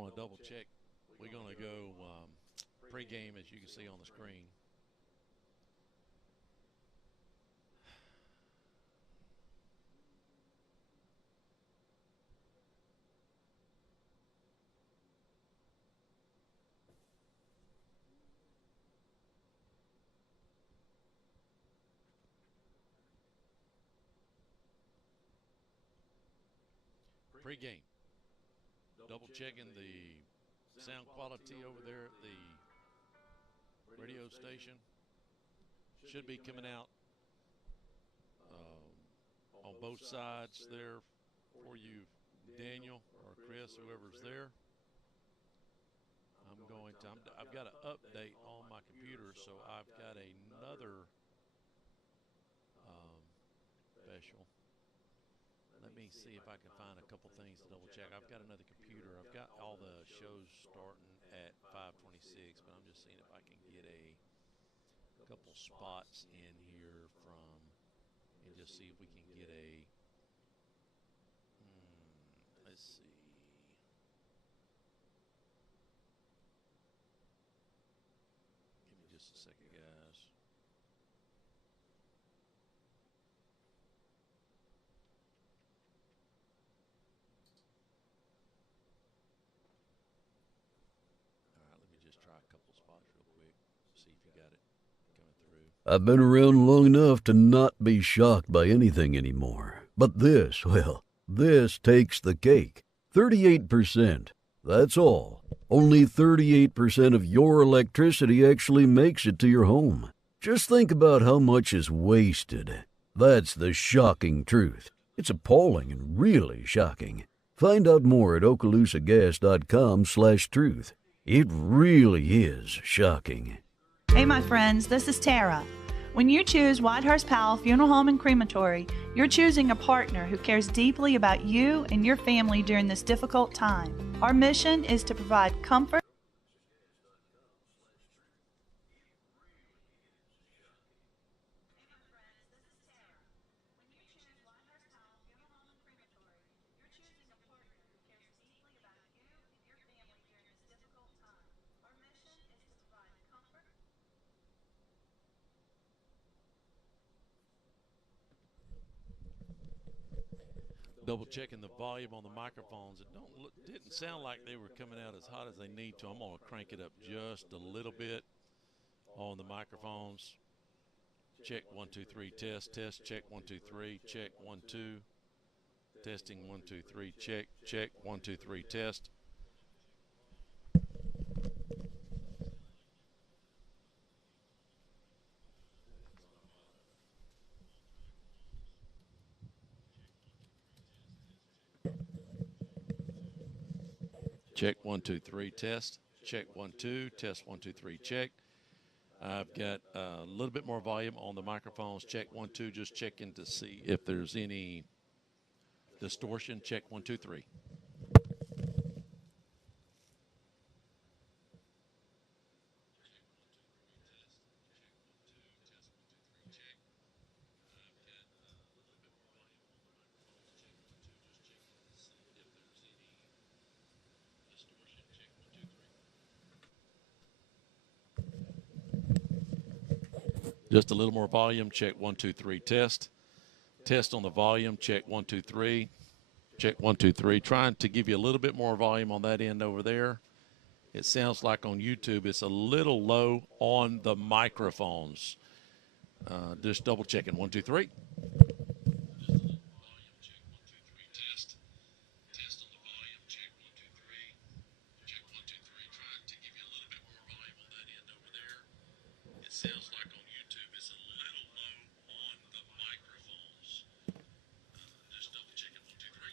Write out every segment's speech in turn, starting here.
want to double check. We're going to go pregame, as you can see on the screen. Pregame. Double checking the sound quality over there at the radio station. Should be coming out on both sides there for you, Daniel or Chris, whoever's there. I've got an update on my computer, so I've got another special. Let me see if I can find a couple things to double check. I've got another computer. I've got all the shows starting at 5:26, but I'm just seeing if I can get a couple spots in here and just see if we can get let's see. Give me just a second, guys. All right, let me just try a couple spots real quick. See if you got it coming through. I've been around long enough to not be shocked by anything anymore. But this, well, this takes the cake. 38%. That's all. Only 38% of your electricity actually makes it to your home. Just think about how much is wasted. That's the shocking truth. It's appalling and really shocking. Find out more at okaloosagas.com/truth. It really is shocking. Hey, my friends, this is Tara. When you choose Whitehurst Powell Funeral Home and Crematory, you're choosing a partner who cares deeply about you and your family during this difficult time. Our mission is to provide comfort. Double checking the volume on the microphones. It didn't sound like they were coming out as hot as they need to. I'm going to crank it up just a little bit on the microphones. Check 1 2 3 test. Check 1 2 3 check 1 2 testing 1 2 3 check 1 2 3 test. Check 1 2 3 test. Check 1 2 test 1 2 3 check. I've got a little bit more volume on the microphones. Check 1 2, just checking to see if there's any distortion. Check 1 2 3. Just a little more volume. Check 1 2 3 test. Test on the volume. Check 1 2 3. Check 1 2 3. Trying to give you a little bit more volume on that end over there. It sounds like on YouTube it's a little low on the microphones. Just double checking. 1 2 3. Sounds like on YouTube it's a little low on the microphones. Just double checking 1 2 3.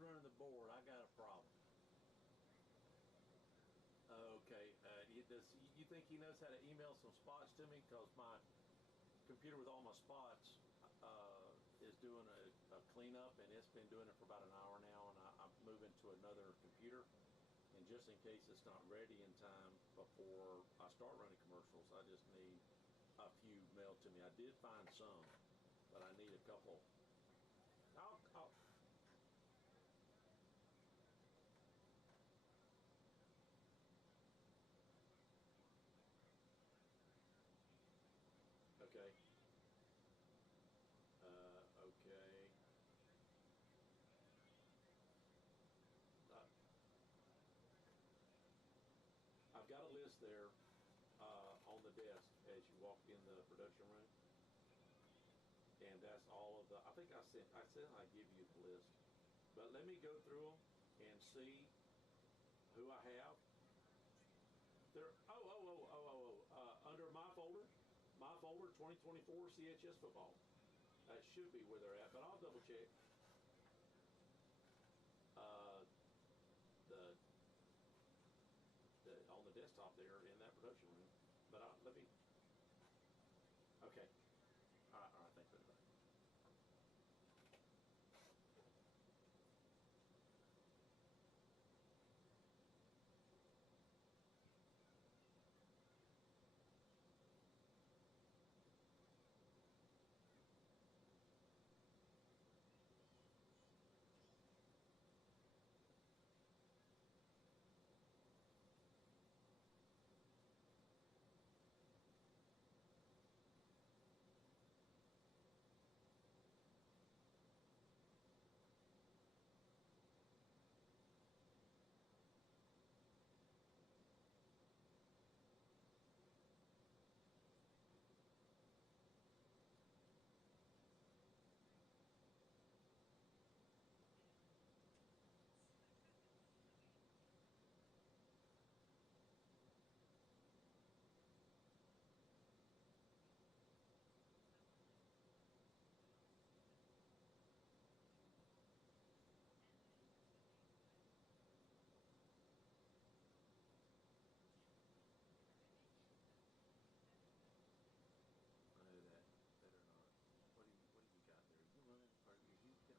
running the board, I got a problem. Okay, you think he knows how to email some spots to me? Because my computer with all my spots is doing a cleanup, and it's been doing it for about an hour now, and I'm moving to another computer. And just in case it's not ready in time before I start running commercials, I just need a few mailed to me. I did find some, but I need a couple. Okay. Okay. I've got a list there on the desk as you walk in the production room, and that's all of the. I think I said I give you the list, but let me go through them and see who I have. There. Under my folder 2024 CHS football. That should be where they're at, but I'll double check. On the desktop there in that production room, but let me. Okay. All right. Thanks everybody.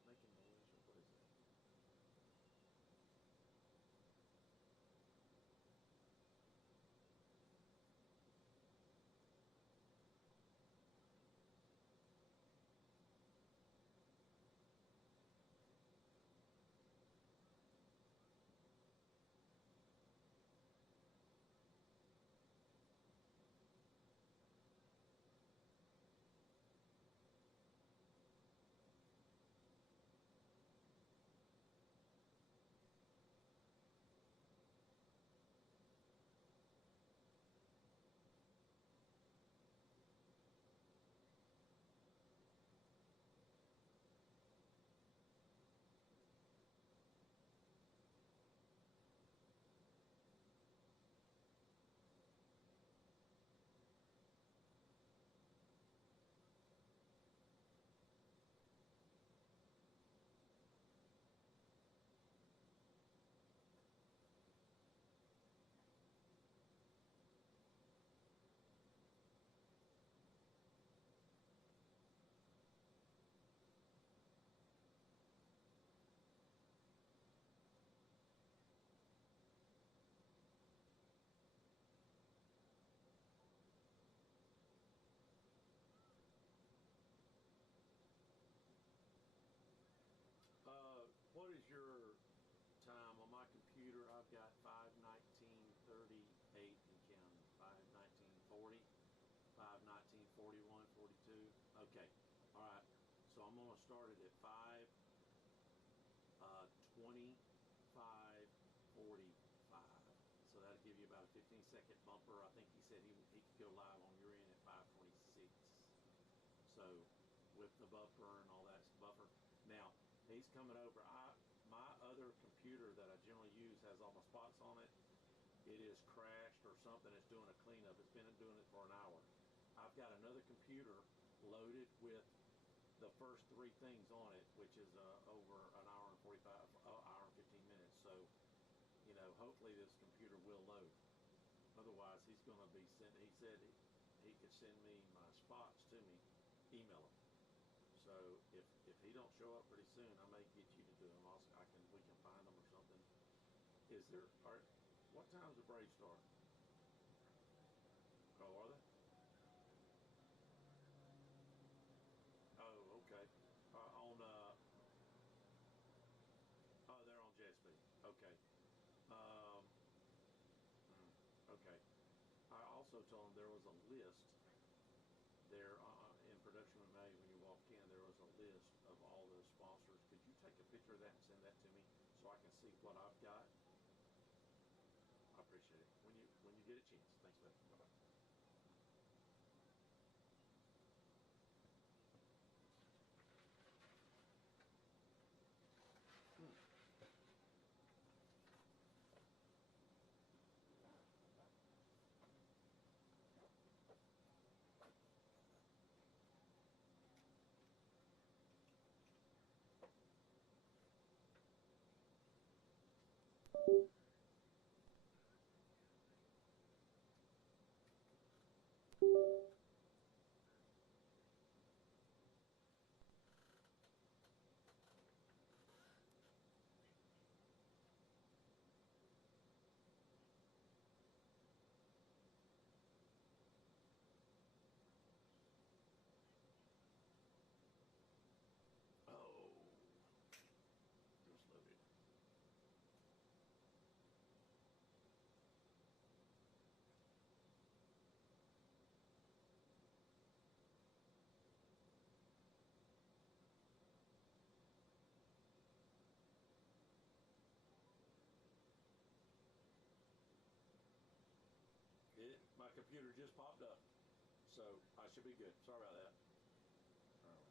Making noise, or what is that? What is your time on my computer? I've got 5:19:38 and counting. 5:19:40, 5:19:41, 42. Okay, all right. So I'm gonna start it at 5:25:45. So that'll give you about a 15-second bumper. I think he said he could go live on your end at 5:26. So with the buffer and all that buffer. Now he's coming over. My other computer that I generally use has all my spots on it. It is crashed or something. It's doing a cleanup. It's been doing it for an hour. I've got another computer loaded with the first three things on it, which is over an hour and 45, hopefully this computer will load. Otherwise, he's going to be sent. He said he could send me my spots to me, email them. So if he don't show up pretty soon, I may get you to do them. We can find them or something. What time's the Braves start? Oh, are they? Oh, okay. They're on JSB. Okay. Um, okay. I also told them there was a list there in production in May when you walk in. There was a list of all the sponsors. Could you take a picture of that and send that to me so I can see what I've got? I appreciate it. When you get a chance. Thanks, Beth. Bye-bye. Oh, just love it. My computer just popped up, so I should be good. Sorry about that. All right.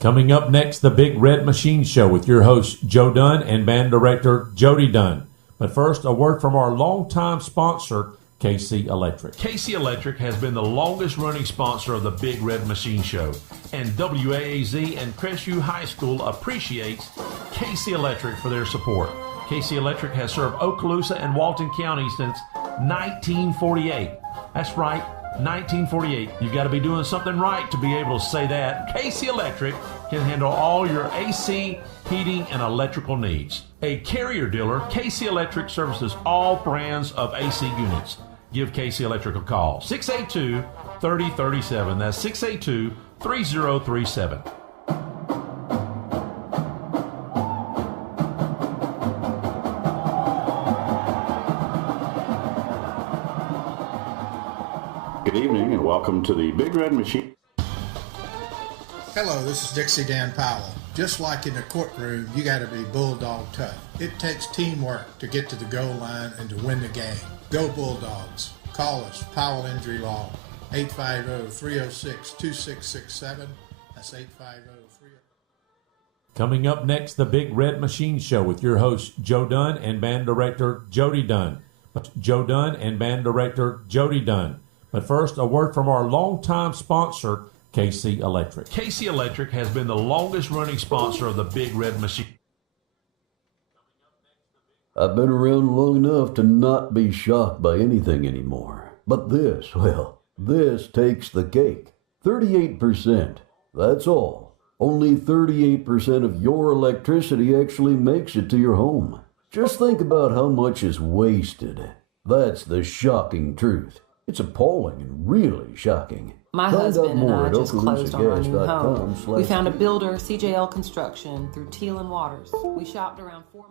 Coming up next, the Big Red Machine Show with your hosts, Joe Dunn and band director Jody Dunn. But first, a word from our longtime sponsor, KC Electric. KC Electric has been the longest-running sponsor of the Big Red Machine Show, and WAAZ and Crestview High School appreciates KC Electric for their support. KC Electric has served Okaloosa and Walton counties since 1948. That's right, 1948. You've got to be doing something right to be able to say that. KC Electric can handle all your AC, heating, and electrical needs. A Carrier dealer, KC Electric services all brands of AC units. Give KC Electric a call. 682-3037. That's 682-3037. Good evening and welcome to the Big Red Machine. Hello, this is Dixie Dan Powell. Just like in the courtroom, you got to be bulldog tough. It takes teamwork to get to the goal line and to win the game. Go Bulldogs. Call us, Powell Injury Law, 850-306-2667. That's 850-306. Coming up next, the Big Red Machine Show with your hosts, Joe Dunn and band director Jody Dunn. Joe Dunn and band director Jody Dunn. But first, a word from our longtime sponsor, KC Electric. KC Electric has been the longest-running sponsor of the Big Red Machine. I've been around long enough to not be shocked by anything anymore. But this, well, this takes the cake. 38%. That's all. Only 38% of your electricity actually makes it to your home. Just think about how much is wasted. That's the shocking truth. It's appalling and really shocking. My husband and I just closed on our new home. We found a builder, CJL Construction, through Teal and Waters. We shopped around 4...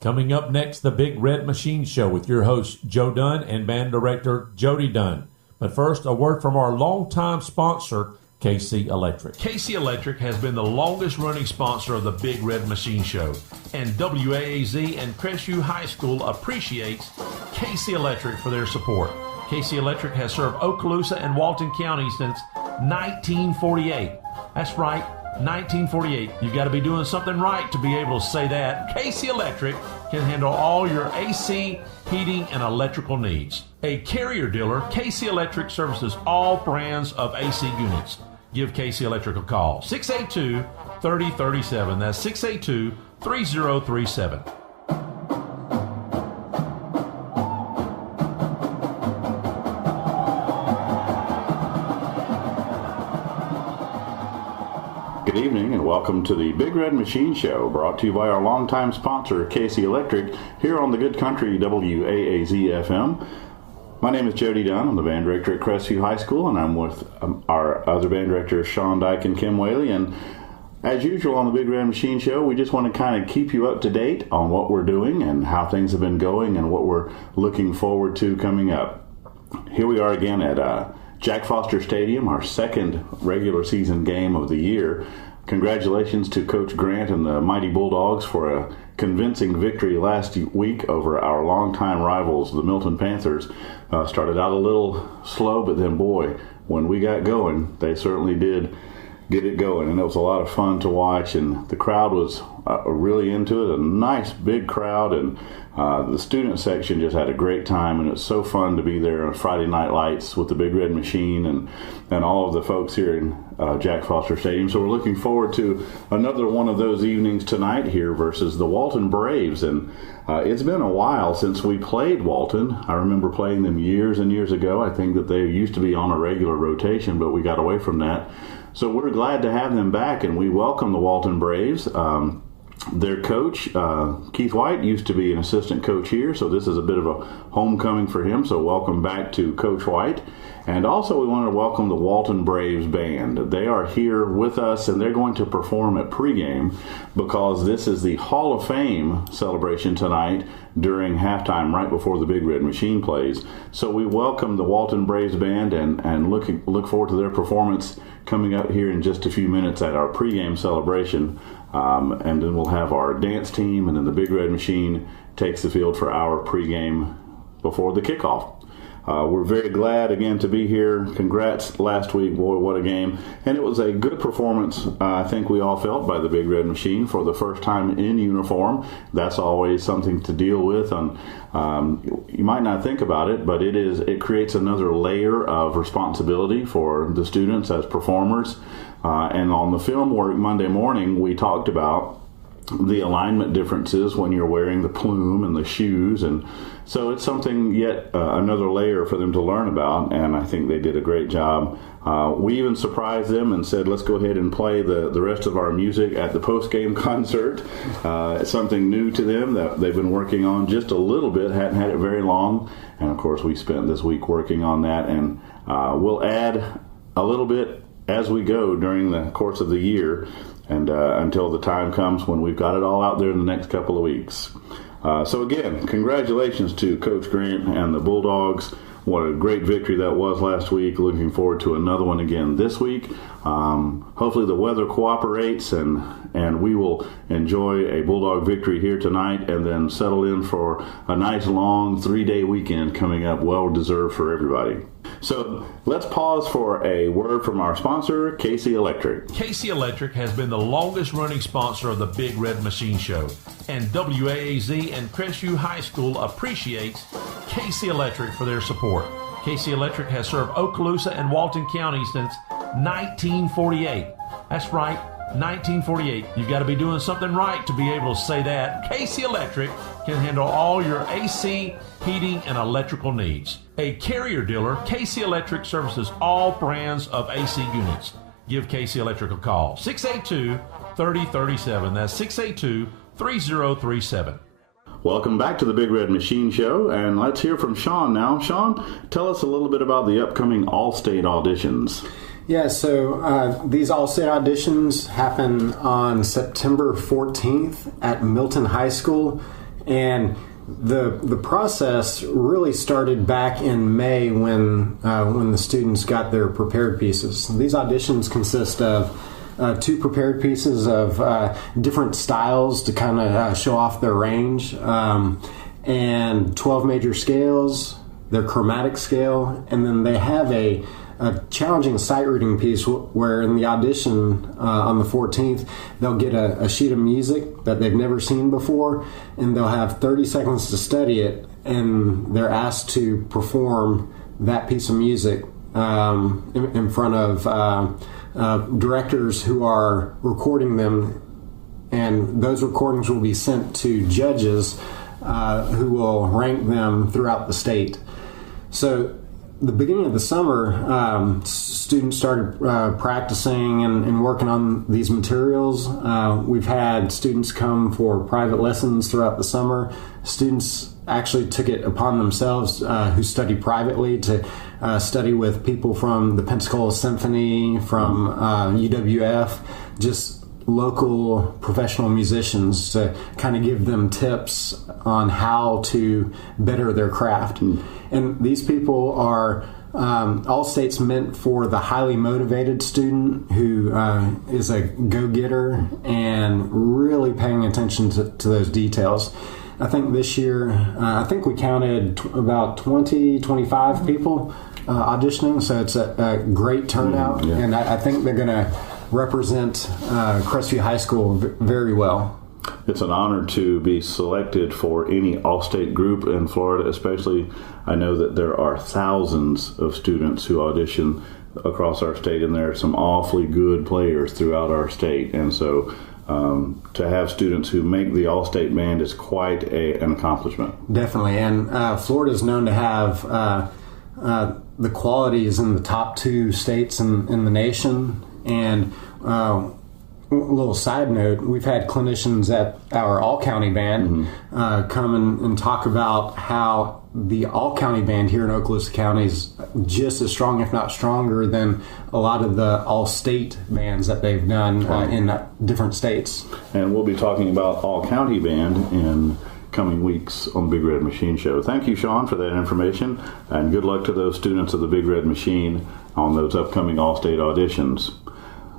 Coming up next, the Big Red Machine Show with your hosts, Joe Dunn and band director Jody Dunn. But first, a word from our longtime sponsor, KC Electric. KC Electric has been the longest-running sponsor of the Big Red Machine Show, and WAAZ and Crestview High School appreciates KC Electric for their support. KC Electric has served Okaloosa and Walton counties since 1948. That's right, 1948. You've got to be doing something right to be able to say that. KC Electric can handle all your AC, heating, and electrical needs. A Carrier dealer, KC Electric services all brands of AC units. Give KC Electric a call. 682-3037. That's 682-3037. Good evening and welcome to the Big Red Machine Show, brought to you by our longtime sponsor, KC Electric, here on the Good Country WAAZ-FM. My name is Jody Dunn. I'm the band director at Crestview High School, and I'm with our other band directors, Sean Dyke and Kim Whaley. And as usual on the Big Red Machine Show, we just want to kind of keep you up to date on what we're doing and how things have been going and what we're looking forward to coming up. Here we are again at Jack Foster Stadium, our second regular season game of the year. Congratulations to Coach Grant and the Mighty Bulldogs for a convincing victory last week over our longtime rivals, the Milton Panthers. Started out a little slow, but then, boy, when we got going, they certainly did get it going, and it was a lot of fun to watch, and the crowd was really into it. A nice big crowd, and the student section just had a great time, and it's so fun to be there on Friday Night Lights with the Big Red Machine and all of the folks here in Jack Foster Stadium. So we're looking forward to another one of those evenings tonight here versus the Walton Braves. And it's been a while since we played Walton. I remember playing them years and years ago. I think that they used to be on a regular rotation, but we got away from that. So we're glad to have them back, and we welcome the Walton Braves. Their coach, Keith White, used to be an assistant coach here, so this is a bit of a homecoming for him, so welcome back to Coach White. And also we want to welcome the Walton Braves Band. They are here with us, and they're going to perform at pregame because this is the Hall of Fame celebration tonight during halftime, right before the Big Red Machine plays. So we welcome the Walton Braves Band and look forward to their performance coming up here in just a few minutes at our pregame celebration. And then we'll have our dance team, and then the Big Red Machine takes the field for our pregame before the kickoff. We're very glad again to be here. Congrats last week, boy, what a game. And it was a good performance, I think we all felt, by the Big Red Machine for the first time in uniform. That's always something to deal with. And you might not think about it, but it creates another layer of responsibility for the students as performers. And on the film work Monday morning, we talked about the alignment differences when you're wearing the plume and the shoes, and so it's something yet another layer for them to learn about, and I think they did a great job. We even surprised them and said, let's go ahead and play the rest of our music at the post-game concert. It's something new to them that they've been working on just a little bit, hadn't had it very long, and of course we spent this week working on that, and we'll add a little bit as we go during the course of the year, and until the time comes when we've got it all out there in the next couple of weeks. So again, congratulations to Coach Grant and the Bulldogs. What a great victory that was last week. Looking forward to another one again this week. Hopefully the weather cooperates, and we will enjoy a Bulldog victory here tonight and then settle in for a nice long 3-day weekend coming up, well deserved for everybody. So let's pause for a word from our sponsor, Casey Electric. Casey Electric has been the longest running sponsor of the Big Red Machine Show, and WAAZ and Crestview High School appreciates Casey Electric for their support. Casey Electric has served Okaloosa and Walton County since 1948. That's right, 1948. You've got to be doing something right to be able to say that. Casey Electric can handle all your AC, heating, and electrical needs. A Carrier dealer, Casey Electric services all brands of AC units. Give Casey Electric a call. 682-3037. That's 682-3037. Welcome back to the Big Red Machine Show, and let's hear from Sean now. Sean, tell us a little bit about the upcoming All-State auditions. Yeah, so these All-State auditions happen on September 14th at Milton High School, and the process really started back in May when the students got their prepared pieces. These auditions consist of 2 prepared pieces of different styles to kind of show off their range, and 12 major scales, their chromatic scale, and then they have a challenging sight reading piece where in the audition on the 14th they'll get a sheet of music that they've never seen before, and they'll have 30 seconds to study it, and they're asked to perform that piece of music in front of directors who are recording them, and those recordings will be sent to judges who will rank them throughout the state. So the beginning of the summer, students started practicing and working on these materials. We've had students come for private lessons throughout the summer. Students actually took it upon themselves who study privately to study with people from the Pensacola Symphony, from UWF, just local professional musicians to kind of give them tips on how to better their craft. And these people are all states meant for the highly motivated student who is a go-getter and really paying attention to those details. I think this year, I think we counted about 25 people auditioning, so it's a great turnout, and I think they're going to represent Crestview High School very well. It's an honor to be selected for any all-state group in Florida, especially. I know that there are thousands of students who audition across our state, and there are some awfully good players throughout our state. And so to have students who make the all-state band is quite an accomplishment. Definitely. And Florida is known to have the qualities in the top 2 states in the nation. And a little side note, we've had clinicians at our all-county band come and talk about how the all-county band here in Okaloosa County is just as strong, if not stronger, than a lot of the all-state bands that they've done in different states. And we'll be talking about all-county band in coming weeks on the Big Red Machine Show. Thank you, Sean, for that information, and good luck to those students of the Big Red Machine on those upcoming all-state auditions.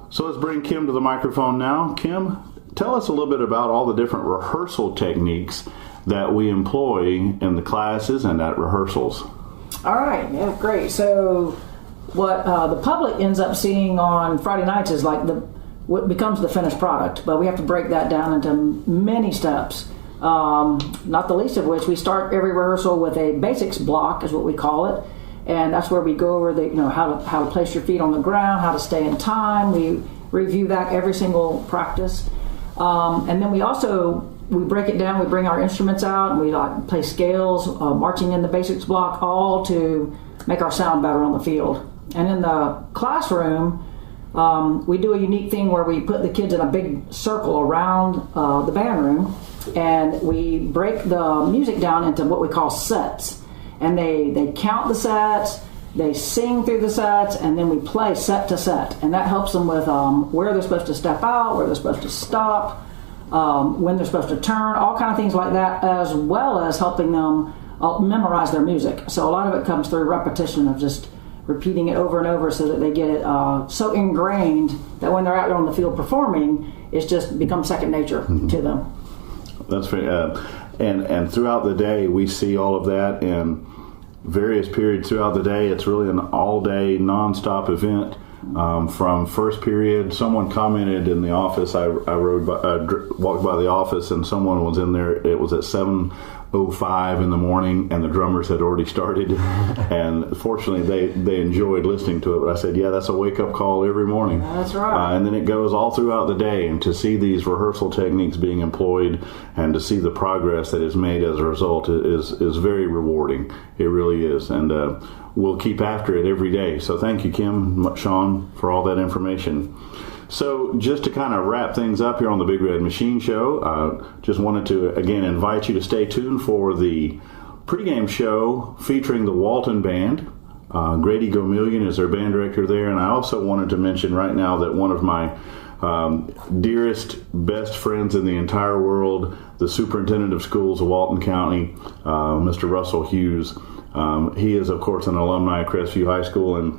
So let's bring Kim to the microphone now. Kim, tell us a little bit about all the different rehearsal techniques that we employ in the classes and at rehearsals. All right, yeah, great. So what the public ends up seeing on Friday nights is like what becomes the finished product, but we have to break that down into many steps. Not the least of which, we start every rehearsal with a basics block, is what we call it, and that's where we go over how to place your feet on the ground, how to stay in time. We review that every single practice, and then we break it down. We bring our instruments out and we play scales, marching in the basics block, all to make our sound better on the field. And in the classroom, we do a unique thing where we put the kids in a big circle around the band room, and we break the music down into what we call sets. And they count the sets, they sing through the sets, and then we play set to set. And that helps them with where they're supposed to step out, where they're supposed to stop, when they're supposed to turn, all kind of things like that, as well as helping them memorize their music. So a lot of it comes through repetition of just repeating it over and over so that they get it so ingrained that when they're out there on the field performing, it's just becomes second nature to them. That's very, and throughout the day, we see all of that in various periods throughout the day. It's really an all-day, non-stop event. From first period, someone commented in the office. I walked by the office, and someone was in there. It was at 7:05 in the morning, and the drummers had already started. And fortunately, they enjoyed listening to it. But I said, "Yeah, that's a wake-up call every morning." That's right. And then it goes all throughout the day, and to see these rehearsal techniques being employed, and to see the progress that is made as a result is very rewarding. It really is, and we'll keep after it every day. So thank you, Kim, Sean, for all that information. So just to kind of wrap things up here on the Big Red Machine Show, just wanted to, again, invite you to stay tuned for the pregame show featuring the Walton Band. Grady Gomillion is their band director there, and I also wanted to mention right now that one of my dearest, best friends in the entire world, the superintendent of schools of Walton County, Mr. Russell Hughes, he is, of course, an alumni of Crestview High School and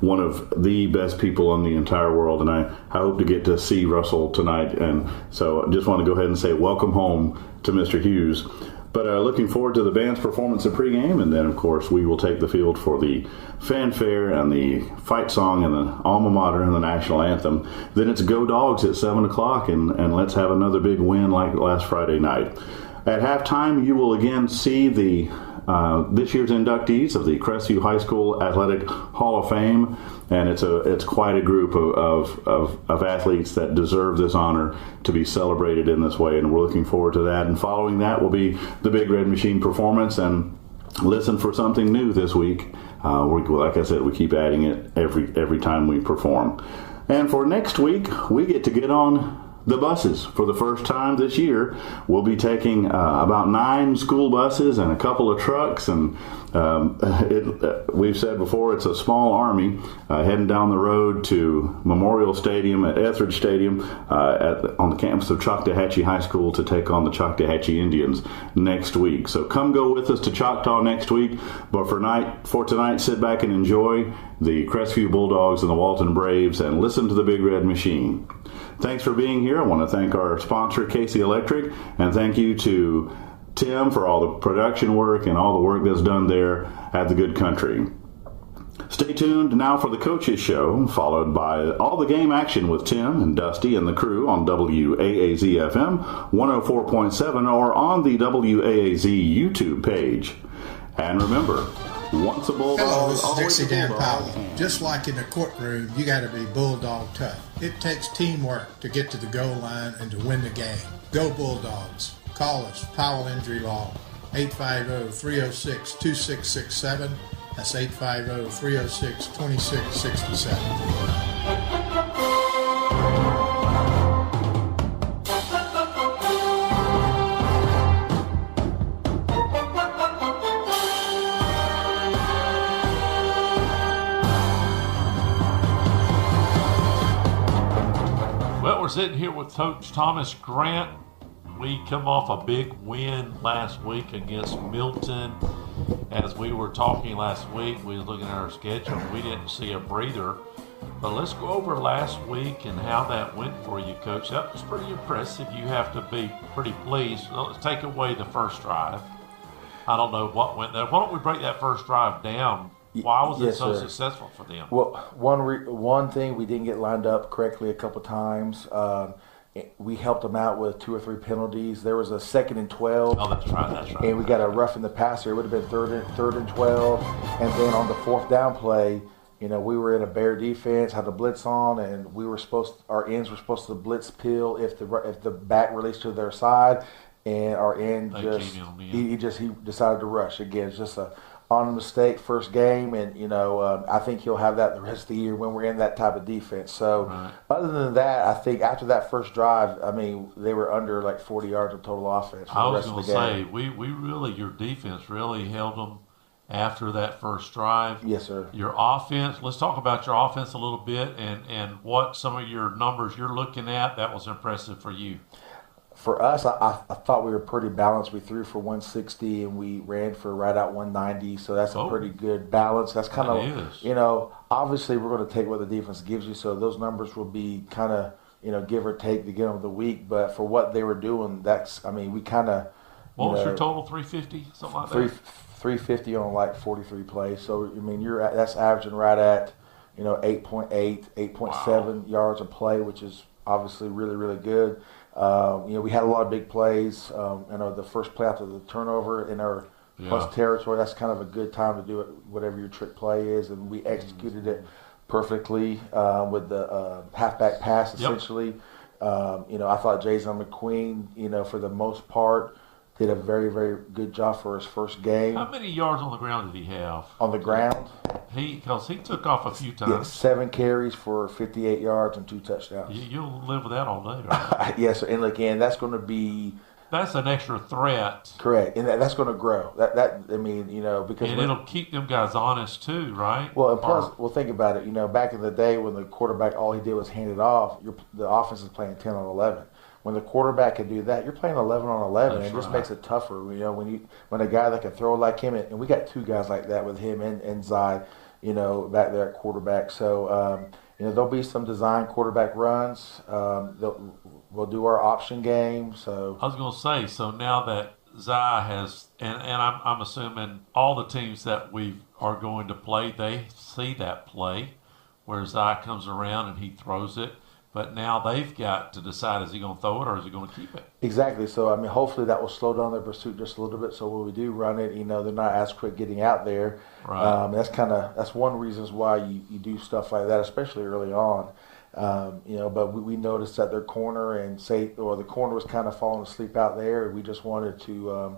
one of the best people in the entire world. And I hope to get to see Russell tonight. And so I just want to go ahead and say welcome home to Mr. Hughes. But looking forward to the band's performance at pregame. And then, of course, we will take the field for the fanfare and the fight song and the alma mater and the national anthem. Then it's Go Dogs at 7 o'clock, and let's have another big win like last Friday night. At halftime, you will again see the this year's inductees of the Crestview High School Athletic Hall of Fame, and it's quite a group of athletes that deserve this honor to be celebrated in this way, and we're looking forward to that. And following that will be the Big Red Machine performance, and listen for something new this week. Like I said, we keep adding it every time we perform. And for next week, we get on the buses for the first time this year. We'll be taking about 9 school buses and a couple of trucks, and we've said before, it's a small army heading down the road to Memorial Stadium at Etheridge Stadium on the campus of Choctawhatchee High School to take on the Choctawhatchee Indians next week. So come go with us to Choctaw next week, but for tonight, sit back and enjoy the Crestview Bulldogs and the Walton Braves and listen to the Big Red Machine. Thanks for being here. I want to thank our sponsor, Casey Electric, and thank you to Tim for all the production work and all the work that's done there at the Good Country. Stay tuned now for the Coaches Show, followed by all the game action with Tim and Dusty and the crew on WAAZ-FM 104.7 or on the WAAZ YouTube page. And remember, once a Bulldog, Hello, this is always Dixie a Dan Bulldog. Powell. Just like in the courtroom, you got to be bulldog tough. It takes teamwork to get to the goal line and to win the game. Go Bulldogs. Call us, Powell Injury Law, 850-306-2667. That's 850-306-2667. Well, we're sitting here with Coach Thomas Grant. We come off a big win last week against Milton. As we were talking last week, we were looking at our schedule. We didn't see a breather. But let's go over last week and how that went for you, Coach. That was pretty impressive. You have to be pretty pleased. Let's take away the first drive. I don't know what went there. Why don't we break that first drive down? Why was it so successful for them? Well, one thing, we didn't get lined up correctly a couple times. We helped them out with 2 or 3 penalties. There was a 2nd and 12. Oh, that's right. And we got a rough in the passer. It would have been third and 12. And then on the 4th down play, we were in a bear defense, had the blitz on, and our ends were supposed to blitz peel if the back released to their side, and our end he decided to rush again. It's just a on a mistake first game, and I think he'll have that the rest of the year when we're in that type of defense. So other than that, I think after that first drive, they were under like 40 yards of total offense for the rest of the game. I was going to say, we really, your defense really held them after that first drive. Yes, sir. Your offense, let's talk about your offense a little bit and what some of your numbers you're looking at that was impressive for you. For us, I thought we were pretty balanced. We threw for 160 and we ran for right at 190, so that's a pretty good balance. That's kind of, obviously we're going to take what the defense gives you, so those numbers will be kind of, give or take the game of the week. But for what they were doing, we kind of. What was your total? 350, something like that. 350 on like 43 plays. So that's averaging right at 8.8, 8.7 yards a play, which is obviously really, really good. We had a lot of big plays. The first play after the turnover in our plus territory, that's kind of a good time to do it, whatever your trick play is, and we executed it perfectly with the halfback pass essentially. I thought Jason McQueen, for the most part, did a very, very good job for his first game. How many yards on the ground did he have? On the ground? Because he took off a few times. Yeah, 7 carries for 58 yards and 2 touchdowns. You'll live with that all day, right? Yes, and again, that's going to be. That's an extra threat. Correct, and that's going to grow. Because it'll keep them guys honest too, right? Well, and plus, think about it. Back in the day when the quarterback all he did was hand it off, the offense is playing 10 on 11. When the quarterback can do that, you're playing 11 on 11. It just makes it tougher. When a guy that can throw like him, and we got 2 guys like that with him and Zai, back there at quarterback. So there'll be some design quarterback runs. We'll do our option game. So I was going to say, so now that Zai has, and I'm assuming all the teams that we are going to play, they see that play where Zai comes around and he throws it. But now they've got to decide, is he going to throw it or is he going to keep it? Exactly. So, hopefully that will slow down their pursuit just a little bit. So when we do run it, they're not as quick getting out there. Right. That's one reason why you do stuff like that, especially early on. But we noticed that their corner the corner was kind of falling asleep out there. We just wanted to,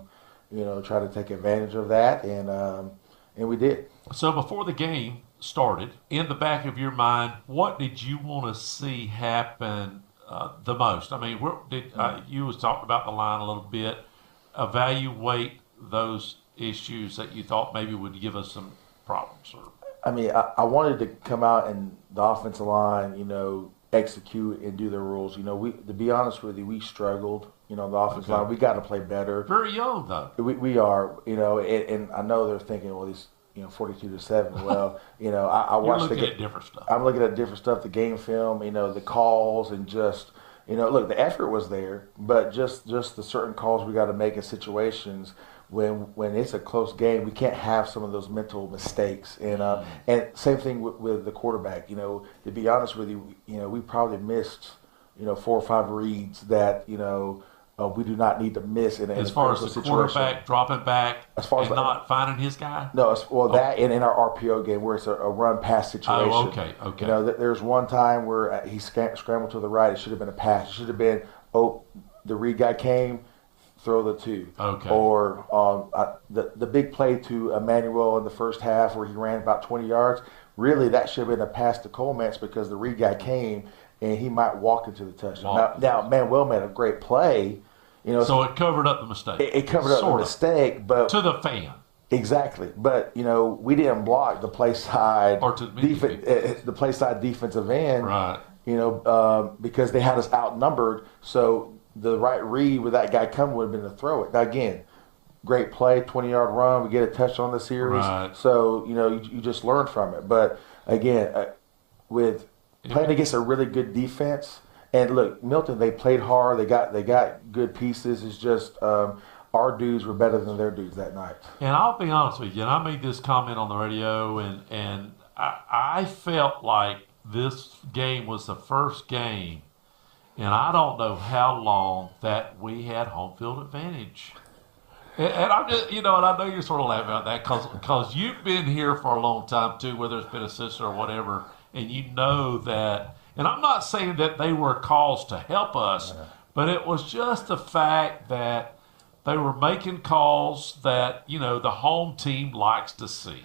try to take advantage of that, and we did. So before the game started, in the back of your mind, what did you want to see happen the most? You was talking about the line a little bit. Evaluate those issues that you thought maybe would give us some problems. I wanted to come out and the offensive line, execute and do their rules. To be honest with you, we struggled. The offensive line, we got to play better. Very young though. We are. And I know they're thinking, well, these. 42-7. Well, I watched. You're looking at different stuff. I'm looking at different stuff. The game film, the calls, and just, look, the effort was there, but just the certain calls we got to make in situations when it's a close game, we can't have some of those mental mistakes. And same thing with the quarterback. You know, to be honest with you, we probably missed 4 or 5 reads that we do not need to miss in as far as the situation. Quarterback dropping back as far as not finding his guy. No, that and in our RPO game where it's a run pass situation. Oh, okay. There's one time where he scrambled to the right. It should have been a pass. It should have been the read guy came, throw the 2. Okay. Or the big play to Emmanuel in the first half where he ran about 20 yards. Really, that should have been a pass to Coleman because the read guy came and he might walk into the touchdown. Now Manuel made a great play. So it covered up the mistake. It covered up the mistake, but to the fan. Exactly, but we didn't block the play side or to the play side defensive end, right? Because they had us outnumbered. So the right read with that guy coming would have been to throw it. Now again, great play, 20-yard run. We get a touchdown on the series, right. So you just learn from it. But again, with playing against a really good defense. And look, Milton, they played hard. They got good pieces. It's just our dudes were better than their dudes that night. And I'll be honest with you, and I made this comment on the radio, and I felt like this game was the first game, and I don't know how long that we had home field advantage. And I'm just, and I know you're sort of laughing about that because you've been here for a long time too, whether it's been assistant or whatever, and you know that. And I'm not saying that they were calls to help us, but it was just the fact that they were making calls that, the home team likes to see.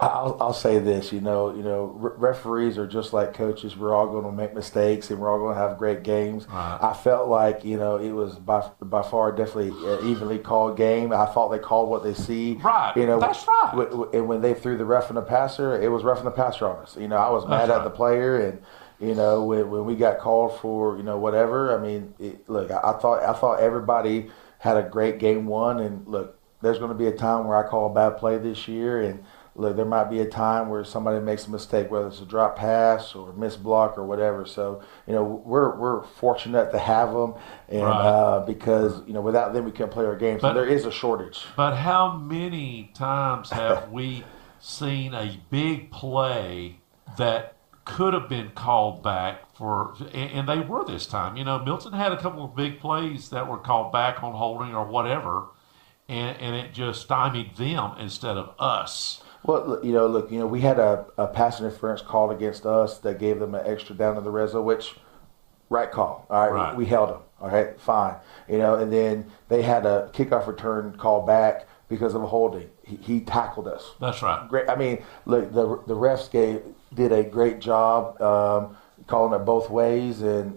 I'll say this, referees are just like coaches. We're all going to make mistakes and we're all going to have great games. Right. I felt like, it was by far definitely an evenly called game. I thought they called what they see. Right. That's right. And when they threw the ref and the passer, it was ref and the passer on us. I was mad at the player and, when we got called for, whatever. I mean, look, I thought everybody had a great game one. And look, there's going to be a time where I call a bad play this year. And look, there might be a time where somebody makes a mistake, whether it's a drop pass or a missed block or whatever. So, we're fortunate to have them. And right. Because, without them, we can't play our games. So there is a shortage. But how many times have we seen a big play that could have been called back and they were this time. Milton had a couple of big plays that were called back on holding or whatever, and it just stymied them instead of us. Well, we had a pass interference called against us that gave them an extra down in the red zone, which, right call. All right, we held them. All right, fine. And then they had a kickoff return called back because of a holding. He tackled us. That's right. Great. I mean, look, the refs did a great job calling it both ways, and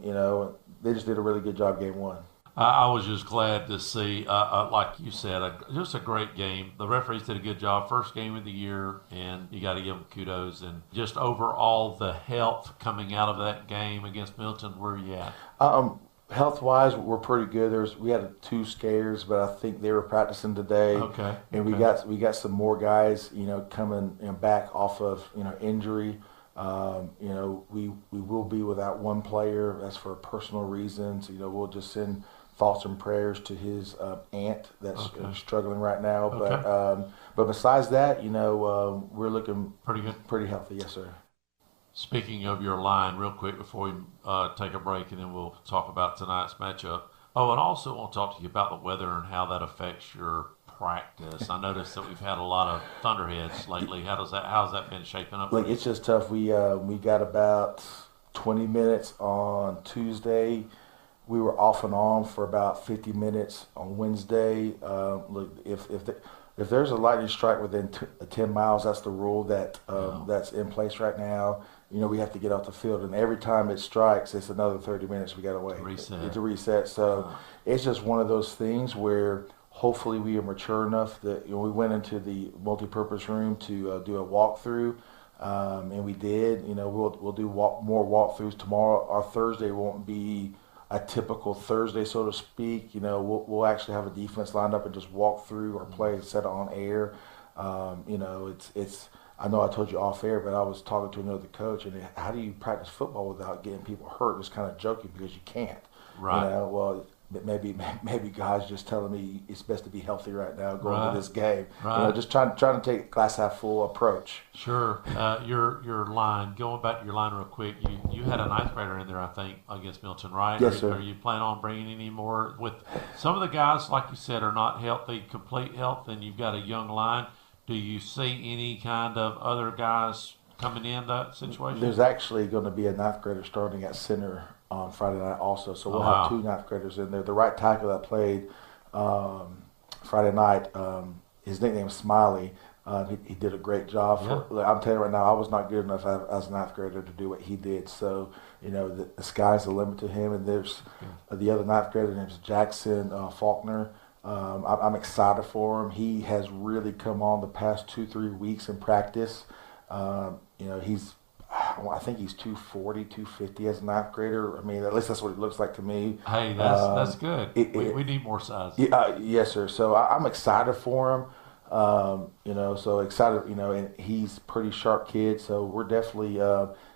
they just did a really good job game one. I was just glad to see, like you said, just a great game. The referees did a good job. First game of the year, and you got to give them kudos. And just overall, the health coming out of that game against Milton, where are you at? Health-wise, we're pretty good. We had 2 scares, but I think they were practicing today. Okay. And we got some more guys, coming back off of injury. We will be without one player. That's for personal reasons. We'll just send thoughts and prayers to his aunt that's struggling right now. Okay. But besides that, we're looking pretty good, pretty healthy. Yes, sir. Speaking of your line, real quick before we take a break, and then we'll talk about tonight's matchup. Oh, and also I want to talk to you about the weather and how that affects your practice. I noticed that we've had a lot of thunderheads lately. How's that been shaping up? Look, it's just tough. We got about 20 minutes on Tuesday. We were off and on for about 50 minutes on Wednesday. Look, if there's a lightning strike within 10 miles, that's the rule that's in place right now. We have to get off the field, and every time it strikes, it's another 30 minutes we got to wait. It's a reset. So it's just one of those things where hopefully we are mature enough that we went into the multi-purpose room to do a walkthrough, and we did. We'll do more walkthroughs tomorrow. Our Thursday won't be a typical Thursday, so to speak. We'll actually have a defense lined up and just walk through our play set on air. It's. I know I told you off air, but I was talking to another coach, and how do you practice football without getting people hurt? It's kind of joking because you can't. Right. Well, maybe God's just telling me it's best to be healthy right now going Right. to this game. Right. You know, just trying to take a glass half full approach. Sure. Your line, going back to your line real quick, you had a ninth grader in there, I think, against Milton, right? Yes, sir. Are you planning on bringing any more? With some of the guys, like you said, are not healthy, complete health, and you've got a young line. Do you see any kind of other guys coming in that situation? There's actually going to be a ninth grader starting at center on Friday night also. So we'll have 2 ninth graders in there. The right tackle that played Friday night, his nickname is Smiley. He did a great job. Look, I'm telling you right now, I was not good enough as a ninth grader to do what he did. So, you know, the sky's the limit to him. And there's the other ninth grader, named Jackson Faulkner. I'm excited for him. He has really come on the past 2-3 weeks in practice. You know, I think he's 240, 250 as a ninth grader. I mean, at least that's what it looks like to me. Hey, that's good. We need more size. Yes, sir. So I'm excited for him. You know, so excited. You know, and he's a pretty sharp kid. So we're definitely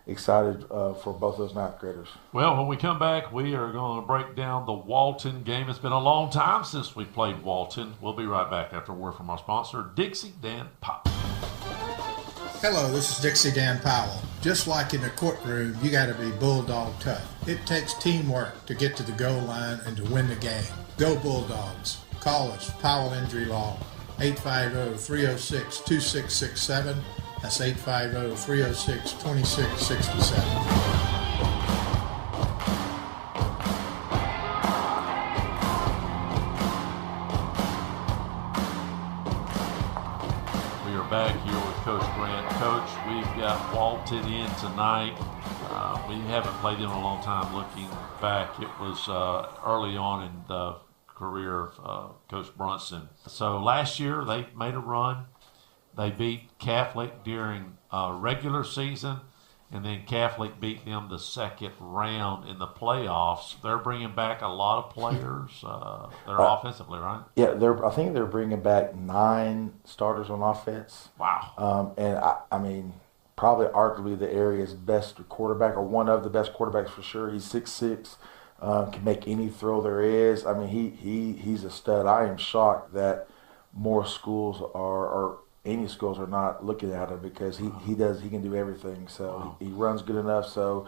excited for both those ninth graders. Well, when we come back, we are going to break down the Walton game. It's been a long time since we played Walton. We'll be right back after a word from our sponsor, Dixie Dan Pop. Hello, this is Dixie Dan Powell. Just like in the courtroom, you got to be bulldog tough. It takes teamwork to get to the goal line and to win the game. Go Bulldogs. Call us, Powell Injury Law, 850-306-2667. That's 850-306-2667. Back here with Coach Grant. Coach, we've got Walton in tonight. We haven't played in a long time. Looking back, it was early on in the career of Coach Brunson. So last year they made a run. They beat Catholic during regular season, and then Catholic beat them the second round in the playoffs. They're bringing back a lot of players. They're offensively, right? Yeah, I think they're bringing back 9 starters on offense. Wow. And I mean, probably arguably the area's best quarterback, or one of the best quarterbacks for sure. He's 6'6", can make any throw there is. I mean, he's a stud. I am shocked that more schools or any schools are not looking at him, because he can do everything. So he runs good enough. So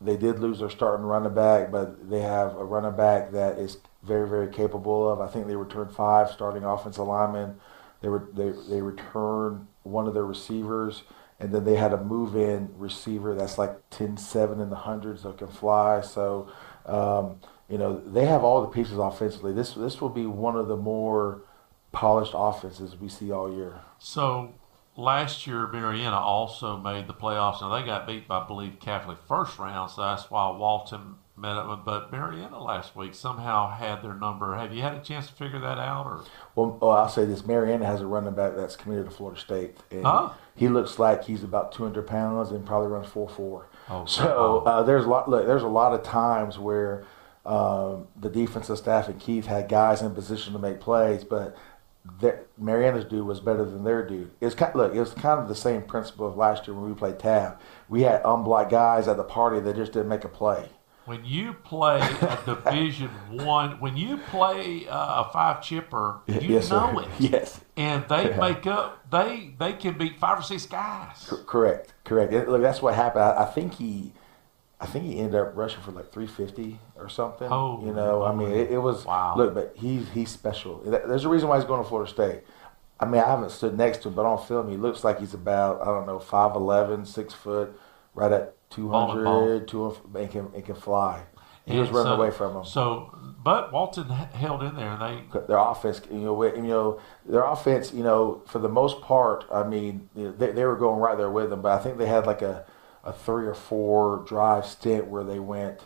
they did lose their starting running back, but they have a running back that is very, very capable of. I think they returned 5 starting offensive linemen. They returned one of their receivers, and then they had a move-in receiver that's like 10-7 in the hundreds that can fly. So you know, they have all the pieces offensively. This will be one of the more polished offenses we see all year. So last year, Marietta also made the playoffs. Now they got beat by, I believe, Catholic first round, so that's why Walton met up. But Marietta last week somehow had their number. Have you had a chance to figure that out? Or Well, I'll say this: Marietta has a running back that's committed to Florida State, and he looks like he's about 200 pounds and probably runs 4.4. Oh, so there's a lot. Look, there's a lot of times where the defensive staff and Keith had guys in position to make plays, but Mariana's dude was better than their dude. It was kind of the same principle of last year when we played Tab. We had unblocked guys at the party that just didn't make a play. When you play a Division I, when you play a 5 chipper, you know it. Yes. And they make up. They can beat 5 or 6 guys. Correct. Look, that's what happened. I think he ended up rushing for like 350 or something. Oh, you know, I mean, it was wow. Look, but he's special. There's a reason why he's going to Florida State. I mean, I haven't stood next to him, but on film, he looks like he's about 5'11", 6 foot, right at 200, and can fly. He was running away from him. So, but Walton held in there, and their offense, their offense, for the most part, I mean, they were going right there with them, but I think they had like a 3 or 4 drive stint where they went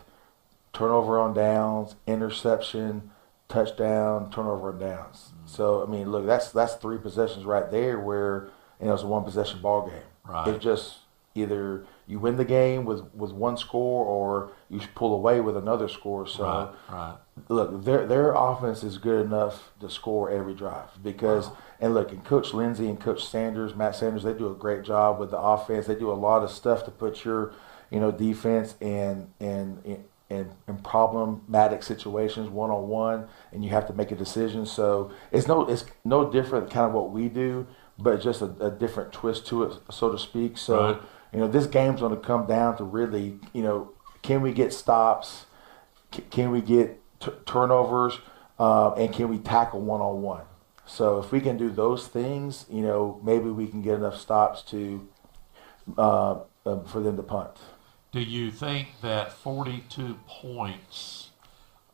turnover on downs, interception, touchdown, turnover on downs. Mm-hmm. So I mean, look, that's 3 possessions right there where it's a 1 possession ball game. Right. It's just either you win the game with 1 score or you pull away with another score. So right. Look, their offense is good enough to score every drive because. Wow. And look, and Coach Lindsey and Coach Sanders, Matt Sanders, they do a great job with the offense. They do a lot of stuff to put your, defense and in problematic situations one-on-one, and you have to make a decision. So it's no different kind of what we do, but just a different twist to it, so to speak. So, this game's going to come down to really, can we get stops? Can we get turnovers? And can we tackle one-on-one? So if we can do those things, maybe we can get enough stops to for them to punt. Do you think that 42 points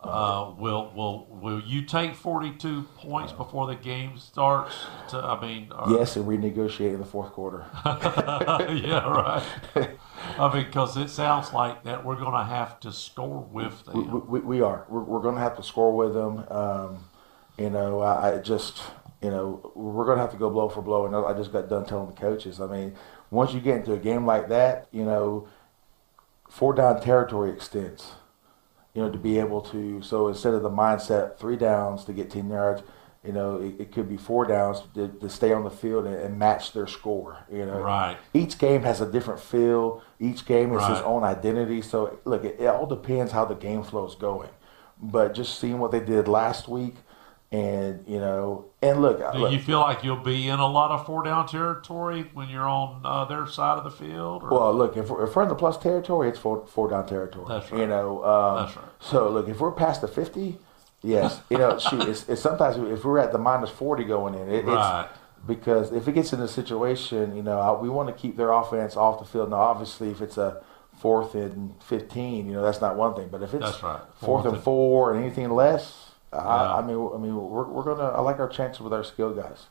will you take 42 points before the game starts? Yes, and renegotiate in the fourth quarter. Yeah, right. Because it sounds like that we're going to have to score with them. We are. We're going to have to score with them. We're going to have to go blow for blow. And I just got done telling the coaches. Once you get into a game like that, 4-down territory extends. To be able to, so instead of the mindset 3 downs to get 10 yards, it could be 4 downs to stay on the field and match their score. Right. Each game has a different feel. Each game has its own identity. So look, it all depends how the game flow is going. But just seeing what they did last week, and look. Do you feel like you'll be in a lot of 4-down territory when you're on their side of the field? Or? Well, look, if we're in the plus territory, it's 4-down territory. That's right. That's right. So look, if we're past the 50. Yes, it's sometimes if we're at the minus 40 going in, it's because if it gets in a situation, we want to keep their offense off the field. Now, obviously, if it's a 4th and 15, that's not one thing. But if it's 4th and 4 and anything less, I like our chances with our skilled guys.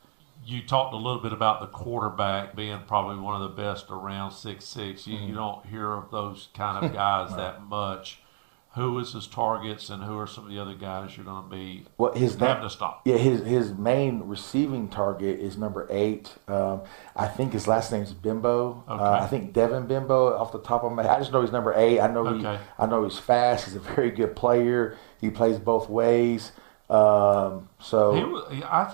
You talked a little bit about the quarterback being probably one of the best around 6'6". You don't hear of those kind of guys that much. Who is his targets, and who are some of the other guys you're going to be having to stop? Yeah, his main receiving target is number 8. I think his last name's Bimbo. Okay. I think Devin Bimbo, off the top of my head. I just know he's number 8. I know he's fast. He's a very good player. He plays both ways. I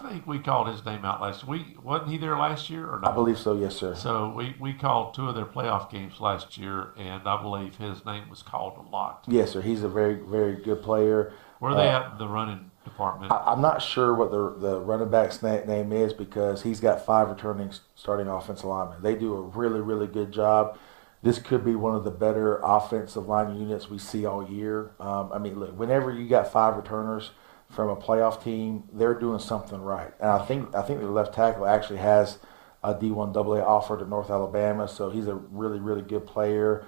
think we called his name out last week. Wasn't he there last year or no? I believe so, yes, sir. So we called 2 of their playoff games last year, and I believe his name was called a lot. Yes, sir. He's a very, very good player. Where are they at in the running department? I'm not sure what the running back's name is because he's got 5 returning starting offensive linemen. They do a really, really good job. This could be one of the better offensive line units we see all year. Look, whenever you got 5 returners from a playoff team, they're doing something right. And I think the left tackle actually has a D1AA offer to North Alabama, so he's a really, really good player.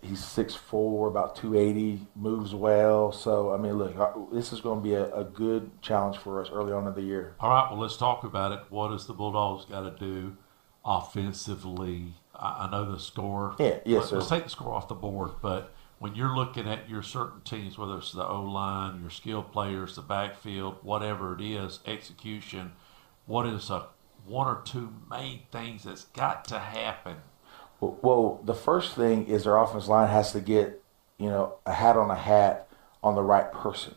He's 6'4", about 280, moves well. So, look, this is going to be a good challenge for us early on in the year. All right, well, let's talk about it. What does the Bulldogs got to do offensively? I know the score. Yeah, yes, sir. Let's take the score off the board, but when you're looking at your certain teams, whether it's the O-line, your skilled players, the backfield, whatever it is, execution, what is 1 or 2 main things that's got to happen? Well, the first thing is our offensive line has to get, a hat on a hat on the right person.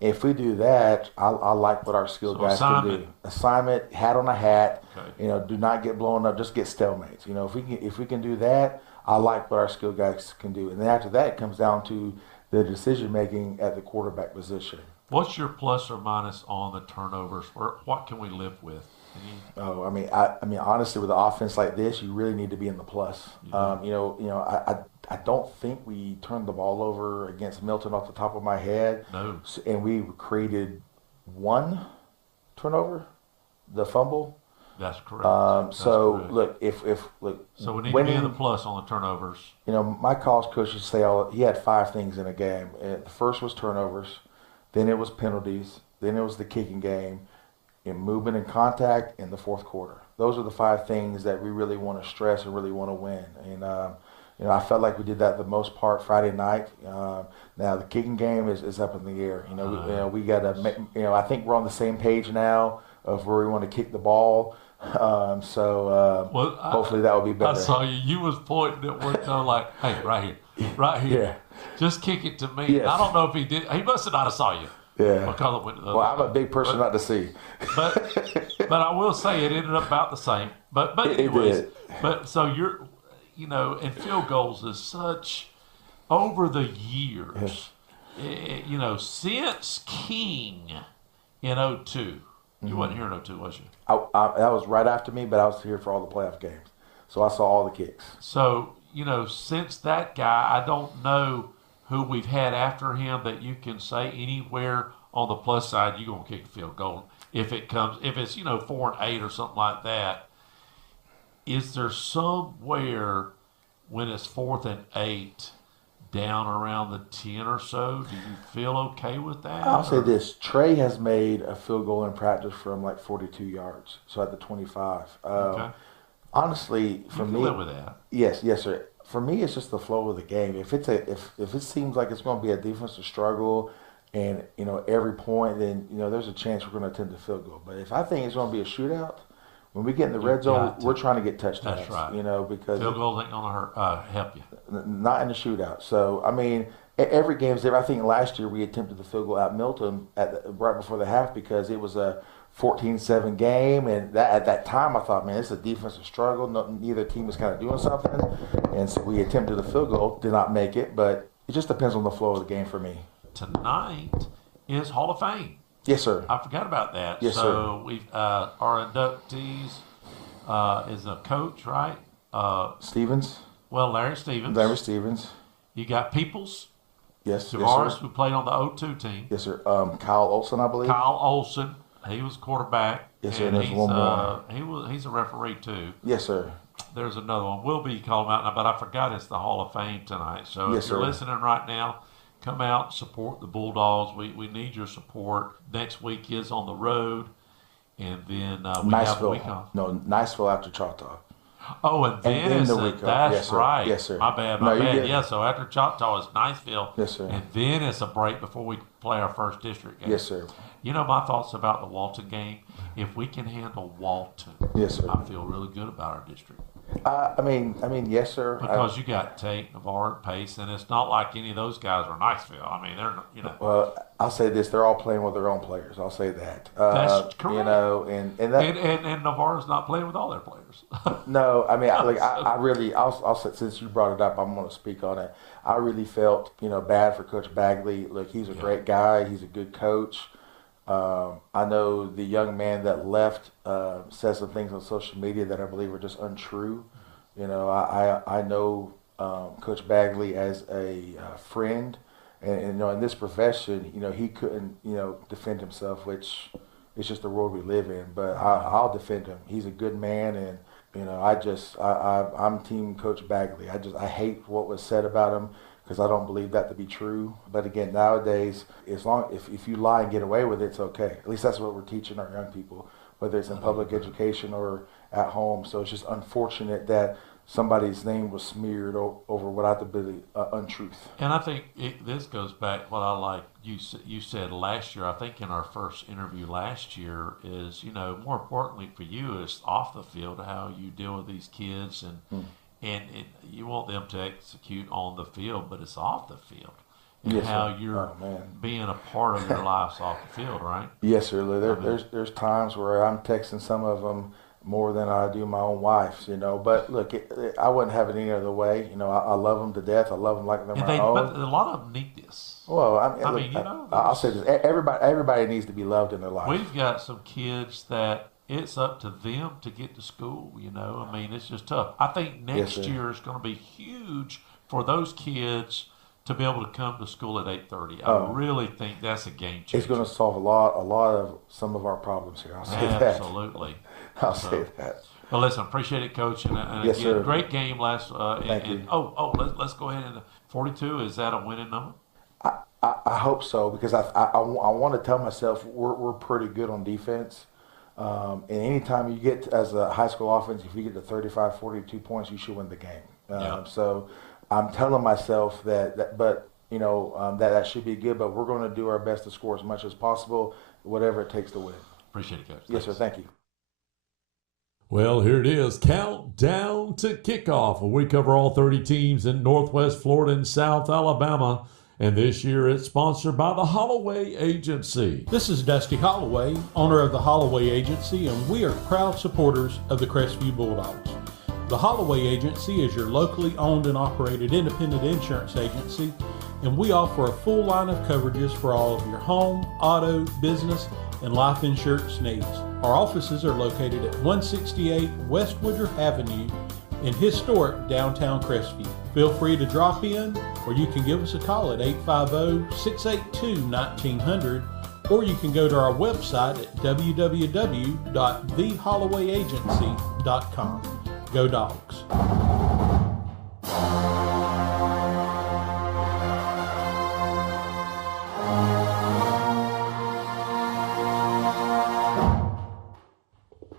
If we do that, I like what our skilled guys can do. Assignment, hat on a hat. Okay. Do not get blown up. Just get stalemates. If we can do that, I like what our skilled guys can do. And then after that, it comes down to the decision making at the quarterback position. What's your plus or minus on the turnovers? What can we live with? Honestly, with an offense like this, you really need to be in the plus. Yeah. I don't think we turned the ball over against Milton off the top of my head. No. And we created 1 turnover, the fumble. That's correct. So we need to be in the plus on the turnovers. My college coach used to say he had 5 things in a game. The first was turnovers, then it was penalties, then it was the kicking game, and movement and contact in the fourth quarter. Those are the 5 things that we really want to stress and really want to win. And I felt like we did that the most part Friday night. Now the kicking game is up in the air. We got to. I think we're on the same page now of where we want to kick the ball. Hopefully that will be better. I saw you. You was pointing at one time like, "Hey, right here, Yeah. Just kick it to me." Yes. I don't know if he did. He must have not have saw you. Yeah. Because it went to the I'm a big person not to see. But I will say it ended up about the same. But anyways, it did. But so you're, and field goals is such. over the years, since King in 02, you wasn't here in 02, was you? That was right after me, but I was here for all the playoff games. So I saw all the kicks. So, since that guy, I don't know who we've had after him that you can say anywhere on the plus side, you're going to kick a field goal. If it's 4 and 8 or something like that, is there somewhere when it's 4th and 8 down around the 10 or so, do you feel okay with that? I'll say this. Trey has made a field goal in practice from like 42 yards, so at the 25. Okay. Honestly, for me, live with that. Yes, sir. For me, it's just the flow of the game. If it seems like it's going to be a defensive struggle, and every point, then there's a chance we're going to attempt the field goal. But if I think it's going to be a shootout, when we get in the red zone, we're trying to get touchdowns. That's right. Because field goals ain't going to help you. Not in the shootout. So I mean, every game's there. I think last year we attempted the field goal at Milton right before the half because it was a 14-7 game, and at that time I thought, man, it's a defensive struggle. Neither team was kind of doing something, and so we attempted the field goal, did not make it, but it just depends on the flow of the game for me. Tonight is Hall of Fame. Yes, sir. I forgot about that. Yes, so we our inductees is a coach, right? Stevens. Well, Larry Stevens. Larry Stevens. You got Peoples. Yes, Tavares, yes, sir. who played on the 02 team. Yes, sir. Kyle Olson, I believe. Kyle Olson. He was quarterback. Yes, sir. And there's one more. He's a referee, too. Yes, sir. There's another one. We'll be calling out now, but I forgot it's the Hall of Fame tonight. So yes, if you're sir. listening right now, come out, support the Bulldogs. We need your support. Next week is on the road, and then we have a week off. No, Niceville after Choctaw. Oh, and then the week off. That's yes, sir. right. Yes, sir. My bad. Yeah, so after Choctaw is Niceville. Yes, sir. And then it's a break before we play our first district game. Yes, sir. My thoughts about the Walton game, if we can handle Walton, yes, sir. I feel really good about our district. I mean, yes, sir. Because you got Tate, Navarre, Pace, and it's not like any of those guys are Niceville. I mean, they're. Well, I'll say this: they're all playing with their own players. I'll say that. That's correct. And Navarre's not playing with all their players. No, I mean, I really, I'll say, since you brought it up, I'm going to speak on it. I really felt, bad for Coach Bagley. Look, he's a great guy. He's a good coach. I know the young man that left said some things on social media that I believe are just untrue. I know Coach Bagley as a friend, and in this profession, he couldn't, defend himself, which is just the world we live in. But I'll defend him. He's a good man, and I'm Team Coach Bagley. I hate what was said about him, because I don't believe that to be true. But again, nowadays, if you lie and get away with it, it's okay. At least that's what we're teaching our young people, whether it's in public education or at home. So it's just unfortunate that somebody's name was smeared over what I believe untruth. And I think this goes back what I like you said last year. I think in our first interview last year is, more importantly for you is off the field, how you deal with these kids and you want them to execute on the field, but it's off the field. And yes, how you're being a part of their lives off the field, right? Yes, sir. There's times where I'm texting some of them more than I do my own wife's, But look, I wouldn't have it any other way. I love them to death. I love them like they're my own. But a lot of them need this. Well, I'll say this: everybody needs to be loved in their life. We've got some kids that it's up to them to get to school. I mean, it's just tough. I think next year is going to be huge for those kids to be able to come to school at 8:30. I really think that's a game changer. It's going to solve a lot of some of our problems here. I'll say that. Absolutely. I'll say that. Well, listen, appreciate it, Coach. And yes, again, sir. Great game last. Thank you. Let's go ahead and 42. Is that a winning number? I hope so, because I want to tell myself we're pretty good on defense. And anytime you get, as a high school offense, if you get to 35, 42 points, you should win the game. So I'm telling myself that should be good, but we're going to do our best to score as much as possible, whatever it takes to win. Appreciate it, Coach. Yes, sir. Thank you. Well, here it is. Countdown to kickoff. We cover all 30 teams in Northwest Florida and South Alabama. And this year it's sponsored by the Holloway Agency. This is Dusty Holloway, owner of the Holloway Agency, and we are proud supporters of the Crestview Bulldogs. The Holloway Agency is your locally owned and operated independent insurance agency, and we offer a full line of coverages for all of your home, auto, business, and life insurance needs. Our offices are located at 168 West Woodruff Avenue in historic downtown Crestview. Feel free to drop in, or you can give us a call at 850-682-1900, or you can go to our website at www.thehollowayagency.com. Go Dogs.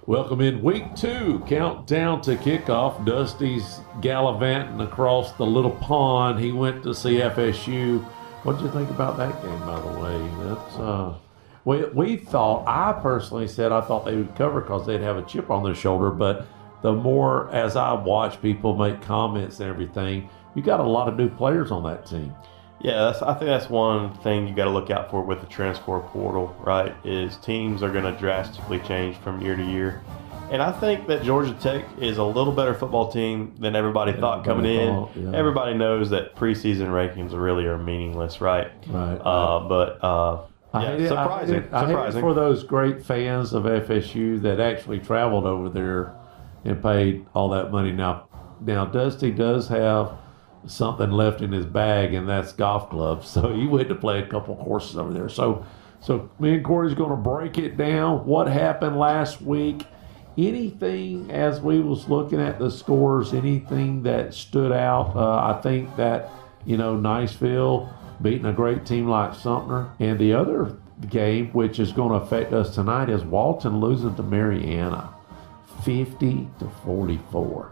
Welcome in week 2, countdown to kickoff. Dusty's gallivanting across the little pond. He went to see FSU. What did you think about that game, by the way? That's we thought, I personally said I thought they would cover because they'd have a chip on their shoulder, but the more as I watch people make comments and everything, you got a lot of new players on that team. Yeah, I think that's one thing you got to look out for with the transfer portal, right? Is teams are going to drastically change from year to year. And I think that Georgia Tech is a little better football team than everybody thought coming in. Yeah. Everybody knows that preseason rankings really are meaningless, right? Right. Surprising. I hate it for those great fans of FSU that actually traveled over there and paid all that money. Now Dusty does have something left in his bag, and that's golf clubs. So he went to play a couple courses over there. So me and Corey's going to break it down. What happened last week? Anything as we was looking at the scores? Anything that stood out? I think that Niceville beating a great team like Sumter, and the other game which is going to affect us tonight is Walton losing to Mariana, 50-44.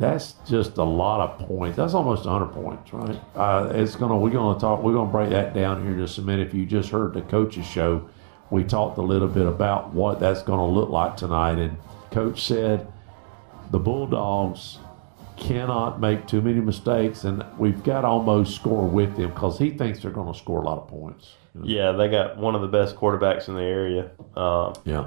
That's just a lot of points. That's almost 100 points, right? We're gonna break that down here in just a minute. If you just heard the coach's show, we talked a little bit about what that's gonna look like tonight. And Coach said the Bulldogs cannot make too many mistakes, and we've got to almost score with them because he thinks they're gonna score a lot of points. Yeah, they got one of the best quarterbacks in the area. Yeah.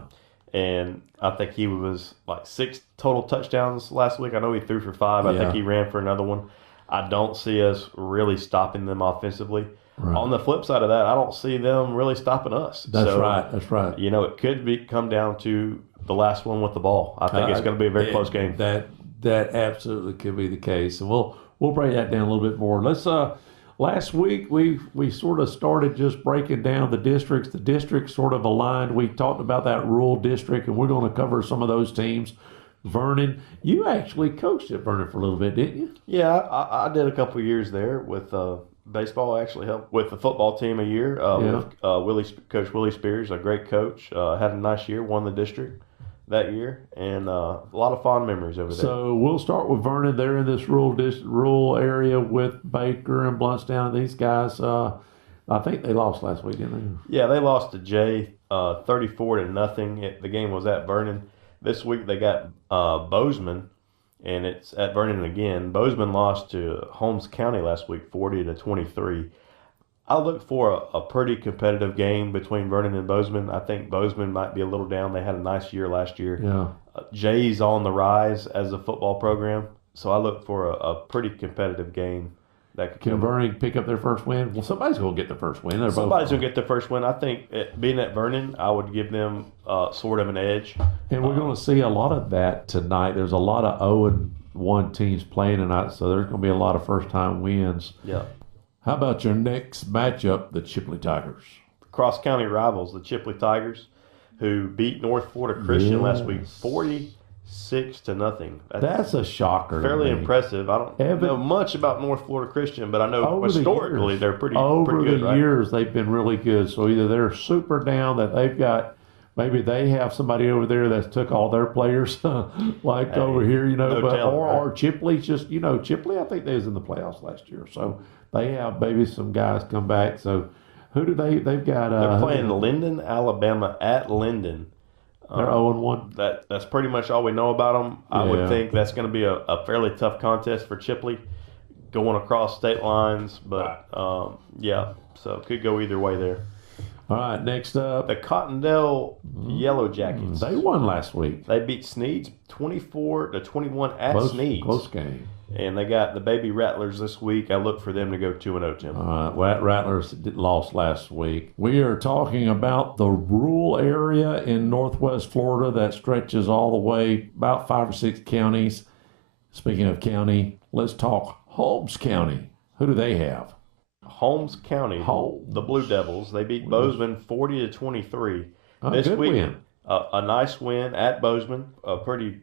And I think he was like 6 total touchdowns last week. I know he threw for 5. I think he ran for another one. I don't see us really stopping them offensively. Right. On the flip side of that, I don't see them really stopping us. That's right. It could come down to the last one with the ball. I think it's going to be a very close game. That absolutely could be the case. And we'll break that down a little bit more. Let's last week, we sort of started just breaking down the districts. The districts sort of aligned. We talked about that rural district, and we're going to cover some of those teams. Vernon, you actually coached at Vernon for a little bit, didn't you? Yeah, I did a couple of years there with baseball. I actually helped with the football team a year with Coach Willie Spears, a great coach. Had a nice year, won the district that year, and a lot of fond memories over there. So we'll start with Vernon. They're in this rural area with Baker and Bluntstown. These guys, I think they lost last week, didn't they? Yeah, they lost to Jay 34-0. The game was at Vernon. This week they got Bozeman, and it's at Vernon again. Bozeman lost to Holmes County last week, 40-23. I look for a pretty competitive game between Vernon and Bozeman. I think Bozeman might be a little down. They had a nice year last year. Yeah. Jay's on the rise as a football program, so I look for a pretty competitive game. Can Vernon pick up their first win? Well, somebody's going to get the first win. Somebody's going to get the first win. I think being at Vernon, I would give them sort of an edge. And we're going to see a lot of that tonight. There's a lot of 0-1 teams playing tonight, so there's going to be a lot of first-time wins. Yeah. How about your next matchup, the Chipley Tigers? Cross-county rivals, the Chipley Tigers, who beat North Florida Christian last week 40-0. That's a shocker. Fairly impressive. I don't know much about North Florida Christian, but I know historically they're pretty good. Over the years, they've been really good. So either they're super down that they've got, maybe they have somebody over there that's took all their players over here, or Chipley's just, Chipley, I think they was in the playoffs last year. So they have maybe some guys come back. So who do they've got? They're playing Linden, Alabama at Linden. They're 0-1. That's pretty much all we know about them. I would think that's going to be a fairly tough contest for Chipley, going across state lines. But, so it could go either way there. All right, next up. The Cottondale Yellow Jackets. They won last week. They beat Sneads 24-21 at Sneads. Close game. And they got the Baby Rattlers this week. I look for them to go 2-0, Tim. Rattlers lost last week. We are talking about the rural area in northwest Florida that stretches all the way about 5 or 6 counties. Speaking of county, let's talk Holmes County. Who do they have? Holmes County, the Blue Devils. They beat Bozeman 40-23. This week, win. A nice win at Bozeman. A pretty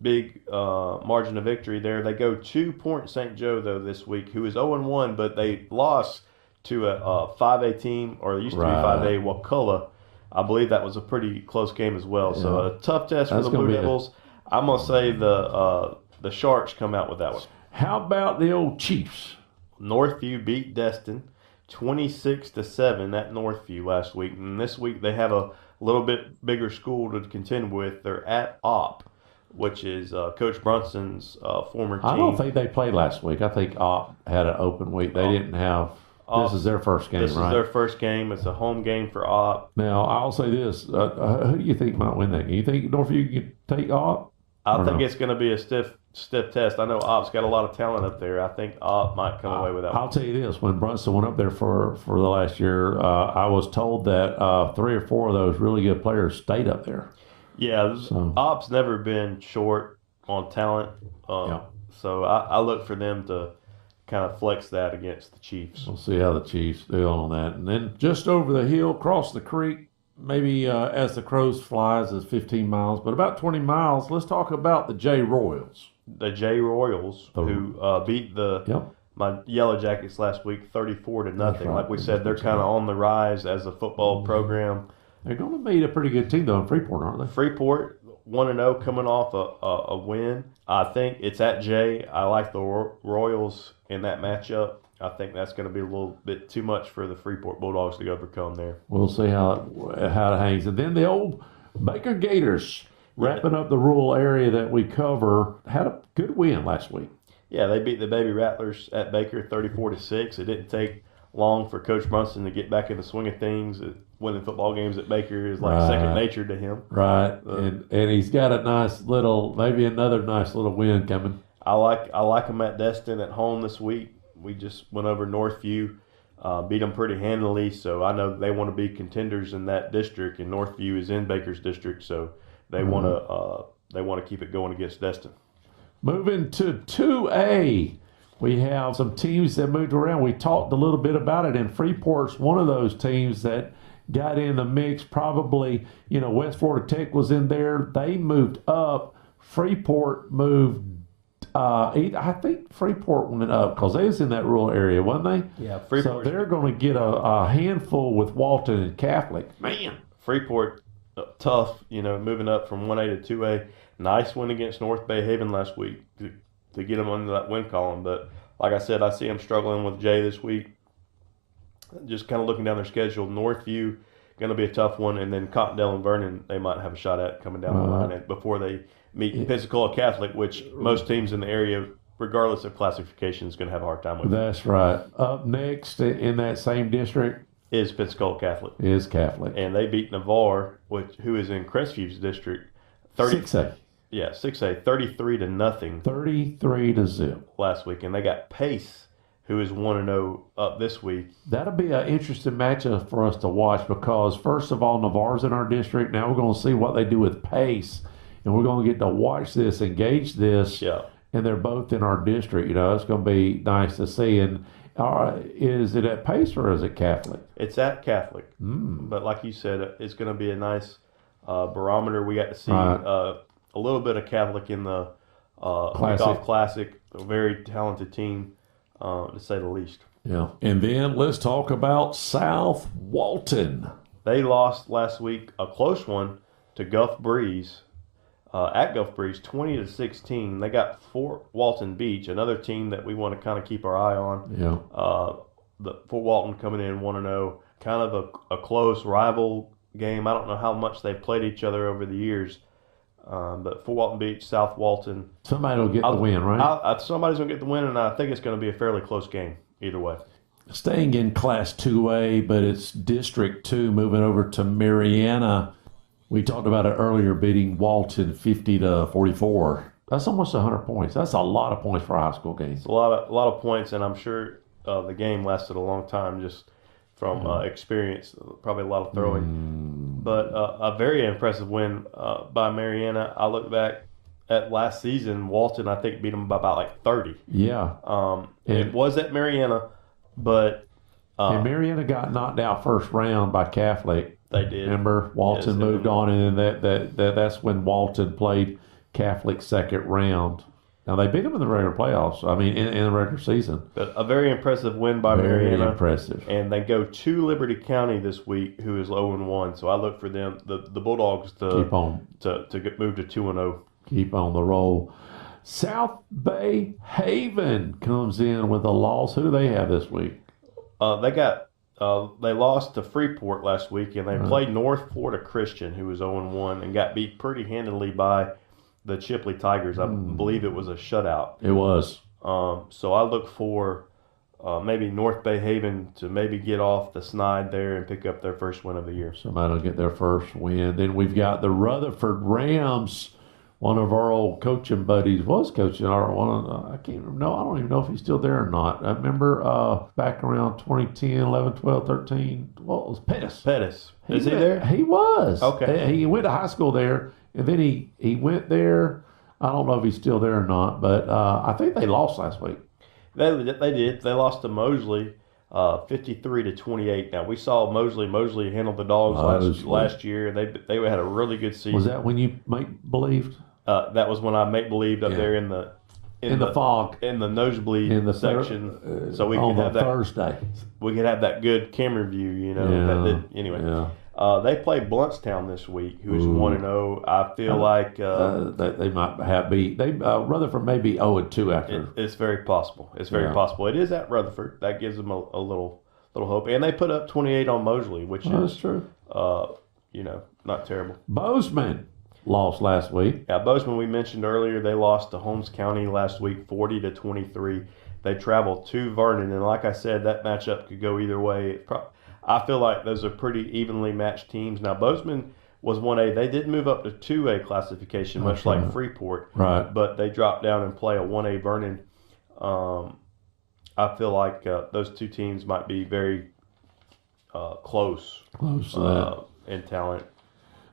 big margin of victory there. They go to Point St. Joe, though, this week, who is 0-1, but they lost to a 5A team, or it used to be 5A, Wakulla. I believe that was a pretty close game as well. Yeah. So a tough test for the Blue Devils. I'm going to say the Sharks come out with that one. How about the old Chiefs? Northview beat Destin 26-7 at Northview last week. And this week they have a little bit bigger school to contend with. They're at Op, which is Coach Brunson's former team. I don't think they played last week. I think Op had an open week. They didn't have – this is their first game, This is their first game. It's a home game for Op. Now, I'll say this. Who do you think might win that game? You think Northview can take Op? I think it's going to be a stiff test. I know Op's got a lot of talent up there. I think Op might come away with that one. I'll tell you this. When Brunson went up there for the last year, I was told that 3 or 4 of those really good players stayed up there. Yeah, Op's never been short on talent. So I look for them to kind of flex that against the Chiefs. We'll see how the Chiefs do on that. And then just over the hill, across the creek, maybe as the crows flies is 15 miles, but about 20 miles, let's talk about the J Royals. The J Royals, who beat my Yellow Jackets last week 34-0. Right. Like we said, they're kind of on the rise as a football program. They're going to meet a pretty good team, though, in Freeport, aren't they? Freeport, 1-0, coming off a win. I think it's at J. I like the Royals in that matchup. I think that's going to be a little bit too much for the Freeport Bulldogs to overcome there. We'll see how it hangs. And then the old Baker Gators, wrapping up the rural area that we cover, had a good win last week. Yeah, they beat the Baby Rattlers at Baker 34-6. It didn't take long for Coach Brunson to get back in the swing of things. Winning football games at Baker is like second nature to him. Right, and he's got a nice little, maybe another nice little win coming. I like him at Destin at home this week. We just went over Northview, beat them pretty handily, so I know they want to be contenders in that district, and Northview is in Baker's district, so they want to keep it going against Destin. Moving to 2A, we have some teams that moved around. We talked a little bit about it, and Freeport's one of those teams that got in the mix. Probably, West Florida Tech was in there. They moved up. Freeport moved. I think Freeport went up because they was in that rural area, wasn't they? Yeah, Freeport. So they're going to get a handful with Walton and Catholic. Man, Freeport, tough. Moving up from 1A to 2A. Nice win against North Bay Haven last week to get them under that win column. But like I said, I see them struggling with Jay this week. Just kind of looking down their schedule, Northview going to be a tough one, and then Cottondale and Vernon they might have a shot at coming down the line before they meet Pensacola Catholic, which most teams in the area, regardless of classification, is going to have a hard time with. That's right. Up next in that same district is Pensacola Catholic. Is Catholic. And they beat Navarre, who is in Crestview's district. 6A. Yeah, 6A, 33-0. 33-0. Last week. And they got Pace, who is 1-0 up this week. That'll be an interesting matchup for us to watch because, first of all, Navarre's in our district. Now we're going to see what they do with Pace. And we're going to get to watch this, engage this, and they're both in our district. It's going to be nice to see. And is it at Pace or is it Catholic? It's at Catholic. But like you said, it's going to be a nice barometer. We got to see a little bit of Catholic in the Golf Classic. A very talented team, to say the least. Yeah. And then let's talk about South Walton. They lost last week, a close one, to Gulf Breeze. At Gulf Breeze, 20-16. They got Fort Walton Beach, another team that we want to kind of keep our eye on. Yeah. The Fort Walton coming in 1-0, kind of a close rival game. I don't know how much they've played each other over the years, but Fort Walton Beach, South Walton. Somebody will get the win, right? Somebody's going to get the win, and I think it's going to be a fairly close game either way. Staying in Class 2A, but it's District 2 moving over to Mariana. We talked about it earlier, beating Walton 50-44. That's almost 100 points. That's a lot of points for a high school game. It's a lot of points, and I'm sure the game lasted a long time just from experience. Probably a lot of throwing. But a very impressive win by Mariana. I look back at last season, Walton, I think, beat them by about like 30. Yeah. It was at Mariana, but... and Mariana got knocked out first round by Catholic. They did. Remember, Walton moved on, and then that's when Walton played Catholic second round. Now, they beat them in the regular playoffs, in the regular season. But a very impressive win by Mariana. Very impressive. And they go to Liberty County this week, who is 0-1. So I look for them, the Bulldogs, to keep on to move to 2-0. Keep on the roll. South Bay Haven comes in with a loss. Who do they have this week? They lost to Freeport last week, and they played North Florida Christian, who was 0-1, and got beat pretty handily by the Chipley Tigers. I believe it was a shutout. It was. So I look for maybe North Bay Haven to maybe get off the snide there and pick up their first win of the year. Somebody will get their first win. Then we've got the Rutherford Rams. One of our old coaching buddies was coaching I don't even know if he's still there or not. I remember back around 2010, 11, 12, 13. What was Pettis? Pettis. Is he there? He was. Okay. He went to high school there, and then he went there. I don't know if he's still there or not, but I think they lost last week. They did. They lost to Mosley 53-28. Now, we saw Mosley handled the Dogs last year. They had a really good season. Was that when you believed? That was when I make-believed up there in the fog, in the nosebleed in the section, so we could have that Thursday. We could have that good camera view, anyway. Yeah. They play Bluntstown this week, who's 1-0. I feel like they might have Rutherford may be 0-2 after. It's very possible. It's very possible. It is at Rutherford. That gives them a little hope, and they put up 28 on Mosley, which is true. Not terrible. Bozeman lost last week. Yeah, Bozeman, we mentioned earlier, they lost to Holmes County last week, 40-23. They traveled to Vernon, and like I said, that matchup could go either way. I feel like those are pretty evenly matched teams. Now, Bozeman was 1A. They did move up to 2A classification, much like Freeport. Right. But they dropped down and play a 1A Vernon. I feel like those two teams might be very close to that in talent.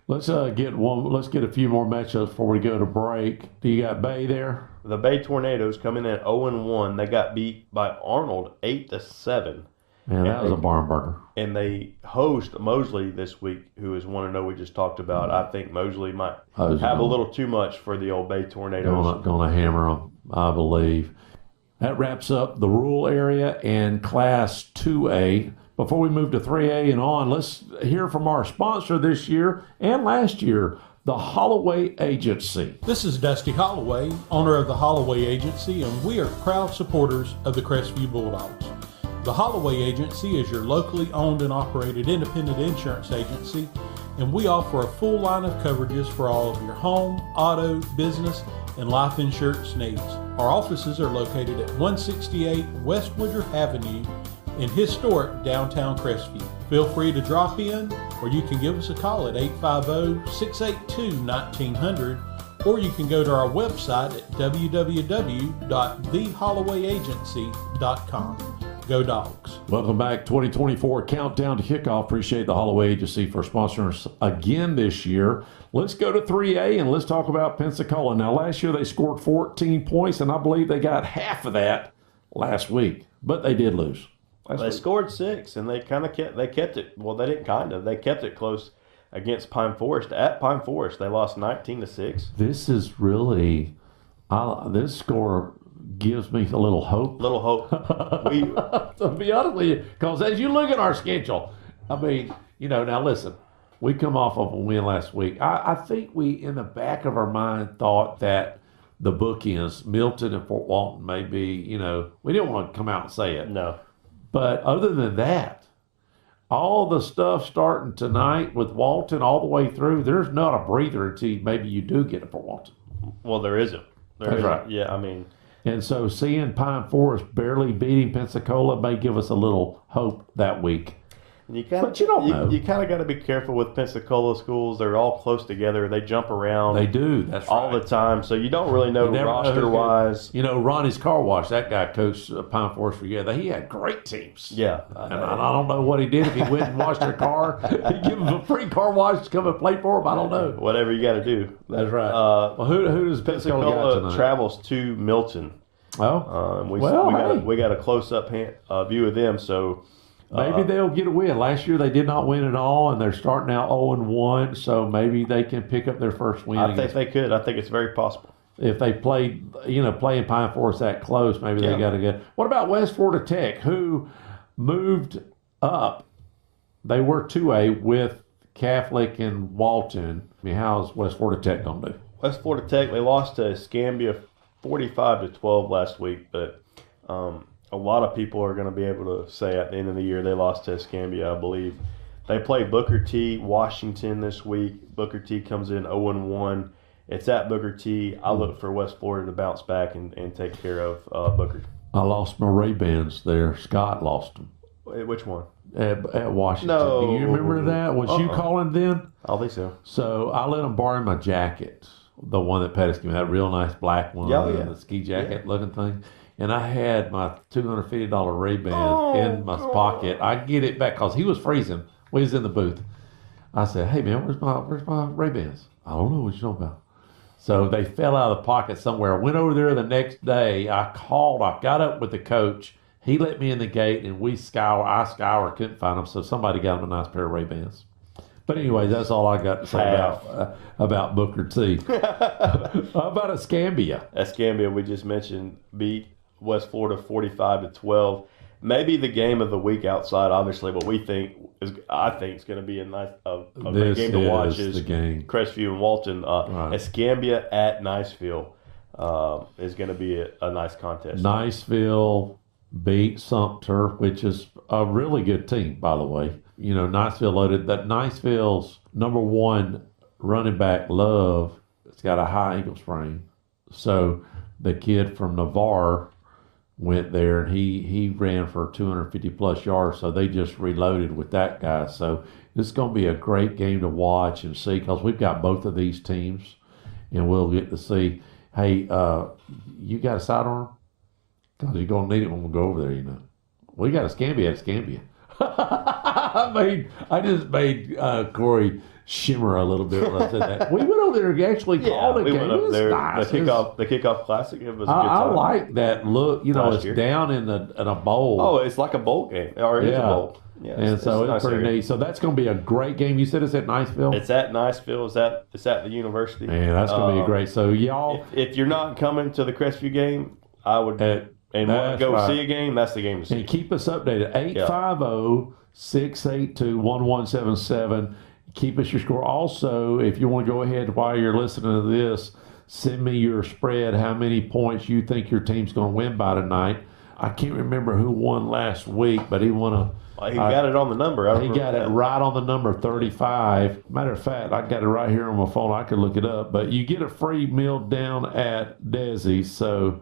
Let's get a few more matchups before we go to break. Do you got Bay there? The Bay Tornadoes coming in at 0-1. They got beat by Arnold 8-7. Man, that was a barn burner. And they host Mosley this week, who is 1-0 we just talked about. I think Mosley might have a little too much for the old Bay Tornadoes. Going to hammer them, I believe. That wraps up the rural area and Class 2A. Before we move to 3A and on, let's hear from our sponsor this year and last year, the Holloway Agency. This is Dusty Holloway, owner of the Holloway Agency, and we are proud supporters of the Crestview Bulldogs. The Holloway Agency is your locally owned and operated independent insurance agency, and we offer a full line of coverages for all of your home, auto, business, and life insurance needs. Our offices are located at 168 West Woodruff Avenue in historic downtown Crestview. Feel free to drop in, or you can give us a call at 850-682-1900, or you can go to our website at www.thehollowayagency.com. Go Dogs. Welcome back. 2024 countdown to kickoff. Appreciate the Holloway Agency for sponsoring us again this year. Let's go to 3A and let's talk about Pensacola. Now, last year they scored 14 points, and I believe they got half of that last week, but they did lose. They scored 6, and they kept it. Well, they didn't they kept it close against Pine Forest. At Pine Forest, they lost 19-6. This is really, this score gives me a little hope. To be honest with you, because as you look at our schedule, now listen, we come off of a win last week. I think we, in the back of our mind, thought that the bookends, Milton and Fort Walton, may be, we didn't want to come out and say it. No. But other than that, all the stuff starting tonight with Walton all the way through, there's not a breather until maybe you do get it for Walton. Well, there isn't. That's right. Yeah, And so seeing Pine Forest barely beating Pensacola may give us a little hope that week. But you don't know. You kind of got to be careful with Pensacola schools. They're all close together. They jump around. They do. That's right. All the time. So you don't really know roster-wise. You know, Ronnie's Car Wash, that guy coached Pine Forest for years. He had great teams. Yeah. And I don't know what he did. If he went and washed their car, he'd give them a free car wash to come and play for him. I don't know. Whatever you got to do. That's right. Well, who does Pensacola got tonight? Travels to Milton. Oh. We got a close-up view of them, so... Maybe they'll get a win. Last year they did not win at all, and they're starting out 0-1. So maybe they can pick up their first win. I think they could. I think it's very possible. If they playing Pine Forest that close, maybe they got to get. What about West Florida Tech, who moved up? They were 2A with Catholic and Walton. I mean, how's West Florida Tech going to do? West Florida Tech, they lost to Escambia 45-12 last week, but. A lot of people are going to be able to say at the end of the year they lost to Escambia, I believe. They play Booker T, Washington this week. Booker T comes in 0-1. It's at Booker T. I look for West Florida to bounce back and take care of Booker. I lost my Ray-Bans there. Scott lost them. Which one? At Washington. No. Do you remember that? Was you calling then? I think so. So I let them borrow my jacket, the one that Pettis gave me, that real nice black one, the ski jacket looking thing. And I had my $250 Ray-Ban in my pocket. I get it back because he was freezing. We was in the booth. I said, "Hey man, where's my Ray-Bans?" "I don't know what you're talking about." So they fell out of the pocket somewhere. I went over there the next day. I got up with the coach. He let me in the gate, and I scoured, couldn't find them. So somebody got him a nice pair of Ray-Bans. But anyway, that's all I got to say about Booker T. How about Escambia? Escambia, we just mentioned, beat West Florida 45-12. Maybe the game of the week outside, obviously, what I think is going to be a great game to watch is the game. Crestview and Walton. Right. Escambia at Niceville is going to be a nice contest. Niceville beat Sumter, which is a really good team, by the way. You know, Niceville loaded that. Niceville's number one running back, Love, has got a high ankle sprain. So the kid from Navarre went there, and he ran for 250 plus yards. So they just reloaded with that guy. So it's going to be a great game to watch and see, because we've got both of these teams, and we'll get to see. Hey, you got a sidearm? Because you're going to need it when we go over there, you know. We got Escambia at Escambia. I just made Corey shimmer a little bit when I said that. We went over there and actually called a game. Went up there. Nice. The kickoff classic. It was a good time. I like that look. You know, it's down in a bowl. Oh, it's like a bowl game, or it is a bowl. Yeah, and so it's pretty neat. So that's going to be a great game. You said it's at Niceville? It's at Niceville. It's at the university. Man, that's going to be great. So y'all, if you're not coming to the Crestview game, I would want to go see a game. That's the game to see. And keep us updated. 850-682-1177. Keep us your score. Also, if you want to go ahead while you're listening to this, send me your spread, how many points you think your team's going to win by tonight. I can't remember who won last week, but he won he got it on the number. He got it right on the number, 35. Matter of fact, I got it right here on my phone. I could look it up. But you get a free meal down at Desi's, so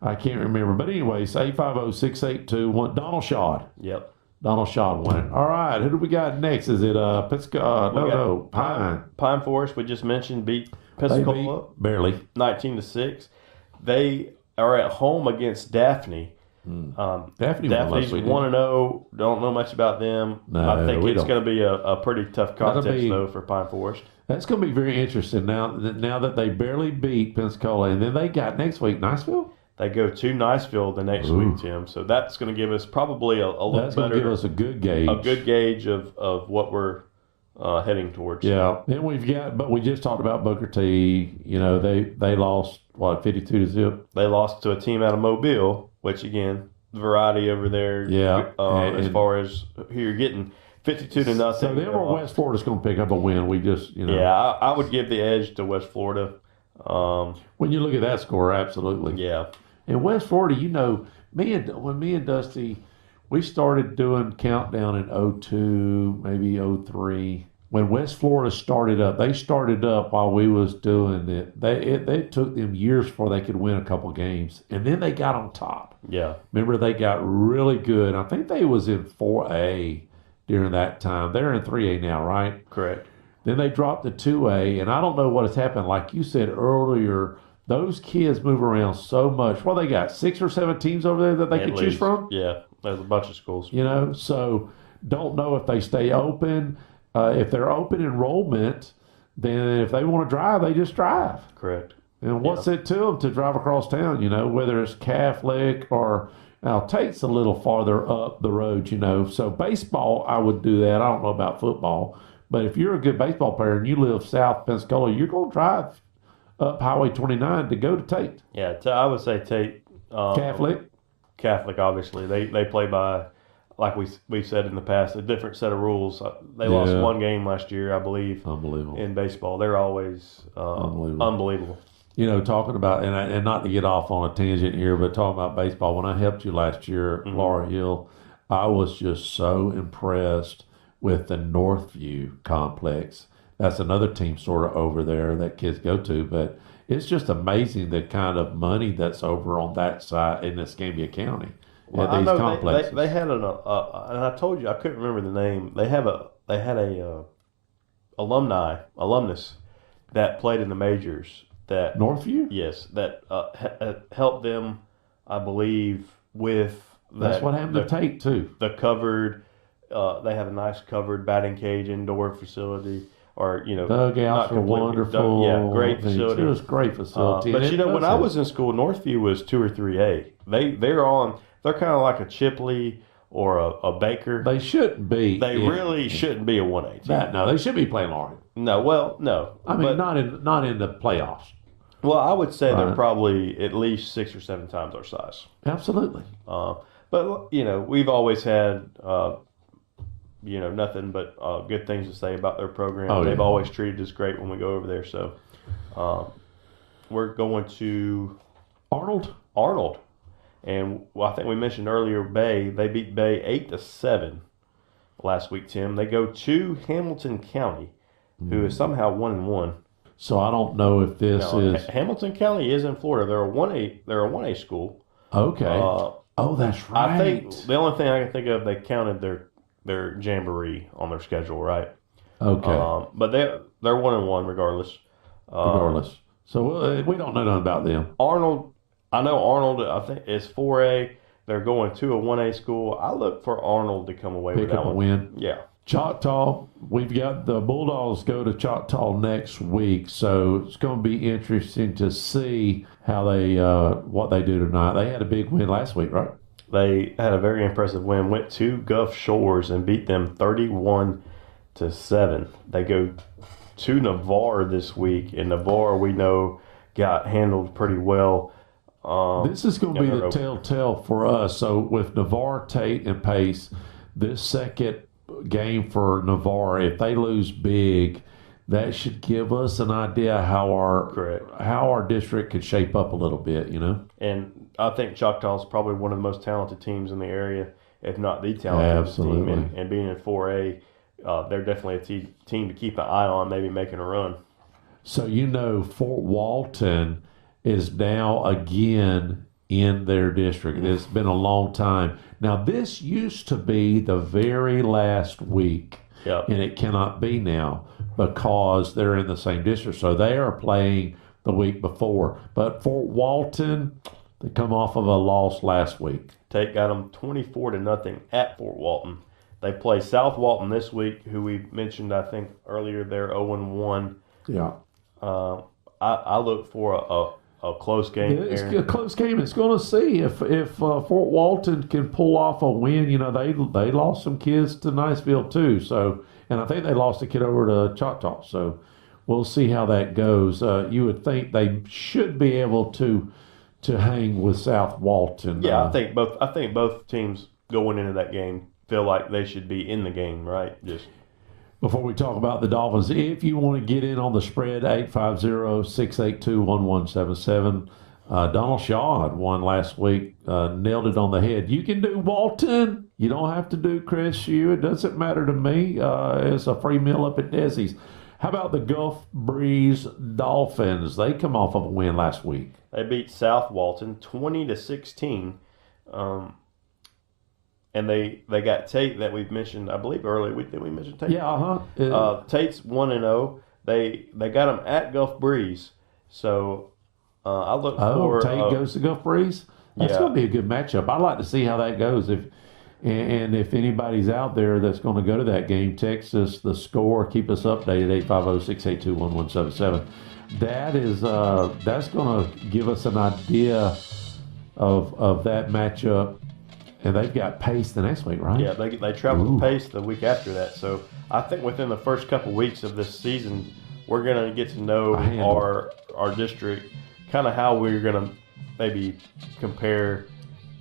I can't remember. But anyways, 850-682. Donald Shad. Yep. Donald Shad won it. All right, who do we got next? Is it Pine? Pine Forest, we just mentioned, beat Pensacola. Barely. 19-6. They are at home against Daphne. Daphne's 1-0. Don't know much about them. No, I think it's going to be a pretty tough contest, though, for Pine Forest. That's going to be very interesting now that they barely beat Pensacola. And then they got next week Niceville? They go to Niceville the next week, Tim. So that's going to give us probably a little better. That's going to give us a good gauge. A good gauge of what we're heading towards. Yeah. Then we just talked about Booker T. You know, they lost, 52-0? They lost to a team out of Mobile, which, again, variety over there. Yeah. As far as who you're getting. 52-0. So then West Florida's going to pick up a win. We just, Yeah, I would give the edge to West Florida. When you look at that score, absolutely. Yeah. And West Florida, when me and Dusty, we started doing countdown in 02, maybe 03. when West Florida started up, they started up while we was doing it. It took them years before they could win a couple games, and then they got on top. Yeah. Remember, they got really good. I think they was in 4A during that time. They're in 3A now, right? Correct. Then they dropped to 2A, and I don't know what has happened. Like you said earlier, those kids move around so much. Well, they got 6 or 7 teams over there that they can choose from. Yeah, there's a bunch of schools. You know, so don't know if they stay open. If they're open enrollment, then if they want to drive, they just drive. Correct. And what's it to them to drive across town, you know, whether it's Catholic or, now Tate's a little farther up the road, you know. So baseball, I would do that. I don't know about football. But if you're a good baseball player and you live south Pensacola, you're going to drive up Highway 29 to go to Tate. Yeah, I would say Tate. Catholic, obviously. They play by, like we've said in the past, a different set of rules. They lost one game last year, I believe. Unbelievable. In baseball. They're always unbelievable. You know, talking about, and not to get off on a tangent here, but talking about baseball, when I helped you last year at Laura Hill, I was just so impressed with the Northview complex. That's another team sort of over there that kids go to, but it's just amazing the kind of money that's over on that side in Escambia County. Well, at these complexes. They had and I told you I couldn't remember the name. They had a alumnus that played in the majors. That Northview? Yes, that helped them, I believe, with that. That's what happened to Tate too. The covered, they have a nice covered batting cage indoor facility, or dugouts are wonderful. Great facility. It was great facility. But when I was in school, Northview was 2 or 3A. They're kind of like a Chipley or a Baker. They shouldn't be. They really shouldn't be a 1A team. No, they should be playing Laura. No. I mean, not in the playoffs. Well, I would say they're probably at least 6 or 7 times our size. Absolutely. But we've always had nothing but good things to say about their program. They've always treated us great when we go over there. So we're going to Arnold, and I think we mentioned earlier Bay. They beat Bay 8-7 last week. Tim, they go to Hamilton County, who is somehow 1-1. So I don't know if this is Hamilton County is in Florida. They're a 1A school. Okay. That's right. I think the only thing I can think of, they counted their jamboree on their schedule, right? Okay. But they're 1-1 regardless. So we don't know nothing about them. Arnold, I think is 4A. They're going to a 1A school. I look for Arnold to come away with that one. Win. Yeah. Choctaw, we've got the Bulldogs go to Choctaw next week, so it's going to be interesting to see how what they do tonight. They had a big win last week, right? They had a very impressive win. Went to Gulf Shores and beat them 31-7. They go to Navarre this week, and Navarre we know got handled pretty well. This is going to be the telltale for us. So with Navarre, Tate, and Pace, this second game for Navarre, if they lose big, that should give us an idea how our district could shape up a little bit, And I think Choctaw is probably one of the most talented teams in the area, if not the talented team. And being in 4A, they're definitely a team to keep an eye on, maybe making a run. So Fort Walton is now again in their district. It's been a long time. Now, this used to be the very last week, and it cannot be now because they're in the same district. So they are playing the week before. But Fort Walton, they come off of a loss last week. Tate got them 24-0 at Fort Walton. They play South Walton this week, who we mentioned, I think, earlier. They're 0-1. Yeah. I look for a close game. It's a close game. It's going to see if Fort Walton can pull off a win. They lost some kids to Niceville too. So, and I think they lost a kid over to Choctaw. So, we'll see how that goes. You would think they should be able to hang with South Walton. Yeah, I think both teams going into that game feel like they should be in the game, right? Before we talk about the Dolphins, if you want to get in on the spread, 850-682-1177. Donald Shaw had won last week, nailed it on the head. You can do Walton. You don't have to do Crestview. It doesn't matter to me. It's a free meal up at Desi's. How about the Gulf Breeze Dolphins? They come off of a win last week. They beat South Walton 20-16. And they got Tate that we've mentioned, I believe, earlier. Did we mention Tate? Yeah, Tate's 1-0. They got them at Gulf Breeze. So I look for... Tate goes to Gulf Breeze? That's going to be a good matchup. I'd like to see how that goes. If anybody's out there that's going to go to that game, text us the score. Keep us updated, 850-682-1177. That's going to give us an idea of that matchup. And they've got Pace the next week, right? Yeah, they travel to Pace the week after that. So I think within the first couple weeks of this season, we're going to get to know our district, kind of how we're going to maybe compare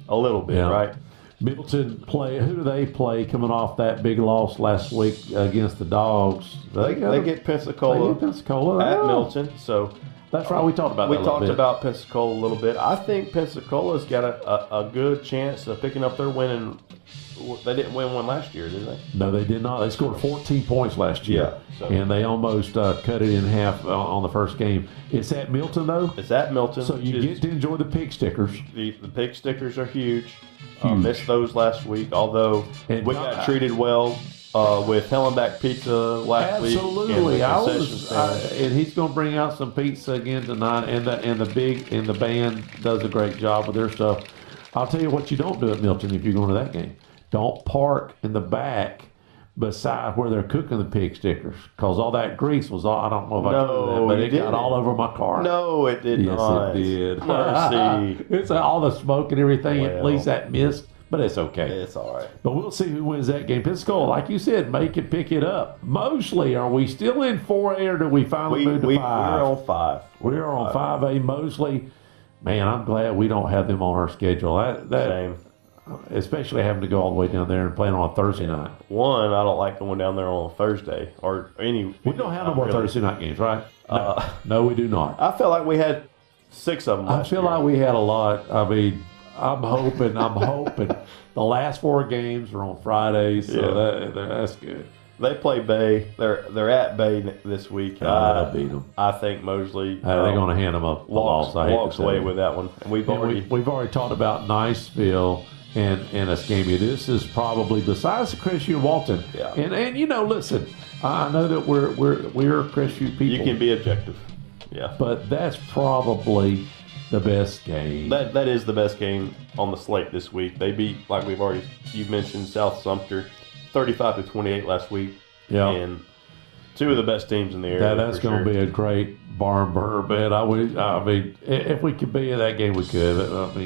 a little bit, right? Middleton who do they play coming off that big loss last week against the Dogs? They get Pensacola, at Milton. So that's right. We talked about that. We talked about Pensacola a little bit. I think Pensacola's got a good chance of picking up their win. They didn't win one last year, did they? No, they did not. They scored 14 points last year, and they almost cut it in half on the first game. It's at Milton, though? It's at Milton. So you get to enjoy the pig stickers. The pig stickers are huge. Missed those last week, although we got treated well with Hellenbach Pizza last week. Absolutely. And he's going to bring out some pizza again tonight, and the band does a great job with their stuff. I'll tell you what you don't do at Milton if you're going to that game. Don't park in the back beside where they're cooking the pig stickers, because all that grease was all, I don't know if I told you that, but it got all over my car. No, it did not. Yes, it did. Mercy. It's all the smoke and everything. At least that mist, but it's okay. It's all right. But we'll see who wins that game. Pensacola, like you said, pick it up. Mosley, are we still in 4A or do we finally move to 5? We're on 5. We're on 5A. Mosley, man, I'm glad we don't have them on our schedule. Same. Especially having to go all the way down there and playing on a Thursday night. One, I don't like going down there on a Thursday or any. We don't have no more Thursday night games, right? No, we do not. I feel like we had 6 of them. I feel like we had a lot. I mean, I'm hoping the last 4 games are on Fridays, so that's good. They play Bay. They're at Bay this week. They'll beat them. I think Mosley. They're going to hand them a loss. Walks away with that one. And we've already talked about Niceville and Escambia. This is probably, besides the Crestview Walton. Yeah. And listen, I know that we're Crestview people. You can be objective. Yeah. But that's probably the best game. That is the best game on the slate this week. They beat, like you've mentioned, South Sumter 35-28 last week. Yeah. And 2 of the best teams in the area. That's going to be a great barn burner bet. I mean, if we could be in that game, we could.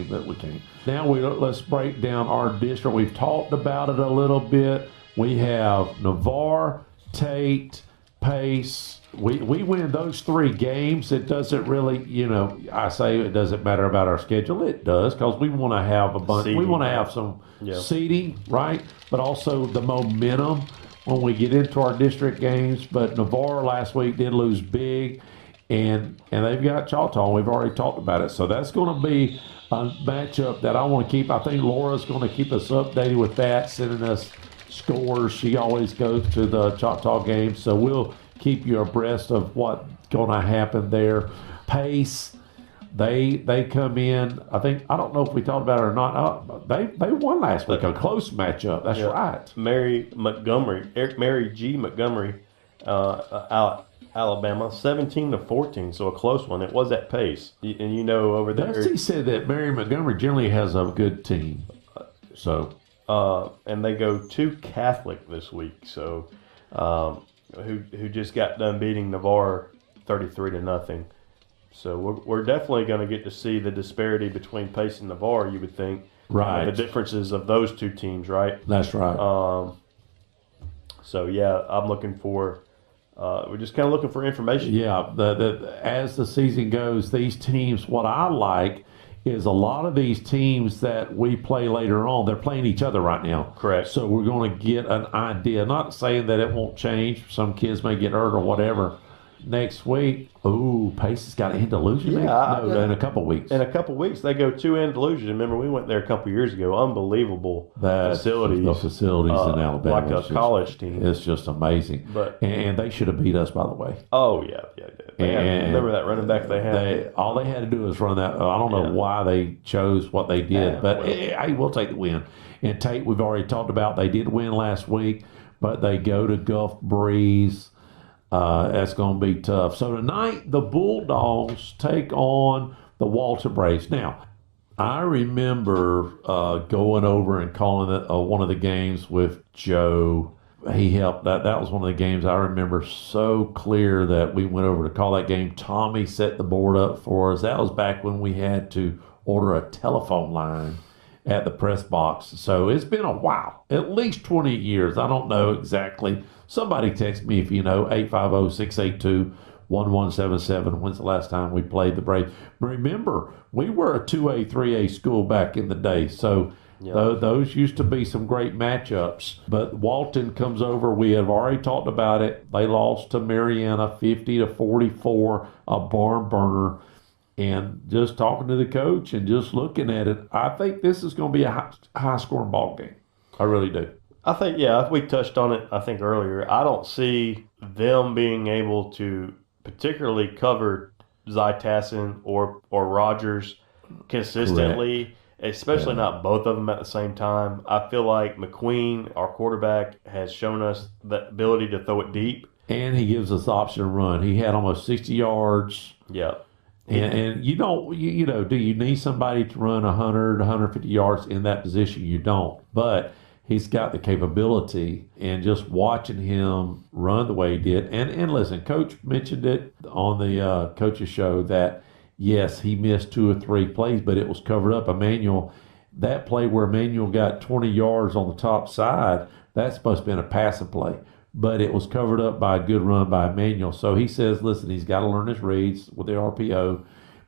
But we can't. Now let's break down our district. We've talked about it a little bit. We have Navarre, Tate, Pace. We win those 3 games. It doesn't really, I say it doesn't matter about our schedule. It does, because we want to have a bunch. We want to have some seeding, right? But also the momentum when we get into our district games. But Navarre last week did lose big, and they've got Choctaw. We've already talked about it. So that's going to be a matchup that I want to keep. I think Laura's going to keep us updated with that, sending us scores. She always goes to the Choctaw games, so we'll keep you abreast of what's going to happen there. Pace, they come in. I don't know if we talked about it or not. They won last week, a close matchup. That's right. Mary G. Montgomery, Alabama, 17-14, so a close one. It was at Pace, and over there. Dusty said that Mary Montgomery generally has a good team. So, and they go to Catholic this week. So, who just got done beating Navarre 33-0. So we're definitely going to get to see the disparity between Pace and Navarre. You would think, right? The differences of those 2 teams, right? That's right. So yeah, I'm looking for. We're just kind of looking for information. Yeah, as the season goes, these teams, what I like is a lot of these teams that we play later on, they're playing each other right now. Correct. So we're going to get an idea, not saying that it won't change. Some kids may get hurt or whatever, next week. Ooh, Pace has got Andalusia. Yeah, in a couple weeks. In a couple weeks, they go to Andalusia. Remember, we went there a couple years ago. Unbelievable facilities. The facilities in Alabama, like a college team. It's just amazing. And they should have beat us, by the way. Oh yeah. Remember that running back they had? All they had to do was run that. I don't know why they chose what they did, but hey, we'll take the win. And Tate, we've already talked about. They did win last week, but they go to Gulf Breeze. That's going to be tough. So tonight, the Bulldogs take on the Walton Braves. Now, I remember going over and calling one of the games with Joe. He helped. That was one of the games I remember so clear that we went over to call that game. Tommy set the board up for us. That was back when we had to order a telephone line at the press box. So it's been a while, at least 20 years. I don't know exactly. Somebody text me if you know, 850-682-1177. When's the last time we played the Braves? Remember, we were a 2A, 3A school back in the day. So those used to be some great matchups. But Walton comes over. We have already talked about it. They lost to Mariana 50-44, a barn burner. And just talking to the coach and just looking at it, I think this is going to be a high-scoring ball game. I really do. I think, we touched on it, I think, earlier. I don't see them being able to particularly cover Zytassin or Rogers consistently, correct, especially not both of them at the same time. I feel like McQueen, our quarterback, has shown us the ability to throw it deep. And he gives us the option to run. He had almost 60 yards. Yeah. And you don't, do you need somebody to run 100, 150 yards in that position? You don't. But he's got the capability, and just watching him run the way he did. And listen, Coach mentioned it on the coach's show that, yes, he missed 2 or 3 plays, but it was covered up. Emmanuel, that play where Emmanuel got 20 yards on the top side, that's supposed to have been a passing play. But it was covered up by a good run by Emmanuel. So he says, listen, he's got to learn his reads with the RPO.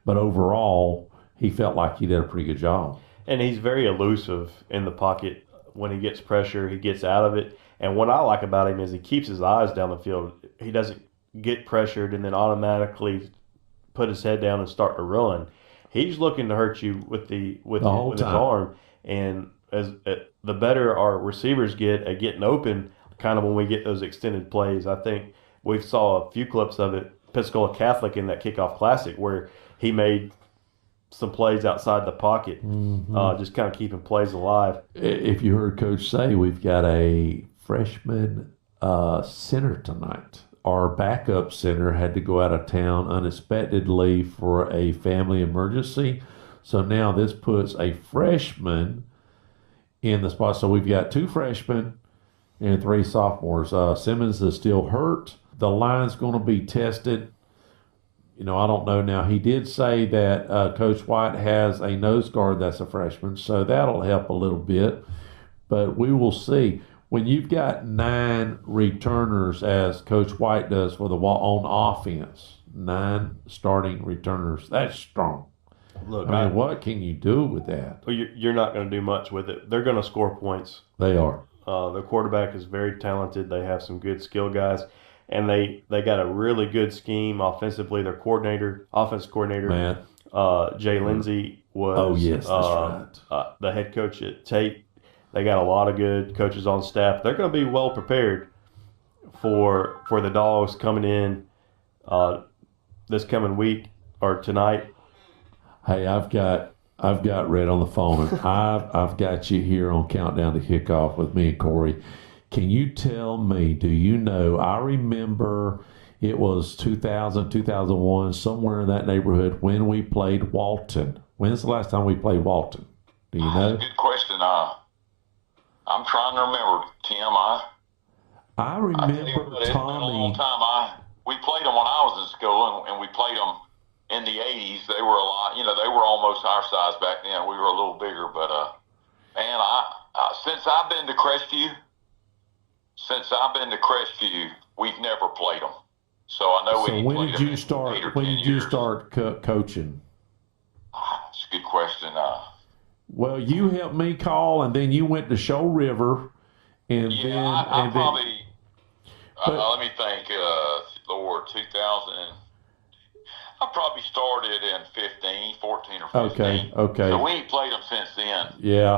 But overall, he felt like he did a pretty good job. And he's very elusive in the pocket. When he gets pressure, he gets out of it. And what I like about him is he keeps his eyes down the field. He doesn't get pressured and then automatically put his head down and start to run. He's looking to hurt you with his arm. And as the better our receivers get at getting open, kind of when we get those extended plays. I think we saw a few clips of it, Pensacola Catholic in that kickoff classic, where he made some plays outside the pocket, just kind of keeping plays alive. If you heard Coach say, we've got a freshman center tonight. Our backup center had to go out of town unexpectedly for a family emergency. So now this puts a freshman in the spot. So we've got 2 freshmen and 3 sophomores. Simmons is still hurt. The line's going to be tested. I don't know now. He did say that Coach White has a nose guard that's a freshman, so that'll help a little bit. But we will see. When you've got 9 returners, as Coach White does for on offense, 9 starting returners, that's strong. Look, what can you do with that? Well, you're not going to do much with it. They're going to score points. They are. The quarterback is very talented. They have some good skill guys, and they got a really good scheme offensively. Their offensive coordinator, Jay Lindsey, was that's right. The head coach at Tate. They got a lot of good coaches on staff. They're going to be well prepared for the Dogs coming in this coming week or tonight. Hey, I've got Red on the phone, and I've got you here on Countdown to Kickoff with me and Corey. Can you tell me, do you know, I remember it was 2000, 2001, somewhere in that neighborhood when we played Walton. When's the last time we played Walton? Do you know? Good question. I'm trying to remember, Tim. I remember it's been a long time. We played them when I was in school, and we played them in the 80s. They were a lot, they were almost our size back then. We were a little bigger, but man, since I've been to Crestview, we've never played them. So I know. So when did you start? When did you start coaching? That's a good question. Well, you helped me call, and then you went to Shoal River, and I Let me think. Lord, 2000. I probably started in 14 or 15. Okay. So we ain't played them since then. Yeah.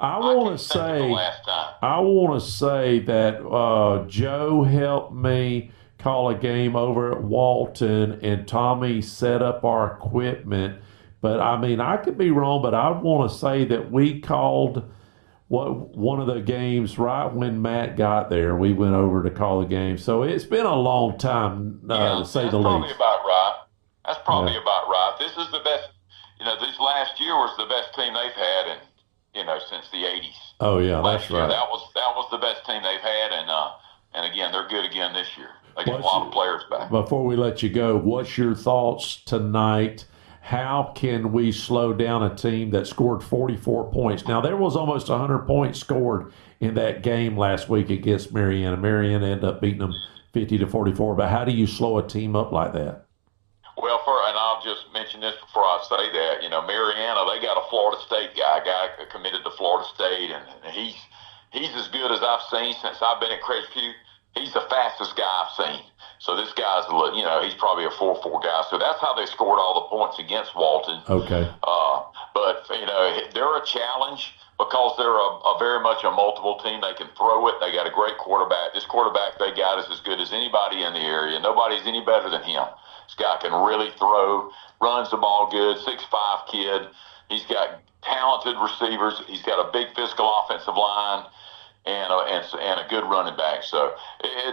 I want to say the last time. I want to say that Joe helped me call a game over at Walton, and Tommy set up our equipment. But I mean, I could be wrong, but I want to say that we called one of the games right when Matt got there. We went over to call the game. So it's been a long time, to say the least. That's probably about right. That's probably about right. This is the best, this last year was the best team they've had since the 80s. Oh, yeah, that's right. That was the best team they've had, and again, they're good again this year. They got a lot of players back. Before we let you go, what's your thoughts tonight? How can we slow down a team that scored 44 points? Now, there was almost 100 points scored in that game last week against Mariana. Mariana ended up beating them 50-44. But how do you slow a team up like that? Well, and I'll just mention this before I say that, Mariana, they got a Florida State guy, committed to Florida State, and he's as good as I've seen since I've been at Crestview. He's the fastest guy I've seen. So this guy's, he's probably a 4-4 guy. So that's how they scored all the points against Walton. Okay. But, they're a challenge because they're a very much a multiple team. They can throw it. They got a great quarterback. This quarterback they got is as good as anybody in the area. Nobody's any better than him. This guy can really throw, runs the ball good, 6'5" kid. He's got talented receivers. He's got a big physical offensive line and a good running back. So,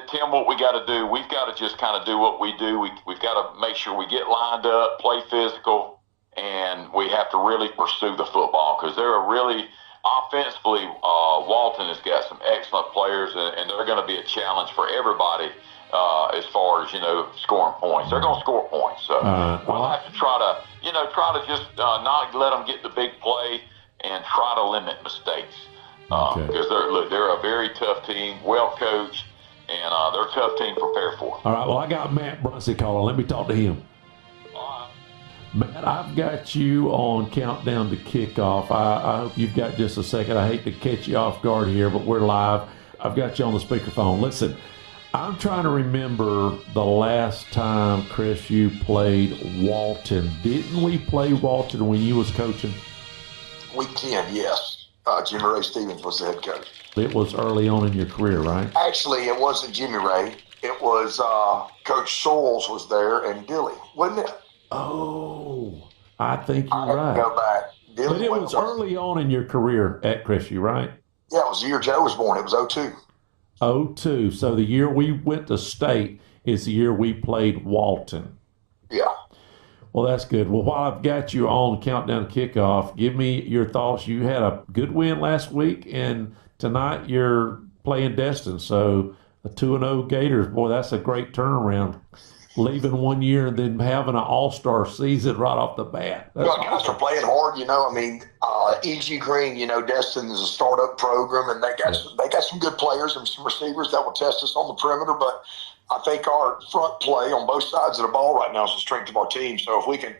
Tim, what we got to do, we've got to just kind of do what we do. We've got to make sure we get lined up, play physical, and we have to really pursue the football because they're a really offensively, Walton has got some excellent players, and they're going to be a challenge for everybody. As far as scoring points, they're going to score points. So we'll have to try to just not let them get the big play and try to limit mistakes because they're a very tough team, well coached, and they're a tough team to prepare for. All right. Well, I got Matt Brunsey calling. Let me talk to him. Matt, I've got you on countdown to kickoff. I hope you've got just a second. I hate to catch you off guard here, but we're live. I've got you on the speakerphone. Listen. I'm trying to remember the last time Crestview played Walton. Didn't we play Walton when you was coaching? We can, yes. Jimmy Ray Stevens was the head coach. It was early on in your career, right? Actually, it wasn't Jimmy Ray. It was Coach Soils was there and Dilly, wasn't it? Oh, I think you're right. Go back. But it was early on in your career at Crestview, right? Yeah, it was the year Joe was born. It was 2002. 2002. So the year we went to state is the year we played Walton. Yeah. Well, that's good. Well, while I've got you on countdown kickoff, give me your thoughts. You had a good win last week, and tonight you're playing Destin. So the 2-0 Gators, boy, that's a great turnaround. Leaving 1 year and then having an all-star season right off the bat. Well, guys are playing hard, E.G. Green, Destin is a startup program, and they got some good players and some receivers that will test us on the perimeter. But I think our front play on both sides of the ball right now is the strength of our team. So if we can,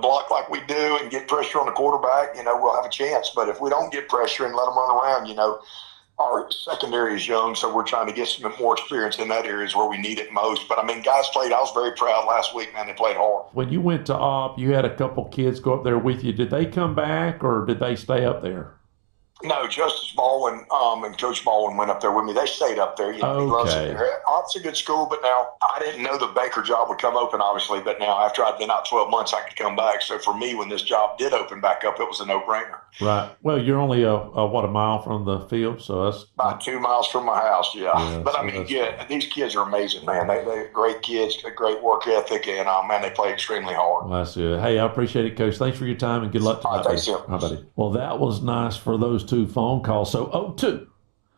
block like we do and get pressure on the quarterback, we'll have a chance. But if we don't get pressure and let them run around, our secondary is young, so we're trying to get some more experience in that area is where we need it most. But, guys played. I was very proud last week, man. They played hard. When you went to Op, you had a couple kids go up there with you. Did they come back, or did they stay up there? No, Justice Baldwin and Coach Baldwin went up there with me. They stayed up there. He loves it there. Op's a good school, but now I didn't know the Baker job would come open, obviously. But now after I'd been out 12 months, I could come back. So for me, when this job did open back up, it was a no-brainer. Right. Well, you're only a mile from the field, so that's about 2 miles from my house. Yeah. But so these kids are amazing, man. They're great kids, a great work ethic, and man, they play extremely hard. Well, that's good. Hey, I appreciate it, Coach. Thanks for your time and good luck tonight. Thanks, Tim. All right, buddy. Well, that was nice for those 2 phone calls. So 2002.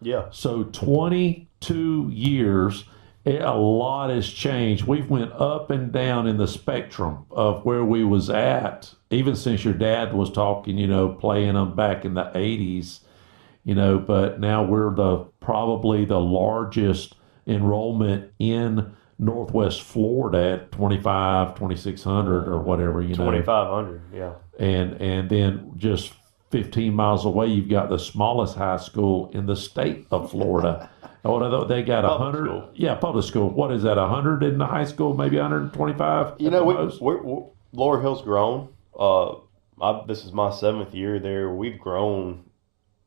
Yeah. So 22 years. A lot has changed. We've went up and down in the spectrum of where we was at, even since your dad was talking, playing them back in the 80s, but now we're probably the largest enrollment in Northwest Florida at 2,600 or whatever, 2,500, yeah. And then just 15 miles away, you've got the smallest high school in the state of Florida. They got 100. School. Yeah, public school. What is that, 100 in the high school, maybe 125? You know, we're Laurel Hill's grown. This is my 7th year there. We've grown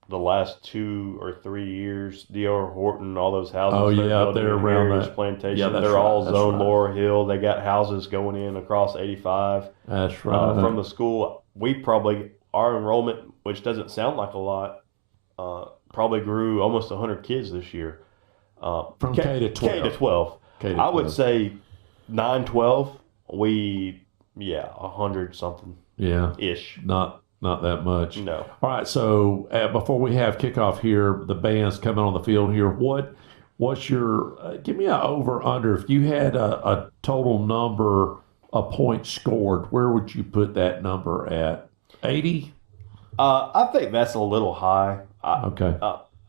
the last 2 or 3 years. D.R. Horton, all those houses. Oh, yeah, up there around that Plantation. Yeah, they're all zoned Laurel Hill. They got houses going in across 85. That's right. From the school, our enrollment, which doesn't sound like a lot, probably grew almost 100 kids this year. From K to 12. K to 12. I would say 9-12, 100 something. Yeah. Ish. Not that much. No. All right, so before we have kickoff here, the band's coming on the field here. What's your give me an over-under. If you had a total number of points scored, where would you put that number at? 80? I think that's a little high. Okay.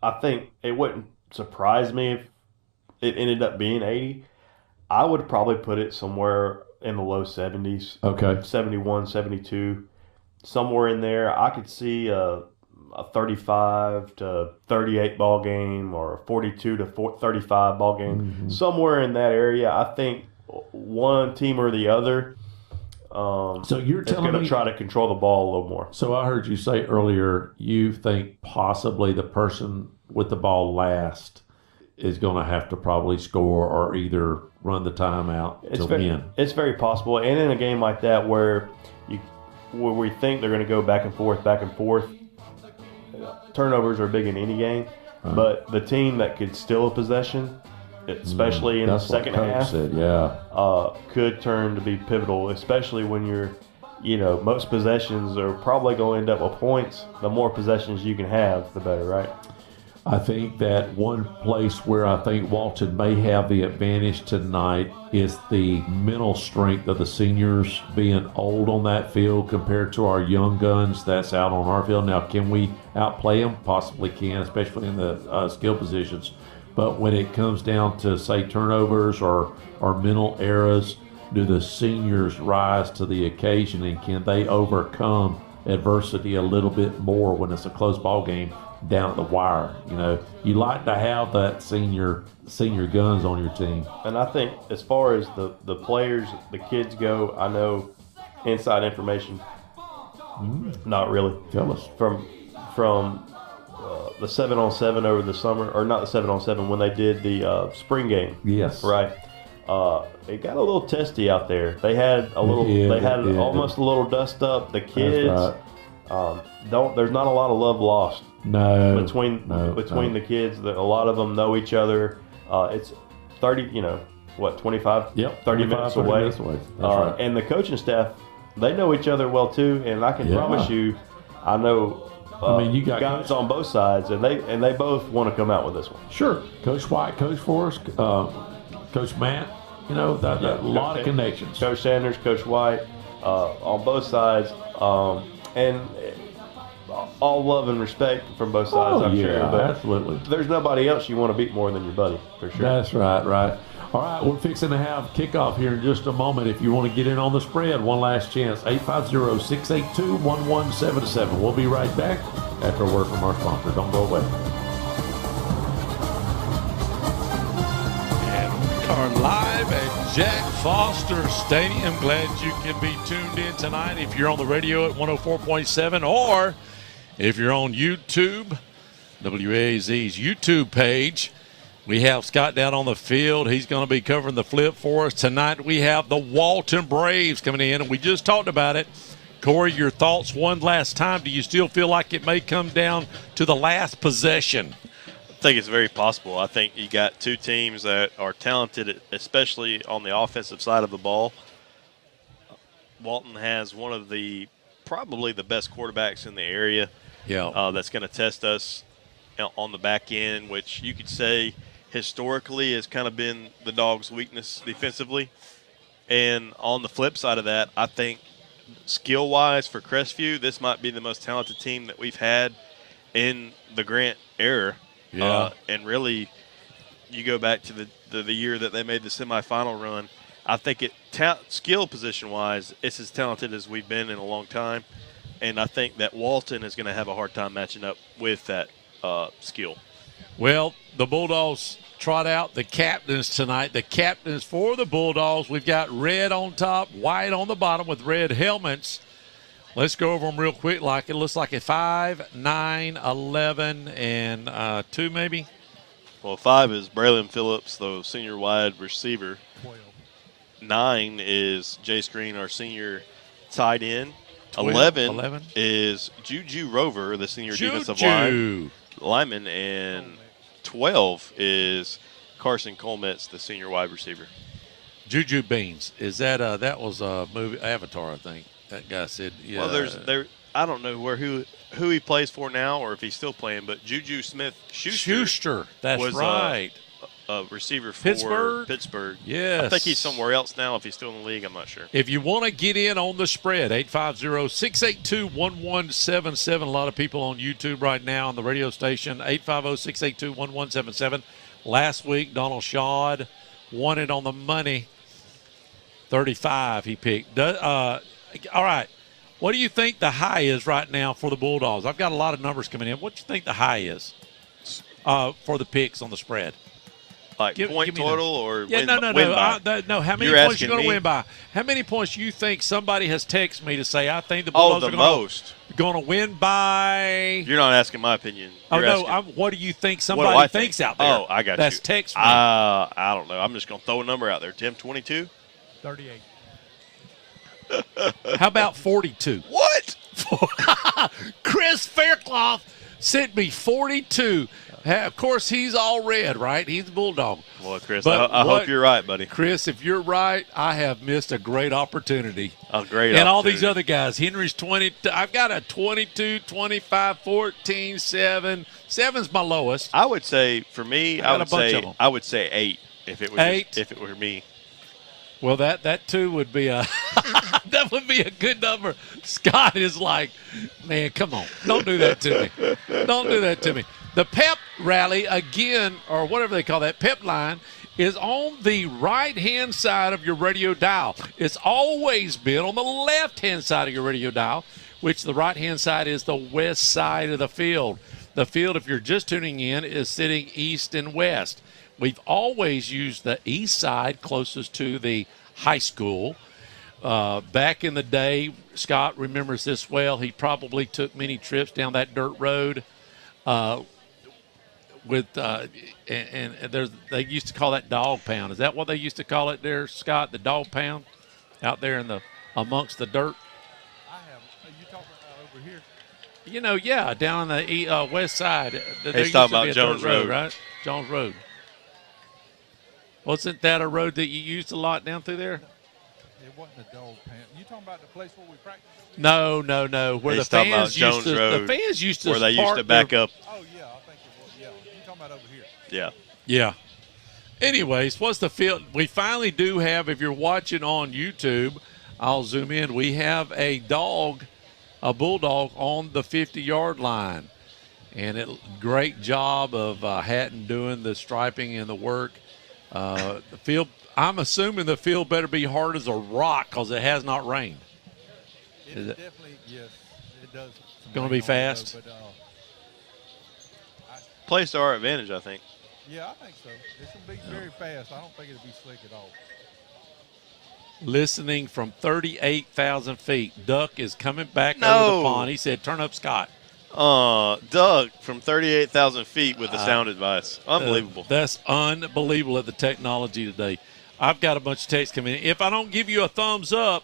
I think it wouldn't surprise me if it ended up being 80. I would probably put it somewhere in the low 70s. Okay. 71, 72, somewhere in there. I could see a 35 to 38 ball game or a 42 to 35 ball game. Mm-hmm. Somewhere in that area. I think one team or the other so you're telling me going to try to control the ball a little more. So I heard you say earlier you think possibly the person with the ball last is going to have to probably score or either run the timeout to win. It's very possible. And in a game like that where we think they're going to go back and forth, turnovers are big in any game. Right. But the team that could steal a possession, especially in the second half, could turn to be pivotal, especially when most possessions are probably going to end up with points. The more possessions you can have, the better, right? I think that one place where I think Walton may have the advantage tonight is the mental strength of the seniors being old on that field compared to our young guns that's out on our field. Now, can we outplay them? Possibly can, especially in the skill positions. But when it comes down to, say, turnovers or mental errors, do the seniors rise to the occasion, and can they overcome adversity a little bit more when it's a close ball game down at the wire? You like to have that senior guns on your team. And I think as far as the players, the kids go, I know inside information. Not really. Tell us. From the 7-on-7 over the summer, or not the 7-on-7, when they did the spring game. Yes. Right. It got a little testy out there. They had almost a little dust up. The kids there's not a lot of love lost. No. Between the kids. A lot of them know each other. It's 30, 25, 30 minutes away. That's right. And the coaching staff, they know each other well too, and I can promise you, I know you got guys on both sides, and they both want to come out with this one. Sure. Coach White, Coach Forrest, Coach Matt, a lot of connections. Coach Sanders, Coach White, on both sides, and all love and respect from both sides, I'm sure. But absolutely. There's nobody else you want to beat more than your buddy, for sure. That's right. All right, we're fixing to have kickoff here in just a moment. If you want to get in on the spread, one last chance, 850-682-1177. We'll be right back after a word from our sponsor. Don't go away. And we are live at Jack Foster Stadium. Glad you can be tuned in tonight if you're on the radio at 104.7 or if you're on YouTube, WAZ's YouTube page. We have Scott down on the field. He's going to be covering the flip for us. Tonight we have the Walton Braves coming in, and we just talked about it. Corey, your thoughts one last time. Do you still feel like it may come down to the last possession? I think it's very possible. I think you got two teams that are talented, especially on the offensive side of the ball. Walton has one of probably the best quarterbacks in the area. Yeah. That's going to test us on the back end, which you could say historically has kind of been the Dogs' weakness defensively. And on the flip side of that, I think skill-wise for Crestview, this might be the most talented team that we've had in the Grant era. Yeah. And really, you go back to the year that they made the semifinal run, I think skill position-wise, it's as talented as we've been in a long time. and I think that Walton is going to have a hard time matching up with that skill. Well, the Bulldogs trot out the captains tonight. The captains for the Bulldogs. We've got red on top, white on the bottom with red helmets. Let's go over them real quick. Like it looks like a 5, 9, 11, and 2 maybe. Well, 5 is Braylon Phillips, the senior wide receiver. 9 is Jay Screen, our senior tight end. 11 is Juju Rover, the senior defensive lineman, and 12 is Carson Colmetz, the senior wide receiver. Juju Beans. Is that that was a movie Avatar, I think. That guy said, yeah. Well, I don't know who he plays for now or if he's still playing, but Juju Smith-Schuster. That's was right. A receiver for Pittsburgh. Yes. I think he's somewhere else now. If he's still in the league, I'm not sure. If you want to get in on the spread, 850-682-1177. A lot of people on YouTube right now on the radio station, 850-682-1177. Last week, Donald Shad won it on the money. 35 he picked. All right. What do you think the high is right now for the Bulldogs? I've got a lot of numbers coming in. What do you think the high is for the picks on the spread? Like point total or win by? No. How many points are you going to win by? How many points do you think somebody has texted me to say, I think the Bulldogs are going to win by? You're not asking my opinion. What do you think somebody thinks out there? Oh, I got that's you. Text me. I don't know. I'm just going to throw a number out there. Tim, 22? 38. How about 42? What? Chris Faircloth sent me 42. Of course, he's all red, right? He's a Bulldog. Well, Chris, I hope you're right, buddy. Chris, if you're right, I have missed a great opportunity. And all these other guys. Henry's 20. I've got a 22, 25, 14, 7. 7's my lowest. I would say, for me, I would say 8 if it was 8? If it were me. Well, that too would be a that would be a good number. Scott is like, man, come on, don't do that to me. Don't do that to me. The pep rally again, or whatever they call that, pep line, is on the right-hand side of your radio dial. It's always been on the left-hand side of your radio dial, which the right-hand side is the west side of the field. The field, if you're just tuning in, is sitting east and west. We've always used the east side closest to the high school. Back in the day, Scott remembers this well. He probably took many trips down that dirt road and they used to call that dog pound. Is that what they used to call it there, Scott, the dog pound out there amongst the dirt? I have. Are you talking over here? You know, yeah, down on the west side. He's talking about Jones Road, right? Jones Road. Wasn't that a road that you used a lot down through there? It wasn't a dog pound. You talking about the place where we practiced? No. Where He's the fans used to. Road, the fans used to. Where they used to back up. Oh yeah, I think it was. Yeah, you talking about over here? Yeah. Yeah. Anyways, what's the field? We finally do have. If you're watching on YouTube, I'll zoom in. We have a bulldog on the 50-yard line, and great job of Hatton doing the striping and the work. The field, I'm assuming the field better be hard as a rock because it has not rained. It definitely, yes, it does. Going to be fast? Plays to our advantage, I think. Yeah, I think so. It's going to be very fast. I don't think it'll be slick at all. Listening from 38,000 feet. Duck is coming back over the pond. He said, turn up Scott. Doug from 38,000 feet with the sound advice. Unbelievable. That's unbelievable at the technology today. I've got a bunch of texts coming in. If I don't give you a thumbs up,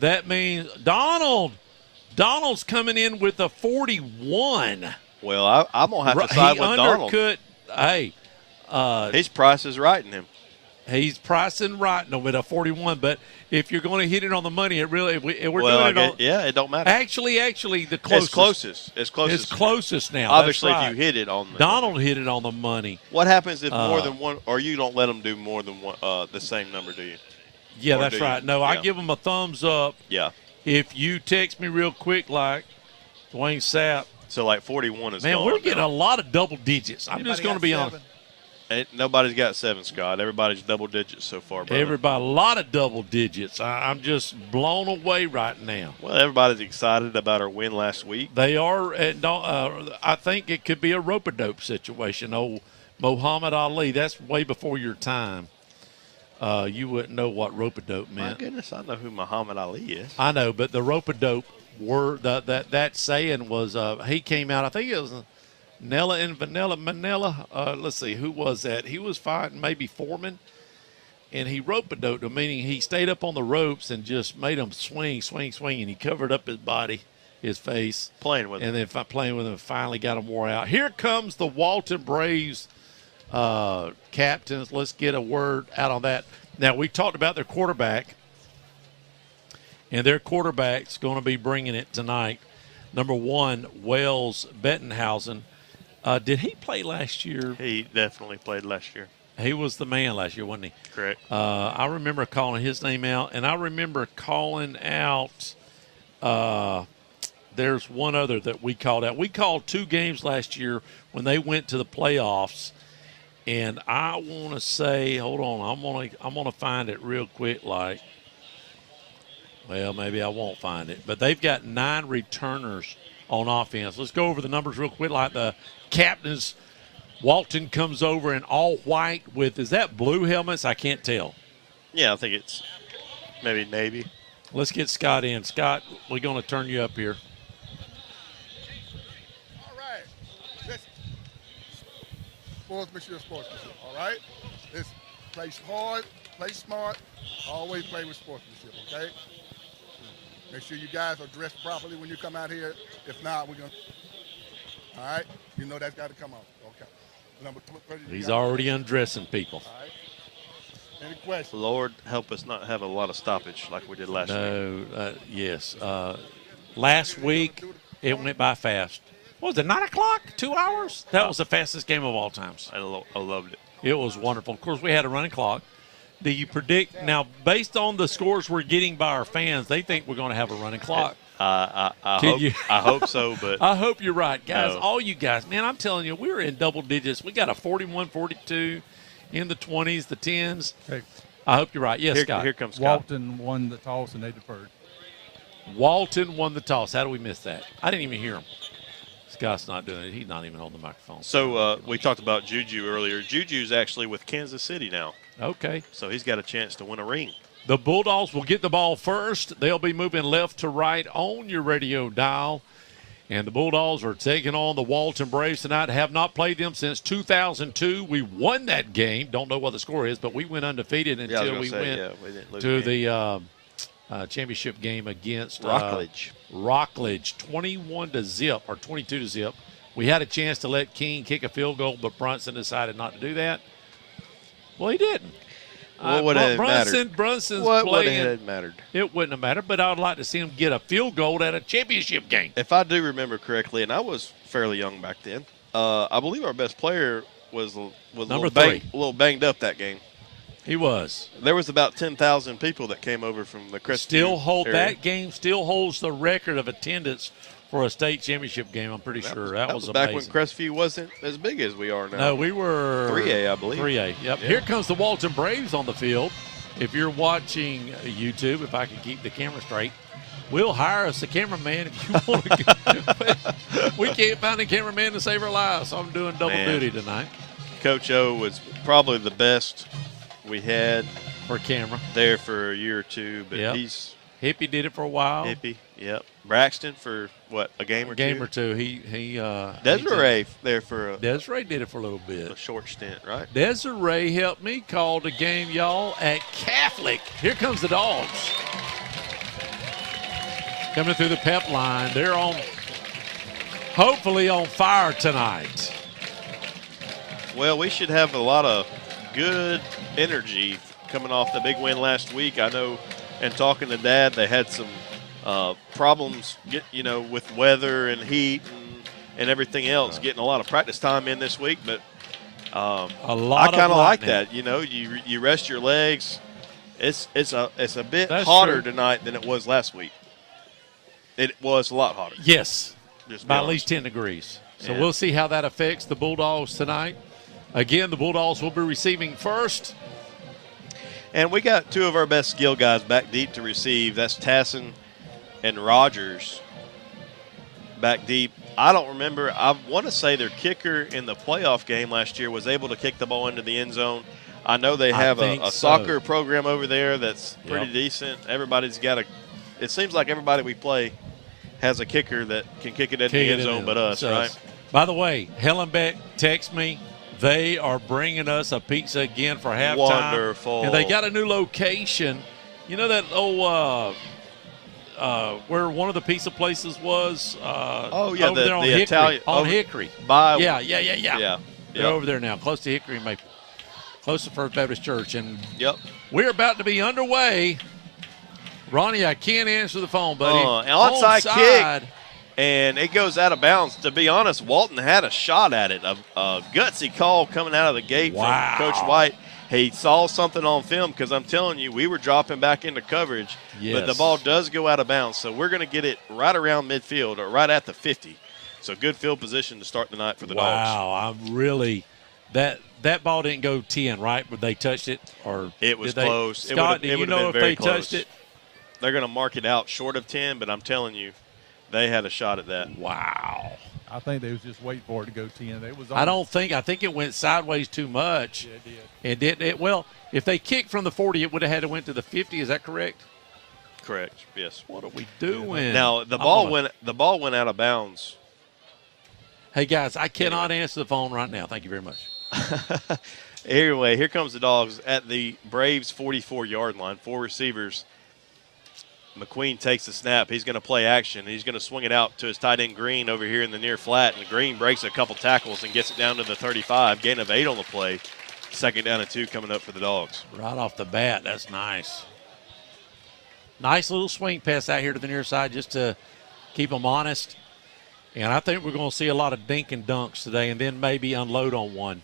that means Donald's coming in with a 41. Well, I'm going to have to side with Donald. Hey. His price is right in him. He's pricing right with a 41, but if you're going to hit it on the money, it really it don't matter. Actually, the closest. It's closest now. Obviously, right. If you hit it on the Donald hit it on the money. What happens if more than one, or you don't let them do more than one, the same number, do you? Yeah, that's right. No, I give them a thumbs up. Yeah. If you text me real quick, like Dwayne Sapp. So like 41 is man, gone we're getting now. a lot of double digits. I'm just going to be honest. Nobody's got 7, Scott. Everybody's double digits so far, brother. Everybody, a lot of double digits. I'm just blown away right now. Well, everybody's excited about our win last week. They are. I think it could be a rope-a-dope situation. Muhammad Ali, that's way before your time. You wouldn't know what rope-a-dope meant. My goodness, I know who Muhammad Ali is. I know, but the rope-a-dope word, that saying was, he came out, I think it was Nella and Manila. Let's see, who was that? He was fighting maybe Foreman, and he rope-a-doped him, meaning he stayed up on the ropes and just made him swing, and he covered up his body, his face. Playing with him. And then playing with him, finally got him wore out. Here comes the Walton Braves captains. Let's get a word out on that. Now, we talked about their quarterback, and their quarterback's going to be bringing it tonight. Number 1, Wells Bettenhausen. Did he play last year? He definitely played last year. He was the man last year, wasn't he? Correct. I remember calling his name out, and I remember calling out there's one other that we called out. We called 2 games last year when they went to the playoffs, and I want to say, hold on, I'm gonna find it real quick. Well, maybe I won't find it, but they've got 9 returners on offense. Let's go over the numbers real quick. Like the captains, Walton comes over in all white with, is that blue helmets? I can't tell. Yeah, I think it's maybe navy. Let's get Scott in. Scott, we're going to turn you up here. All right. Listen. Sportsmanship. All right? Listen. Play hard, play smart, always play with sportsmanship, okay? Make sure you guys are dressed properly when you come out here. If not, we're going to, all right? You know that's got to come out, okay? Number 30. He's already undressing people. All right. Any questions? Lord help us not have a lot of stoppage like we did last week. Yes. Last week, it went by fast. What was it, 9 o'clock? 2 hours? That was the fastest game of all times. I loved it. It was wonderful. Of course, we had a running clock. Do you predict, now, based on the scores we're getting by our fans, they think we're going to have a running clock? I hope so, but I hope you're right. Guys, no. All you guys, man, I'm telling you, we were in double digits. We got a 41, 42 in the 20s, the 10s. Okay. I hope you're right. Yes, Scott. Here comes Scott. Walton won the toss and they deferred. Walton won the toss. How do we miss that? I didn't even hear him. Scott's not doing it. He's not even on the microphone. So we talked about Juju earlier. Juju's actually with Kansas City now. Okay. So he's got a chance to win a ring. The Bulldogs will get the ball first. They'll be moving left to right on your radio dial. And the Bulldogs are taking on the Walton Braves tonight. Have not played them since 2002. We won that game. Don't know what the score is, but we went undefeated until we went to the championship game against Rockledge. Rockledge, 21-0 or 22-0. We had a chance to let King kick a field goal, but Brunson decided not to do that. Well, he didn't. What would it have mattered? Brunson's what would playing. it have mattered? It wouldn't have mattered, but I would like to see him get a field goal at a championship game. If I do remember correctly, and I was fairly young back then, I believe our best player was Number a little banged up that game. He was. There was about 10,000 people that came over from the Crestview area. That game still holds the record of attendance for a state championship game, I'm pretty sure. That was back amazing. when Crestview wasn't as big as we are now. No, we were 3A, I believe. 3A, yep. Yeah. Here comes the Walton Braves on the field. If you're watching YouTube, if I can keep the camera straight, we'll hire us a cameraman if you want to. We can't find a cameraman to save our lives, so I'm doing double duty tonight. Coach O was probably the best we had for camera there for a year or two, but he's Hippie did it for a while. Hippie, yep. Braxton for what, a game or two? Game or two. He Desiree there for Desiree did it for a little bit. A short stint, right? Desiree helped me call the game, y'all, at Catholic. Here comes the Dogs. Coming through the pep line. They're hopefully on fire tonight. Well, we should have a lot of good energy coming off the big win last week. I know, and talking to Dad, they had some problems, with weather and heat and everything else, getting a lot of practice time in this week. But I kind of like that. You rest your legs. It's a bit hotter tonight than it was last week. It was a lot hotter. Yes, by at least 10 degrees. So we'll see how that affects the Bulldogs tonight. Again, the Bulldogs will be receiving first. And we got two of our best skill guys back deep to receive. That's Tassin and Rogers back deep. I don't remember. I want to say their kicker in the playoff game last year was able to kick the ball into the end zone. I know they have a soccer program over there that's pretty decent. Everybody's got a – it seems like everybody we play has a kicker that can kick it into the end zone but us, right? By the way, Hellenbeck texted me. They are bringing us a pizza again for halftime. Wonderful. And they got a new location. You know that old where one of the pizza places was? Over there on Hickory. Italian, on Hickory. Yeah. They're over there now, close to Hickory and Maple. Close to First Baptist Church. And we're about to be underway. Ronnie, I can't answer the phone, buddy. Onside kick. And it goes out of bounds. To be honest, Walton had a shot at it. A gutsy call coming out of the gate from Coach White. He saw something on film because I'm telling you, we were dropping back into coverage. Yes. But the ball does go out of bounds. So we're going to get it right around midfield or right at the 50. So good field position to start the night for the Dogs. Wow, I'm really that ball didn't go 10, right? But they touched it, or it was close. Scott, do you know if they touched it? They're going to mark it out short of 10, but I'm telling you, they had a shot at that. Wow. I think they was just waiting for it to go 10. I think it went sideways too much. Yeah, it did. Well, if they kicked from the 40, it would have had to went to the 50. Is that correct? Correct. Yes. What are we doing? Now the ball went out of bounds. Hey guys, I cannot answer the phone right now. Thank you very much. Anyway, here comes the Dogs at the Braves 44-yard line. 4 receivers. McQueen takes the snap. He's going to play action. He's going to swing it out to his tight end Green over here in the near flat, and Green breaks a couple tackles and gets it down to the 35. Gain of 8 on the play. 2nd down and 2 coming up for the Dogs. Right off the bat, that's nice. Nice little swing pass out here to the near side just to keep them honest. And I think we're going to see a lot of dink and dunks today and then maybe unload on one.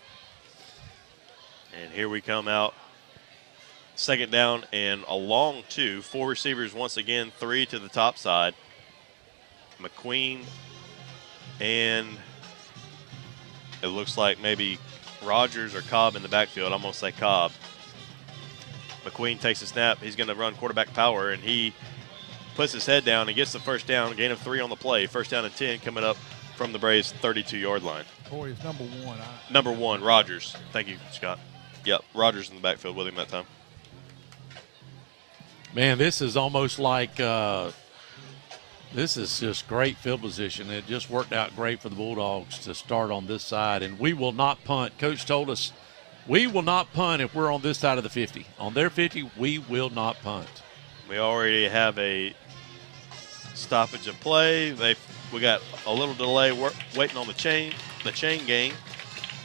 And here we come out. 2nd down and a long 2. 4 receivers once again, 3 to the top side. McQueen and it looks like maybe Rogers or Cobb in the backfield. I'm going to say Cobb. McQueen takes a snap. He's going to run quarterback power, and he puts his head down and gets the 1st down. Gain of 3 on the play. 1st down and 10 coming up from the Braves' 32-yard line. Boy, it's number 1. Number 1, Rogers. Thank you, Scott. Yep, Rogers in the backfield with him that time. Man, this is almost like this is just great field position. It just worked out great for the Bulldogs to start on this side, and we will not punt. Coach told us we will not punt if we're on this side of the 50. On their 50, we will not punt. We already have a stoppage of play. We got a little delay waiting on the chain gang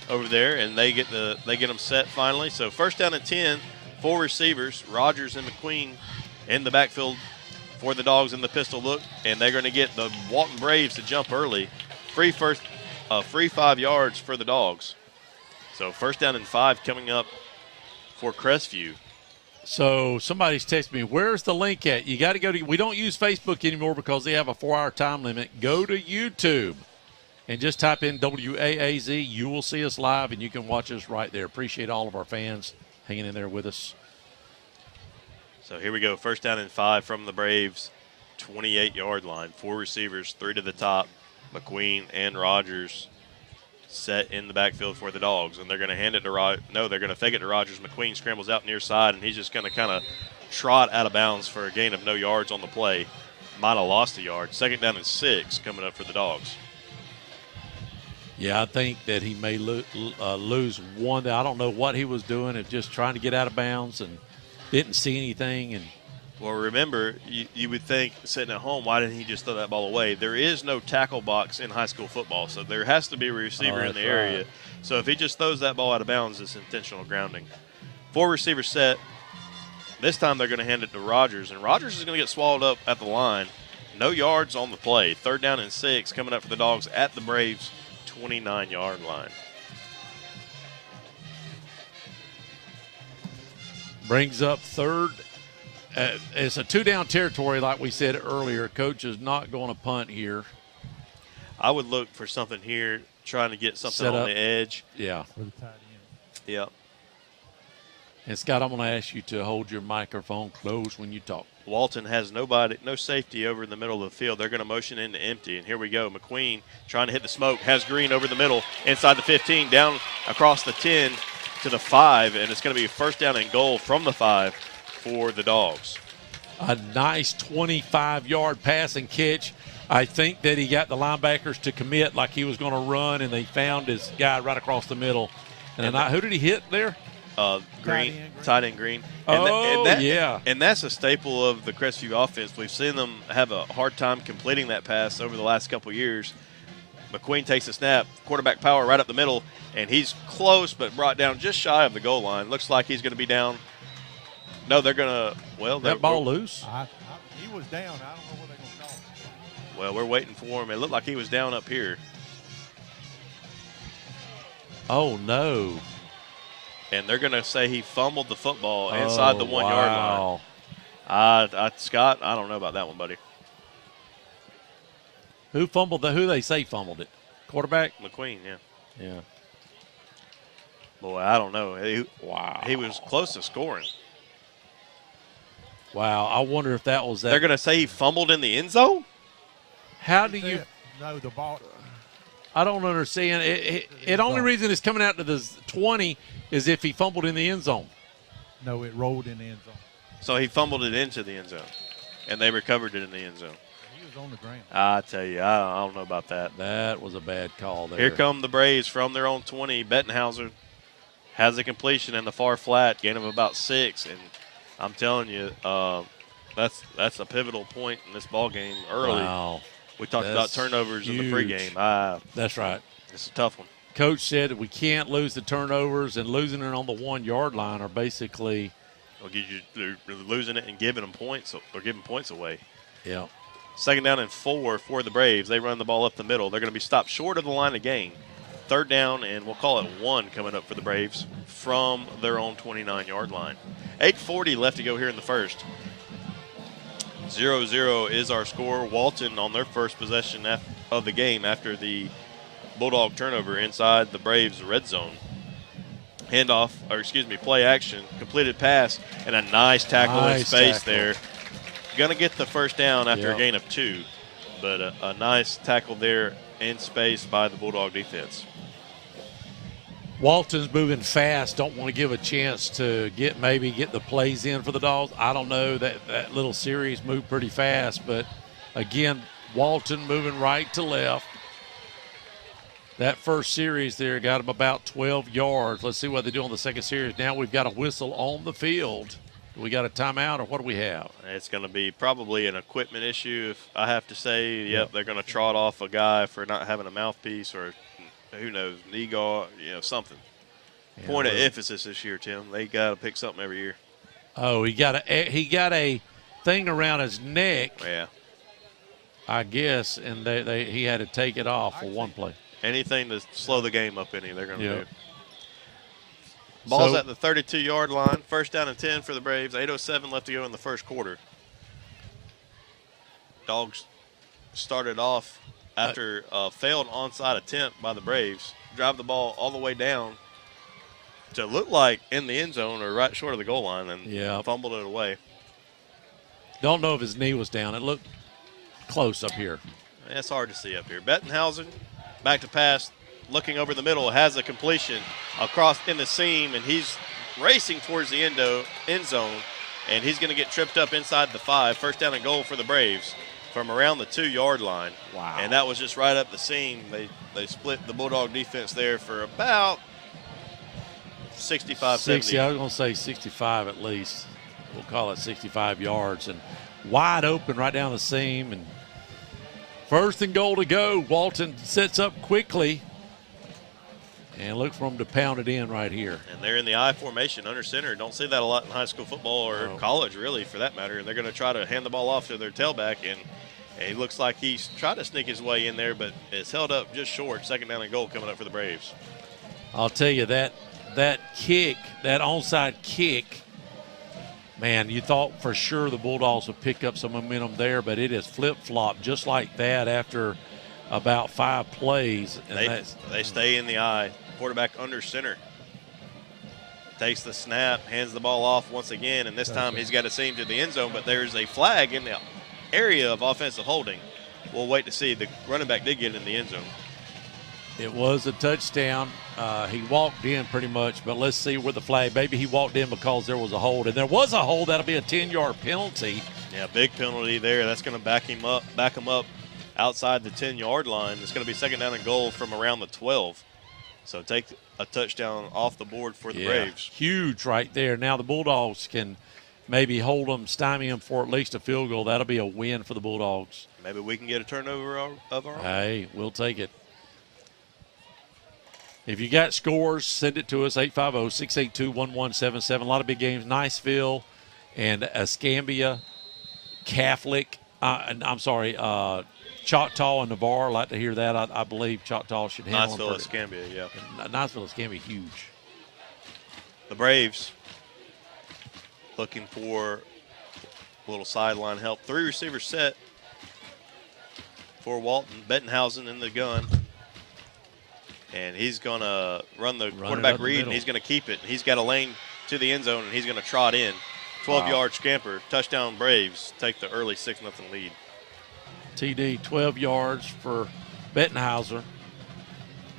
over there, and they get them set finally. So 1st down and 10. 4 receivers, Rogers and McQueen in the backfield for the Dogs in the pistol look, and they're going to get the Walton Braves to jump early. Free 5 yards for the Dogs. So 1st down and 5 coming up for Crestview. So somebody's texting me, where's the link at? You got to go to – we don't use Facebook anymore because they have a 4-hour time limit. Go to YouTube and just type in WAAZ. You will see us live, and you can watch us right there. Appreciate all of our fans hanging in there with us. So here we go. 1st down and 5 from the Braves, 28-yard line. 4 receivers, 3 to the top. McQueen and Rogers set in the backfield for the Dogs. And they're going to hand it to they're going to fake it to Rogers. McQueen scrambles out near side, and he's just going to kind of trot out of bounds for a gain of no yards on the play. Might have lost a yard. 2nd down and 6 coming up for the Dogs. Yeah, I think that he may lose one. I don't know what he was doing, of just trying to get out of bounds and didn't see anything. And well, remember, you would think sitting at home, why didn't he just throw that ball away? There is no tackle box in high school football, so there has to be a receiver in the area. Right. So if he just throws that ball out of bounds, it's intentional grounding. 4 receivers set. This time they're going to hand it to Rogers, and Rogers is going to get swallowed up at the line. No yards on the play. 3rd down and 6 coming up for the Dogs at the Braves' 29-yard line. Brings up 3rd. It's a 2-down territory, like we said earlier. Coach is not going to punt here. I would look for something here, trying to get something on the edge. Yeah. For the tight end. Yep. And, Scott, I'm going to ask you to hold your microphone closed when you talk. Walton has no safety over in the middle of the field. They're going to motion into empty, and here we go. McQueen trying to hit the smoke, has Green over the middle, inside the 15, down across the 10 to the 5, and it's going to be a first down and goal from the 5 for the Dogs. A nice 25-yard pass and catch. I think that he got the linebackers to commit like he was going to run, and they found his guy right across the middle. And who did he hit there? Green, tight end Green. Yeah. And that's a staple of the Crestview offense. We've seen them have a hard time completing that pass over the last couple of years. McQueen takes a snap, quarterback power right up the middle, and he's close but brought down just shy of the goal line. Looks like he's going to be down. No, they're going to, that ball loose? He was down. I don't know what they're going to call it. Well, we're waiting for him. It looked like he was down up here. Oh, no. And they're going to say he fumbled the football inside the 1 yard line. Scott, I don't know about that one, buddy. Who fumbled who they say fumbled it? Quarterback? McQueen, yeah. Yeah. Boy, I don't know. He was close to scoring. Wow, I wonder if that was that. They're going to say he fumbled in the end zone? How do you? No, the ball. I don't understand. The only reason it's coming out to the 20 is if he fumbled in the end zone. No, it rolled in the end zone. So he fumbled it into the end zone, and they recovered it in the end zone. He was on the ground. I tell you, I don't know about that. That was a bad call there. Here come the Braves from their own 20. Bettenhauser has a completion in the far flat, gain of about 6, and I'm telling you, that's a pivotal point in this ball game early. Wow. We talked about turnovers in the pregame. That's right. It's a tough one. Coach said that we can't lose the turnovers, and losing it on the 1 yard line are basically they're losing it and giving them points or giving points away. Yeah. 2nd down and 4 for the Braves. They run the ball up the middle. They're going to be stopped short of the line of gain. 3rd down, and we'll call it 1 coming up for the Braves from their own 29-yard line. 8:40 left to go here in the first. 0-0 is our score. Walton on their first possession of the game after the Bulldog turnover inside the Braves red zone. Play action, completed pass, and a nice tackle in space there. Going to get the first down after a gain of 2, but a nice tackle there in space by the Bulldog defense. Walton's moving fast. Don't want to give a chance to get the plays in for the Dogs. I don't know. That little series moved pretty fast, but again, Walton moving right to left. That first series there got them about 12 yards. Let's see what they do on the second series. Now we've got a whistle on the field. We got a timeout, or what do we have? It's going to be probably an equipment issue, if I have to say. Yep, they're going to trot off a guy for not having a mouthpiece, or who knows, knee guard, something. Yeah, Point of emphasis this year, Tim. They got to pick something every year. Oh, he got a thing around his neck. Yeah. I guess, and he had to take it off for one play. Anything to slow the game up any, they're going to do. Ball's at the 32-yard line. 1st down and 10 for the Braves. 8:07 left to go in the first quarter. Dogs started off after a failed onside attempt by the Braves. Drive the ball all the way down to look like in the end zone or right short of the goal line, and fumbled it away. Don't know if his knee was down. It looked close up here. It's hard to see up here. Bettenhausen back to pass, looking over the middle, has a completion across in the seam, and he's racing towards the end zone, and he's going to get tripped up inside the 5. 1st down and goal for the Braves from around the 2-yard line. Wow. And that was just right up the seam. They split the Bulldog defense there for about 65, 70. I was going to say 65 at least. We'll call it 65 yards. And wide open right down the seam. And 1st and goal to go. Walton sets up quickly. And look for them to pound it in right here. And they're in the I formation under center. Don't see that a lot in high school football or college, really, for that matter. And they're going to try to hand the ball off to their tailback. And he looks like he's tried to sneak his way in there, but it's held up just short. 2nd down and goal coming up for the Braves. I'll tell you, that kick, that onside kick, man, you thought for sure the Bulldogs would pick up some momentum there, but it has flip-flopped just like that after about 5 plays. And they stay in the I. Quarterback under center. takes the snap, hands the ball off once again, and this time he's got to see him to the end zone, but there's a flag in the area of offensive holding. We'll wait to see. The running back did get in the end zone. It was a touchdown. He walked in pretty much, but let's see where the flag. Maybe he walked in because there was a hold, and there was a hold. That'll be a 10-yard penalty. Yeah, big penalty there. That's going to back him up outside the 10-yard line. It's going to be second down and goal from around the 12. So take a touchdown off the board for the Braves. Huge right there. Now the Bulldogs can maybe hold them, stymie them for at least a field goal. That'll be a win for the Bulldogs. Maybe we can get a turnover of our own. Hey, we'll take it. If you got scores, send it to us, 850-682-1177. A lot of big games. Niceville and Escambia Catholic. Choctaw and Navarre. I'd like to hear that. I believe Choctaw should handle Niceville, Escambia, yeah. Niceville, Escambia, huge. The Braves looking for a little sideline help. 3 receivers set for Walton. Bettenhausen in the gun. And he's going to run the quarterback read, and he's going to keep it. He's got a lane to the end zone, and he's going to trot in. 12-yard scamper. Touchdown Braves. Take the early 6-0 lead. TD, 12 yards for Bettenhauser.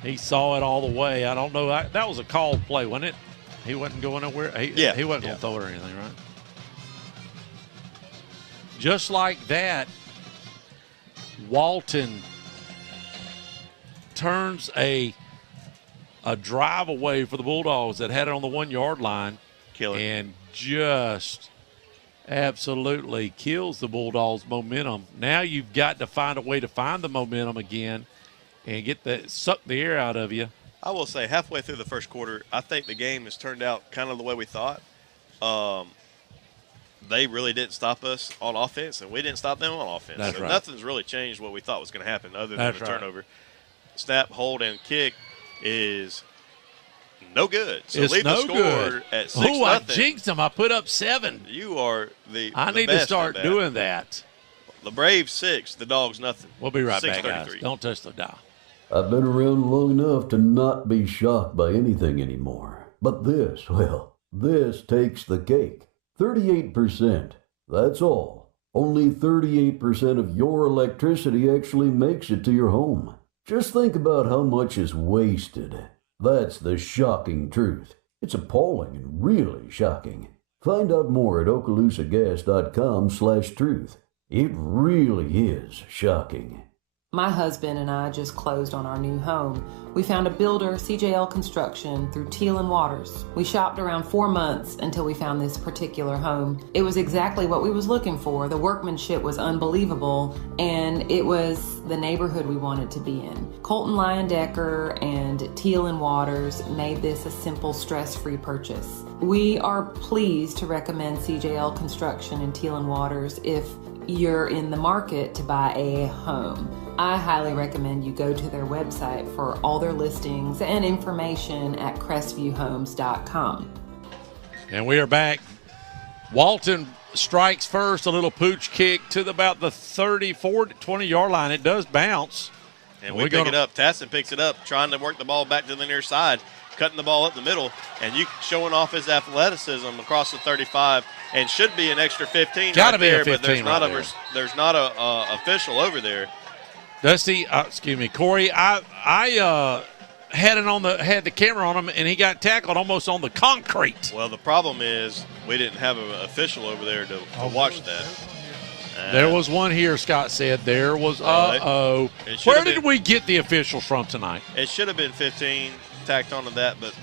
He saw it all the way. I don't know. That was a called play, wasn't it? He wasn't going nowhere. He wasn't going to throw it or anything, right? Just like that, Walton turns a drive away for the Bulldogs that had it on the 1-yard line. And just absolutely kills the Bulldogs' momentum. Now you've got to find a way to find the momentum again and suck the air out of you. I will say halfway through the first quarter, I think the game has turned out kind of the way we thought. They really didn't stop us on offense, and we didn't stop them on offense. That's right. Nothing's really changed what we thought was going to happen other than the turnover. Snap, hold, and kick is no good. So it's leave no the score good. at 6-0. Oh, I jinxed them. I put up 7. You are I need to start doing that. The Braves 6, the Dogs nothing. We'll be right back, guys. Don't touch the dial. I've been around long enough to not be shocked by anything anymore. But this takes the cake. 38%. That's all. Only 38% of your electricity actually makes it to your home. Just think about how much is wasted. That's the shocking truth. It's appalling and really shocking. Find out more at okaloosagas.com/truth. It really is shocking. My husband and I just closed on our new home. We found a builder, CJL Construction, through Teal and Waters. We shopped around 4 months until we found this particular home. It was exactly what we was looking for. The workmanship was unbelievable, and it was the neighborhood we wanted to be in. Colton Lyon Decker and Teal and Waters made this a simple, stress-free purchase. We are pleased to recommend CJL Construction and Teal and Waters if you're in the market to buy a home. I highly recommend you go to their website for all their listings and information at crestvviewhomes.com. And we are back. Walton strikes first, a little pooch kick to about the 34, 20-yard line. It does bounce. And we pick it up. Tassin picks it up, trying to work the ball back to the near side, cutting the ball up the middle, and showing off his athleticism across the 35, and should be an extra 15 Gotta right be there, a 15 but there's not right a official over there. Dusty, Corey, I had the camera on him, and he got tackled almost on the concrete. Well, the problem is we didn't have an official over there to watch that. There was one here, Scott said. There was, Where did we get the officials from tonight? It should have been 15 tacked onto that, but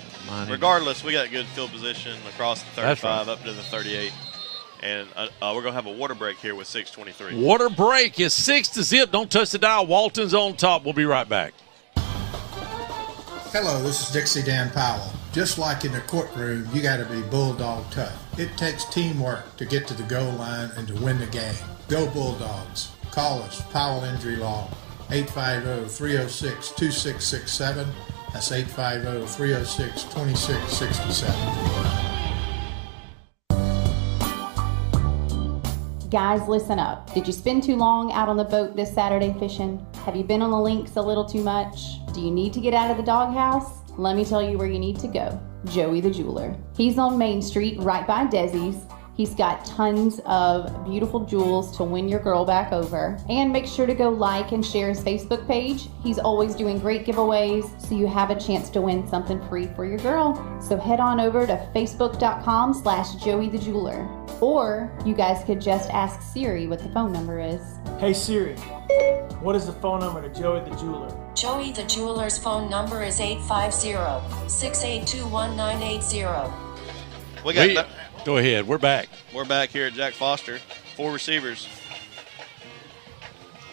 regardless, we got good field position across the 35 up to the 38. And we're going to have a water break here with 6:23. Water break is 6-0. Don't touch the dial. Walton's on top. We'll be right back. Hello, this is Dixie Dan Powell. Just like in the courtroom, you got to be bulldog tough. It takes teamwork to get to the goal line and to win the game. Go Bulldogs. Call us, Powell Injury Law, 850-306-2667. That's 850-306-2667. Guys, listen up. Did you spend too long out on the boat this Saturday fishing? Have you been on the links a little too much? Do you need to get out of the doghouse? Let me tell you where you need to go. Joey the Jeweler. He's on Main Street right by Desi's. He's got tons of beautiful jewels to win your girl back over. And make sure to go like and share his Facebook page. He's always doing great giveaways, so you have a chance to win something free for your girl. So head on over to facebook.com/Joey the Jeweler. Or you guys could just ask Siri what the phone number is. Hey Siri, what is the phone number to Joey the Jeweler? Joey the Jeweler's phone number is 850-682-1980. Go ahead. We're back. We're back here at Jack Foster. 4 receivers.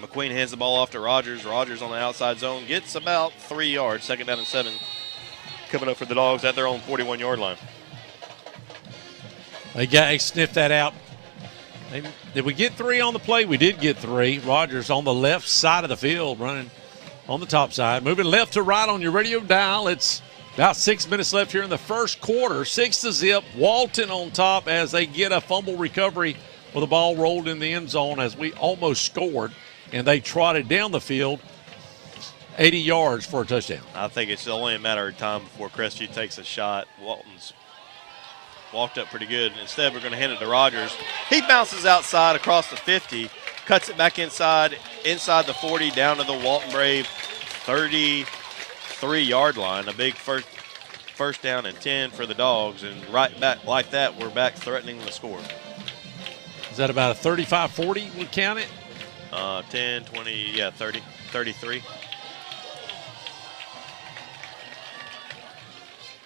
McQueen hands the ball off to Rogers. Rogers on the outside zone gets about 3 yards. 2nd down and 7. Coming up for the Dogs at their own 41-yard line. They sniffed that out. Did we get 3 on the play? We did get 3. Rogers on the left side of the field, running on the top side. Moving left to right on your radio dial. It's about 6 minutes left here in the first quarter. 6-0. Walton on top as they get a fumble recovery with the ball rolled in the end zone as we almost scored. And they trotted down the field 80 yards for a touchdown. I think it's only a matter of time before Crestview takes a shot. Walton's walked up pretty good. Instead, we're going to hand it to Rogers. He bounces outside across the 50, cuts it back inside the 40, down to the Walton Brave 33-yard line. A big first down and 10 for the Dogs. And right back like that, we're back threatening the score. Is that about a 35-40 we count it? 10, 20, yeah, 30, 33.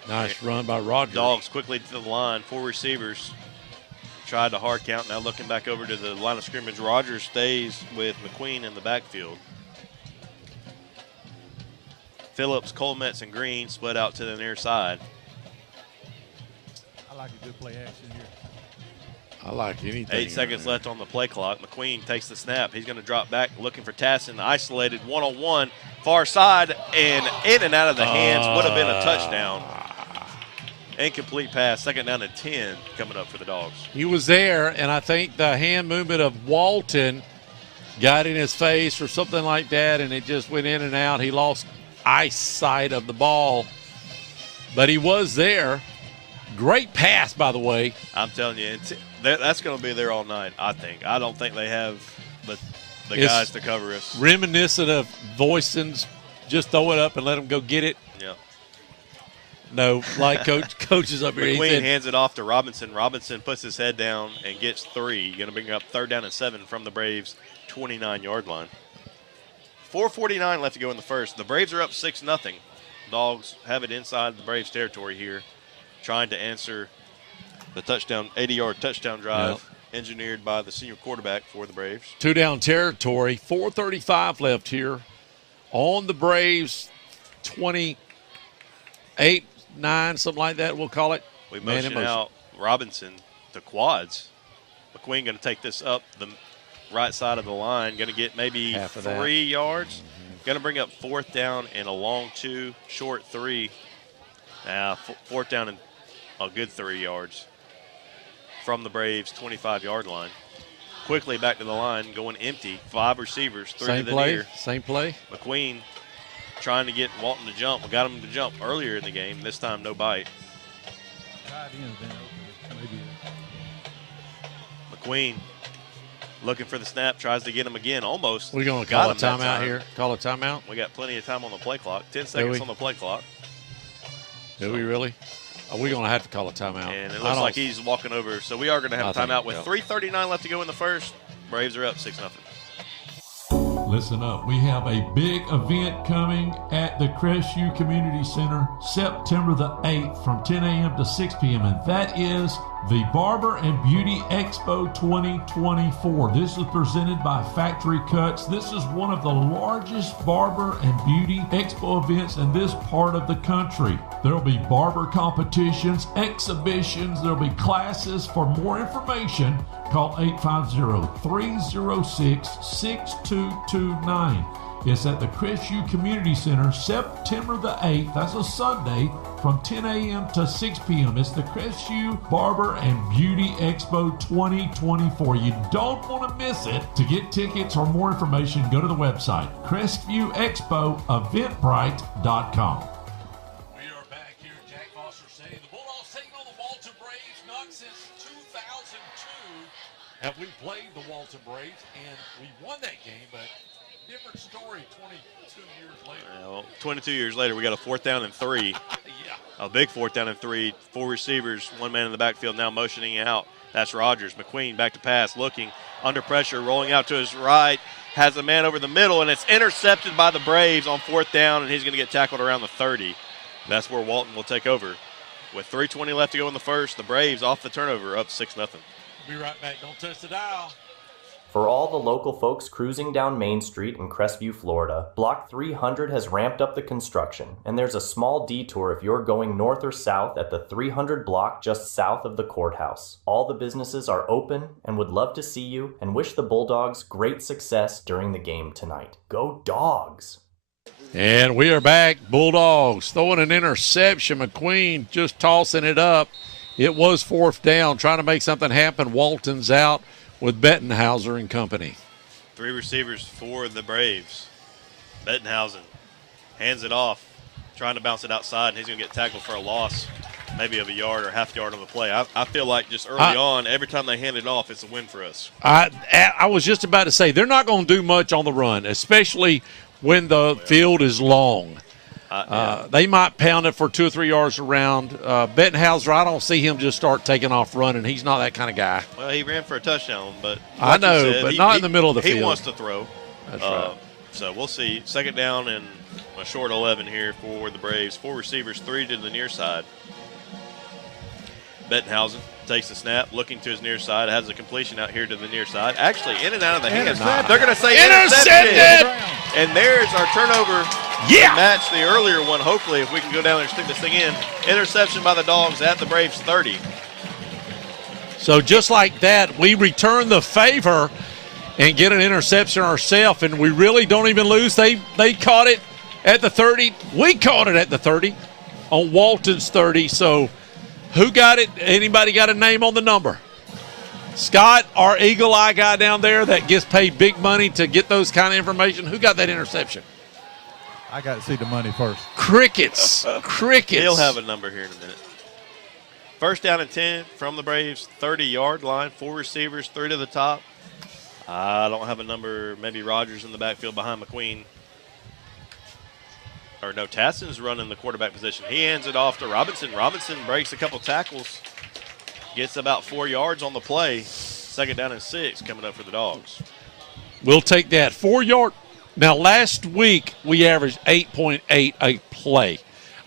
Nice run by Rogers. Dogs quickly to the line. 4 receivers. Tried to hard count. Now looking back over to the line of scrimmage. Rogers stays with McQueen in the backfield. Phillips, Colmetz, and Green split out to the near side. I like a good play action here. I like anything. 8 seconds left on the play clock. McQueen takes the snap. He's going to drop back looking for Tassin. Isolated one-on-one. Far side and in and out of the hands. Would have been a touchdown. Incomplete pass. 2nd down and 10 coming up for the Dogs. He was there, and I think the hand movement of Walton got in his face or something like that, and it just went in and out. He lost eyesight of the ball, but he was there. Great pass, by the way. I'm telling you, that's going to be there all night, I think. I don't think they have the guys to cover us. Reminiscent of Voisin's, just throw it up and let them go get it. Yeah. No, like coaches up here. McQueen hands it off to Robinson. Robinson puts his head down and gets 3. Going to bring up 3rd down and 7 from the Braves' 29-yard line. 4:49 left to go in the first. The Braves are up 6-0. Dogs have it inside the Braves' territory here, trying to answer the 80-yard touchdown drive engineered by the senior quarterback for the Braves. 2-down territory. 4:35 left here on the Braves' 28, 9, something like that, we'll call it. We motion out Robinson to quads. McQueen going to take this up the right side of the line. Going to get maybe 3 yards. Going to bring up 4th down and a long 2, short 3. Now 4th down and a good 3 yards from the Braves' 25-yard line. Quickly back to the line, going empty. 5 receivers, 3 to the near. Same play. McQueen trying to get Walton to jump. We got him to jump earlier in the game. This time, no bite. McQueen looking for the snap, tries to get him again, almost. We're going to call a timeout here. Call a timeout. We got plenty of time on the play clock. 10 seconds on the play clock. Do we really? Are we going to have to call a timeout? And it looks like he's walking over. So we are going to have a timeout with 3:39 left to go in the first. Braves are up 6-0. Listen up. We have a big event coming at the Crestview Community Center September the 8th from 10 a.m. to 6 p.m. And that is the Barber and Beauty Expo 2024. This is presented by Factory Cuts. This is one of the largest barber and beauty expo events in this part of the country. There will be barber competitions, exhibitions, there will be classes. For more information, call 850-306-6229. It's at the Crestview Community Center, September the 8th. That's a Sunday from 10 a.m. to 6 p.m. It's the Crestview Barber and Beauty Expo 2024. You don't want to miss it. To get tickets or more information, go to the website, CrestviewExpoEventbrite.com. We are back here at Jack Foster Stadium. Not since 2002 have we played the Walton Braves, and we won that game, but different story 22 years later. Well, 22 years later, we got a 4th down and 3. Yeah. A big 4th down and 3. 4 receivers, 1 man in the backfield now motioning out. That's Rogers. McQueen back to pass, looking under pressure, rolling out to his right, has a man over the middle, and it's intercepted by the Braves on 4th down, and he's going to get tackled around the 30. That's where Walton will take over. With 3:20 left to go in the first, the Braves off the turnover, up 6-0. Be right back. Don't touch the dial. For all the local folks cruising down Main Street in Crestview, Florida, Block 300 has ramped up the construction, and there's a small detour if you're going north or south at the 300 block just south of the courthouse. All the businesses are open and would love to see you and wish the Bulldogs great success during the game tonight. Go Dogs! And we are back. Bulldogs throwing an interception. McQueen just tossing it up. It was 4th down, trying to make something happen. Walton's out with Bettenhauser and company. 3 receivers for the Braves. Bettenhausen hands it off, trying to bounce it outside, and he's going to get tackled for a loss, maybe of a yard or half yard on the play. I feel like just early on, every time they hand it off, it's a win for us. I was just about to say, they're not going to do much on the run, especially when the field is long. They might pound it for 2 or 3 yards around. Bettenhauser, I don't see him just start taking off running. He's not that kind of guy. Well, he ran for a touchdown, but I know, but not in the middle of the field. He wants to throw. That's right. So we'll see. 2nd down and a short 11 here for the Braves. 4 receivers, 3 to the near side. Bettenhausen takes the snap, looking to his near side, has a completion out here to the near side. Actually, in and out of the hands. They're going to say intercepted. And there's our turnover. Yeah. To match the earlier one, hopefully, if we can go down there and stick this thing in. Interception by the Dogs at the Braves 30. So just like that, we return the favor and get an interception ourselves, and we really don't even lose. They caught it at the 30. We caught it at the 30 on Walton's 30. So who got it? Anybody got a name on the number? Scott, our eagle eye guy down there that gets paid big money to get those kind of information. Who got that interception? I got to see the money first. Crickets. Crickets. He'll have a number here in a minute. 1st down and 10 from the Braves, 30-yard line. 4 receivers, 3 to the top. I don't have a number. Maybe Rogers in the backfield behind McQueen. Or no, Tassin's running the quarterback position. He hands it off to Robinson. Robinson breaks a couple tackles. Gets about 4 yards on the play. 2nd down and 6 coming up for the Dogs. We'll take that. 4-yard. Now, last week, we averaged 8.8 a play.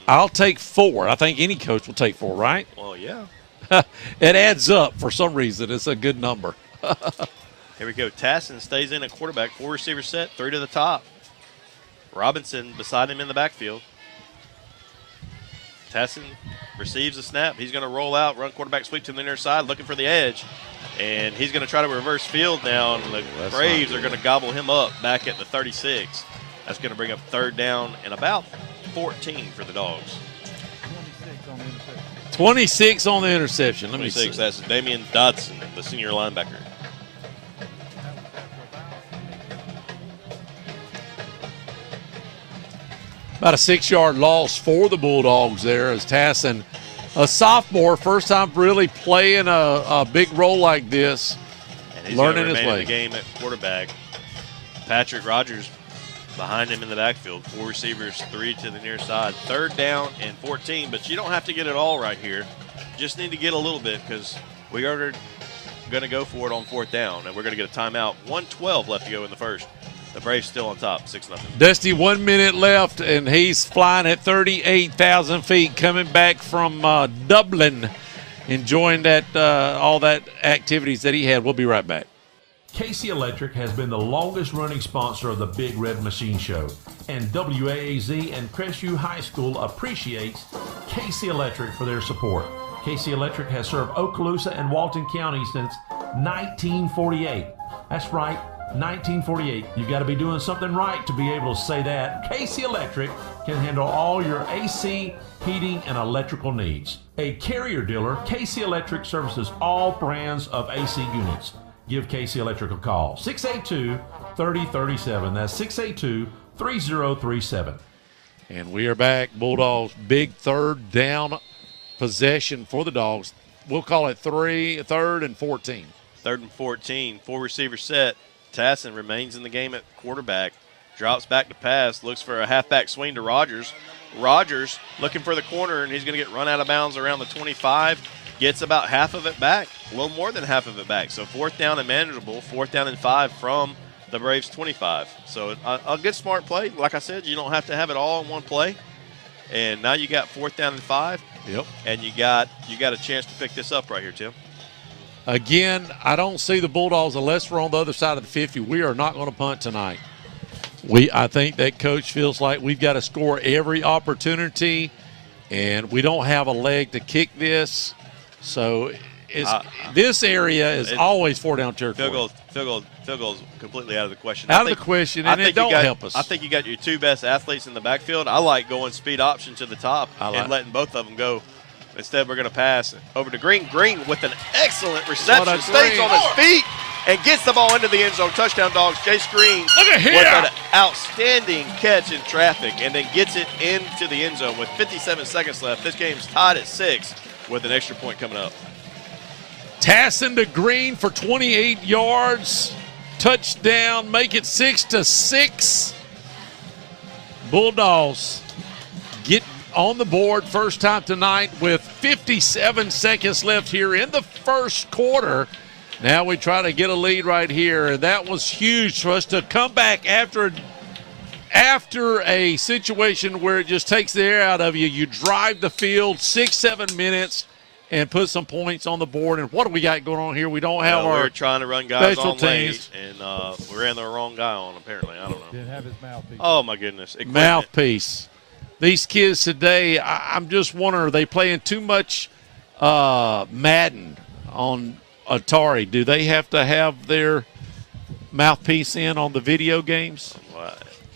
I'll take 4. I think any coach will take 4, right? Well, yeah. It adds up for some reason. It's a good number. Here we go. Tassin stays in at quarterback. 4 receiver set, 3 to the top. Robinson beside him in the backfield. Tassin receives the snap. He's going to roll out, run quarterback sweep to the near side, looking for the edge. And he's going to try to reverse field now, and the Braves are going to gobble him up back at the 36. That's going to bring up 3rd down and about 14 for the Dogs. 26 on the interception. Let me see. That's Damian Dodson, the senior linebacker. About a 6-yard loss for the Bulldogs there as Tassin, a sophomore, first time really playing a big role like this, and he's learning his in way. The game at quarterback. Patrick Rogers behind him in the backfield. 4 receivers, 3 to the near side. 3rd down and 14, but you don't have to get it all right here. Just need to get a little bit because we are going to go for it on 4th down, and we're going to get a timeout. 1:12 left to go in the first. The Braves still on top, 6-0. Dusty, 1 minute left, and he's flying at 38,000 feet, coming back from Dublin, enjoying that all that activities that he had. We'll be right back. KC Electric has been the longest-running sponsor of the Big Red Machine Show, and WAAZ and Crestview High School appreciates KC Electric for their support. KC Electric has served Okaloosa and Walton County since 1948. That's right. 1948. You've got to be doing something right to be able to say that. KC Electric can handle all your AC, heating, and electrical needs. A Carrier dealer, KC Electric services all brands of AC units. Give KC Electric a call. 682-3037. That's 682-3037. And we are back. Bulldogs, big 3rd down possession for the Dogs. we'll call it 3rd and 14. 3rd and 14, 4-receiver set. Tassin remains in the game at quarterback. Drops back to pass, looks for a halfback swing to Rogers. Rogers looking for the corner, and he's going to get run out of bounds around the 25. Gets about half of it back, a little more than half of it back. So 4th down and manageable, 4th down and 5 from the Braves 25. So a good smart play. Like I said, you don't have to have it all in one play. And now you got 4th down and 5. Yep. And you got a chance to pick this up right here, Tim. Again, I don't see the Bulldogs unless we're on the other side of the 50. We are not going to punt tonight. I think that coach feels like we've got to score every opportunity, and we don't have a leg to kick this. So this area is always 4-down territory. Field goals completely out of the question. Out of the question, and it don't help us. I think you got your 2 best athletes in the backfield. I like going speed option to the top and letting both of them go. Instead, we're going to pass over to Green. Green with an excellent reception. Stays on his feet and gets the ball into the end zone. Touchdown, Dogs. Jace Green with an outstanding catch in traffic and then gets it into the end zone with 57 seconds left. This game's tied at 6 with an extra point coming up. Tassin to Green for 28 yards. Touchdown. Make it 6-6. Bulldogs get on the board first time tonight with 57 seconds left here in the first quarter. Now we try to get a lead right here. That was huge for us to come back after a situation where it just takes the air out of you. You drive the field 6-7 minutes and put some points on the board. And what do we got going on here? We don't have our we're trying to run guys special on teams. late, and we ran the wrong guy on, apparently. I don't know. Didn't have his mouthpiece. Oh, my goodness. Mouthpiece. These kids today, I'm just wondering, are they playing too much Madden on Atari? Do they have to have their mouthpiece in on the video games?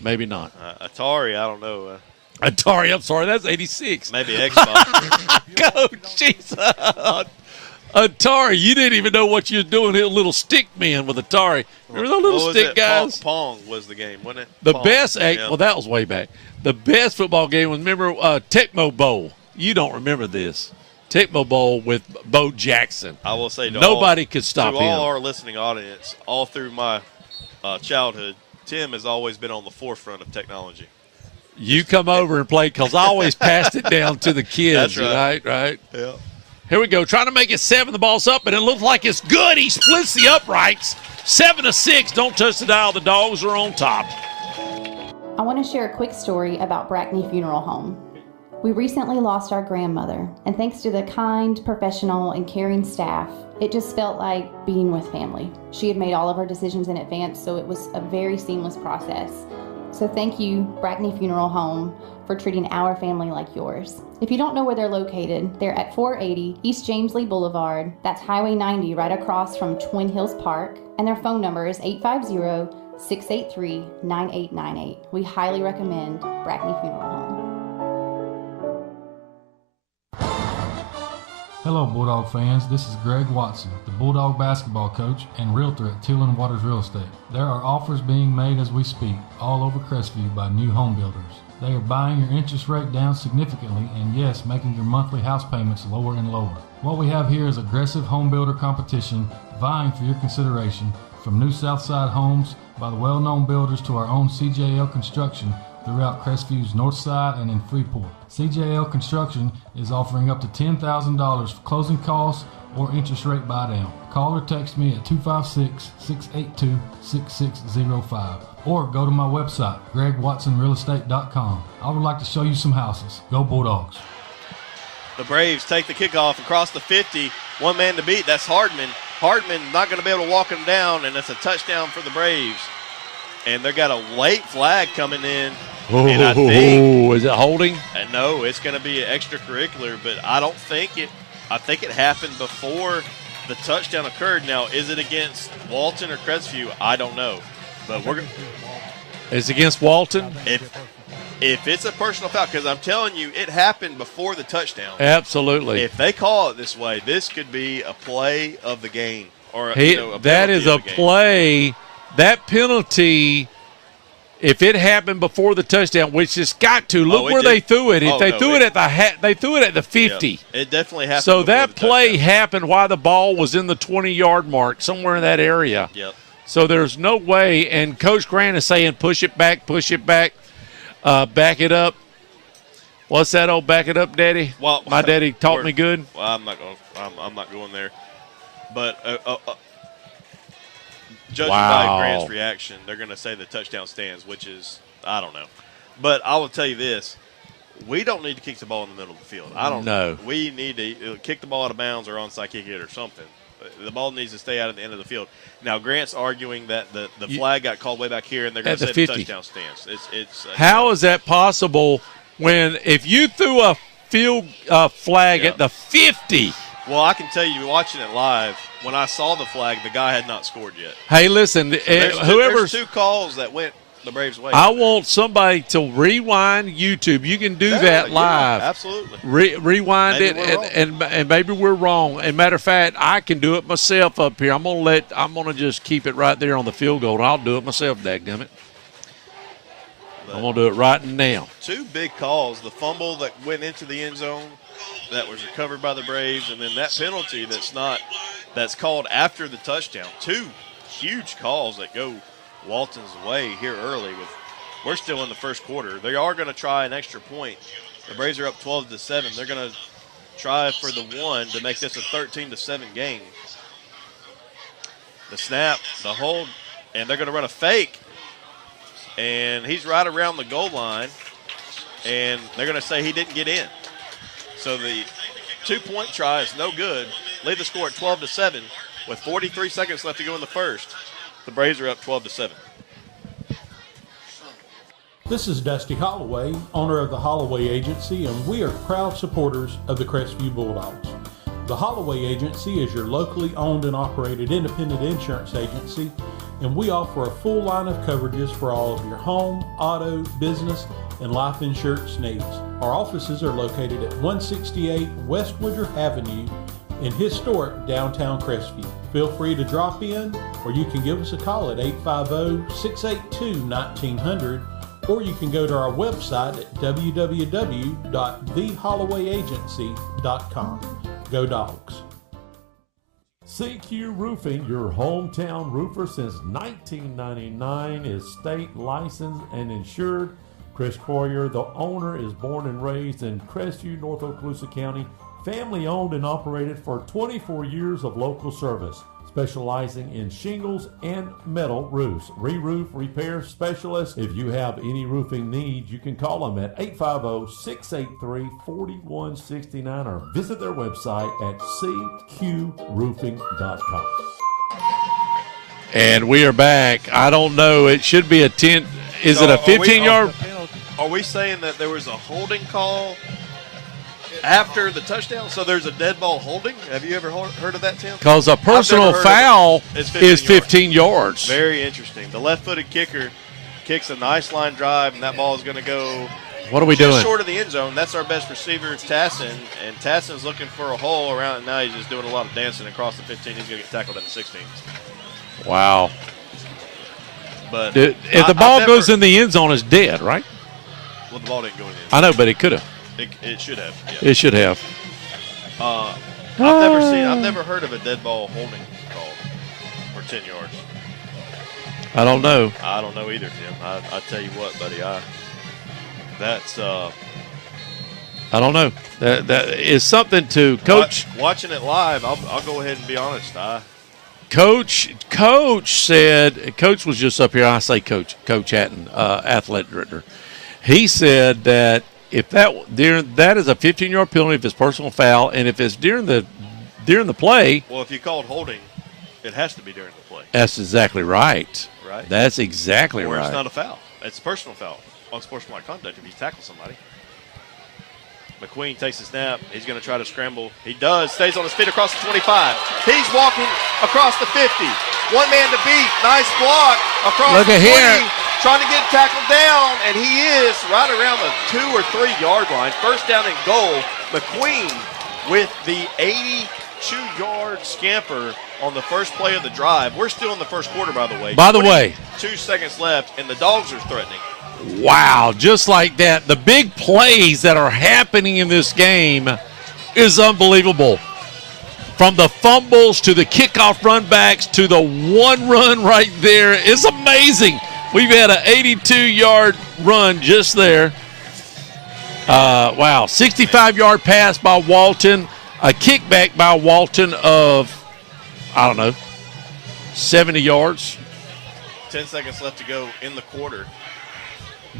Maybe not. Atari, I don't know. Atari, I'm sorry, that's 86. Maybe Xbox. Coach, Jesus. Atari, you didn't even know what you were doing. A little stick men with Atari. Remember those little stick guys? Pong was the game, wasn't it? The Pong. best, well, that was way back. The best football game was, remember, Tecmo Bowl. You don't remember this. Tecmo Bowl with Bo Jackson. I will say, nobody could stop him. To all our listening audience, all through my childhood, Tim has always been on the forefront of technology. You come over and play because I always passed it down to the kids. That's right. Yeah. Here we go. Trying to make it 7. The ball's up, and it looks like it's good. He splits the uprights. 7-6. Don't touch the dial. The Dogs are on top. I want to share a quick story about Brackney Funeral Home. We recently lost our grandmother, and thanks to the kind, professional, and caring staff, it just felt like being with family. She had made all of her decisions in advance, so it was a very seamless process. So thank you, Brackney Funeral Home, for treating our family like yours. If you don't know where they're located, they're at 480 East James Lee Boulevard. That's Highway 90 right across from Twin Hills Park. And their phone number is 850-683-9898. We highly recommend Brackney Funeral Home. Hello, Bulldog fans. This is Greg Watson, the Bulldog basketball coach and realtor at Teal & Waters Real Estate. There are offers being made as we speak all over Crestview by new home builders. They are buying your interest rate down significantly and, yes, making your monthly house payments lower and lower. What we have here is aggressive home builder competition vying for your consideration, from new Southside homes by the well-known builders to our own CJL Construction throughout Crestview's North Side and in Freeport. CJL Construction is offering up to $10,000 for closing costs or interest rate buy down. Call or text me at 256-682-6605 or go to my website, gregwatsonrealestate.com. I would like to show you some houses. Go Bulldogs. The Braves take the kickoff across the 50. One man to beat, that's Hardman. Hardman not going to be able to walk him down, and it's a touchdown for the Braves. And they got a late flag coming in. And I think, is it holding? No, it's going to be extracurricular, but I don't think it. I think it happened before the touchdown occurred. Now, is it against Walton or Crestview? I don't know, but we're. It's against Walton. If it's a personal foul, because I'm telling you, it happened before the touchdown. Absolutely. If they call it this way, this could be a play of the game, or that is a play. That penalty if it happened before the touchdown, which it's got to, look where they threw it. If they threw it at the 50. Yeah, it definitely happened. So that play happened while the ball was in the 20-yard mark, somewhere in that area. Yep. So there's no way. And Coach Grant is saying, push it back, back it up. What's that old back it up, Daddy? Well, my daddy taught me good. Well, I'm not going there. But judging by Grant's reaction, they're going to say the touchdown stands, which is, I don't know. But I will tell you this. We don't need to kick the ball in the middle of the field. I don't know. We need to kick the ball out of bounds or onside kick it or something. The ball needs to stay out at the end of the field. Now, Grant's arguing that the flag got called way back here, and they're going to say the touchdown stands. How is that possible when if you threw a field flag at the 50? Well, I can tell you, watching it live, when I saw the flag, the guy had not scored yet. Hey, listen, So there's two calls that went the Braves' way. I want somebody to rewind YouTube. You can do that live. Yeah, absolutely. Rewind maybe it, and maybe we're wrong. And matter of fact, I can do it myself up here. I'm gonna just keep it right there on the field goal, and I'll do it myself. Dadgummit. I'm gonna do it right now. Two big calls: the fumble that went into the end zone, that was recovered by the Braves, and then that penalty that's called after the touchdown. Two huge calls that go Walton's way here early. We're still in the first quarter. They are going to try an extra point. The Braves are up 12-7. They're going to try for the one to make this a 13-7 game. The snap, the hold, and they're going to run a fake. And he's right around the goal line, and they're going to say he didn't get in. So the 2-point try is no good. Leave the score at 12-7 with 43 seconds left to go in the first. The Braves are up 12-7. This is Dusty Holloway, owner of the Holloway Agency, and we are proud supporters of the Crestview Bulldogs. The Holloway Agency is your locally owned and operated independent insurance agency, and we offer a full line of coverages for all of your home, auto, business, and life insurance needs. Our offices are located at 168 West Woodruff Avenue in historic downtown Crestview. Feel free to drop in, or you can give us a call at 850-682-1900, or you can go to our website at www.thehollowayagency.com. Go Dogs. CQ Roofing, your hometown roofer since 1999, is state licensed and insured. Chris Coyer, the owner, is born and raised in Crestview, North Okaloosa County. Family owned and operated for 24 years of local service, specializing in shingles and metal roofs. Re-roof repair specialist. If you have any roofing needs, you can call them at 850-683-4169 or visit their website at cqroofing.com. And we are back. I don't know. It should be a 10. Is it a 15-yard? Are we saying that there was a holding call after the touchdown? So there's a dead ball holding? Have you ever heard of that, Tim? Because a personal foul is 15 yards. Very interesting. The left-footed kicker kicks a nice line drive, and that ball is going to go what are we just doing? Short of the end zone. That's our best receiver, Tassin, and Tassin's looking for a hole around it. Now he's just doing a lot of dancing across the 15. He's going to get tackled at the 16. Wow. But if the ball goes in the end zone, it's dead, right? Well, the ball didn't go in the end I zone. know, but it could have. It should have. Yeah. It should have. I've never heard of a dead ball holding call for 10 yards. I don't know. I don't know either, Tim. I tell you what, buddy, that's I don't know. That is something to coach. Watching it live, I'll go ahead and be honest. Coach said. Coach was just up here. I say Coach Hatton, athletic director. He said that if that is a 15-yard penalty if it's personal foul, and if it's during the play. Well, if you called holding, it has to be during the play. That's exactly right. Right. That's exactly right. Or it's not a foul. It's a personal foul on sportsmanlike conduct if you tackle somebody. McQueen takes the snap. He's going to try to scramble. He does. Stays on his feet across the 25. He's walking across the 50. One man to beat. Nice block across the 20. Here. Trying to get tackled down, and he is right around the 2 or 3 yard line. First down and goal. McQueen with the 32-yard scamper on the first play of the drive. We're still in the first quarter, by the way. By the way, 2 seconds left, and the Dogs are threatening. Wow, just like that. The big plays that are happening in this game is unbelievable. From the fumbles to the kickoff run backs to the one run right there. It's amazing. We've had an 82-yard run just there. Wow, 65-yard pass by Walton. A kickback by Walton of, 70 yards. 10 seconds left to go in the quarter.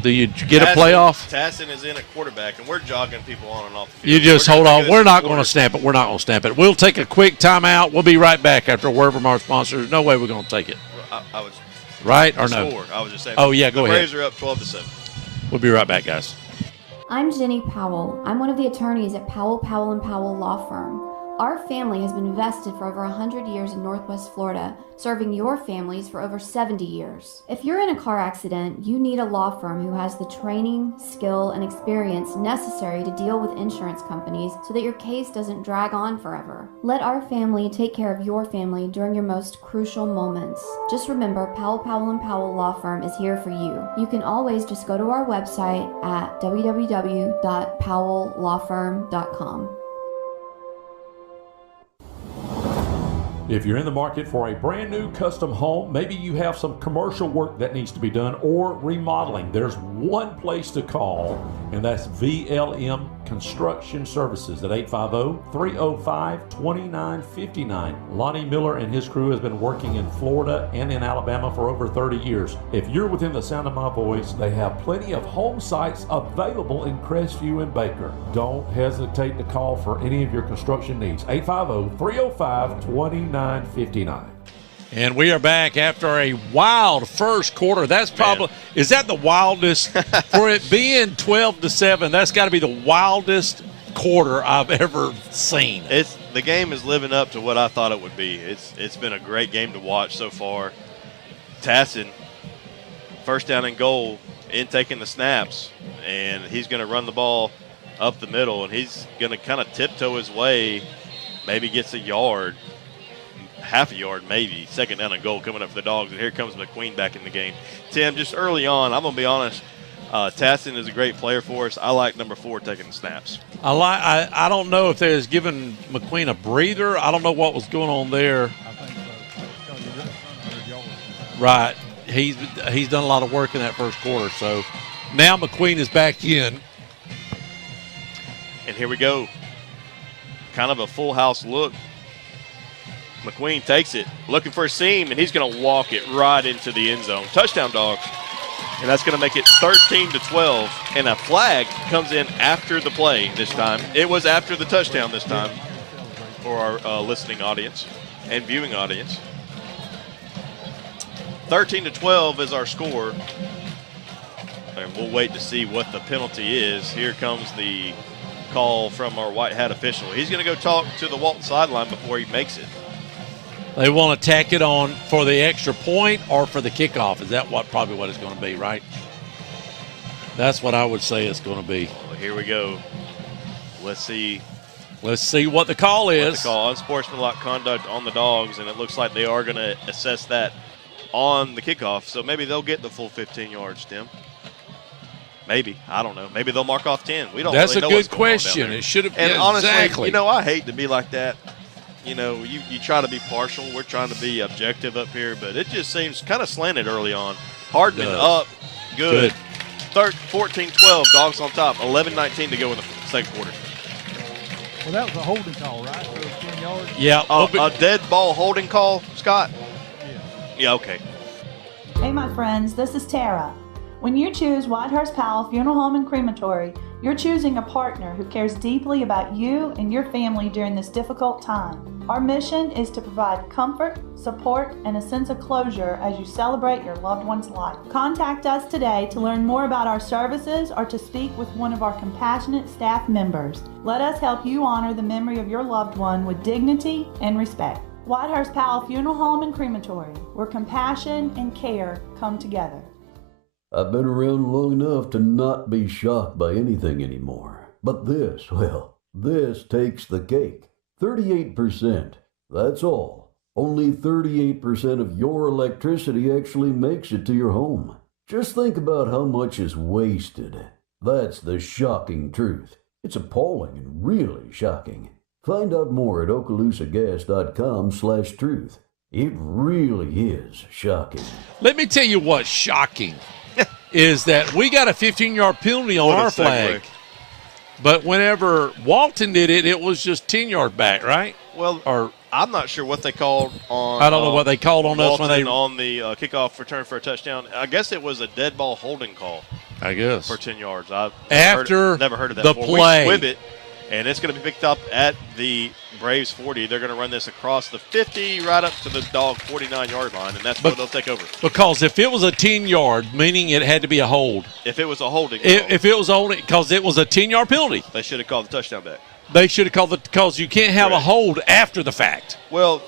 Do you get a playoff? Tassin is in at quarterback, and we're jogging people on and off the field. You just hold on. We're not going to snap it. We're not going to snap it. We'll take a quick timeout. We'll be right back after a word from our sponsors. No way we're going to take it. I was right or no? Score, I was just saying. Oh, yeah, go ahead. The Braves are up 12-7. We'll be right back, guys. I'm Jenny Powell. I'm one of the attorneys at Powell, Powell & Powell Law Firm. Our family has been invested for over 100 years in Northwest Florida, serving your families for over 70 years. If you're in a car accident, you need a law firm who has the training, skill, and experience necessary to deal with insurance companies so that your case doesn't drag on forever. Let our family take care of your family during your most crucial moments. Just remember, Powell, Powell & Powell Law Firm is here for you. You can always just go to our website at www.powelllawfirm.com. If you're in the market for a brand new custom home, maybe you have some commercial work that needs to be done or remodeling, there's one place to call, and that's VLM Construction Services at 850-305-2959. Lonnie Miller and his crew has been working in Florida and in Alabama for over 30 years. If you're within the sound of my voice, they have plenty of home sites available in Crestview and Baker. Don't hesitate to call for any of your construction needs. 850-305-2959. And we are back after a wild first quarter. That's probably, is that the wildest? For it being 12-7, that's got to be the wildest quarter I've ever seen. The game is living up to what I thought it would be. It's been a great game to watch so far. Tassin, first down and goal, in taking the snaps, and he's going to run the ball up the middle, and he's going to kind of tiptoe his way, maybe gets a yard. Half a yard maybe, second down and goal coming up for the Dogs, and here comes McQueen back in the game. Tim, just early on, I'm going to be honest, Tassin is a great player for us. I like number 4 taking the snaps. I don't know if there's giving McQueen a breather. I don't know what was going on there. I think so. Right. He's done a lot of work in that first quarter, so now McQueen is back in. And here we go. Kind of a full house look. McQueen takes it, looking for a seam, and he's going to walk it right into the end zone. Touchdown, Dogs. And that's going to make it 13-12. And a flag comes in after the play this time. It was after the touchdown this time for our listening audience and viewing audience. 13-12 is our score. And we'll wait to see what the penalty is. Here comes the call from our white hat official. He's going to go talk to the Walton sideline before he makes it. They want to tack it on for the extra point or for the kickoff. Is that probably what it's going to be, right? That's what I would say it's going to be. Well, here we go. Let's see what the call is. The call, unsportsmanlike conduct on the Dogs, and it looks like they are going to assess that on the kickoff. So maybe they'll get the full 15 yards, Tim. Maybe. I don't know. Maybe they'll mark off 10. We don't That's really know a what's good going on question. down there. It should have been. And honestly, exactly. I hate to be like that. You try to be partial. We're trying to be objective up here, but it just seems kind of slanted early on. Hardman up. Good. 14-12, Dogs on top. 11-19 to go in the second quarter. Well, that was a holding call, right? For 10 yards? Yeah. A dead ball holding call, Scott? Yeah, okay. Hey, my friends, this is Tara. When you choose Whitehurst Powell Funeral Home and Crematory, you're choosing a partner who cares deeply about you and your family during this difficult time. Our mission is to provide comfort, support, and a sense of closure as you celebrate your loved one's life. Contact us today to learn more about our services or to speak with one of our compassionate staff members. Let us help you honor the memory of your loved one with dignity and respect. Whitehurst Powell Funeral Home and Crematory, where compassion and care come together. I've been around long enough to not be shocked by anything anymore. But this takes the cake. 38%. That's all. Only 38% of your electricity actually makes it to your home. Just think about how much is wasted. That's the shocking truth. It's appalling and really shocking. Find out more at okaloosagas.com/truth. It really is shocking. Let me tell you what's shocking is that we got a 15-yard penalty on our flag. But whenever Walton did it, it was just 10-yard back, right? Well, or I'm not sure what they called on. I don't know what they called on Walton us when they on the kickoff return for a touchdown. I guess it was a dead ball holding call. I guess for 10 yards. I've never heard of that the before. play. We squib it, and it's going to be picked up at the Braves 40. They're going to run this across the 50 right up to the dog 49-yard line, and that's where they'll take over. Because if it was a 10-yard, meaning it had to be a hold. If it was a holding, if it was holding, because it was a 10-yard penalty, they should have called the touchdown back. They should have called because you can't have a hold after the fact. Well,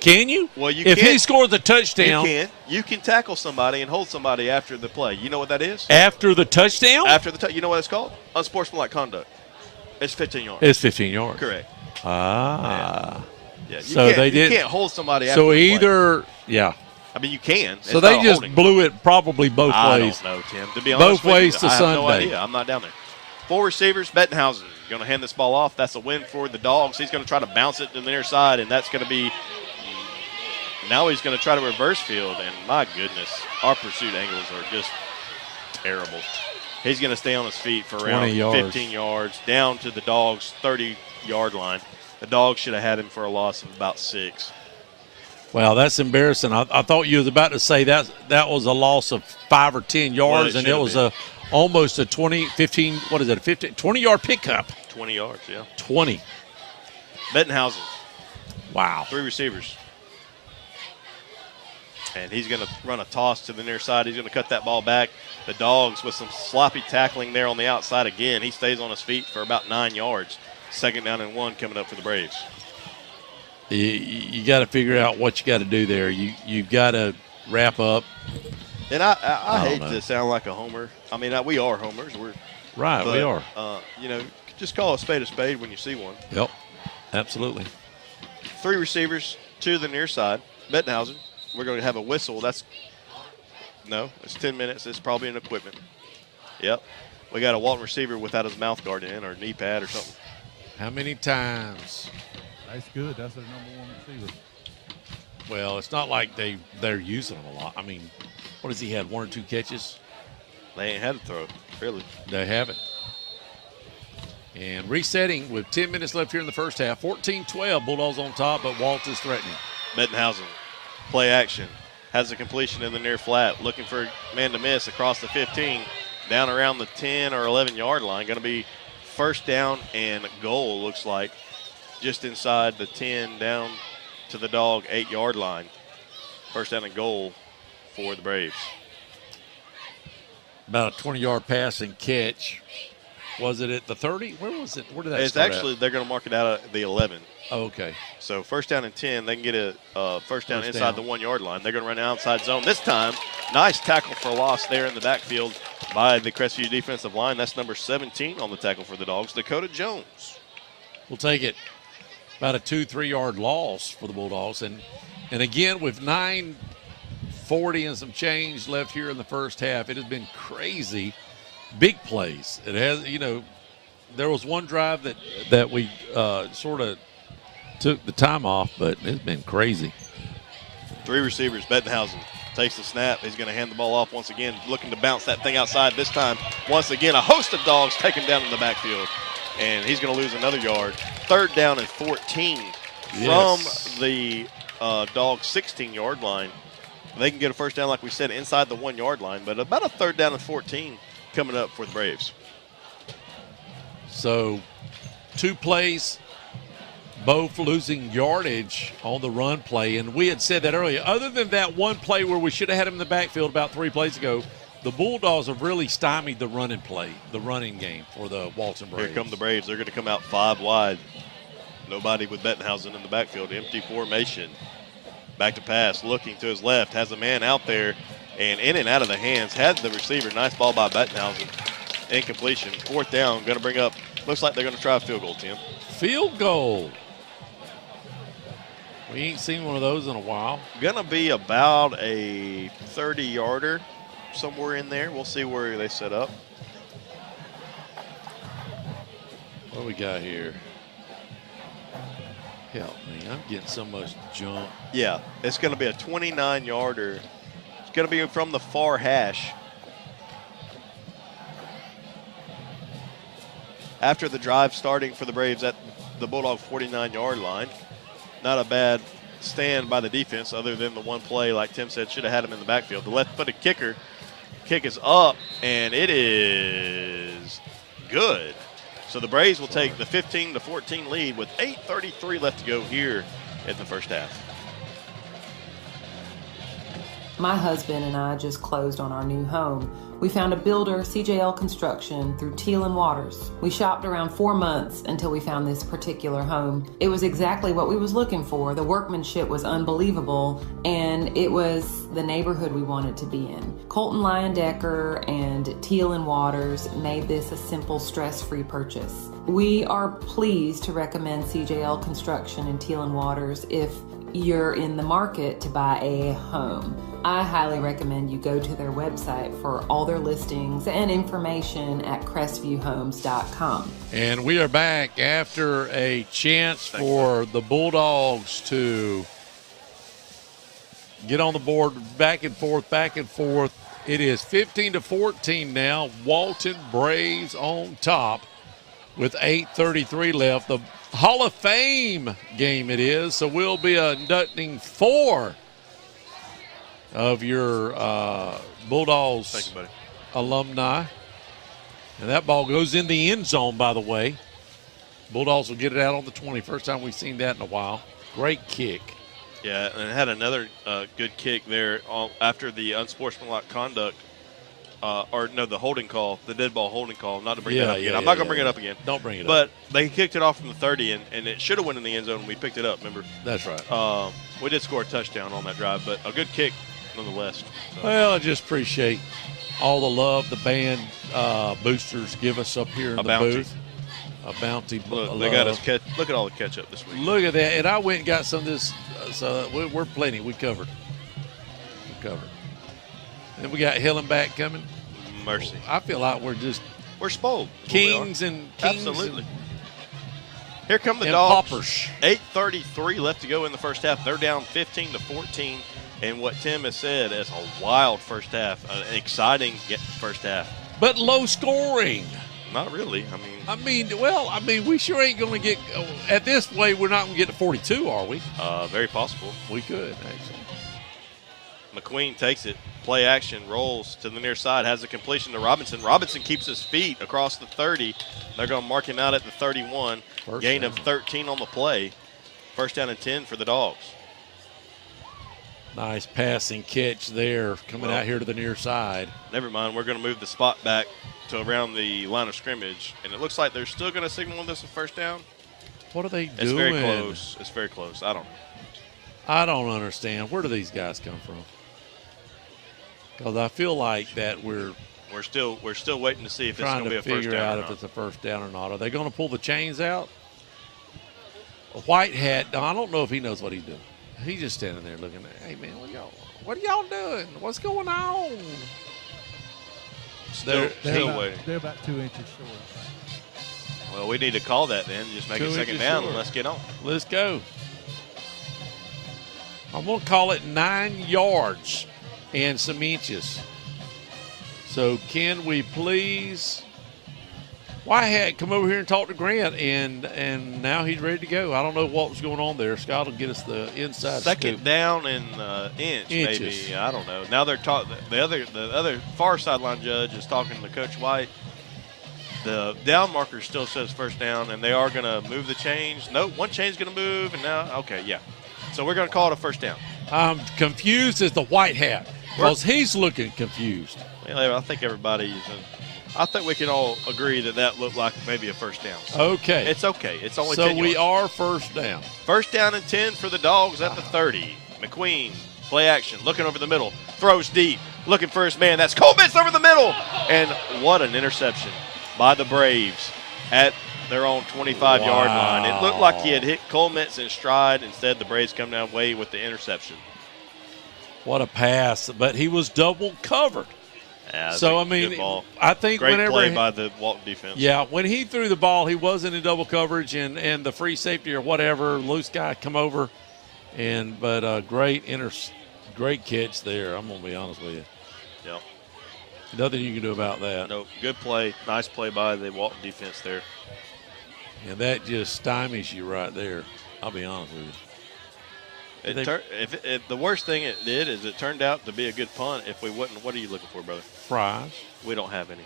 can you? Well, you if can. He scores the touchdown, you can tackle somebody and hold somebody after the play. You know what that is? After the touchdown? After the you know what it's called? Unsportsmanlike conduct. It's 15 yards. It's 15 yards. Correct. Ah. Yeah. So they did. You can't hold somebody after So the either, play. yeah. I mean, you can. So they just blew it probably both ways. I don't know, Tim. To be honest both ways with to you, I have Sunday. no idea. I'm not down there. 4 receivers, Bettenhausen going to hand this ball off. That's a win for the Dogs. He's going to try to bounce it to the near side, and that's going to be – now he's going to try to reverse field, and my goodness, our pursuit angles are just terrible. He's going to stay on his feet for around 15 yards, down to the Dogs' 30-yard line. The Dogs should have had him for a loss of about 6. Wow, that's embarrassing. I thought you was about to say that was a loss of 5 or 10 yards, and it was almost a 20-yard pickup. 20 yards, yeah. 20. Bettenhausen. Wow. 3 receivers. And he's going to run a toss to the near side. He's going to cut that ball back. The Dogs with some sloppy tackling there on the outside again. He stays on his feet for about 9 yards. 2nd down and 1 coming up for the Braves. You got to figure out what you got to do there. You've got to wrap up. And I hate to sound like a homer. I mean, we are homers. We are. You know, just call a spade when you see one. Yep, absolutely. 3 receivers to the near side. Bettenhausen. We're going to have a whistle. It's 10 minutes. It's probably an equipment. Yep. We got a Walton receiver without his mouth guard in or knee pad or something. How many times? That's good. That's their #1 receiver. Well, it's not like they're using them a lot. I mean, what has he had, 1 or 2 catches? They ain't had to throw, really. They haven't. And resetting with 10 minutes left here in the first half. 14-12, Bulldogs on top, but Walton's threatening. Bettenhausen, play action. Has a completion in the near flat. Looking for a man to miss across the 15. Down around the 10 or 11-yard line. Going to be 1st down and goal, looks like. Just inside the 10 down to the Dog 8-yard line. 1st down and goal for the Braves. About a 20-yard pass and catch. Was it at the 30? Where was it? Where did that start actually, at? they're going to mark it out at the 11. Oh, okay. So 1st down and 10, they can get a 1st down inside the 1-yard line. They're going to run outside zone. This time, nice tackle for loss there in the backfield by the Crestview defensive line. That's number 17 on the tackle for the Dogs, Dakota Jones. We'll take it. About a 2-3 yard loss for the Bulldogs. And again, with 9:40 and some change left here in the first half, it has been crazy. Big plays. It has, there was one drive that we sort of took the time off, but it's been crazy. 3 receivers. Bettenhausen takes the snap. He's going to hand the ball off once again, looking to bounce that thing outside. This time, once again, a host of Dogs take him down in the backfield, and he's going to lose another yard. 3rd down and 14 from the Dogs' 16-yard line. They can get a 1st down, like we said, inside the 1-yard line, but about a 3rd down and 14 coming up for the Braves. So 2 plays, both losing yardage on the run play. And we had said that earlier. Other than that one play where we should have had him in the backfield about 3 plays ago, the Bulldogs have really stymied the running play, the running game for the Walton Braves. Here come the Braves. They're going to come out 5 wide. Nobody with Bettenhausen in the backfield. Empty formation. Back to pass. Looking to his left. Has a man out there. And in and out of the hands. Had the receiver. Nice ball by Bettenhausen. Incompletion. 4th down. Going to bring up. Looks like they're going to try a field goal, Tim. Field goal. We ain't seen one of those in a while. Gonna be about a 30-yarder, somewhere in there. We'll see where they set up. What do we got here? Help me, I'm getting so much jump. Yeah, it's gonna be a 29-yarder. It's gonna be from the far hash. After the drive starting for the Braves at the Bulldog 49-yard line. Not a bad stand by the defense other than the one play, like Tim said, should have had him in the backfield. The left-footed kicker kick is up, and it is good. So the Braves will take the 15-14 lead with 8:33 left to go here in the first half. My husband and I just closed on our new home. We found a builder, CJL Construction, through Teal and Waters. We shopped around 4 months until we found this particular home. It was exactly what we was looking for. The workmanship was unbelievable, and it was the neighborhood we wanted to be in. Colton Leyendecker and Teal and Waters made this a simple, stress-free purchase. We are pleased to recommend CJL Construction and Teal and Waters if you're in the market to buy a home. I highly recommend you go to their website for all their listings and information at crestvviewhomes.com. And we are back after a chance for the Bulldogs to get on the board back and forth, back and forth. It is 15-14 now. Walton Braves on top with 8:33 left. The Hall of Fame game it is, so we'll be inducting 4 of your Bulldogs alumni. And that ball goes in the end zone, by the way. Bulldogs will get it out on the 20. First time we've seen that in a while. Great kick. Yeah, and it had another good kick there after the unsportsmanlike conduct. The holding call, the dead ball holding call. Not to bring that up again. I'm not going to bring it up again. Don't bring it up. But they kicked it off from the 30, and it should have went in the end zone, and we picked it up, remember? That's right. We did score a touchdown on that drive, but a good kick nonetheless. So. Well, I just appreciate all the love the band boosters give us up here in the booth. A bounty. Look, they got us. Look at all the catch-up this week. Look at that. And I went and got some of this. So we're plenty. We covered. And we got Hillenback coming. Mercy. I feel like we're spoiled. Kings and absolutely. And, here come the Dogs. Poppers. 8:33 left to go in the first half. They're down 15-14. And what Tim has said is a wild first half, an exciting first half. But low scoring. Not really. I mean, we sure ain't going to get at this way. We're not going to get to 42, are we? Very possible. We could actually. McQueen takes it. Play action, rolls to the near side, has a completion to Robinson. Robinson keeps his feet across the 30. They're going to mark him out at the 31. Gain of 13 on the play. First down and 10 for the Dogs. Nice passing catch there, coming out here to the near side. Never mind. We're going to move the spot back to around the line of scrimmage, and it looks like they're still going to signal this a first down. What are they doing? It's very close. It's very close. I don't know. I don't understand. Where do these guys come from? Because I feel like that we're still waiting to see if it's going to be a first down. Trying to figure out if it's a first down or not. Are they going to pull the chains out? A white hat. No, I don't know if he knows what he's doing. He's just standing there looking at, hey man, what are y'all doing? What's going on? Still waiting. They're about 2 inches short. Well, we need to call that then. Just make it second down and let's get on. Let's go. I'm going to call it 9 yards and some inches. So can we please? Whitehead come over here and talk to Grant, and now he's ready to go. I don't know what was going on there. Scott will get us the inside second scoop. Down and inches. Maybe. I don't know. Now they're talking. The other far sideline judge is talking to Coach White. The down marker still says first down, and they are going to move the chains. No, one chain's going to move, and now yeah. So we're going to call it a first down. I'm confused as the white hat because he's looking confused. Well, I think everybody is. I think we can all agree that looked like maybe a first down. So okay. It's okay. It's only 10 So yards. we are first down. First down and 10 for the Dogs at the 30. McQueen, play action, looking over the middle, throws deep, looking for his man. That's Colbitz over the middle. And what an interception by the Braves at their own 25-yard line. It looked like he had hit Cole Metz in stride. Instead, the Braves come down way with the interception. What a pass. But he was double covered. Yeah, so, good ball. I think great whenever play by the Walton defense. Yeah, when he threw the ball, he wasn't in double coverage, and the free safety or whatever, loose guy come over. But great catch there. I'm going to be honest with you. Yeah. Nothing you can do about that. No, good play. Nice play by the Walton defense there. And that just stymies you right there. I'll be honest with you. The worst thing it did is it turned out to be a good punt. If we wouldn't, what are you looking for, brother? Fries. We don't have any.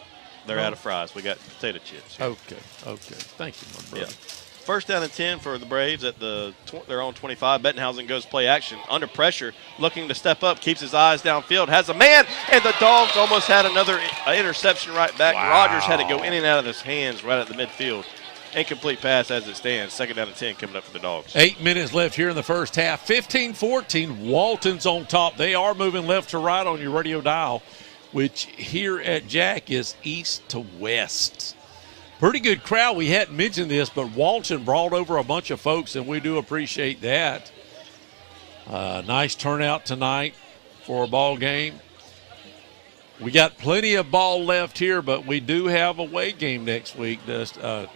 They're out of fries. We got potato chips here. Okay. Thank you, my brother. Yeah. First down and 10 for the Braves at their own 25. Bettenhausen goes play action. Under pressure, looking to step up, keeps his eyes downfield, has a man, and the Dogs almost had another interception right back. Wow. Rogers had to go in and out of his hands right at the midfield. Incomplete pass as it stands. Second down and 10 coming up for the Dogs. 8 minutes left here in the first half. 15-14. Walton's on top. They are moving left to right on your radio dial, which here at Jack is east to west. Pretty good crowd. We hadn't mentioned this, but Walton brought over a bunch of folks, and we do appreciate that. Nice turnout tonight for a ball game. We got plenty of ball left here, but we do have a away game next week,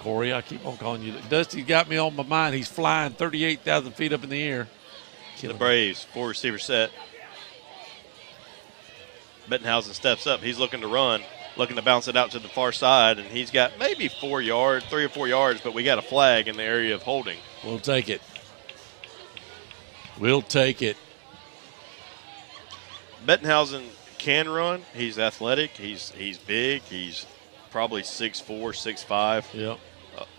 Corey. I keep on calling you. Dusty got me on my mind. He's flying 38,000 feet up in the air. The Braves, 4-receiver set. Bettenhausen steps up. He's looking to run, looking to bounce it out to the far side, and he's got maybe 3 or 4 yards, but we got a flag in the area of holding. We'll take it. We'll take it. Bettenhausen can run. He's athletic. He's big. He's probably 6'4", 6'5". Yep.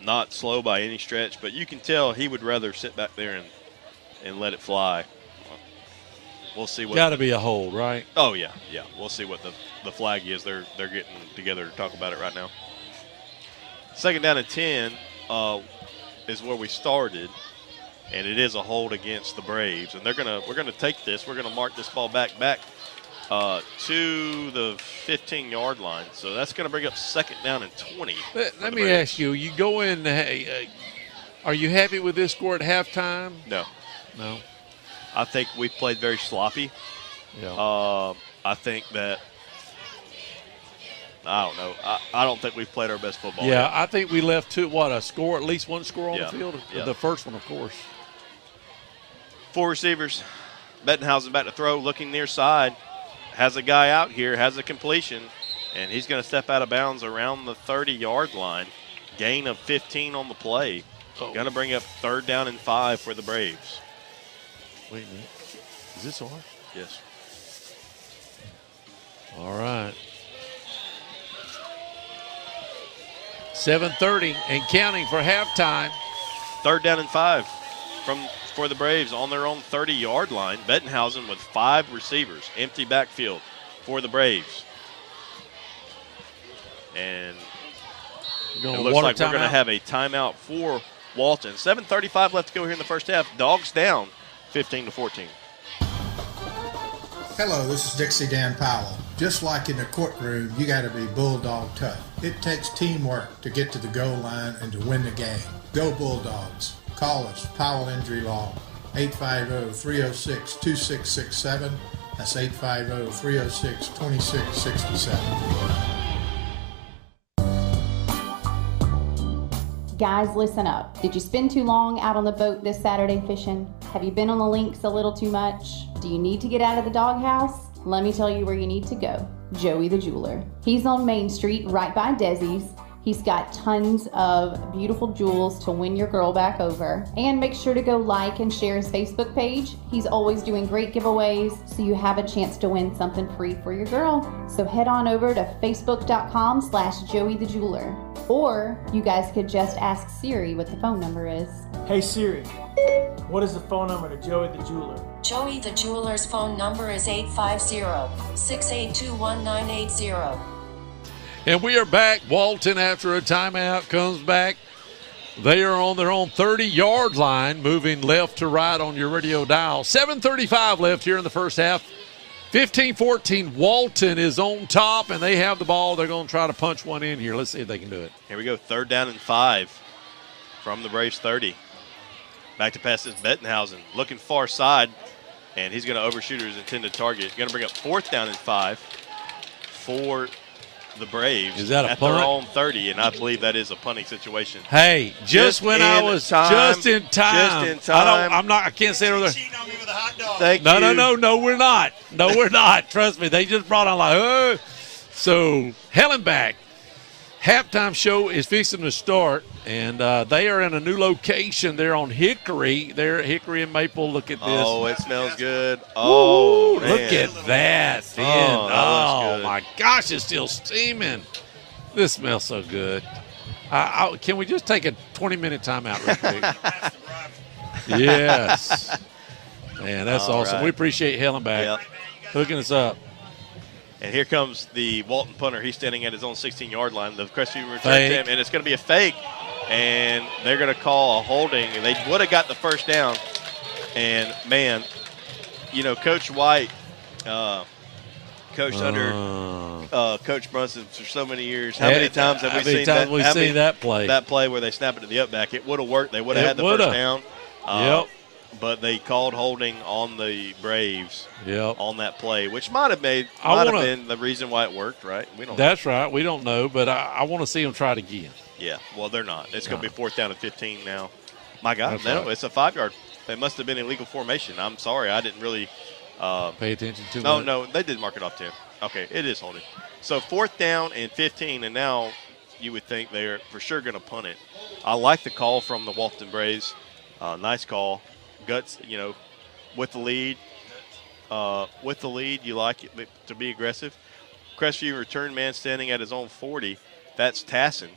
Not slow by any stretch, but you can tell he would rather sit back there and let it fly. We'll see what. Got to be a hold, right? Oh yeah. We'll see what the flag is. They're getting together to talk about it right now. Second down and 10 is where we started, and it is a hold against the Braves. And we're gonna take this. We're gonna mark this ball back to the 15-yard line. So that's going to bring up second down and 20. Let me ask you, you go in, are you happy with this score at halftime? No. No? I think we played very sloppy. Yeah. I think that, I don't know. I don't think we've played our best football Yeah, yet. I think we left at least one score on the field. Yeah. The first one, of course. 4 receivers. Bettenhausen back to throw, looking near side. Has a guy out here, has a completion, and he's going to step out of bounds around the 30-yard line. Gain of 15 on the play. Going to bring up third down and 5 for the Braves. Wait a minute. Is this ours? Yes. All right. 7:30 and counting for halftime. Third down and 5 for the Braves on their own 30-yard line. Bettenhausen with 5 receivers. Empty backfield for the Braves. And it looks like we're going to have a timeout for Walton. 7:35 left to go here in the first half. Dogs down 15-14. Hello, this is Dixie Dan Powell. Just like in the courtroom, you got to be bulldog tough. It takes teamwork to get to the goal line and to win the game. Go Bulldogs. Call us, Powell Injury Law, 850-306-2667. That's 850-306-2667. Guys, listen up. Did you spend too long out on the boat this Saturday fishing? Have you been on the links a little too much? Do you need to get out of the doghouse? Let me tell you where you need to go. Joey the Jeweler. He's on Main Street right by Desi's. He's got tons of beautiful jewels to win your girl back over. And make sure to go like and share his Facebook page. He's always doing great giveaways, so you have a chance to win something free for your girl. So head on over to facebook.com/Joey the Jeweler. Or you guys could just ask Siri what the phone number is. Hey Siri, what is the phone number to Joey the Jeweler? Joey the Jeweler's phone number is 850-682-1980. And we are back. Walton, after a timeout, comes back. They are on their own 30-yard line, moving left to right on your radio dial. 7:35 left here in the first half. 15-14, Walton is on top, and they have the ball. They're going to try to punch one in here. Let's see if they can do it. Here we go, third down and 5 from the Braves 30. Back to pass is Bettenhausen, looking far side, and he's going to overshoot his intended target. Going to bring up 4th down and 5 for the Braves. Is that a at punt? their own 30, and I believe that is a punting situation. Hey, just when I was just in time. Just in time. I can't say it over there. Thank you. No, we're not. No, we're not. Trust me. They just brought on like, oh. So, Hellenbach, halftime show is fixing to start, and they are in a new location. They're on Hickory. They're at Hickory and Maple. Look at this. Oh, it smells good. Oh, man. Look at that. Oh, my gosh, it's still steaming. This smells so good. Can we just take a 20-minute timeout real quick? Yes. Man, that's awesome. Right. We appreciate Hellenbach hooking us up. And here comes the Walton punter. He's standing at his own 16-yard line. The Crestview returns Fake. to him, and it's going to be a fake. And they're going to call a holding. And they would have got the first down. And, man, Coach White coached under Coach Brunson for so many years. How many times have we seen that play? That play where they snap it to the up back. It would have worked. They would have had the first down. But they called holding on the Braves on that play, which might have been the reason why it worked, right? We don't. That's right. We don't know, but I want to see them try it again. Yeah, well, they're not. It's going to be 4th down and 15 now. My God, That's no, right. it's a 5-yard. They must have been in legal formation. I'm sorry, I didn't really pay attention to it. No, they did mark it off 10. Okay, it is holding. So 4th down and 15, and now you would think they're for sure going to punt it. I like the call from the Walton Braves. Nice call. Guts, with the lead. You like it to be aggressive. Crestview return man standing at his own 40. That's Tassin.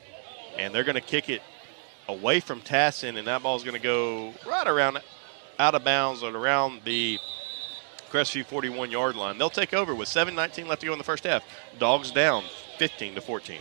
And they're going to kick it away from Tassin, and that ball's going to go right around out of bounds or around the Crestview 41-yard line. They'll take over with 7:19 left to go in the first half. Dogs down 15-14.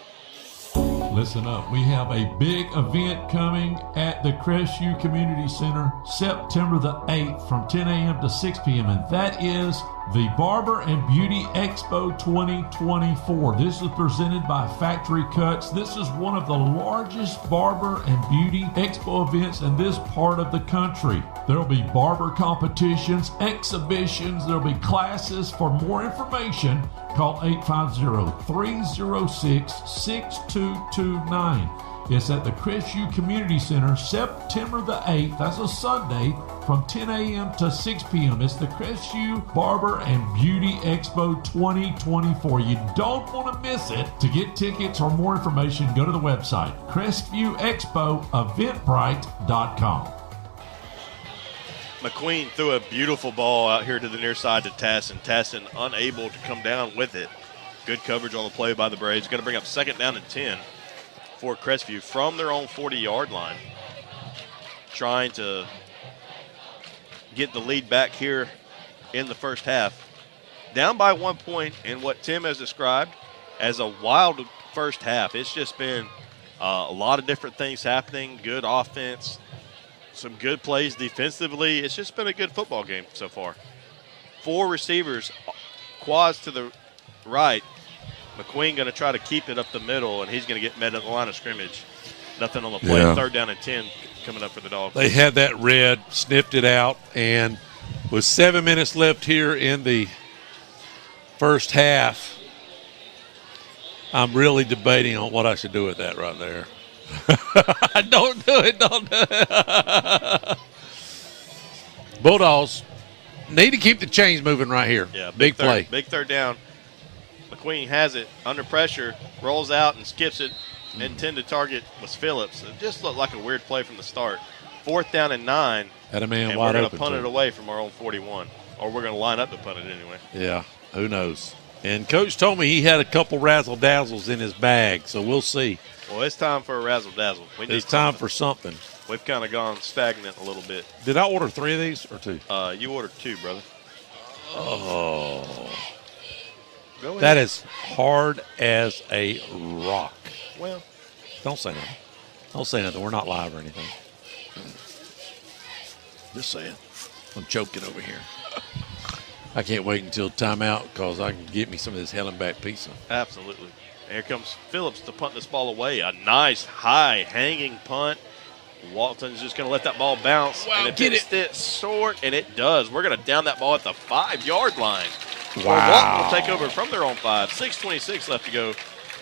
Listen up, we have a big event coming at the Crestview Community Center September the 8th from 10 a.m. to 6 p.m. and that is the Barber and Beauty Expo 2024. This is presented by Factory Cuts. This is one of the largest barber and beauty expo events in this part of the country. There will be barber competitions, exhibitions, there will be classes. For more information, call 850-306-6229. It's at the Crestview Community Center, September the 8th. That's a Sunday from 10 a.m. to 6 p.m. It's the Crestview Barber and Beauty Expo 2024. You don't want to miss it. To get tickets or more information, go to the website, CrestviewExpoEventbrite.com. McQueen threw a beautiful ball out here to the near side to Tassin. Tassin unable to come down with it. Good coverage on the play by the Braves. Going to bring up 2nd down and 10 for Crestview from their own 40-yard line. Trying to get the lead back here in the first half. Down by 1 point in what Tim has described as a wild first half. It's just been a lot of different things happening. Good offense, some good plays defensively. It's just been a good football game so far. 4 receivers, quads to the right. McQueen going to try to keep it up the middle, and he's going to get met at the line of scrimmage. Nothing on the play. Yeah. 3rd down and 10 coming up for the Dogs. They had that red, sniffed it out, and with 7 minutes left here in the first half, I'm really debating on what I should do with that right there. Don't do it. Bulldogs need to keep the chains moving right here. Yeah, big play. Big 3rd down. McQueen has it under pressure, rolls out and skips it. Intended target was Phillips. It just looked like a weird play from the start. 4th down and 9. Had a man and wide we're going open to punt too. it away from our own 41. Or we're going to line up to punt it anyway. Yeah, who knows? And Coach told me he had a couple razzle-dazzles in his bag, so we'll see. Well, it's time for a razzle-dazzle. It's time for something. We've kind of gone stagnant a little bit. Did I order 3 of these or 2? You ordered 2, brother. Oh. Go ahead. That is hard as a rock. Well. Don't say nothing. Don't say nothing. We're not live or anything. Just saying. I'm choking over here. I can't wait until timeout because I can get me some of this Hellenbach pizza. Absolutely. Here comes Phillips to punt this ball away. A nice, high, hanging punt. Walton's just going to let that ball bounce. Wow, and if get it short, and it does, we're going to down that ball at the 5-yard line. Wow. Walton will take over from their own 5. 6:26 left to go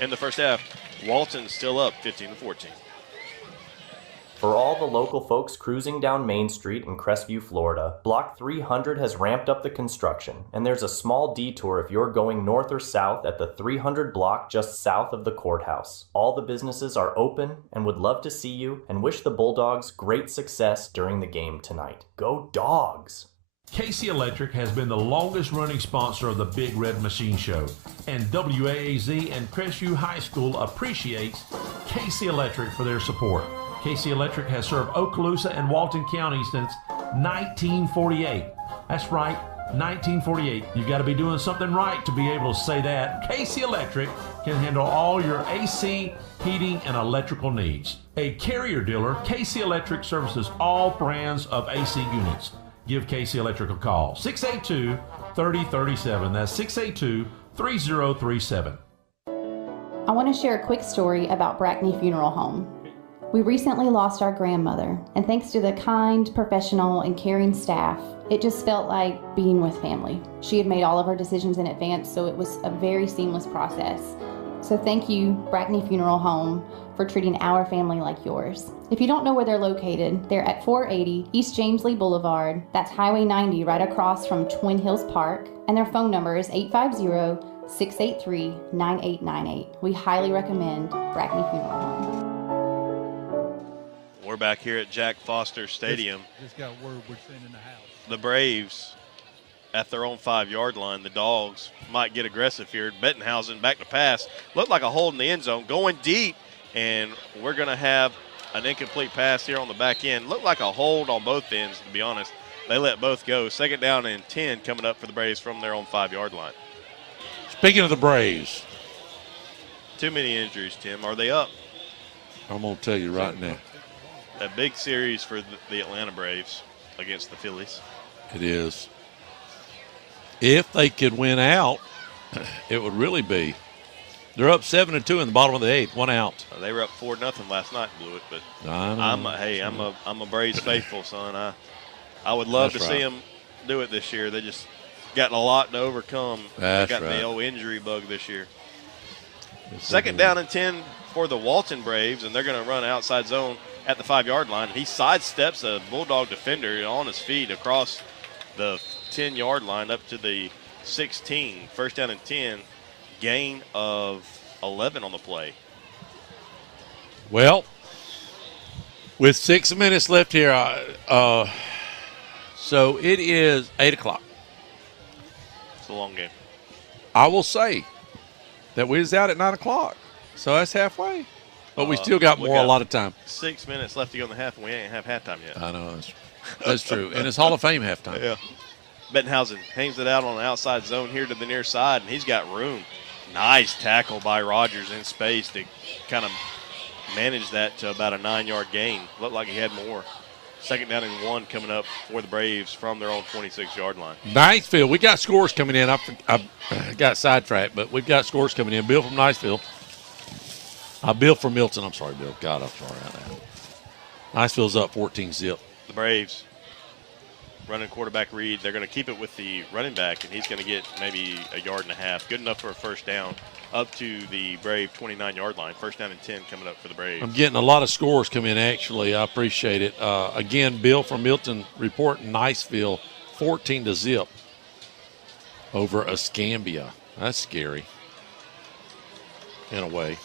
in the first half. Walton's still up 15-14. For all the local folks cruising down Main Street in Crestview, Florida, Block 300 has ramped up the construction, and there's a small detour if you're going north or south at the 300 block just south of the courthouse. All the businesses are open and would love to see you and wish the Bulldogs great success during the game tonight. Go Dogs! KC Electric has been the longest running sponsor of the Big Red Machine Show, and WAAZ and Crestview High School appreciates KC Electric for their support. KC Electric has served Okaloosa and Walton County since 1948. That's right, 1948. You've got to be doing something right to be able to say that. KC Electric can handle all your AC, heating, and electrical needs. A Carrier dealer, KC Electric services all brands of AC units. Give KC Electric a call, 682-3037. That's 682-3037. I want to share a quick story about Brackney Funeral Home. We recently lost our grandmother, and thanks to the kind, professional, and caring staff, it just felt like being with family. She had made all of her decisions in advance, so it was a very seamless process. So thank you, Brackney Funeral Home, for treating our family like yours. If you don't know where they're located, they're at 480 East James Lee Boulevard. That's Highway 90 right across from Twin Hills Park, and their phone number is 850-683-9898. We highly recommend Brackney Funeral Home. We're back here at Jack Foster Stadium. Just got word we're sending the house. The Braves at their own 5-yard line. The Dogs might get aggressive here. Bettenhausen back to pass. Looked like a hold in the end zone. Going deep, and we're going to have an incomplete pass here on the back end. Looked like a hold on both ends, to be honest. They let both go. 2nd down and 10 coming up for the Braves from their own 5-yard line. Speaking of the Braves. Too many injuries, Tim. Are they up? I'm going to tell you right now. A big series for the Atlanta Braves against the Phillies. It is. If they could win out, it would really be. They're up 7-2 in the bottom of the 8th, 1 out. They were up 4-0 last night, blew it. But I'm a Braves faithful, son. I would love to see them do it this year. They just got a lot to overcome. That's they got right. the old injury bug this year. 2nd down and 10 for the Walton Braves, and they're going to run outside zone at the 5-yard line. He sidesteps a Bulldog defender on his feet across the 10-yard line up to the 16. 1st down and 10, gain of 11 on the play. Well, with 6 minutes left here, so it is 8 o'clock. It's a long game. I will say that we was out at 9 o'clock, so that's halfway. But we still got a lot of time. 6 minutes left to go in the half, and we ain't have halftime yet. I know. That's true. And it's Hall of Fame halftime. Yeah. Bettenhausen hangs it out on the outside zone here to the near side, and he's got room. Nice tackle by Rogers in space to kind of manage that to about a 9-yard gain. Looked like he had more. 2nd down and 1 coming up for the Braves from their own 26-yard line. Niceville, we got scores coming in. I got sidetracked, but we've got scores coming in. Bill from Niceville. Bill from Milton. I'm sorry, Bill. God, I'm sorry. Niceville's up 14-0. The Braves running quarterback read. They're going to keep it with the running back, and he's going to get maybe a yard and a half. Good enough for a 1st down up to the Brave 29-yard line. 1st down and 10 coming up for the Braves. I'm getting a lot of scores come in, actually. I appreciate it. Again, Bill from Milton reporting Niceville 14-0 over Escambia. That's scary in a way.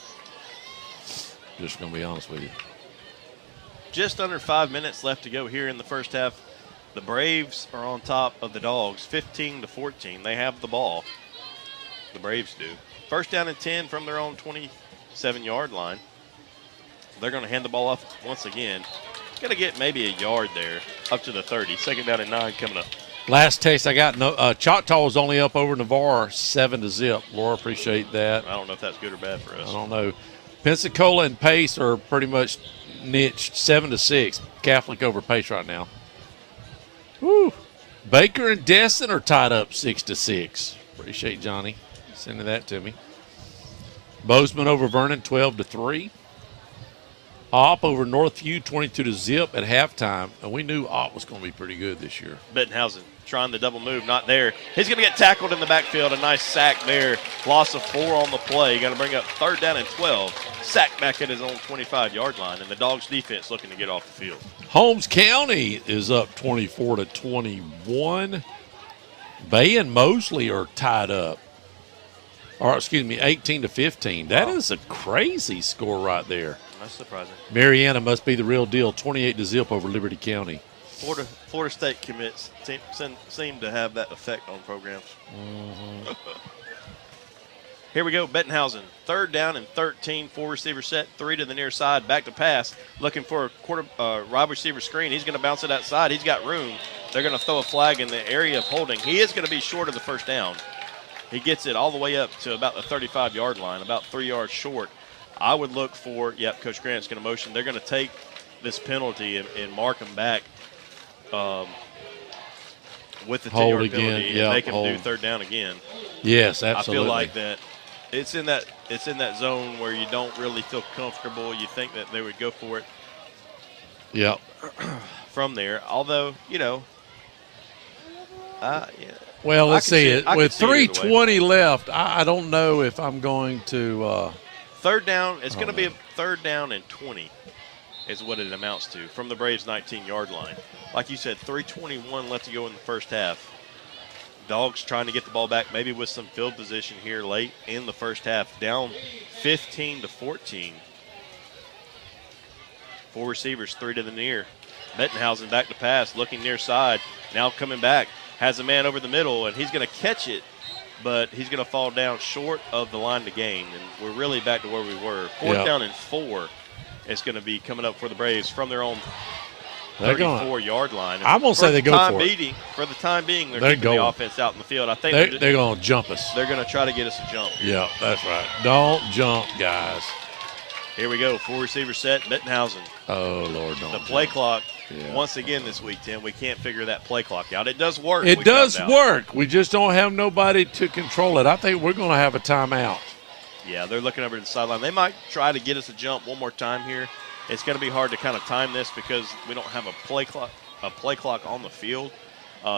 Just going to be honest with you. Just under 5 minutes left to go here in the first half. The Braves are on top of the Dogs, 15-14. They have the ball. The Braves do. 1st down and 10 from their own 27-yard line. They're going to hand the ball off once again. Going to get maybe a yard there up to the 30. 2nd down and 9 coming up. Last taste I got, Choctaw was only up over Navarre 7-0. Laura, appreciate that. I don't know if that's good or bad for us. I don't know. Pensacola and Pace are pretty much niched 7-6. Catholic over Pace right now. Woo. Baker and Destin are tied up 6-6. Appreciate Johnny sending that to me. Bozeman over Vernon 12-3. Opp over Northview, 22-0 at halftime, and we knew Opp was going to be pretty good this year. Bettenhausen trying the double move, not there. He's going to get tackled in the backfield. A nice sack there. Loss of 4 on the play. Going to bring up 3rd down and 12. Sack back at his own 25-yard line, and the Dogs defense looking to get off the field. Holmes County is up 24-21. Bay and Mosley are tied up. Or, 18-15. That is a crazy score right there. That's surprising. Mariana must be the real deal, 28-0 over Liberty County. Florida State commits seem to have that effect on programs. Mm-hmm. Here we go, Bettenhausen. 3rd down and 13, 4 receiver set, 3 to the near side, back to pass, looking for a wide receiver screen. He's going to bounce it outside. He's got room. They're going to throw a flag in the area of holding. He is going to be short of the 1st down. He gets it all the way up to about the 35-yard line, about 3 yards short. I would look for, Coach Grant's going to motion. They're going to take this penalty and mark him back with the 10-yard penalty and make him do 3rd down again. Yes, absolutely. I feel like that it's in that zone where you don't really feel comfortable. You think that they would go for it. Yeah. From there, although Well, let's see it. With 3:20 left, I don't know if I'm going to. 3rd down. It's going to be a 3rd down and 20 is what it amounts to from the Braves' 19-yard line. Like you said, 3:21 left to go in the first half. Dogs trying to get the ball back, maybe with some field position here late in the first half. Down 15-14. 4 receivers, 3 to the near. Bettenhausen back to pass, looking near side. Now coming back, has a man over the middle, and he's going to catch it, but he's going to fall down short of the line to gain. And we're really back to where we were. 4th down and 4 is going to be coming up for the Braves from their own 34-yard line. And I'm going to say they go for it. For the time being, they're keeping the offense out in the field. I think they're going to jump us. They're going to try to get us a jump. Yeah, that's right. Don't jump, guys. Here we go. 4 receiver set, Bettenhausen. Oh, Lord, don't. The play clock, once again this week, Tim, we can't figure that play clock out. It does work. It does work. We just don't have nobody to control it. I think we're going to have a timeout. Yeah, they're looking over to the sideline. They might try to get us a jump one more time here. It's going to be hard to kind of time this because we don't have a play clock on the field.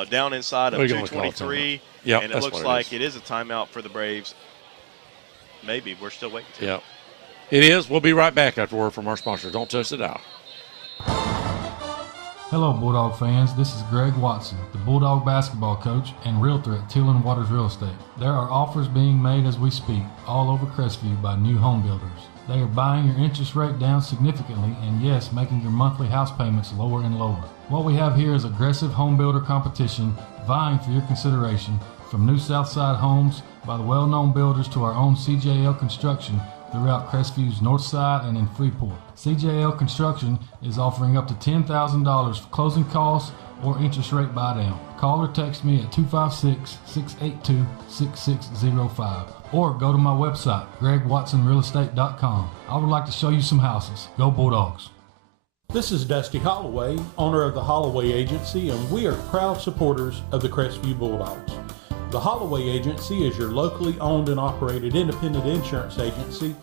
Down inside of 2:23, and it looks like it is a timeout for the Braves. Maybe. We're still waiting. Yeah, it is. We'll be right back after word from our sponsors. Don't touch the dial. Hello, Bulldog fans. This is Greg Watson, the Bulldog basketball coach and realtor at Teal & Waters Real Estate. There are offers being made as we speak all over Crestview by new home builders. They are buying your interest rate down significantly and, yes, making your monthly house payments lower and lower. What we have here is aggressive home builder competition vying for your consideration, from new Southside homes by the well-known builders to our own CJL Construction throughout Crestview's North Side and in Freeport. CJL Construction is offering up to $10,000 for closing costs or interest rate buy down. Call or text me at 256-682-6605 or go to my website, gregwatsonrealestate.com. I would like to show you some houses. Go Bulldogs. This is Dusty Holloway, owner of the Holloway Agency, and we are proud supporters of the Crestview Bulldogs. The Holloway Agency is your locally owned and operated independent insurance agency,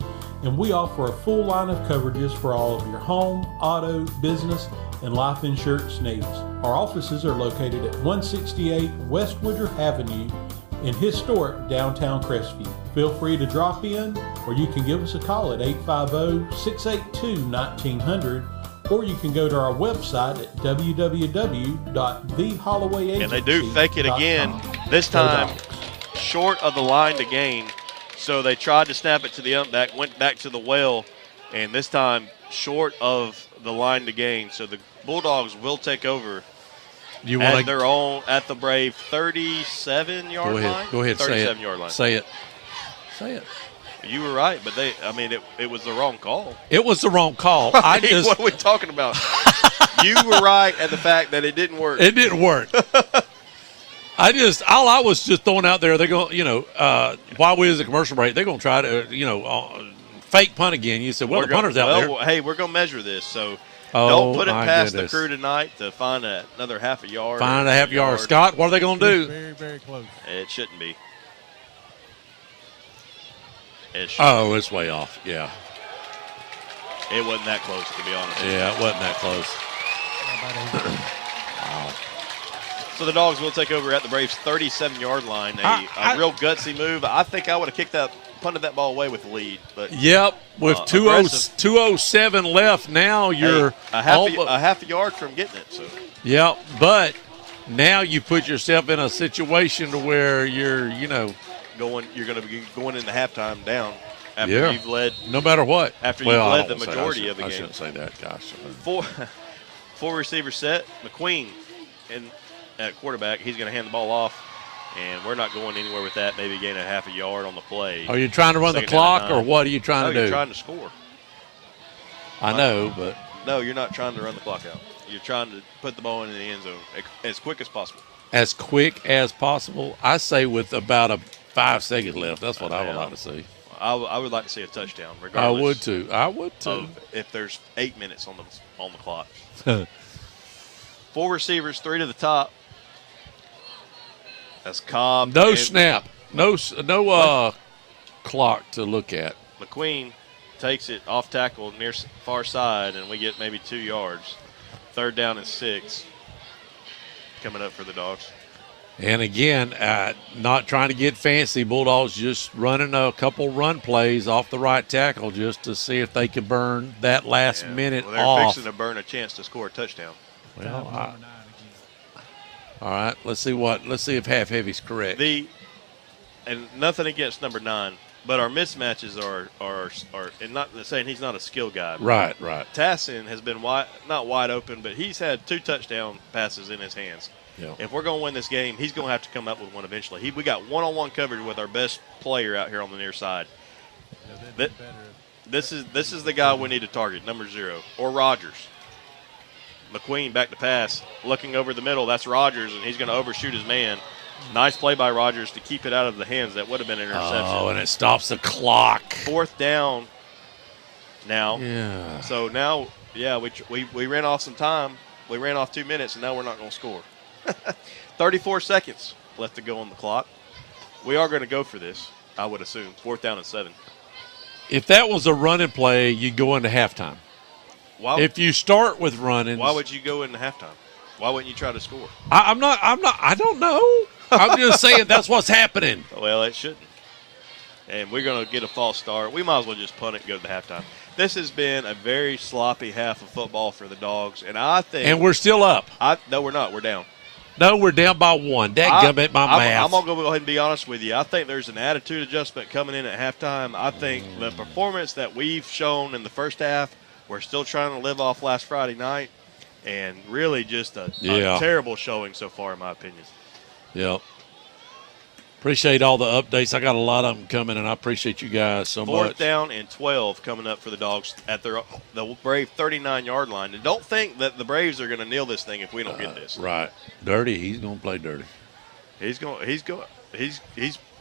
and we offer a full line of coverages for all of your home, auto, business, and life insurance needs. Our offices are located at 168 West Woodruff Avenue in historic downtown Crestview. Feel free to drop in, or you can give us a call at 850-682-1900, or you can go to our website at www.thehollowayagency.com. And they do fake it again, this time short of the line to gain. So they tried to snap it to the back, went back to the well, and this time short of the line to gain. So the Bulldogs will take over at their own, at the Brave 37-yard line. Go ahead, 37-yard line. Say it. You were right, but it was the wrong call. It was the wrong call. What are we talking about? You were right at the fact that it didn't work. It didn't work. all I was just throwing out there, they're going, while we was at commercial break, they're going to try to, fake punt again. You said, the punter's out there. Hey, we're going to measure this, so don't put it past the crew tonight to find another half a yard. Find a half yard. Scott, what are they going to do? Very, very close. It shouldn't be. It's way off, yeah. It wasn't that close, to be honest. Yeah, it wasn't that close. Wow. So the Dogs will take over at the Braves' 37-yard line. A real gutsy move. I think I would have punted that ball away with the lead. But yep, with 2:07 left, now you're a half a yard from getting it. So. Yep, but now you put yourself in a situation to where you're going to be going into halftime down after you've led. No matter what. After you've led the majority of the game. I shouldn't say that, gosh. Four receiver set. McQueen at quarterback. He's going to hand the ball off, and we're not going anywhere with that. Maybe gain a half a yard on the play. Are you trying to run the clock, or what are you trying to do? You're trying to score. I know, but. No, you're not trying to run the clock out. You're trying to put the ball into the end zone as quick as possible. As quick as possible? I say with about 5 seconds left. That's what I would like to see. I would like to see a touchdown, regardless. I would too. If there's 8 minutes on the clock. 4 receivers, 3 to the top. That's Cobb. No snap. No clock to look at. McQueen takes it off tackle near far side, and we get maybe 2 yards. 3rd down and 6 coming up for the Dogs. And again, not trying to get fancy. Bulldogs just running a couple run plays off the right tackle just to see if they can burn that last minute they're off. Fixing to burn a chance to score a touchdown. Well, all right. Let's see if Half Heavy's correct. And nothing against number 9, but our mismatches are and not saying he's not a skill guy. Right. Tassin has been not wide open, but he's had 2 touchdown passes in his hands. Yeah. If we're going to win this game, he's going to have to come up with one eventually. We got one-on-one coverage with our best player out here on the near side. This is the guy we need to target, number 0, or Rogers. McQueen back to pass, looking over the middle. That's Rogers, and he's going to overshoot his man. Nice play by Rogers to keep it out of the hands. That would have been an interception. Oh, and it stops the clock. 4th down now. Yeah. So now, we ran off some time. We ran off 2 minutes, and now we're not going to score. 34 seconds left to go on the clock. We are going to go for this, I would assume. 4th down and 7. If that was a running play, you go into halftime. If you start with running, why would you go into halftime? Why wouldn't you try to score? I don't know. I'm just saying that's what's happening. Well, it shouldn't. And we're going to get a false start. We might as well just punt it and go to the halftime. This has been a very sloppy half of football for the Dogs, and I think. And we're still up. No, we're not. We're down. No, we're down by 1. Dadgummit, my math. I'm going to go ahead and be honest with you. I think there's an attitude adjustment coming in at halftime. I think the performance that we've shown in the first half, we're still trying to live off last Friday night, and really just a terrible showing so far, in my opinion. Yep. Appreciate all the updates. I got a lot of them coming, and I appreciate you guys so much. 4th down and 12 coming up for the Dogs at the Brave 39-yard line. And don't think that the Braves are going to kneel this thing if we don't get this. Right. Dirty. He's going to play dirty. He's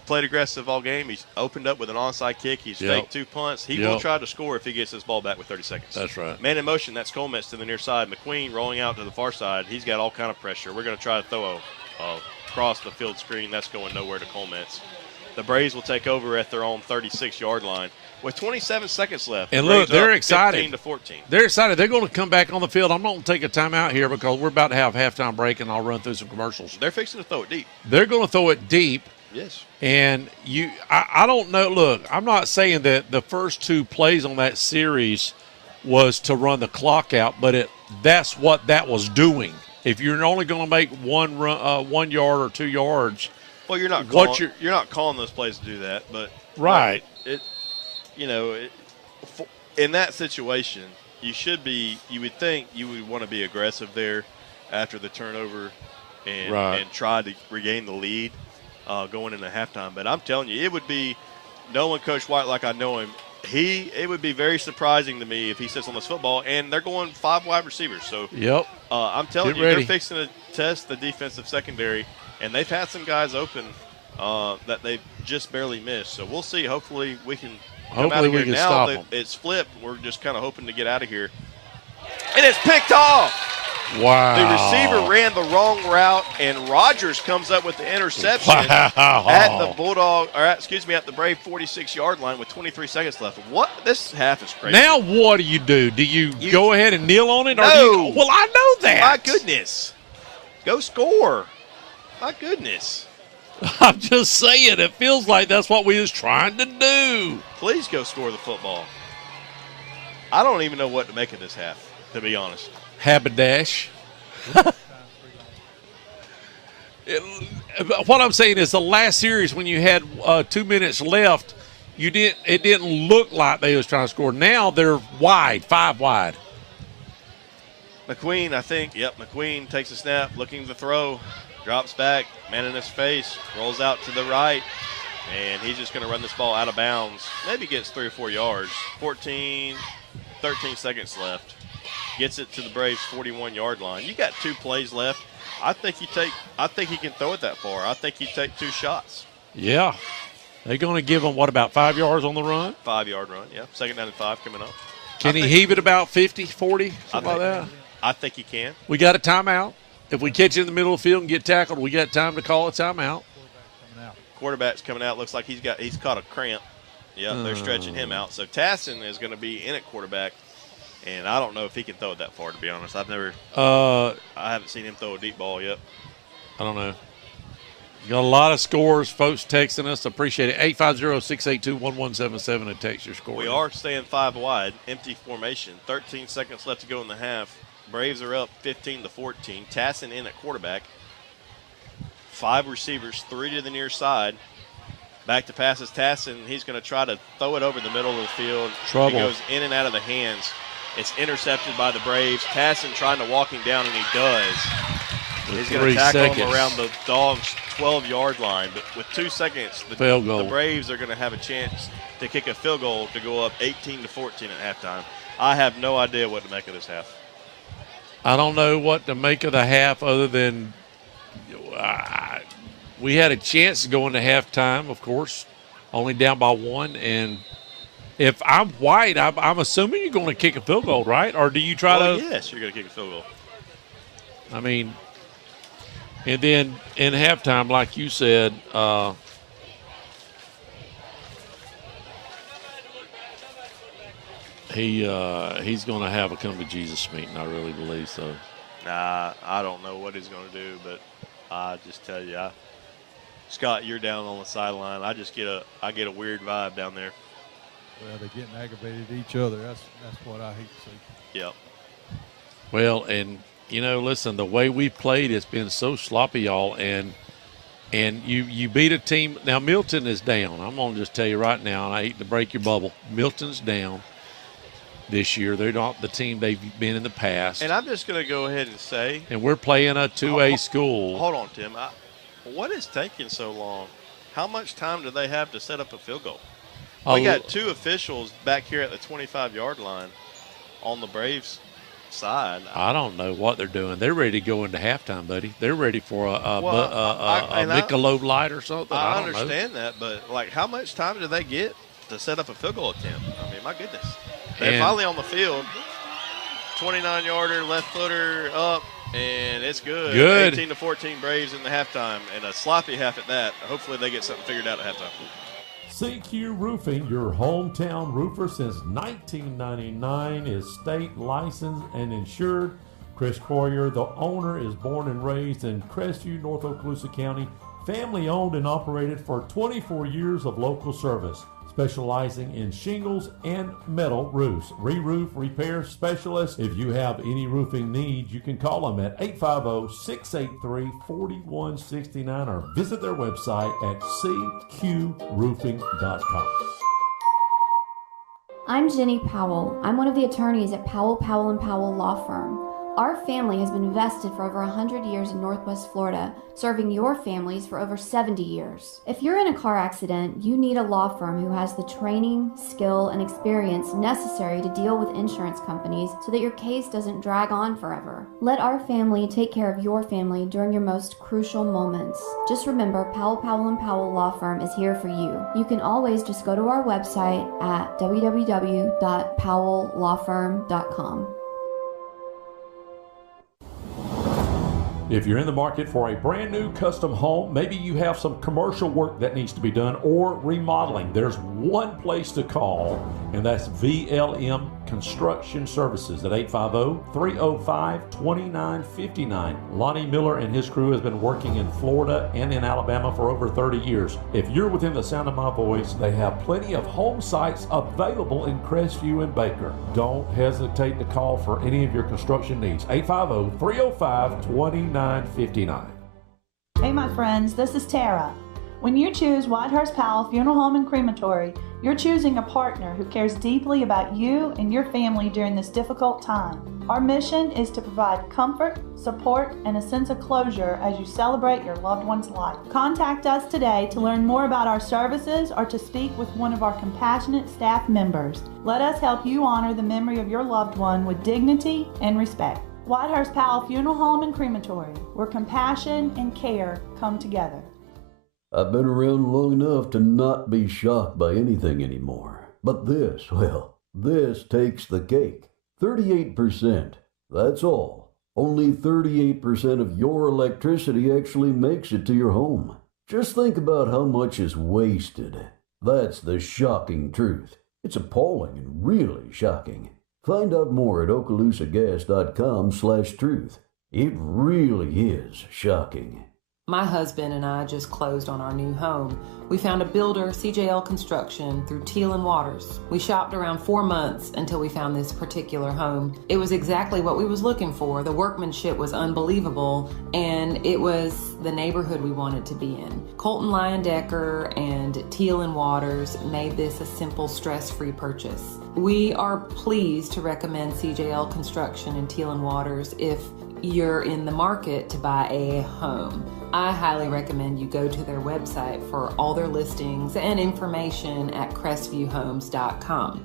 played aggressive all game. He's opened up with an onside kick. He's faked 2 punts. He will try to score if he gets this ball back with 30 seconds. That's right. Man in motion. That's Colmetz to the near side. McQueen rolling out to the far side. He's got all kind of pressure. We're going to try to throw a across the field screen. That's going nowhere to Colmetz. The Braves will take over at their own 36-yard line with 27 seconds left. And look, they're excited. 15-14. They're excited. They're going to come back on the field. I'm going to take a timeout here because we're about to have halftime break, and I'll run through some commercials. They're fixing to throw it deep. They're going to throw it deep. Yes. And I don't know. Look, I'm not saying that the first 2 plays on that series was to run the clock out, but that's what that was doing. If you're only going to make 1 yard or 2 yards, well, you're not calling those plays to do that, but right. In that situation, you would think you would want to be aggressive there after the turnover and try to regain the lead going into halftime. But I'm telling you, it would be, knowing Coach White like I know him, it would be very surprising to me if he sits on this football, and they're going 5 wide receivers. So I'm telling you, they're fixing to test the defensive secondary, and they've had some guys open that they've just barely missed. So we'll see. Hopefully we can come out of here. Now that it's flipped, we're just kind of hoping to get out of here. And it's picked off. Wow. The receiver ran the wrong route, and Rogers comes up with the interception at the Brave 46-yard line with 23 seconds left. What? This half is crazy. Now what do? Do you go ahead and kneel on it? No. Or do you, well, I know that. My goodness. Go score. My goodness. I'm just saying, it feels like that's what we was trying to do. Please go score the football. I don't even know what to make of this half, to be honest. Haberdash. What I'm saying is the last series when you had 2 minutes left, it didn't look like they was trying to score. Now they're wide, 5 wide. McQueen, I think, McQueen takes a snap, looking to throw, drops back, man in his face, rolls out to the right, and he's just going to run this ball out of bounds. Maybe gets 3 or 4 yards. 13 seconds left. Gets it to the Braves' 41-yard line. You got 2 plays left. I think he can throw it that far. I think he'd take 2 shots. Yeah. They're going to give him, about 5 yards on the run? 5-yard run, yeah. 2nd down and 5 coming up. Can he heave it about 50, 40, something like that? I think he can. We got a timeout. If we catch it in the middle of the field and get tackled, we got time to call a timeout. Quarterback's coming out. Looks like he's caught a cramp. Yeah, they're stretching him out. So Tassin is going to be in at quarterback. And I don't know if he can throw it that far, to be honest. I haven't seen him throw a deep ball yet. I don't know. Got a lot of scores, folks texting us. Appreciate it. 850-682-1177 to text your score. We are staying 5 wide, empty formation. 13 seconds left to go in the half. Braves are up 15-14. Tassin in at quarterback. 5 receivers, 3 to the near side. Back to passes Tassin. He's going to try to throw it over the middle of the field. Trouble. It goes in and out of the hands. It's intercepted by the Braves. Tassin trying to walk him down, and he does. He's going to tackle him around the Dogs' 12-yard line. But with 2 seconds, the Braves are going to have a chance to kick a field goal to go up 18-14 at halftime. I have no idea what to make of this half. I don't know what to make of the half other than we had a chance to go into halftime, of course, only down by 1. And if I'm white, I'm assuming you're going to kick a field goal, right? Or do you try to? Yes, you're going to kick a field goal. I mean, and then in halftime, like you said, he's going to have a come to Jesus meeting. I really believe so. Nah, I don't know what he's going to do, but I just tell you, Scott, you're down on the sideline. I get a weird vibe down there. Well, they're getting aggravated at each other. That's what I hate to see. Yep. Well, and listen, the way we played, it's been so sloppy, y'all, and you beat a team. Now Milton is down. I'm gonna just tell you right now, and I hate to break your bubble. Milton's down this year. They're not the team they've been in the past. And I'm just gonna go ahead and say, and we're playing a 2A school. Hold on, Tim. What is taking so long? How much time do they have to set up a field goal? We got 2 officials back here at the 25-yard line on the Braves side. I don't know what they're doing. They're ready to go into halftime, buddy. They're ready for a Michelob Light or something. I understand that, but how much time do they get to set up a field goal attempt? I mean, my goodness. They're finally on the field. 29-yarder, left footer up, and it's good. 18-14 Braves in the halftime, and a sloppy half at that. Hopefully they get something figured out at halftime. CQ Roofing, your hometown roofer since 1999, is state licensed and insured. Chris Coyer, the owner, is born and raised in Crestview, North Okaloosa County. Family owned and operated for 24 years of local service, specializing in shingles and metal roofs. Re-roof repair specialist. If you have any roofing needs, you can call them at 850-683-4169 or visit their website at cqroofing.com. I'm Jenny Powell. I'm one of the attorneys at Powell, Powell & Powell Law Firm. Our family has been vested for over 100 years in Northwest Florida, serving your families for over 70 years. If you're in a car accident, you need a law firm who has the training, skill, and experience necessary to deal with insurance companies so that your case doesn't drag on forever. Let our family take care of your family during your most crucial moments. Just remember, Powell, Powell & Powell Law Firm is here for you. You can always just go to our website at www.powelllawfirm.com. If you're in the market for a brand new custom home, maybe you have some commercial work that needs to be done or remodeling, there's one place to call, and that's VLM Construction Services at 850-305-2959. Lonnie Miller and his crew has been working in Florida and in Alabama for over 30 years. If you're within the sound of my voice, they have plenty of home sites available in Crestview and Baker. Don't hesitate to call for any of your construction needs. 850-305-2959. Hey my friends, this is Tara. When you choose Whitehurst Powell Funeral Home and Crematory, you're choosing a partner who cares deeply about you and your family during this difficult time. Our mission is to provide comfort, support, and a sense of closure as you celebrate your loved one's life. Contact us today to learn more about our services or to speak with one of our compassionate staff members. Let us help you honor the memory of your loved one with dignity and respect. Whitehurst Powell Funeral Home and Crematory, where compassion and care come together. I've been around long enough to not be shocked by anything anymore. But this, well, this takes the cake. 38%. That's all. Only 38% of your electricity actually makes it to your home. Just think about how much is wasted. That's the shocking truth. It's appalling and really shocking. Find out more at okaloosagas.com/truth. It really is shocking. My husband and I just closed on our new home. We found a builder, CJL Construction, through Teal and Waters. We shopped around 4 months until we found this particular home. It was exactly what we was looking for. The workmanship was unbelievable, and it was the neighborhood we wanted to be in. Colton Lyon Decker and Teal and Waters made this a simple, stress-free purchase. We are pleased to recommend CJL Construction and Teal and Waters if you're in the market to buy a home. I highly recommend you go to their website for all their listings and information at crestvviewhomes.com.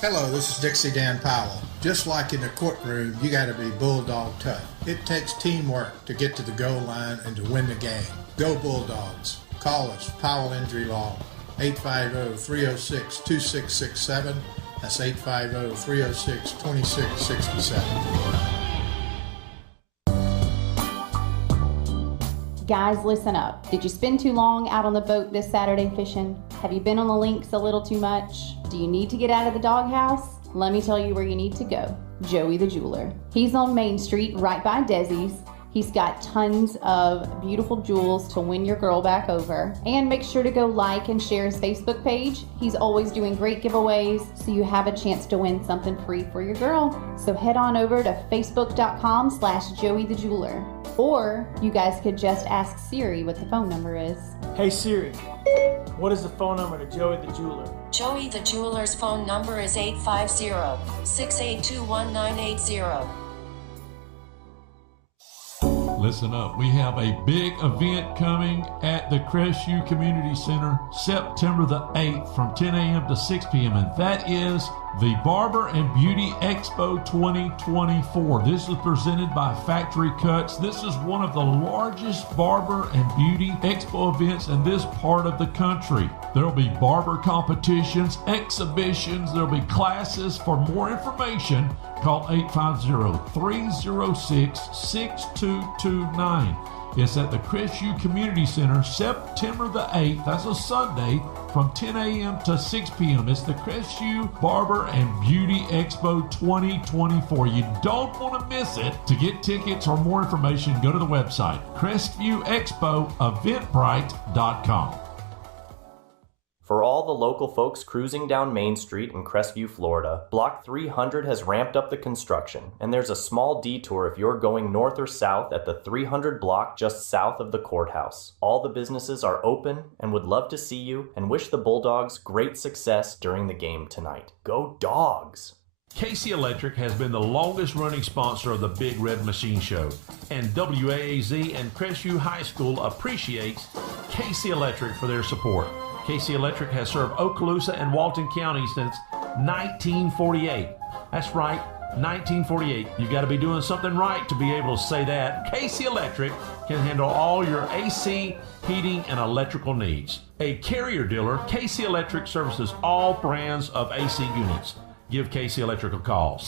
Hello, this is Dixie Dan Powell. Just like in the courtroom, you got to be bulldog tough. It takes teamwork to get to the goal line and to win the game. Go Bulldogs. Call us, Powell Injury Law, 850-306-2667. That's 850-306-2667. Guys, listen up. Did you spend too long out on the boat this Saturday fishing? Have you been on the links a little too much? Do you need to get out of the doghouse? Let me tell you where you need to go. Joey the Jeweler. He's on Main Street right by Desi's. He's got tons of beautiful jewels to win your girl back over. And make sure to go like and share his Facebook page. He's always doing great giveaways, so you have a chance to win something free for your girl. So head on over to facebook.com/JoeyTheJeweler. Or you guys could just ask Siri what the phone number is. Hey Siri, what is the phone number to Joey the Jeweler? Joey the Jeweler's phone number is 850-682-1980. Listen up. We have a big event coming at the Crestview Community Center September the 8th from 10 a.m. to 6 p.m. And that is the Barber and Beauty Expo 2024. This is presented by Factory Cuts. This is one of the largest barber and beauty expo events in this part of the country. There will be barber competitions, exhibitions, there will be classes. For more information, call 850-306-6229. It's at the Crestview Community Center, September the 8th. That's a Sunday from 10 a.m. to 6 p.m. It's the Crestview Barber and Beauty Expo 2024. You don't want to miss it. To get tickets or more information, go to the website, CrestviewExpoEventbrite.com. For all the local folks cruising down Main Street in Crestview, Florida, Block 300 has ramped up the construction, and there's a small detour if you're going north or south at the 300 block just south of the courthouse. All the businesses are open and would love to see you and wish the Bulldogs great success during the game tonight. Go Dogs! KC Electric has been the longest running sponsor of the Big Red Machine Show, and WAAZ and Crestview High School appreciates KC Electric for their support. KC Electric has served Okaloosa and Walton County since 1948. That's right, 1948. You've got to be doing something right to be able to say that. KC Electric can handle all your AC, heating, and electrical needs. A Carrier dealer, KC Electric services all brands of AC units. Give KC Electric a call,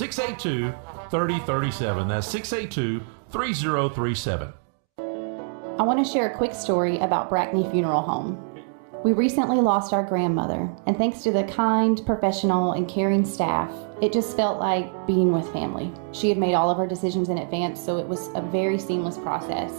3037. That's 682-3037. I want to share a quick story about Brackney Funeral Home. We recently lost our grandmother, and thanks to the kind, professional, and caring staff, it just felt like being with family. She had made all of her decisions in advance, so it was a very seamless process.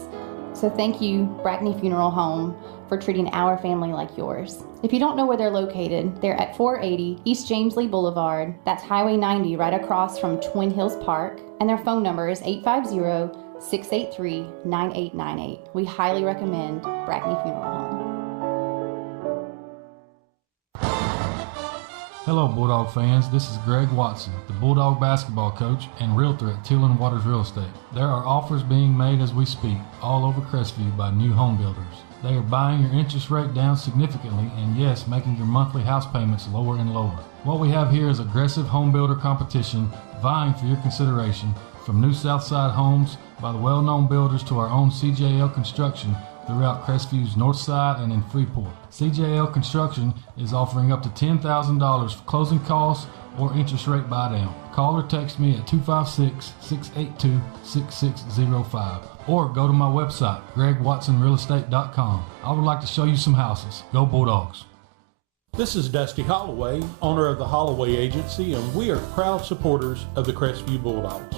So thank you, Brackney Funeral Home, for treating our family like yours. If you don't know where they're located, they're at 480 East James Lee Boulevard. That's Highway 90 right across from Twin Hills Park, and their phone number is 850-683-9898. We highly recommend Brackney Funeral Home. Hello, Bulldog fans. This is Greg Watson, the Bulldog basketball coach and realtor at Teal & Waters Real Estate. There are offers being made as we speak all over Crestview by new home builders. They are buying your interest rate down significantly and, yes, making your monthly house payments lower and lower. What we have here is aggressive home builder competition vying for your consideration, from new Southside homes by the well-known builders to our own CJL Construction throughout Crestview's North Side and in Freeport. CJL Construction is offering up to $10,000 for closing costs or interest rate buy-down. Call or text me at 256-682-6605 or go to my website, gregwatsonrealestate.com. I would like to show you some houses. Go Bulldogs. This is Dusty Holloway, owner of the Holloway Agency, and we are proud supporters of the Crestview Bulldogs.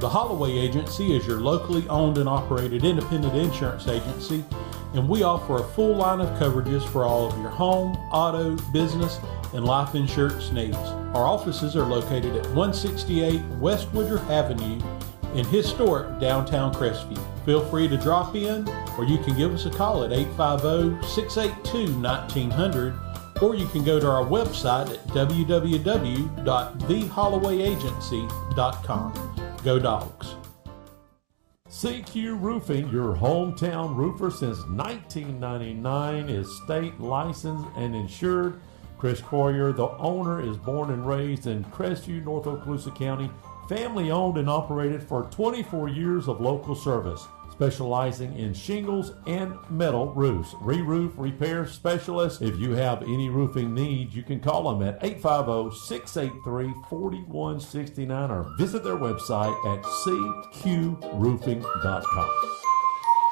The Holloway Agency is your locally owned and operated independent insurance agency, and we offer a full line of coverages for all of your home, auto, business, and life insurance needs. Our offices are located at 168 West Woodruff Avenue in historic downtown Crestview. Feel free to drop in, or you can give us a call at 850-682-1900, or you can go to our website at www.thehollowayagency.com. Go Dogs. CQ Roofing, your hometown roofer since 1999, is state licensed and insured. Chris Coyer, the owner, is born and raised in Crestview, North Okaloosa County, family owned and operated for 24 years of local service, specializing in shingles and metal roofs. Re-roof repair specialist. If you have any roofing needs, you can call them at 850-683-4169 or visit their website at cqroofing.com.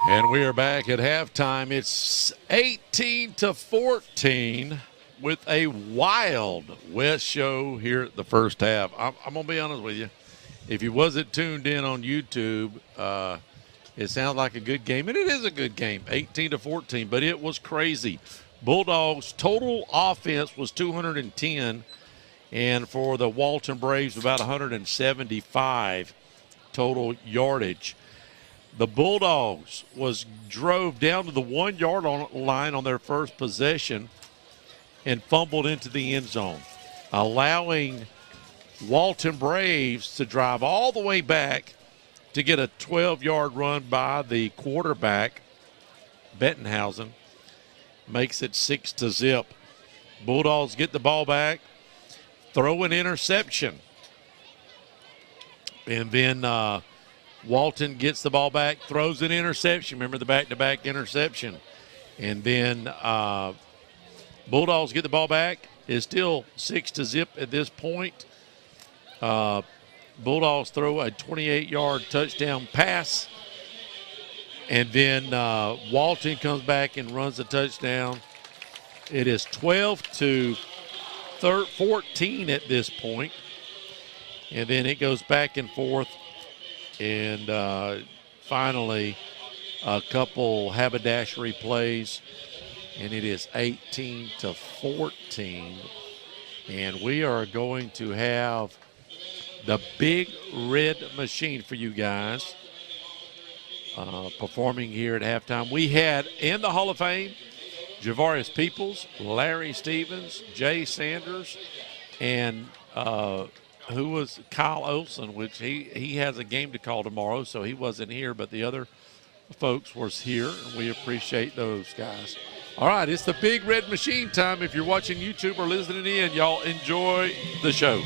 And we are back at halftime. It's 18-14 with a Wild West show here at the first half. I'm going to be honest with you. If you wasn't tuned in on YouTube, it sounds like a good game, and it is a good game, 18-14, but it was crazy. Bulldogs' total offense was 210, and for the Walton Braves, about 175 total yardage. The Bulldogs drove down to the 1 yard line on their first possession and fumbled into the end zone, allowing Walton Braves to drive all the way back to get a 12-yard run by the quarterback, Bettenhausen. Makes it 6-0. Bulldogs get the ball back, throw an interception. And then Walton gets the ball back, throws an interception. Remember the back-to-back interception. And then Bulldogs get the ball back. It's still 6-0 at this point. Bulldogs throw a 28-yard touchdown pass. And then Walton comes back and runs a touchdown. It is 12-14 at this point. And then it goes back and forth. And finally, a couple haberdashery plays. And it is 18-14. And we are going to have the Big Red Machine for you guys performing here at halftime. We had in the Hall of Fame Javarius Peoples, Larry Stevens, Jay Sanders, and who was Kyle Olson, which he has a game to call tomorrow, so he wasn't here, but the other folks was here, and we appreciate those guys. All right, it's the Big Red Machine time. If you're watching YouTube or listening in, y'all enjoy the show.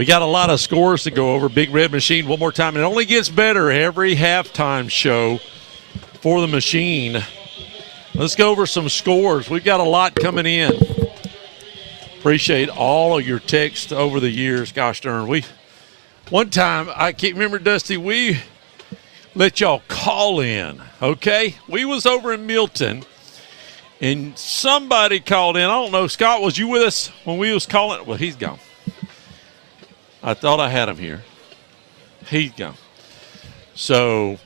We got a lot of scores to go over. Big Red Machine one more time. It only gets better every halftime show for the Machine. Let's go over some scores. We've got a lot coming in. Appreciate all of your texts over the years. Gosh darn, one time, I can't remember, Dusty, we let y'all call in, okay? We was over in Milton, and somebody called in. I don't know, Scott, was you with us when we was calling? Well, he's gone. I thought I had him here. He's gone. So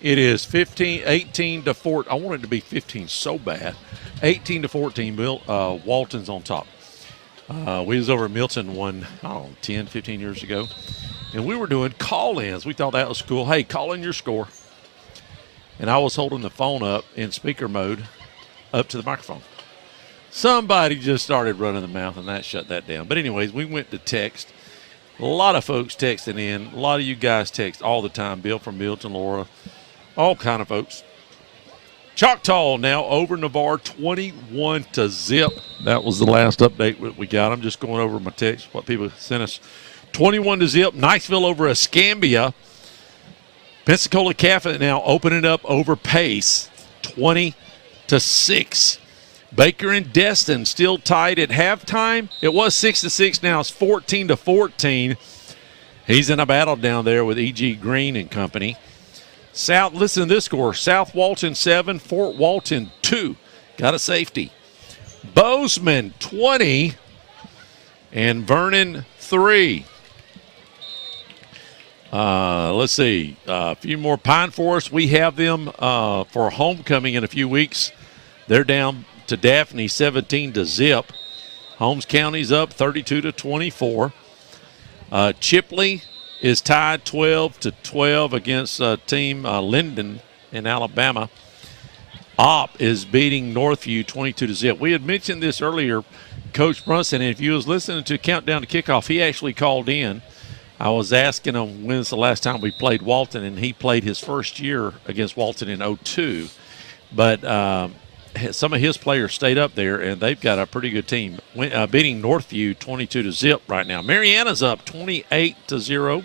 it is 18 to 14. I wanted it to be 15 so bad. 18 to 14, Walton's on top. We was over at Milton 10, 15 years ago, and we were doing call-ins. We thought that was cool. Hey, call in your score. And I was holding the phone up in speaker mode up to the microphone. Somebody just started running the mouth, and that shut that down. But anyways, we went to text. A lot of folks texting in. A lot of you guys text all the time. Bill from Milton, Laura, all kind of folks. Choctaw now over Navarre 21 to zip. That was the last update we got. I'm just going over my text, what people sent us. 21 to zip. Niceville over Escambia. Pensacola Catholic now opening up over Pace 20 to 6. Baker and Destin still tied at halftime. It was 6 to 6. Now it's 14 to 14. He's in a battle down there with E.G. Green and company. Listen to this score. South Walton 7, Fort Walton 2. Got a safety. Bozeman 20 and Vernon 3. Let's see. A few more. Pine Forest, we have them for homecoming in a few weeks. They're down to Daphne 17 to zip. Holmes County's up 32 to 24. Chipley is tied 12 to 12 against team Linden in Alabama. Opp is beating Northview 22 to zip. We had mentioned this earlier, Coach Brunson, and if you was listening to Countdown to Kickoff, he actually called in. I was asking him when's the last time we played Walton, and he played his first year against Walton in 2002. But some of his players stayed up there, and they've got a pretty good team, beating Northview 22 to zip right now. Mariana's up 28 to 0.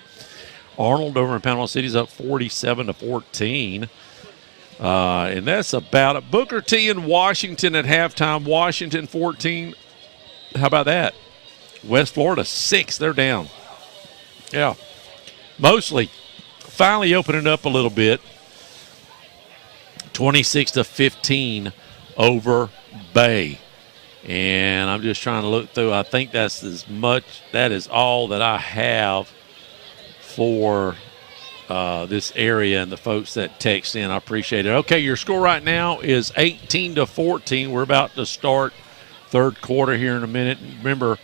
Arnold over in Panama City's up 47 to 14. And that's about it. Booker T in Washington at halftime. Washington 14. How about that? West Florida 6. They're down. Yeah. Mostly. Finally opening up a little bit. 26 to 15 over Bay. And I'm just trying to look through. I think that is all that I have for this area and the folks that text in. I appreciate it. Okay, your score right now is 18 to 14. We're about to start third quarter here in a minute. Remember,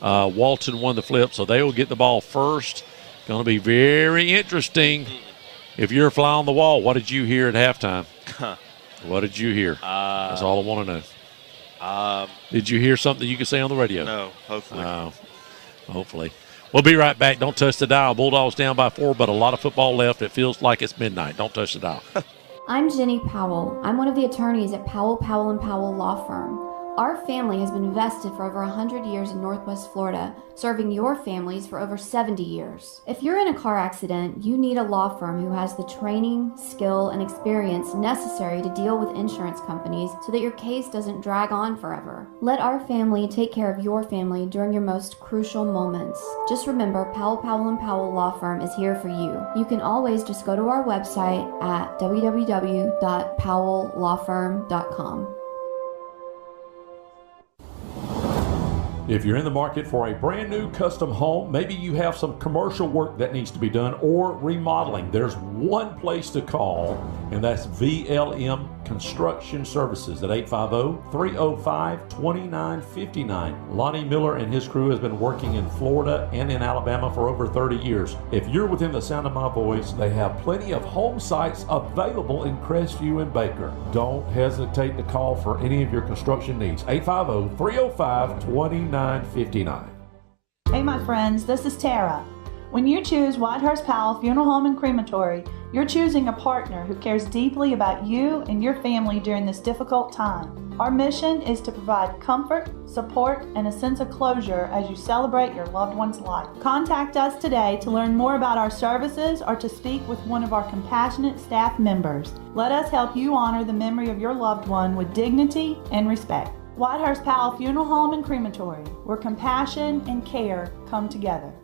Walton won the flip, so they will get the ball first. Going to be very interesting. If you're a fly on the wall, what did you hear at halftime? What did you hear? That's all I want to know. Did you hear something you could say on the radio? No, hopefully. Hopefully. We'll be right back. Don't touch the dial. Bulldogs down by 4, but a lot of football left. It feels like it's midnight. Don't touch the dial. I'm Jenny Powell. I'm one of the attorneys at Powell, Powell & Powell Law Firm. Our family has been vested for over 100 years in Northwest Florida, serving your families for over 70 years. If you're in a car accident, you need a law firm who has the training, skill, and experience necessary to deal with insurance companies so that your case doesn't drag on forever. Let our family take care of your family during your most crucial moments. Just remember, Powell, Powell & Powell Law Firm is here for you. You can always just go to our website at www.powelllawfirm.com. If you're in the market for a brand new custom home, maybe you have some commercial work that needs to be done or remodeling, there's one place to call, and that's VLM Construction Services at 850-305-2959. Lonnie Miller and his crew has been working in Florida and in Alabama for over 30 years. If you're within the sound of my voice, they have plenty of home sites available in Crestview and Baker. Don't hesitate to call for any of your construction needs. 850-305-2959. Hey, my friends, this is Tara. When you choose Whitehurst Powell Funeral Home and Crematory, you're choosing a partner who cares deeply about you and your family during this difficult time. Our mission is to provide comfort, support, and a sense of closure as you celebrate your loved one's life. Contact us today to learn more about our services or to speak with one of our compassionate staff members. Let us help you honor the memory of your loved one with dignity and respect. Whitehurst Powell Funeral Home and Crematory, where compassion and care come together.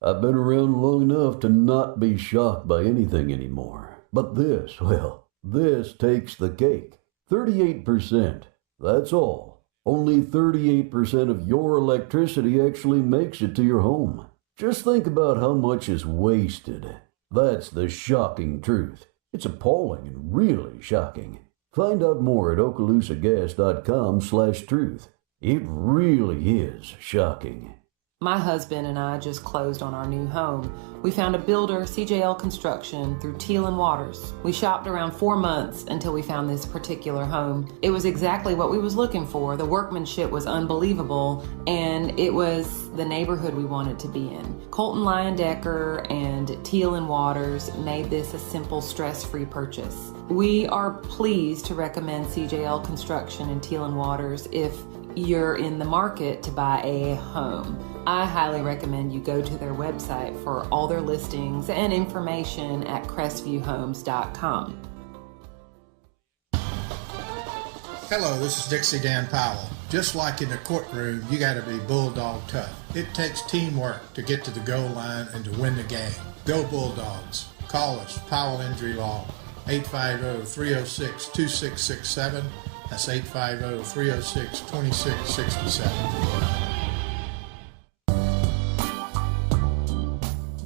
I've been around long enough to not be shocked by anything anymore. But this, well, this takes the cake. 38%. That's all. Only 38% of your electricity actually makes it to your home. Just think about how much is wasted. That's the shocking truth. It's appalling and really shocking. Find out more at okaloosagas.com/truth. It really is shocking. My husband and I just closed on our new home. We found a builder, CJL Construction, through Teal and Waters. We shopped around 4 months until we found this particular home. It was exactly what we was looking for. The workmanship was unbelievable, and it was the neighborhood we wanted to be in. Colton Leyendecker and Teal and Waters made this a simple, stress-free purchase. We are pleased to recommend CJL Construction and Teal and Waters if you're in the market to buy a home. I highly recommend you go to their website for all their listings and information at crestvviewhomes.com. Hello, this is Dixie Dan Powell. Just like in the courtroom, you got to be bulldog tough. It takes teamwork to get to the goal line and to win the game. Go Bulldogs. Call us, Powell Injury Law, 850-306-2667. That's 850-306-2667.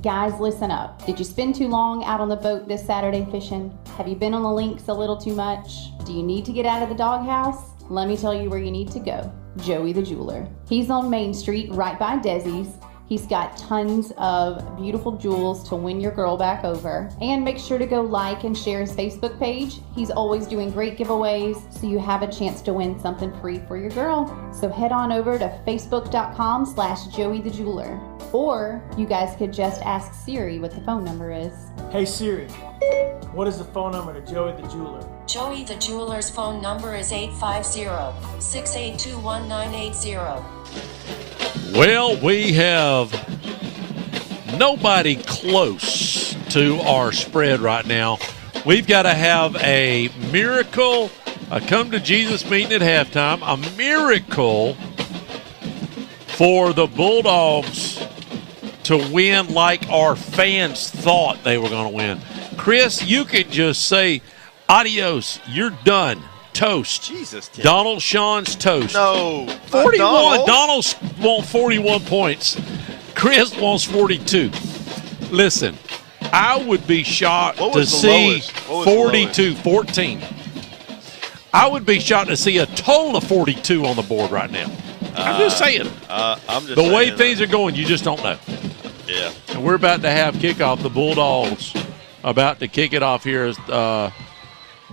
Guys, listen up. Did you spend too long out on the boat this Saturday fishing? Have you been on the links a little too much? Do you need to get out of the doghouse? Let me tell you where you need to go. Joey the Jeweler. He's on Main Street right by Desi's. He's got tons of beautiful jewels to win your girl back over. And make sure to go like and share his Facebook page. He's always doing great giveaways, so you have a chance to win something free for your girl. So head on over to facebook.com/JoeyTheJeweler. Or you guys could just ask Siri what the phone number is. Hey Siri, what is the phone number to Joey the Jeweler? Joey the Jeweler's phone number is 850-682-1980. Well, we have nobody close to our spread right now. We've got to have a miracle, a come to Jesus meeting at halftime, a miracle for the Bulldogs to win like our fans thought they were going to win. Chris, you could just say, adios, you're done. Toast. Jesus, Tim. Donald Sean's toast. No. 41. Donald wants 41 points. Chris wants 42. Listen, I would be shocked to see 42, 14. I would be shocked to see a total of 42 on the board right now. I'm just saying. The way things are going, you just don't know. Yeah. And we're about to have kickoff. The Bulldogs about to kick it off here as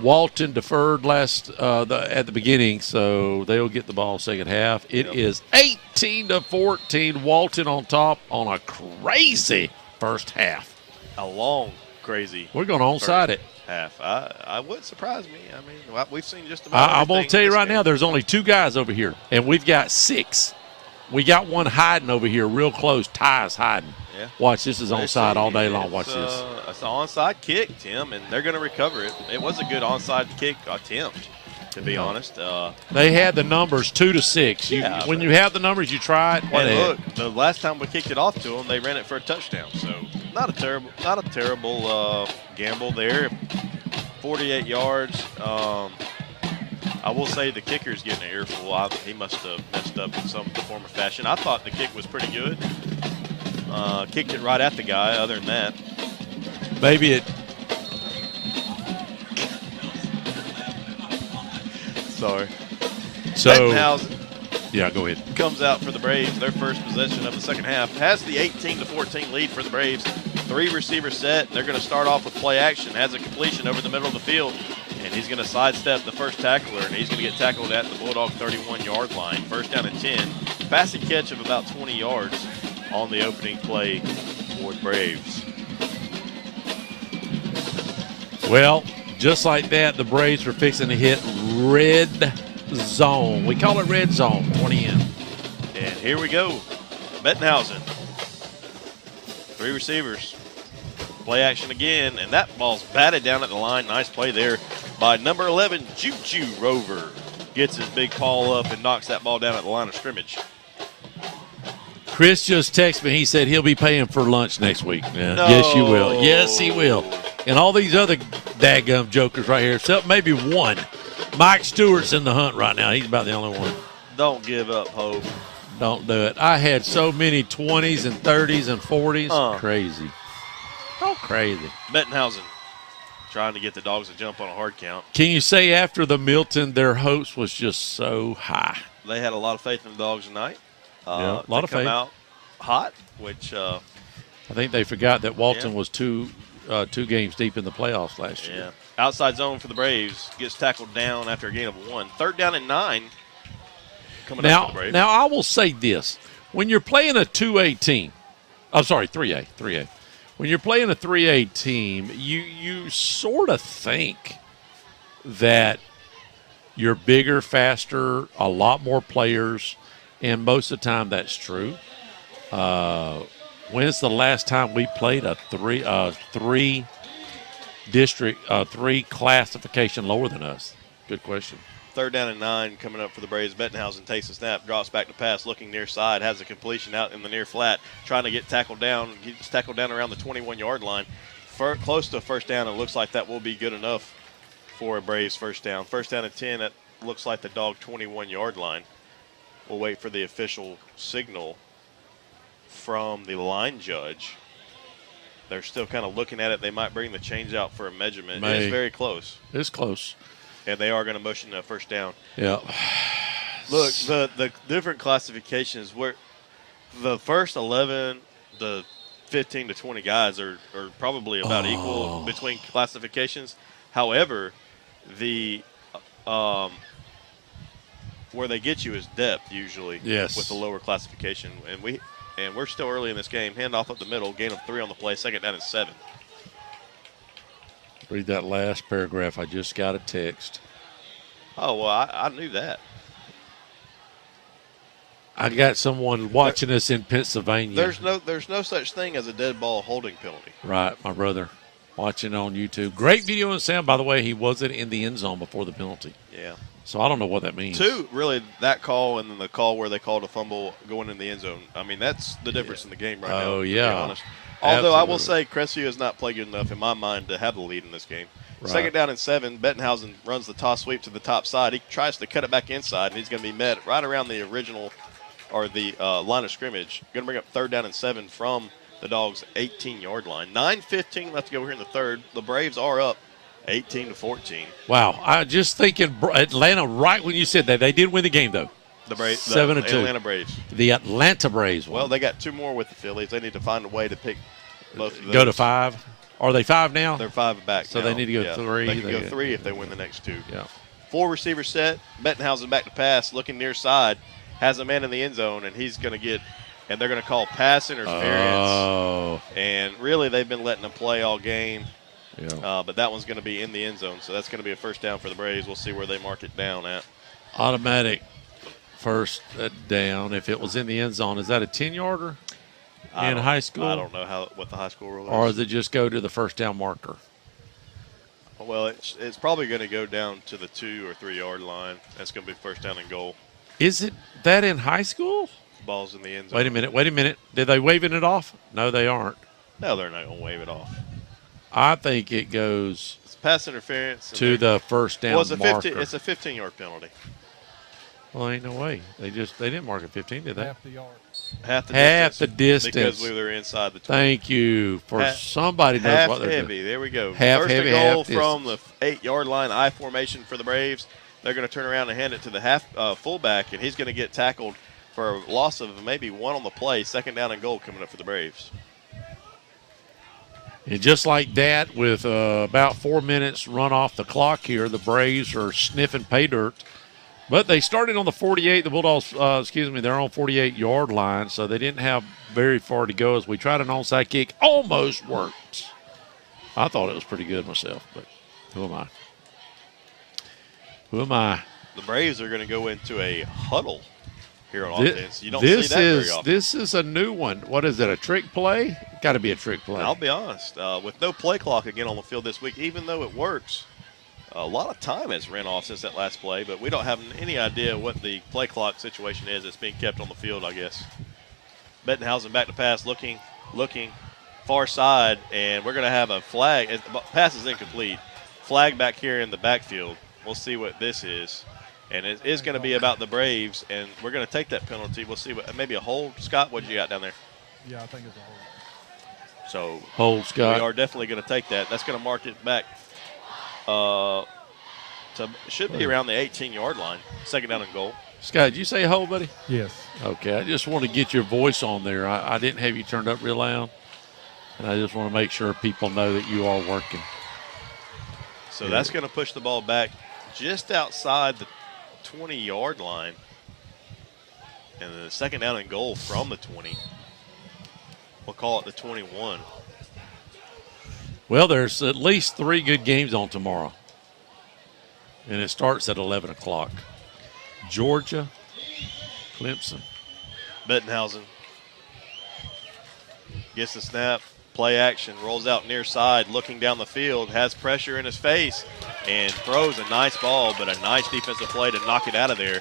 Walton deferred at the beginning, so they'll get the ball second half. It is 18-14. Walton on top on a crazy first half. A long, crazy. We're going to onside it. Half. I wouldn't surprise me. I mean, we've seen just about I'm going to tell you right now, there's only 2 guys over here, and we've got 6. We got one hiding over here real close. Ty's hiding. Yeah. Watch, this is onside all day long. Watch this. It's an onside kick, Tim, and they're going to recover it. It was a good onside kick attempt, to be honest. They had the numbers 2-6. When you have the numbers, you try it. And look, the last time we kicked it off to them, they ran it for a touchdown. So not a terrible gamble there. 48 yards. I will say the kicker's getting an earful. He must have messed up in some form or fashion. I thought the kick was pretty good. Kicked it right at the guy. Other than that, maybe it. Sorry. So, Bettenhausen, yeah, go ahead. Comes out for the Braves. Their first possession of the second half has the 18-14 lead for the Braves. 3 receivers set. They're going to start off with play action. Has a completion over the middle of the field. And he's going to sidestep the first tackler, and he's going to get tackled at the Bulldog 31-yard line. First down and 10. Passing catch of about 20 yards on the opening play for the Braves. Well, just like that, the Braves were fixing to hit red zone. We call it red zone, 20 in. And here we go. Bettenhausen. 3 receivers. Play action again, and that ball's batted down at the line. Nice play there by number 11, Juju Rover. Gets his big paw up and knocks that ball down at the line of scrimmage. Chris just texted me. He said he'll be paying for lunch next week. Yeah. No. Yes, you will. Yes, he will. And all these other daggum jokers right here, except maybe one. Mike Stewart's in the hunt right now. He's about the only one. Don't give up hope. Don't do it. I had so many 20s and 30s and 40s. Crazy. Oh, crazy. Bettenhausen trying to get the Dogs to jump on a hard count. Can you say after the Milton, their hopes was just so high? They had a lot of faith in the Dogs tonight. Yeah, a lot of come faith. Out hot, which I think they forgot that Walton was two games deep in the playoffs last year. Yeah. Outside zone for the Braves. Gets tackled down after a gain of 1. 3rd down and 9. Coming up for the Braves. Now, I will say this. When you're playing a 2A team, I'm sorry, 3A. When you're playing a 3A team, you sort of think that you're bigger, faster, a lot more players, and most of the time that's true. When's the last time we played a three classification lower than us? Good question. 3rd down and 9 coming up for the Braves. Bettenhausen takes a snap, drops back to pass, looking near side, has a completion out in the near flat, trying to get tackled down. Gets tackled down around the 21-yard line. Close to a first down, and looks like that will be good enough for a Braves first down. 1st down and 10, that looks like the Dog 21-yard line. We'll wait for the official signal from the line judge. They're still kind of looking at it. They might bring the chains out for a measurement. It is very close. It's close. And they are going to motion a first down. Yeah. Look, the different classifications, where the first 11, the 15 to 20 guys are probably about equal between classifications. However, the where they get you is depth usually. Yes. With the lower classification, and we're still early in this game. Handoff up the middle, gain of 3 on the play. 2nd down and 7. Read that last paragraph. I just got a text. Oh, well, I knew that. I got someone watching us in Pennsylvania. There's no such thing as a dead ball holding penalty. Right, my brother watching on YouTube. Great video and sound, by the way. He wasn't in the end zone before the penalty. Yeah. So I don't know what that means. 2, really, that call and then the call where they called a fumble going in the end zone. I mean, that's the difference in the game right now. Oh, to yeah. be honest. Although I will say Crestview has not played good enough in my mind to have the lead in this game. Right. 2nd down and 7. Bettenhausen runs the toss sweep to the top side. He tries to cut it back inside, and he's going to be met right around the original or the line of scrimmage. Going to bring up 3rd down and 7 from the Dogs' 18-yard line. 9:15 left to go here in the 3rd. The Braves are up 18-14. Wow. I just thinking Atlanta, right when you said that, they did win the game, though. The Braves, 7-2. The Atlanta Braves. The Atlanta Braves won. Well, they got 2 more with the Phillies. They need to find a way to pick both of those. Go to 5. Are they 5 now? They're 5 back So now. they need to go 3. They can go 3 if they win the next 2. Yeah. 4 receiver set. Bettenhausen back to pass, looking near side. Has a man in the end zone, and he's going to get – and they're going to call pass interference. Oh. And really, they've been letting them play all game. Yeah. But that one's going to be in the end zone, so that's going to be a first down for the Braves. We'll see where they mark it down at. Automatic first down. If it was in the end zone, is that a 10-yarder in high school? I don't know what the high school rule is. Or does it just go to the first down marker? Well, it's probably going to go down to the 2 or 3 yard line. That's going to be first down and goal. Is it that in high school? Ball's in the end zone. Wait a minute. Did they waving it off? No, they aren't. No, they're not going to wave it off. I think it goes it's pass interference to the first down marker. It's a 15-yard penalty. Well, ain't no way. They didn't mark it 15, did they? Half the yard. Half the distance. Because we were inside the 20. Thank you for somebody knows what they're heavy. doing. There we go. Half First heavy, and goal half from the 8-yard line, I formation for the Braves. They're going to turn around and hand it to the fullback, and he's going to get tackled for a loss of maybe 1 on the play. 2nd down and goal coming up for the Braves. And just like that, with about 4 minutes run off the clock here, the Braves are sniffing pay dirt But they started on the 48. The Bulldogs, their own 48-yard line, so they didn't have very far to go as we tried an onside kick. Almost worked. I thought it was pretty good myself, but who am I? Who am I? The Braves are going to go into a huddle here on offense. You don't see that very often. This is a new one. What is it, a trick play? Got to be a trick play. I'll be honest. With no play clock again on the field this week, even though it works, a lot of time has ran off since that last play, but we don't have any idea what the play clock situation is that's being kept on the field, I guess. Bettenhausen back to pass, looking, far side, and we're going to have a flag. Pass is incomplete. Flag back here in the backfield. We'll see what this is. And it is going to be about the Braves, and we're going to take that penalty. We'll see maybe a hold. Scott, what you got down there? Yeah, I think it's a hold. So hold, Scott. We are definitely going to take that. That's going to mark it back. Should be around the 18-yard line. Second down and goal. Scott, did you say hold, buddy? Yes. Okay, I just want to get your voice on there. I didn't have you turned up real loud, and I just want to make sure people know that you are working. So that's going to push the ball back just outside the 20-yard line. And then the second down and goal from the 20. We'll call it the 21. Well, there's at least 3 good games on tomorrow. And it starts at 11 o'clock. Georgia, Clemson. Bettenhausen gets the snap, play action, rolls out near side, looking down the field, has pressure in his face, and throws a nice ball, but a nice defensive play to knock it out of there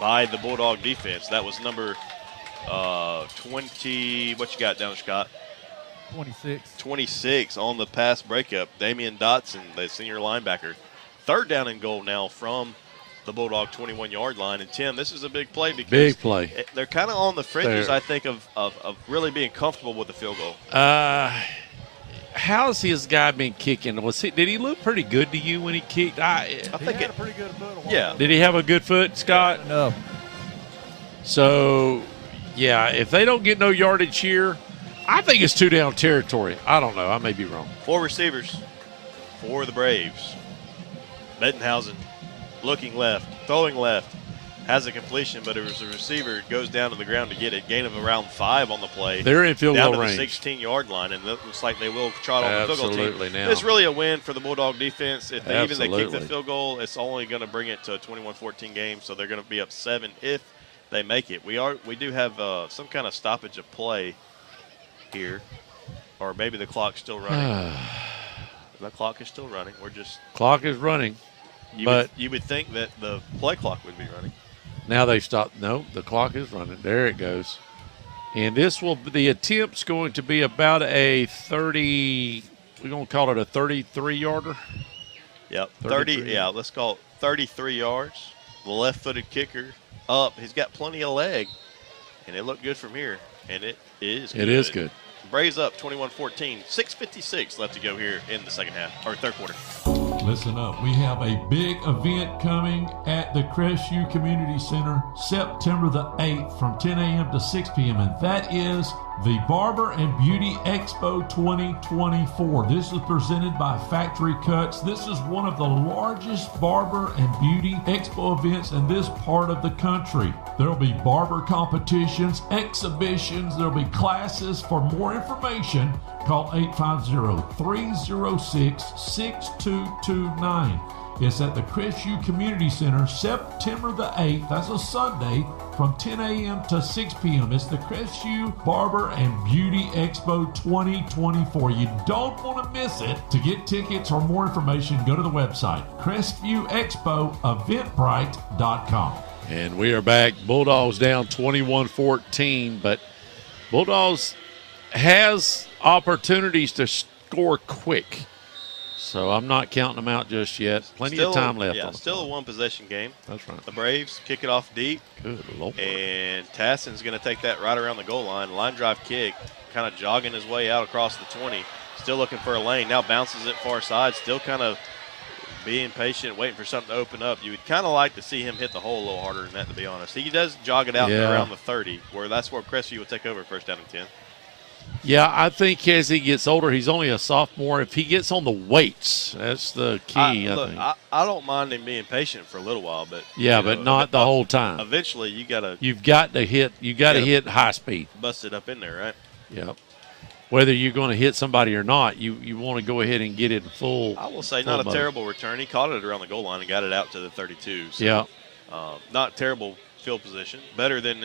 by the Bulldog defense. That was number 20. What you got down, Scott? 26 on the pass breakup. Damian Dotson, the senior linebacker. Third down and goal now from the Bulldog 21-yard line. And, Tim, this is a big play because they're kind of on the fringes, I think, of really being comfortable with the field goal. How's his guy been kicking? Did he look pretty good to you when he kicked? I think he had a pretty good foot. Yeah. Did he have a good foot, Scott? Yeah, no. So, yeah, if they don't get no yardage here, I think it's 2-down territory. I don't know. I may be wrong. 4 receivers for the Braves. Bettenhausen looking left, throwing left, has a completion, but as a receiver goes down to the ground to get it. Gain of around 5 on the play. They're in field goal range. Down to the 16-yard line, and it looks like they will trot on the field goal team. Now. It's really a win for the Bulldog defense. If they kick the field goal, it's only going to bring it to a 21-14 game, so they're going to be up 7 if they make it. We do have some kind of stoppage of play here, or maybe the clock's still running. The clock is still running. Clock is running. You would think that the play clock would be running. Now they've stopped. No, the clock is running. There it goes. And the attempt's going to be about a 30, we're going to call it a 33-yarder. Yep, 30, yeah, let's call it 33 yards. The left-footed kicker up. He's got plenty of leg, and it looked good from here, and it is good. It is good. Braves up 21-14, 6:56 left to go here in the third quarter. Listen up. We have a big event coming at the Crestview Community Center September the 8th from 10 a.m. to 6 p.m. And that is the Barber and Beauty Expo 2024. This is presented by Factory Cuts. This is one of the largest barber and beauty expo events in this part of the country. There will be barber competitions, exhibitions, there will be classes. For more information, call 850-306-6229. It's at the Crestview Community Center, September the 8th. That's a Sunday from 10 a.m. to 6 p.m. It's the Crestview Barber and Beauty Expo 2024. You don't want to miss it. To get tickets or more information, go to the website, CrestviewExpoEventbrite.com. And we are back. Bulldogs down 21-14, but Bulldogs has opportunities to score quick. So I'm not counting them out just yet. Plenty of time left. Yeah, still a one-possession game. That's right. The Braves kick it off deep. Good Lord. And Tassin's going to take that right around the goal line. Line drive kick, kind of jogging his way out across the 20. Still looking for a lane. Now bounces it far side. Still kind of being patient, waiting for something to open up. You would kind of like to see him hit the hole a little harder than that, to be honest. He does jog it out around the 30, that's where Crestview will take over first down and 10. Yeah, I think as he gets older, he's only a sophomore. If he gets on the weights, that's the key. I think. I don't mind him being patient for a little while, but but not the whole time. Eventually, you've got to hit. You got to hit high speed. Bust it up in there, right? Yep. Whether you're going to hit somebody or not, you want to go ahead and get it full. I will say, not a terrible return. He caught it around the goal line and got it out to the 32. So, yeah. Not terrible field position. Better than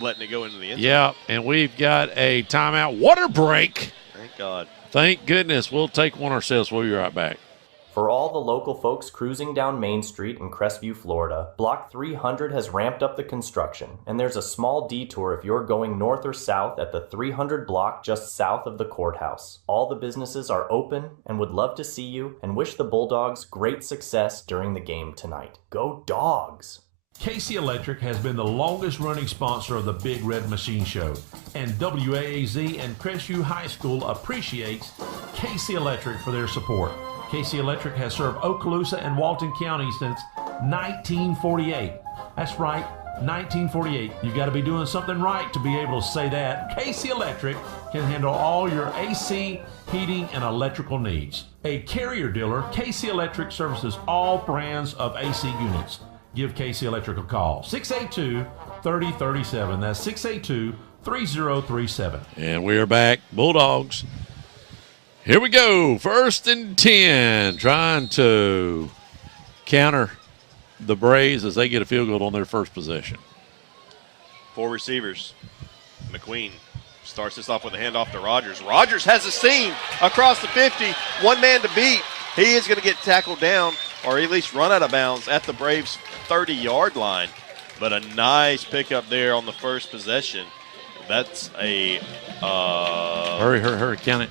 letting it go into the end zone. Yeah, and we've got a timeout. Water break. Thank God. Thank goodness. We'll take one ourselves. We'll be right back. For all the local folks cruising down Main Street in Crestview, Florida, Block 300 has ramped up the construction, and there's a small detour if you're going north or south at the 300 block just south of the courthouse. All the businesses are open and would love to see you and wish the Bulldogs great success during the game tonight. Go Dogs! KC Electric has been the longest-running sponsor of the Big Red Machine Show, and WAAZ and Crestview High School appreciates KC Electric for their support. KC Electric has served Okaloosa and Walton County since 1948. That's right, 1948. You've got to be doing something right to be able to say that. KC Electric can handle all your AC, heating, and electrical needs. A Carrier dealer, KC Electric services all brands of AC units. Give KC Electric a call. 682-3037. That's 682-3037. And we are back. Bulldogs. Here we go. 1st and 10. Trying to counter the Braves as they get a field goal on their first possession. 4 receivers. McQueen starts this off with a handoff to Rogers. Rogers has a seam across the 50. One man to beat. He is going to get tackled down, or at least run out of bounds at the Braves' 30-yard line. But a nice pickup there on the first possession. That's a hurry, count it.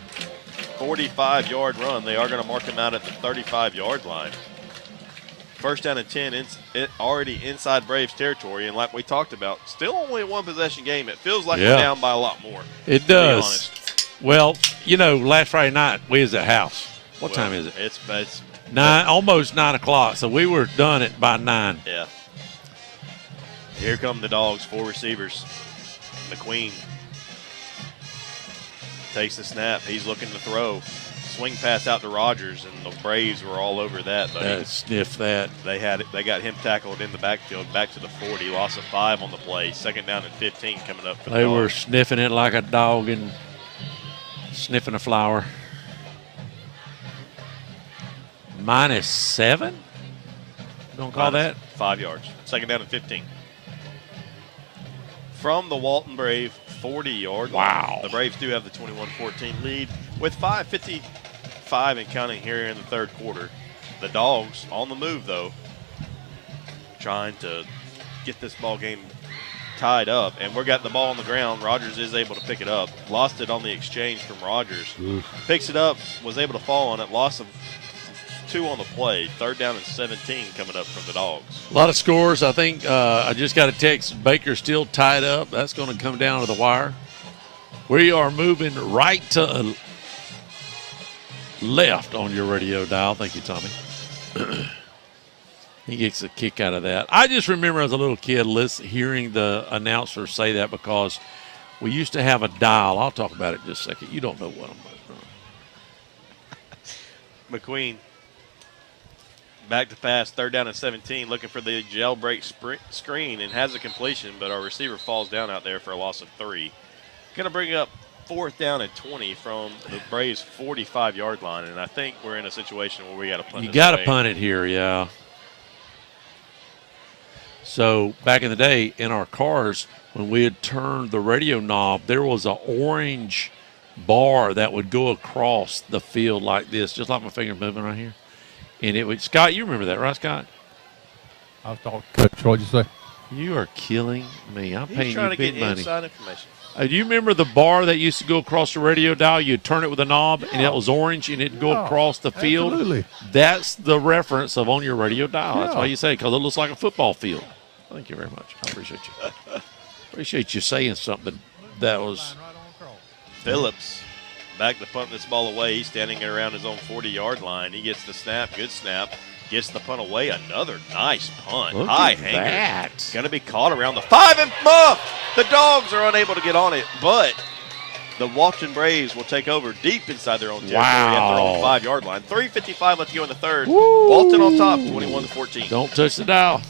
45-yard run. They are going to mark him out at the 35-yard line. 1st down and 10, already inside Braves territory. And like we talked about, still only a one-possession game. It feels like we're down by a lot more. It does. Well, last Friday night, we was at house. What time is it? It's almost 9 o'clock, so we were done by 9. Yeah. Here come the Dogs, 4 receivers. McQueen takes the snap. He's looking to throw. Swing pass out to Rogers, and the Braves were all over that. But sniff that. They got him tackled in the backfield, back to the 40. Loss of 5 on the play. 2nd down and 15 coming up for the Dogs. They were sniffing it like a dog and sniffing a flower. -7? Don't call that? 5 yards. 2nd down and 15. From the Walton Brave 40-yard line. Wow. The Braves do have the 21-14 lead with 5:55 and counting here in the 3rd quarter. The Dogs on the move, though, trying to get this ball game tied up. And we're got the ball on the ground. Rogers is able to pick it up. Lost it on the exchange from Rogers. Oof. Picks it up, was able to fall on it. Loss of 2 on the play. 3rd down and 17 coming up from the Dogs. A lot of scores. I think I just got a text. Baker's still tied up. That's going to come down to the wire. We are moving right to left on your radio dial. Thank you, Tommy. He gets a kick out of that. I just remember as a little kid hearing the announcer say that because we used to have a dial. I'll talk about it in just a second. You don't know what I'm doing. McQueen. Back to pass, 3rd down and 17, looking for the jailbreak screen and has a completion, but our receiver falls down out there for a loss of 3. Going to bring up 4th down and 20 from the Braves' 45-yard line, and I think we're in a situation where we got to punt. You got to punt it here, yeah. So back in the day, in our cars, when we had turned the radio knob, there was an orange bar that would go across the field like this, just like my finger moving right here. And it would, Scott, you remember that, right, Scott? I was talking to Coach. What'd you say? You are killing me. I'm paying you big money. He's trying to get inside information. Do you remember the bar that used to go across the radio dial? You'd turn it with a knob, and it was orange, and it'd go across the field. Absolutely. That's the reference of on your radio dial. That's why you say it, because it looks like a football field. Thank you very much. I appreciate you. Appreciate you saying something that was. Phillips back to punt this ball away. He's standing around his own 40-yard line. He gets the snap. Good snap. Gets the punt away. Another nice punt. Look High at hanger. that. Going to be caught around the 5 and muff. The Dogs are unable to get on it, but the Walton Braves will take over deep inside their own territory at their own 5-yard line. 3:55 left to go in the third. Woo! Walton on top, 21-14. Don't touch the dial.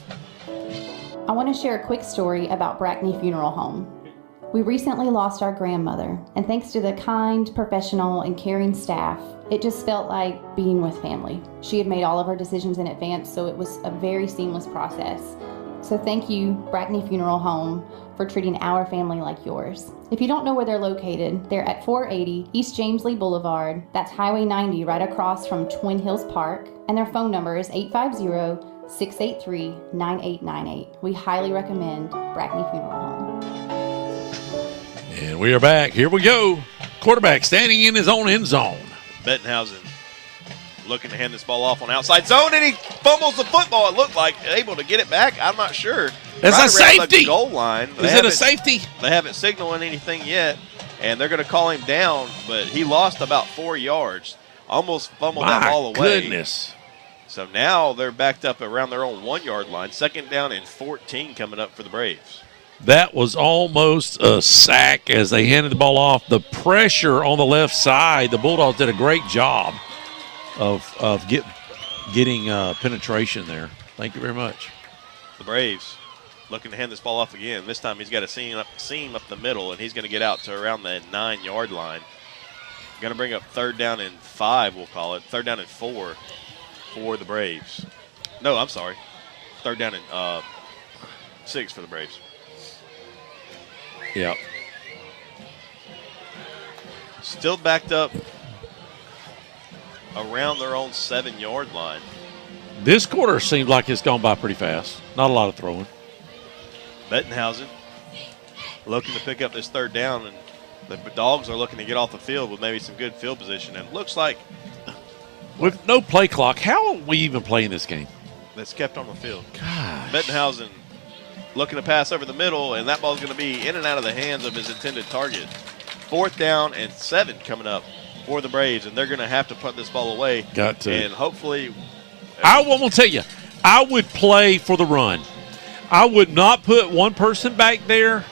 I want to share a quick story about Brackney Funeral Home. We recently lost our grandmother, and thanks to the kind, professional, and caring staff, it just felt like being with family. She had made all of her decisions in advance, so it was a very seamless process. So thank you, Brackney Funeral Home, for treating our family like yours. If you don't know where they're located, they're at 480 East James Lee Boulevard. That's Highway 90 right across from Twin Hills Park, and their phone number is 850-683-9898. We highly recommend Brackney Funeral Home. And we are back. Here we go. Quarterback standing in his own end zone. Bettenhausen looking to hand this ball off on outside zone, and he fumbles the football, it looked like. Able to get it back? I'm not sure. It's right a safety. The goal line. Is it a safety? They haven't signaled anything yet, and they're going to call him down, but he lost about 4 yards. Almost fumbled that ball away. My goodness. So now they're backed up around their own 1-yard line. 2nd down and 14 coming up for the Braves. That was almost a sack as they handed the ball off. The pressure on the left side, the Bulldogs did a great job of getting penetration there. Thank you very much. The Braves looking to hand this ball off again. This time he's got a seam up the middle, and he's going to get out to around the 9-yard line. Going to bring up 3rd down and 5, we'll call it. 3rd down and 4 for the Braves. No, I'm sorry. 3rd down and 6 for the Braves. Yep. Still backed up around their own 7-yard line. This quarter seems like it's gone by pretty fast. Not a lot of throwing. Bettenhausen looking to pick up this 3rd down, and the Dogs are looking to get off the field with maybe some good field position. And it looks like with no play clock, how are we even playing this game? That's kept on the field. Gosh. Bettenhausen looking to pass over the middle, and that ball's going to be in and out of the hands of his intended target. 4th down and 7 coming up for the Braves, and they're going to have to put this ball away. Got to. And hopefully. I will tell you, I would play for the run. I would not put one person back there,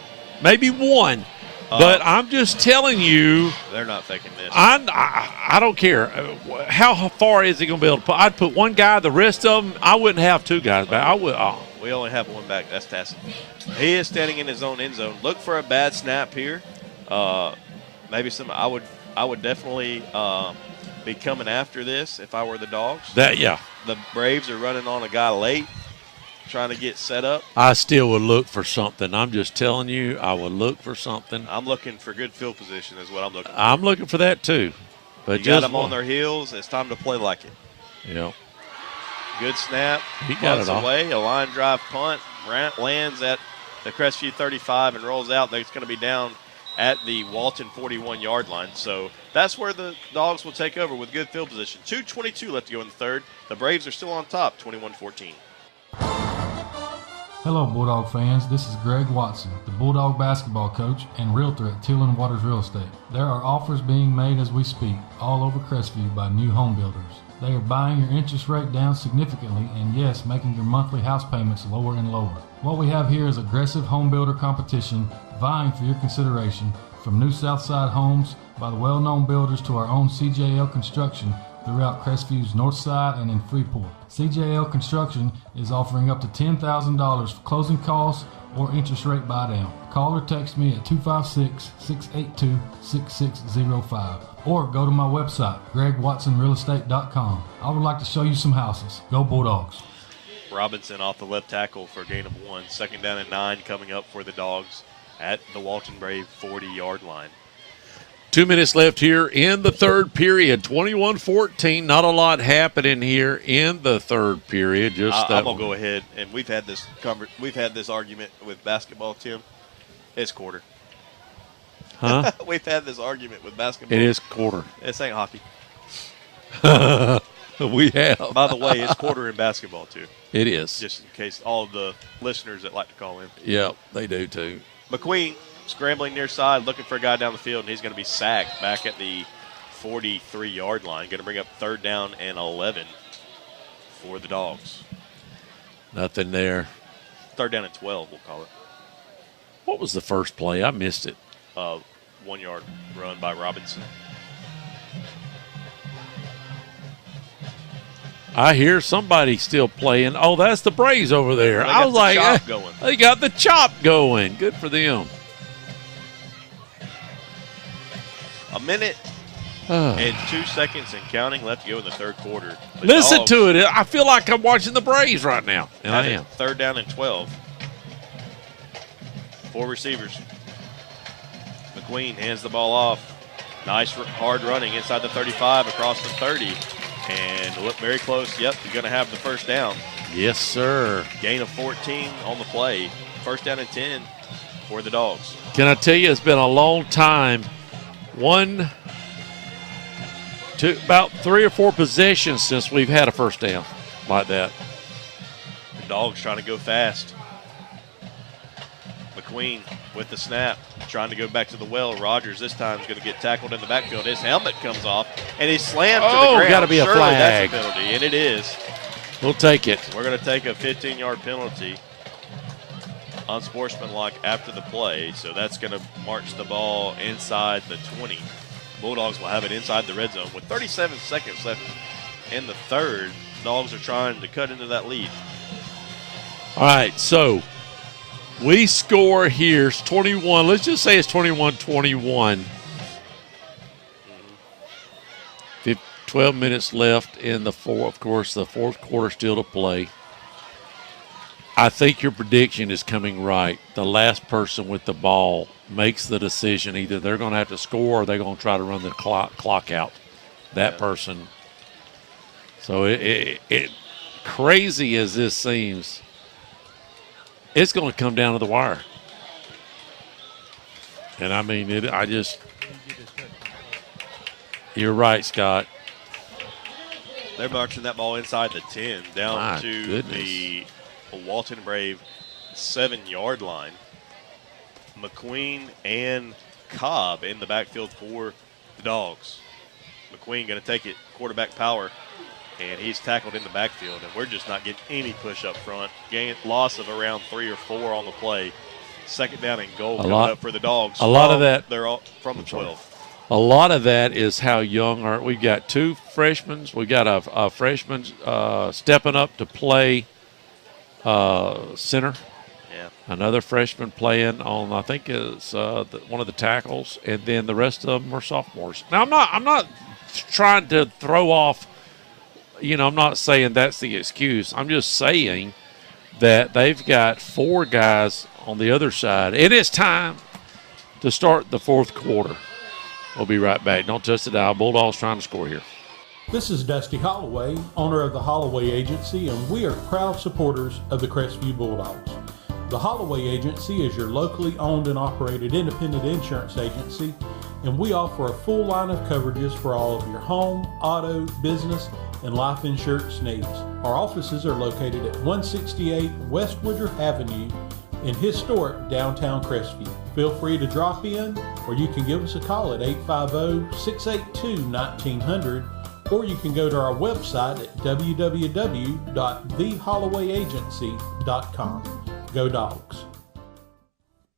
maybe one. But I'm just telling you. They're not thinking this. I don't care. How far is he going to be able to put? I'd put one guy, the rest of them, I wouldn't have 2 guys back. I would. We only have 1 back. That's Tassin. He is standing in his own end zone. Look for a bad snap here. Maybe some. I would definitely be coming after this if I were the Dogs. Yeah. The Braves are running on a guy late, trying to get set up. I still would look for something. I'm just telling you, I would look for something. I'm looking for good field position is what I'm looking for. I'm looking for that too. But you got them on their heels. It's time to play like it. Yeah. Good snap. He got it away. A line drive punt. Lands at the Crestview 35 and rolls out. It's going to be down at the Walton 41-yard line. So that's where the Dogs will take over with good field position. 2:22 left to go in the third. The Braves are still on top, 21-14. Hello, Bulldog fans. This is Greg Watson, the Bulldog basketball coach and realtor at Till & Waters Real Estate. There are offers being made as we speak all over Crestview by new home builders. They are buying your interest rate down significantly and, yes, making your monthly house payments lower and lower. What we have here is aggressive home builder competition vying for your consideration, from new Southside homes by the well-known builders to our own CJL Construction throughout Crestview's North Side and in Freeport. CJL Construction is offering up to $10,000 for closing costs or interest rate buy down. Call or text me at 256-682-6605 or go to my website, gregwatsonrealestate.com. I would like to show you some houses. Go Bulldogs. Robinson off the left tackle for a gain of 1. 2nd down and 9 coming up for the Dogs at the Walton Brave 40-yard line. 2 minutes left here in the third period. 21-14. Not a lot happening here in the third period. I'm gonna go ahead, and we've had this argument with basketball, Tim. It's quarter. Huh? We've had this argument with basketball. It is quarter. This ain't hockey. We have. By the way, it's quarter in basketball too. It is. Just in case all of the listeners that like to call in. Yeah, they do too. McQueen scrambling near side, looking for a guy down the field, and he's going to be sacked back at the 43-yard line. Going to bring up 3rd down and 11 for the Dogs. Nothing there. 3rd down and 12, we'll call it. What was the first play? I missed it. 1-yard run by Robinson. I hear somebody still playing. Oh, that's the Braves over there. I was like, they got the chop going. Good for them. A minute and 2 seconds and counting left to go in the third quarter. Listen to it. I feel like I'm watching the Braves right now. And I am. Third down and 12. 4 receivers. McQueen hands the ball off. Nice hard running inside the 35 across the 30. And look very close. Yep, you're going to have the first down. Yes, sir. Gain of 14 on the play. First down and 10 for the Dogs. Can I tell you, it's been a long time. About 3 or 4 possessions since we've had a first down like that. The Dogs trying to go fast. McQueen with the snap, trying to go back to the well. Rogers this time is going to get tackled in the backfield. His helmet comes off, and he's slammed to the ground. Got to be Surely a flag. That's a penalty, and it is. We'll take it. We're going to take a 15-yard penalty. Unsportsmanlike after the play, so that's going to march the ball inside the 20. Bulldogs will have it inside the red zone with 37 seconds left in the third. Dogs are trying to cut into that lead. All right, so we score here. It's 21. Let's just say it's 21-21. 12 minutes left in the fourth. Of course, the fourth quarter still to play. I think your prediction is coming right. The last person with the ball makes the decision. Either they're going to have to score or they're going to try to run the clock out. That person. So it crazy as this seems, it's going to come down to the wire. And I mean, you're right, Scott. They're marching that ball inside the 10 down My to goodness. the Walton Brave 7-yard line. McQueen and Cobb in the backfield for the Dogs. McQueen going to take it quarterback power, and he's tackled in the backfield, and we're just not getting any push up front. Loss of around 3 or 4 on the play. Second down and goal coming up for the Dogs. A lot of that. They're all from the 12. A lot of that is how young we've got 2 freshmen. We've got a freshman stepping up to play center. Yeah. Another freshman playing on, I think, is one of the tackles, and then the rest of them are sophomores. Now, I'm not trying to throw off. I'm not saying that's the excuse. I'm just saying that they've got 4 guys on the other side. It is time to start the fourth quarter. We'll be right back. Don't touch the dial. Bulldogs trying to score here. This is Dusty Holloway, owner of the Holloway Agency, and we are proud supporters of the Crestview Bulldogs. The Holloway Agency is your locally owned and operated independent insurance agency, and we offer a full line of coverages for all of your home, auto, business, and life insurance needs. Our offices are located at 168 West Woodruff Avenue in historic downtown Crestview. Feel free to drop in, or you can give us a call at 850-682-1900, or you can go to our website at www.thehollowayagency.com. Go Dogs.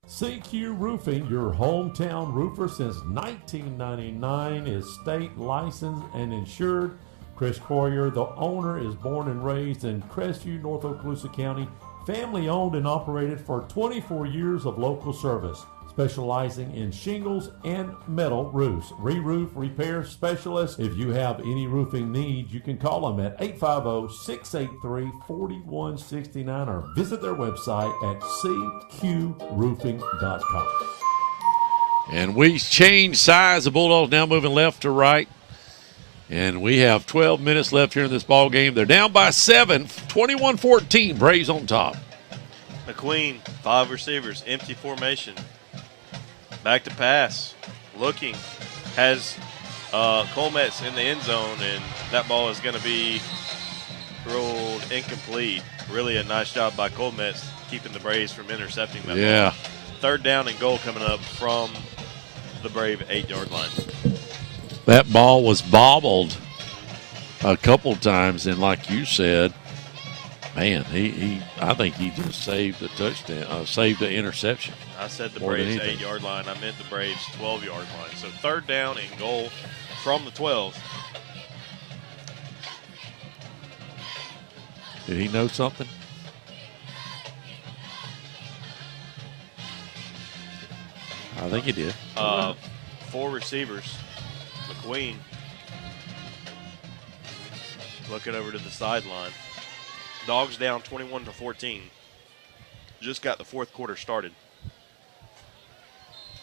CQ Roofing, your hometown roofer since 1999, is state licensed and insured. Chris Courier, the owner, is born and raised in Crestview, North Okaloosa County. Family owned and operated for 24 years of local service, specializing in shingles and metal roofs. Re-roof repair specialist. If you have any roofing needs, you can call them at 850-683-4169 or visit their website at cqroofing.com. And we change sides. The Bulldogs now moving left to right. And we have 12 minutes left here in this ball game. They're down by 7, 21-14. Braves on top. McQueen, 5 receivers, empty formation. Back to pass. Looking. Has Colmetz in the end zone, and that ball is going to be rolled incomplete. Really a nice job by Colmetz keeping the Braves from intercepting that ball. Third down and goal coming up from the Brave 8-yard line. That ball was bobbled a couple times, and like you said, Man, I think he just saved the touchdown, saved the interception. I said the More than Braves' anything. 8-yard line. I meant the Braves' 12-yard line. So third down and goal from the 12. Did he know something? I think he did. 4 receivers. McQueen looking over to the sideline. Dogs down 21-14. Just got the fourth quarter started.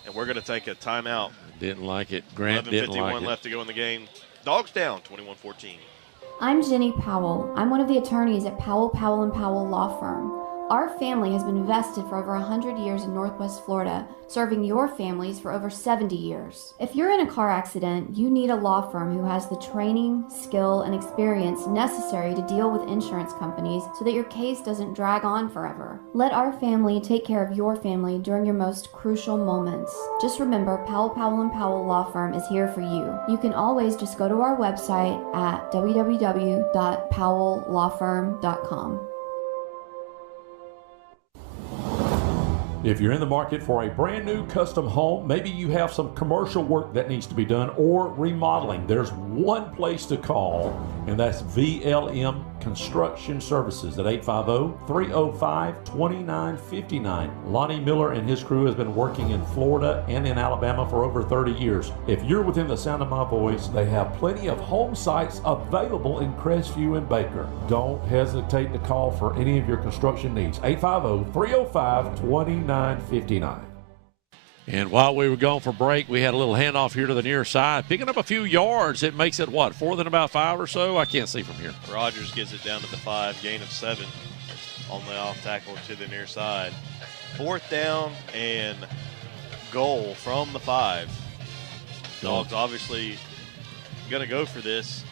And we're going to take a timeout. Didn't like it. Grant didn't like it. 11:51 left to go in the game. Dogs down 21-14. I'm Jenny Powell. I'm one of the attorneys at Powell, Powell & Powell Law Firm. Our family has been vested for over 100 years in Northwest Florida, serving your families for over 70 years. If you're in a car accident, you need a law firm who has the training, skill, and experience necessary to deal with insurance companies so that your case doesn't drag on forever. Let our family take care of your family during your most crucial moments. Just remember, Powell, Powell & Powell Law Firm is here for you. You can always just go to our website at www.powelllawfirm.com. If you're in the market for a brand new custom home, maybe you have some commercial work that needs to be done or remodeling, there's one place to call, and that's VLM Construction Services at 850-305-2959. Lonnie Miller and his crew has been working in Florida and in Alabama for over 30 years. If you're within the sound of my voice, they have plenty of home sites available in Crestview and Baker. Don't hesitate to call for any of your construction needs. 850-305-2959. And while we were going for break, we had a little handoff here to the near side. Picking up a few yards. It makes it, what, 4 than about 5 or so? I can't see from here. Rogers gets it down to the 5, gain of 7 on the off tackle to the near side. 4th down and goal from the 5. Dogs obviously going to go for this.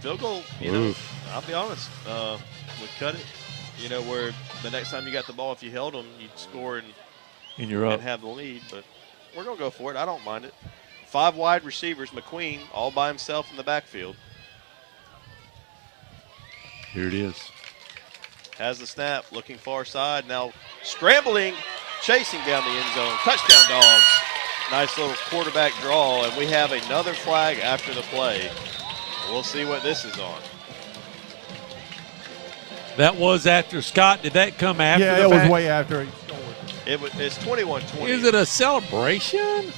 Field goal, I'll be honest, would cut it. You know, where the next time you got the ball, if you held them, you'd score and you're up and have the lead, but we're going to go for it. I don't mind it. 5 wide receivers, McQueen all by himself in the backfield. Here it is. Has the snap, looking far side. Now scrambling, chasing down the end zone. Touchdown, Dogs. Nice little quarterback draw, and we have another flag after the play. We'll see what this is on. That was after Scott. Did that come after the fact? Yeah, it was way after he scored. It's 21-20. Is it a celebration?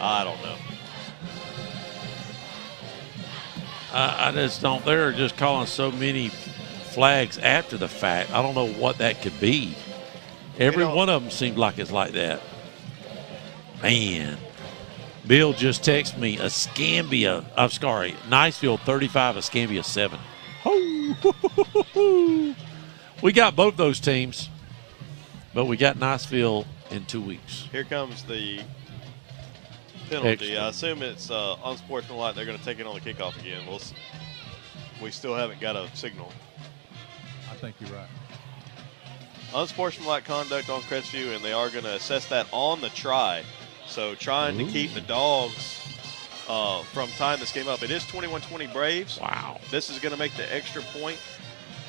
I don't know. I just don't. They're just calling so many flags after the fact. I don't know what that could be. Every one of them seemed like it's like that. Man. Bill just texted me Escambia. I'm sorry. Niceville 35, Escambia 7. We got both those teams, but we got Niceville in 2 weeks. Here comes the penalty. Extra. I assume it's unsportsmanlike. They're going to take it on the kickoff again. We still haven't got a signal. I think you're right. Unsportsmanlike conduct on Crestview, and they are going to assess that on the try. So trying to keep the Dogs from tying this game up. It is 21-20 Braves. Wow. This is going to make the extra point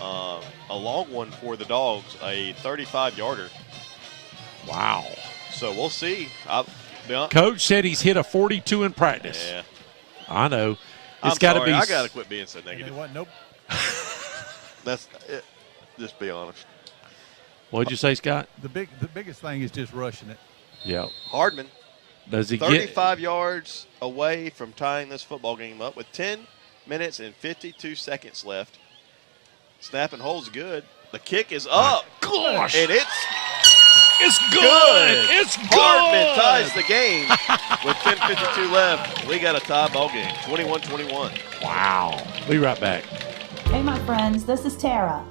a long one for the Dogs, a 35-yarder. Wow. So we'll see. Coach said he's hit a 42 in practice. Yeah. I know. It's got to be. I got to quit being so negative. Nope. That's it. Just be honest. What'd you say, Scott? The biggest thing is just rushing it. Yeah. Hardman. Does he 35 yards away from tying this football game up with 10 minutes and 52 seconds left. Snap and hold's good. The kick is up. Gosh. And it's good. It's good. Hardman ties the game with 10:52 left. We got a tie ball game, 21-21. Wow. Be right back. Hey, my friends, this is Tara.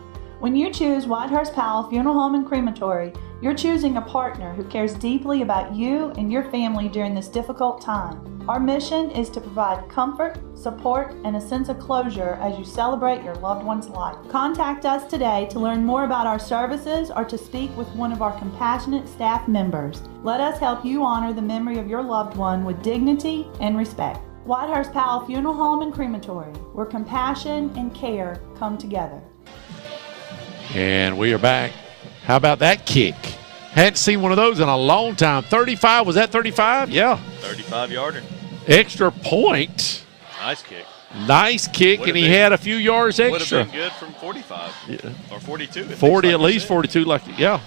When you choose Whitehurst Powell Funeral Home and Crematory, you're choosing a partner who cares deeply about you and your family during this difficult time. Our mission is to provide comfort, support, and a sense of closure as you celebrate your loved one's life. Contact us today to learn more about our services or to speak with one of our compassionate staff members. Let us help you honor the memory of your loved one with dignity and respect. Whitehurst Powell Funeral Home and Crematory, where compassion and care come together. And we are back. How about that kick? Hadn't seen one of those in a long time. 35, was that 35? Yeah. 35-yarder. Extra point. Nice kick. Nice kick, and he had a few yards extra. Would have been good from 45 or 42. 40, at least 42. Yeah.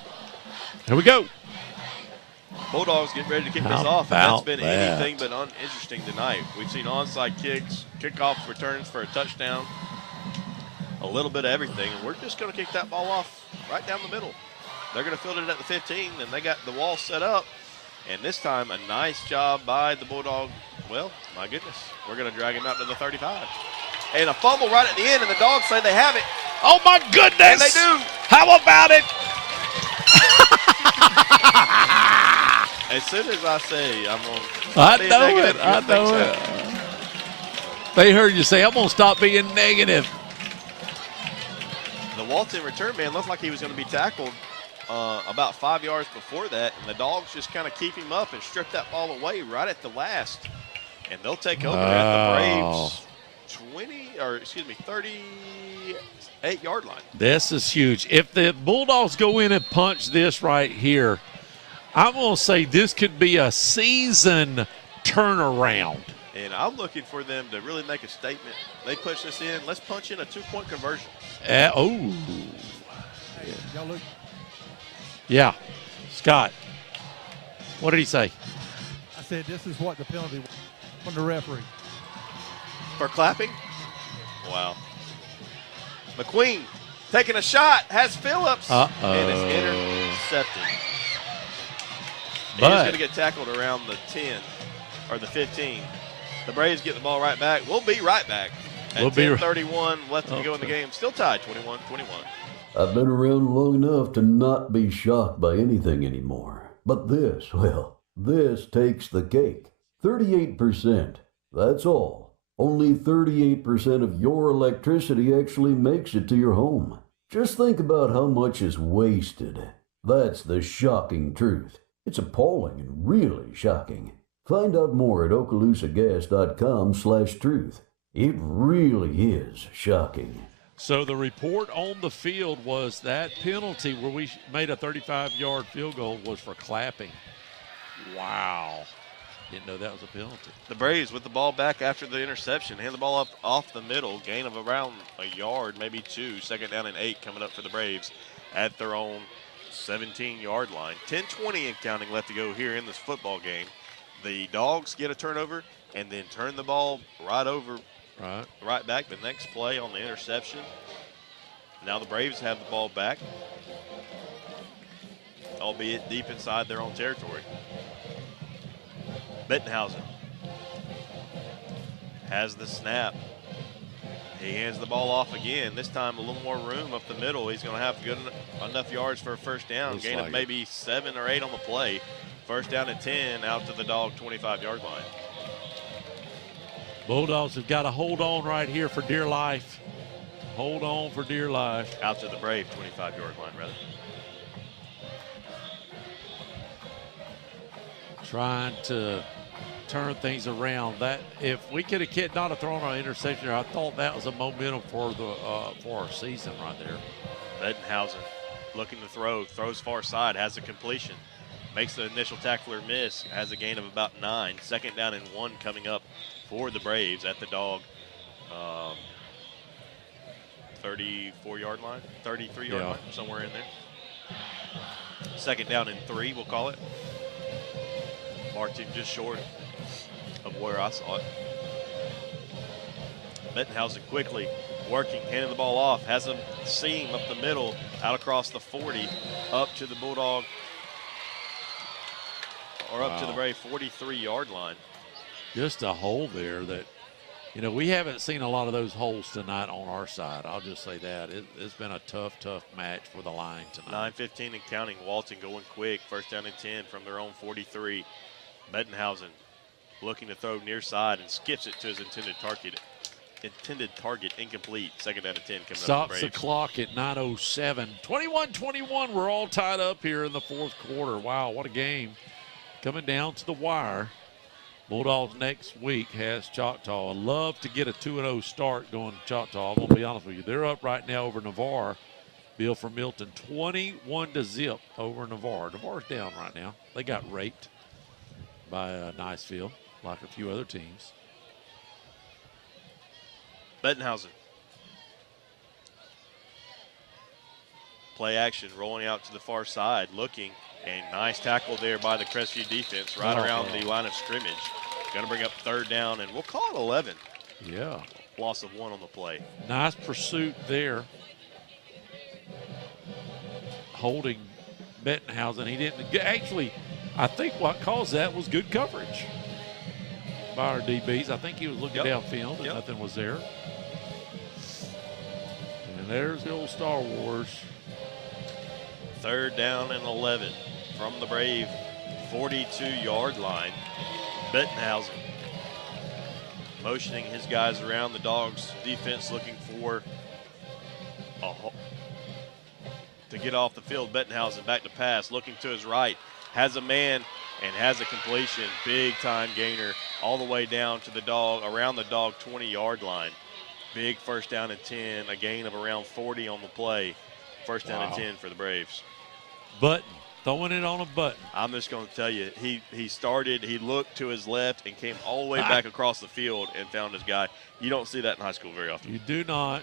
Here we go. Bulldogs get ready to kick this off. And that's been anything but uninteresting tonight. We've seen onside kicks, kickoff returns for a touchdown, a little bit of everything. And we're just going to kick that ball off right down the middle. They're going to field it at the 15, and they got the wall set up. And this time, a nice job by the Bulldog. Well, my goodness, we're going to drag him out to the 35. And a fumble right at the end, and the Dogs say they have it. Oh, my goodness. And they do. How about it? As soon as I say I'm going to I know it. They heard you say, I'm going to stop being negative. The Walton return man looked like he was going to be tackled about 5 yards before that, and the Dogs just kind of keep him up and strip that ball away right at the last. And they'll take over at the Braves 38-yard line. This is huge. If the Bulldogs go in and punch this right here, I'm going to say this could be a season turnaround. And I'm looking for them to really make a statement. They push this in. Let's punch in a 2-point conversion. Yeah. Scott, what did he say? I said this is what the penalty was from the referee. For clapping? Wow. McQueen taking a shot, has Phillips, and it's intercepted. He's going to get tackled around the 10 or the 15. The Braves get the ball right back. We'll be right back. At 10:31 left to go in the game. Still tied 21-21. I've been around long enough to not be shocked by anything anymore. But this, well, this takes the cake. 38%. That's all. Only 38% of your electricity actually makes it to your home. Just think about how much is wasted. That's the shocking truth. It's appalling and really shocking. Find out more at okaloosagas.com/truth. It really is shocking. So the report on the field was that penalty where we made a 35-yard field goal was for clapping. Wow. Didn't know that was a penalty. The Braves with the ball back after the interception. Hand the ball up off the middle. Gain of around a yard, maybe 2. 2nd down and 8 coming up for the Braves at their own 17-yard line. 10:20 and counting left to go here in this football game. The Dogs get a turnover and then turn the ball right back the next play on the interception. Now the Braves have the ball back, albeit deep inside their own territory. Bettenhausen has the snap. He hands the ball off again. This time a little more room up the middle. He's going to have enough yards for a first down. Gain of maybe 7 or 8 on the play. First down and 10 out to the Dog 25-yard line. Bulldogs have got to hold on right here for dear life. Hold on for dear life. Out to the Brave 25-yard line, rather. Trying to turn things around. That if we could have not have thrown our interception, I thought that was a momentum for our season right there. Bettenhausen looking to throw, throws far side, has a completion, makes the initial tackler miss, has a gain of about 9. 2nd down and 1 coming up for the Braves at the Dog 34-yard line, 33-yard line, somewhere in there. 2nd down and 3, we'll call it. Marked him just short of where I saw it. Bettenhausen quickly working, handing the ball off, has a seam up the middle, out across the 40, up to the Bulldog, or up to the very 43-yard line. Just a hole there that, we haven't seen a lot of those holes tonight on our side. I'll just say that. It's been a tough match for the line tonight. 9:15 and counting. Walton going quick. First down and 10 from their own 43. Bettenhausen looking to throw near side and skips it to his intended target incomplete. 2nd down and 10 coming Stops up. Stops the clock at 9:07. 21-21. We're all tied up here in the 4th quarter. Wow, what a game. Coming down to the wire. Bulldogs next week has Choctaw. I'd love to get a 2-0 start going to Choctaw. I'm going to be honest with you. They're up right now over Navarre. Bill from Milton, 21-0 over Navarre. Navarre's down right now. They got raped by Nicefield, like a few other teams. Bettenhausen. Play action, rolling out to the far side, looking, and nice tackle there by the Crestview defense right around the line of scrimmage. Going to bring up third down, and we'll call it 11. Yeah. Loss of 1 on the play. Nice pursuit there. Holding Bettenhausen. He didn't actually, I think what caused that was good coverage by our DBs. I think he was looking downfield and nothing was there. And there's the old Star Wars. Third down and 11 from the Brave 42-yard line. Bettenhausen motioning his guys around. The Dogs defense looking for to get off the field. Bettenhausen back to pass, looking to his right, has a man and has a completion. Big time gainer all the way down to the Dog, around the Dog 20-yard line. Big first down and 10, a gain of around 40 on the play. First down and 10 for the Braves. Button, throwing it on a button. I'm just going to tell you, he started, he looked to his left and came all the way back across the field and found his guy. You don't see that in high school very often. You do not.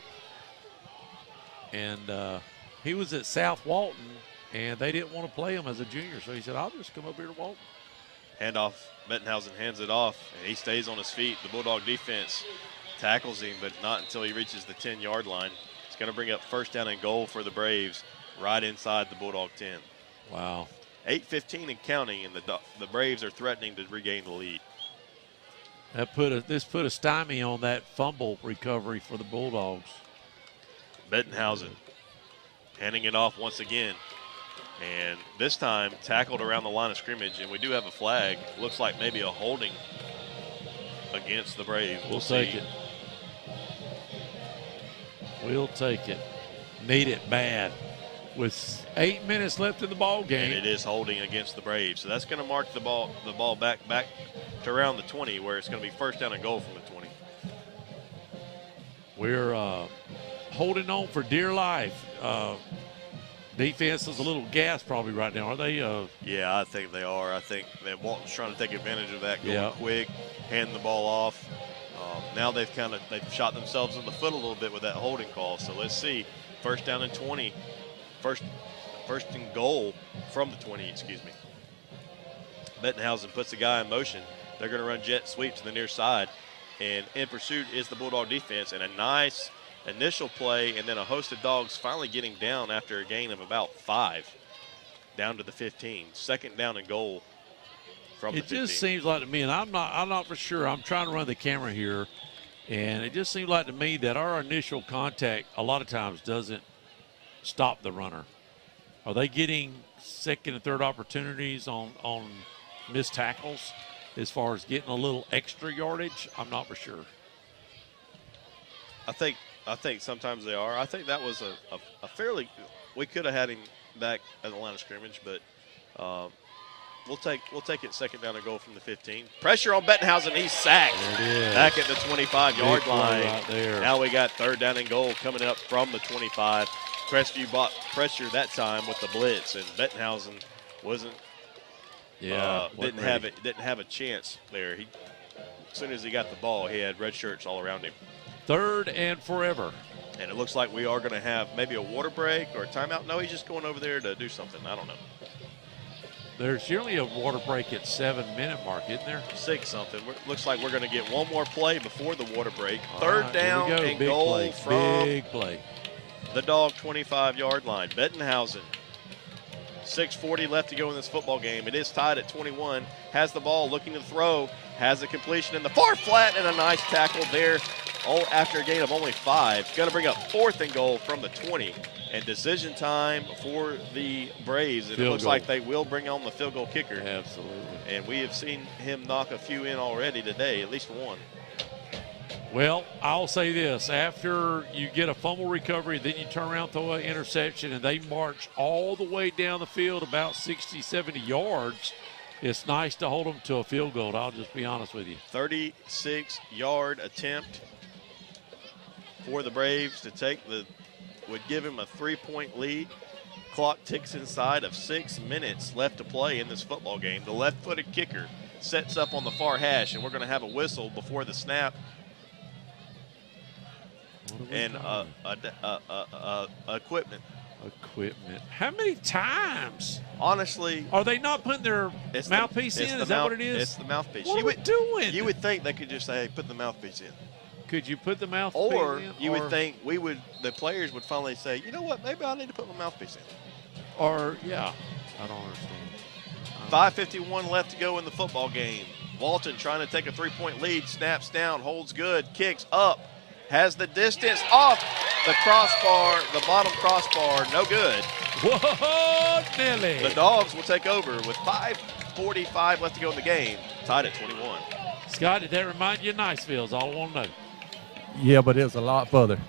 And he was at South Walton, and they didn't want to play him as a junior, so he said, I'll just come up here to Walton. Handoff, Bettenhausen hands it off, and he stays on his feet. The Bulldog defense tackles him, but not until he reaches the 10-yard line. It's going to bring up first down and goal for the Braves right inside the Bulldog 10. Wow. 8:15 and counting, and the Braves are threatening to regain the lead. This put a stymie on that fumble recovery for the Bulldogs. Bettenhausen handing it off once again. And this time tackled around the line of scrimmage, and we do have a flag. Looks like maybe a holding against the Braves. We'll take it. We'll take it. Need it bad. With 8 minutes left in the ball game. And it is holding against the Braves. So that's going to mark the ball back to around the 20, where it's going to be first down and goal from the 20. We're holding on for dear life. Defense is a little gassed probably right now. Are they? Yeah, I think they are. I think that Walton's trying to take advantage of that, going quick, handing the ball off. Now they've shot themselves in the foot a little bit with that holding call. So let's see. First down and 20. First and goal from the 20, excuse me. Bettenhausen puts the guy in motion. They're going to run jet sweep to the near side. And in pursuit is the Bulldog defense. And a nice initial play, and then a host of Dogs finally getting down after a gain of about 5 down to the 15. Second down and goal from the 15. It just seems like to me, and I'm not for sure. I'm trying to run the camera here, and it just seems like to me that our initial contact a lot of times doesn't stop the runner. Are they getting second and third opportunities on missed tackles as far as getting a little extra yardage? I'm not for sure. I think sometimes they are. I think that was a fairly – we could have had him back at the line of scrimmage, but we'll take it second down and goal from the 15. Pressure on Bettenhausen. He's sacked back at the 25-yard line. Right there. Now we got third down and goal coming up from the 25. Crestview bought pressure that time with the blitz, and Bettenhausen wasn't didn't have a chance there. As soon as he got the ball, he had red shirts all around him. Third and forever. And it looks like we are going to have maybe a water break or a timeout. No, he's just going over there to do something. I don't know. There's usually a water break at 7-minute mark, isn't there? 6 something. Looks like we're going to get one more play before the water break. Third down and Big goal play. from Big play. The Dog 25-yard line. Bettenhausen. 6:40 left to go in this football game. It is tied at 21. Has the ball, looking to throw. Has a completion in the far flat, and a nice tackle there. After a gain of only 5. Going to bring up fourth and goal from the 20. And decision time for the Braves. And it looks like they will bring on the field goal kicker. Absolutely. And we have seen him knock a few in already today, at least one. Well, I'll say this. After you get a fumble recovery, then you turn around, throw an interception, and they march all the way down the field about 60, 70 yards. It's nice to hold them to a field goal. I'll just be honest with you. 36-yard attempt for the Braves to take would give him a 3-point lead. Clock ticks inside of 6 minutes left to play in this football game. The left-footed kicker sets up on the far hash, and we're going to have a whistle before the snap. And equipment. How many times? Honestly, are they not putting their mouthpiece in? Is that what it is? It's the mouthpiece. What are we doing? You would think they could just say, "Hey, put the mouthpiece in." Could you put the mouthpiece in? Or you would think the players would finally say, "You know what? Maybe I need to put my mouthpiece in." Or yeah, I don't understand. 5:51 left to go in the football game. Walton trying to take a 3-point lead. Snaps down, holds good, kicks up. Has the distance off the crossbar, the bottom crossbar, no good. Whoa, Nelly. The Dogs will take over with 5:45 left to go in the game, tied at 21. Scott, did that remind you of Niceville? Is all I want to know. Yeah, but it's a lot further.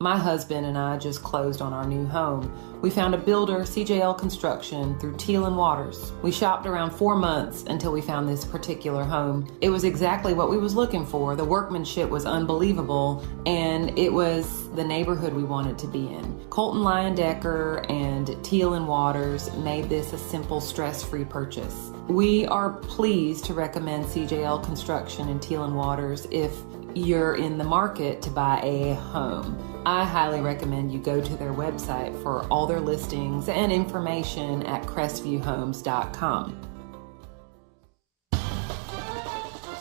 My husband and I just closed on our new home. We found a builder, CJL Construction, through Teal and Waters. We shopped around 4 months until we found this particular home. It was exactly what we was looking for. The workmanship was unbelievable, and it was the neighborhood we wanted to be in. Colton Leyendecker and Teal and Waters made this a simple, stress-free purchase. We are pleased to recommend CJL Construction and Teal and Waters if you're in the market to buy a home. I highly recommend you go to their website for all their listings and information at crestvviewhomes.com.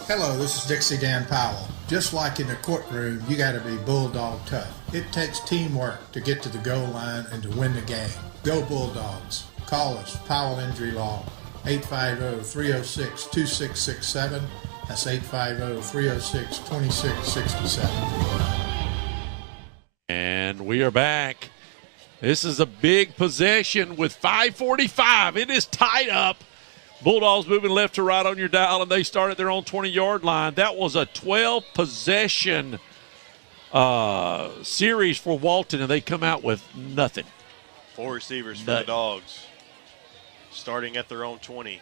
Hello, this is Dixie Dan Powell. Just like in the courtroom, you got to be bulldog tough. It takes teamwork to get to the goal line and to win the game. Go Bulldogs. Call us, Powell Injury Law, 850-306-2667. That's 850-306-2667. And we are back. This is a big possession with 5:45. It is tied up. Bulldogs moving left to right on your dial, and they start at their own 20-yard line. That was a 12-possession series for Walton, and they come out with nothing. 4 receivers for the Dogs. Starting at their own 20.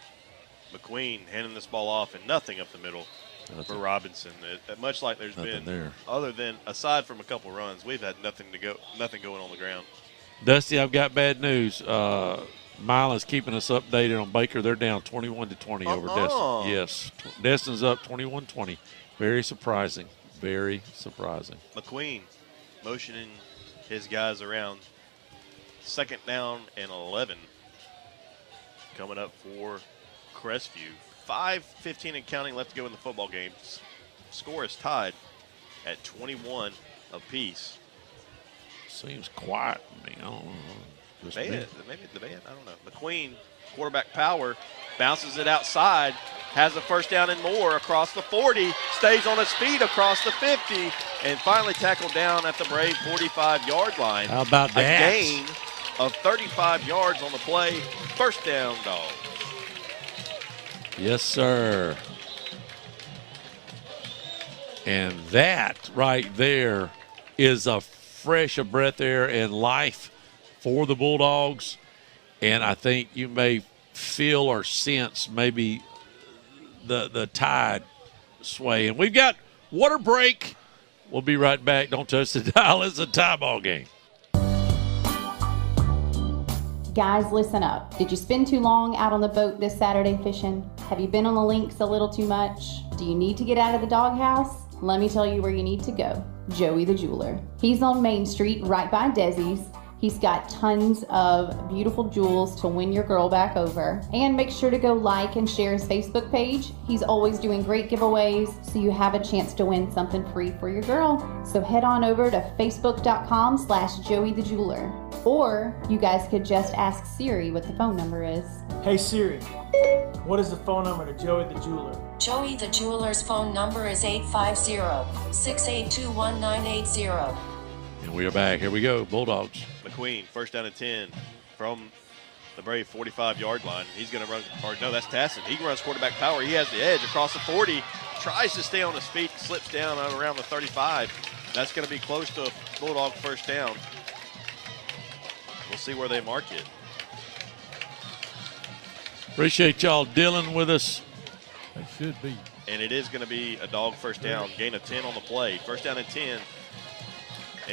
McQueen handing this ball off, and nothing up the middle for Robinson. Much like there's nothing been there. Other than, aside from a couple runs, we've had nothing going on the ground. Dusty, I've got bad news. Milan's keeping us updated on Baker. They're down 21-20 over Destin. Yes, Destin's up 21-20. Very surprising. Very surprising. McQueen motioning his guys around. 2nd down and 11. Coming up for Crestview. 5:15 and counting left to go in the football game. Score is tied at 21 apiece. Seems quiet to me. I don't know. Maybe the band. I don't know. McQueen, quarterback power, bounces it outside, has a 1st down and more across the 40, stays on his feet across the 50, and finally tackled down at the Brave 45-yard line. How about that? A gain of 35 yards on the play. 1st down, Dogs. Yes, sir. And that right there is a fresh of breath air and life for the Bulldogs. And I think you may feel or sense maybe the tide sway. And we've got water break. We'll be right back. Don't touch the dial. It's a tie ball game. Guys, listen up. Did you spend too long out on the boat this Saturday fishing? Have you been on the links a little too much? Do you need to get out of the doghouse? Let me tell you where you need to go. Joey the Jeweler. He's on Main Street right by Desi's. He's got tons of beautiful jewels to win your girl back over. And make sure to go like and share his Facebook page. He's always doing great giveaways, so you have a chance to win something free for your girl. So head on over to facebook.com/Joey the Jeweler. Or you guys could just ask Siri what the phone number is. Hey Siri, what is the phone number to Joey the Jeweler? Joey the Jeweler's phone number is 850-682-1980. And we are back. Here we go, Bulldogs. McQueen, 1st down and 10 from the Brave 45-yard line. He's going to run, or no, that's Tassin. He runs quarterback power. He has the edge across the 40, tries to stay on his feet, slips down around the 35. That's going to be close to a Bulldog 1st down. We'll see where they mark it. Appreciate y'all dealing with us. They should be. And it is going to be a dog first down. Gain of 10 on the play. First down and 10.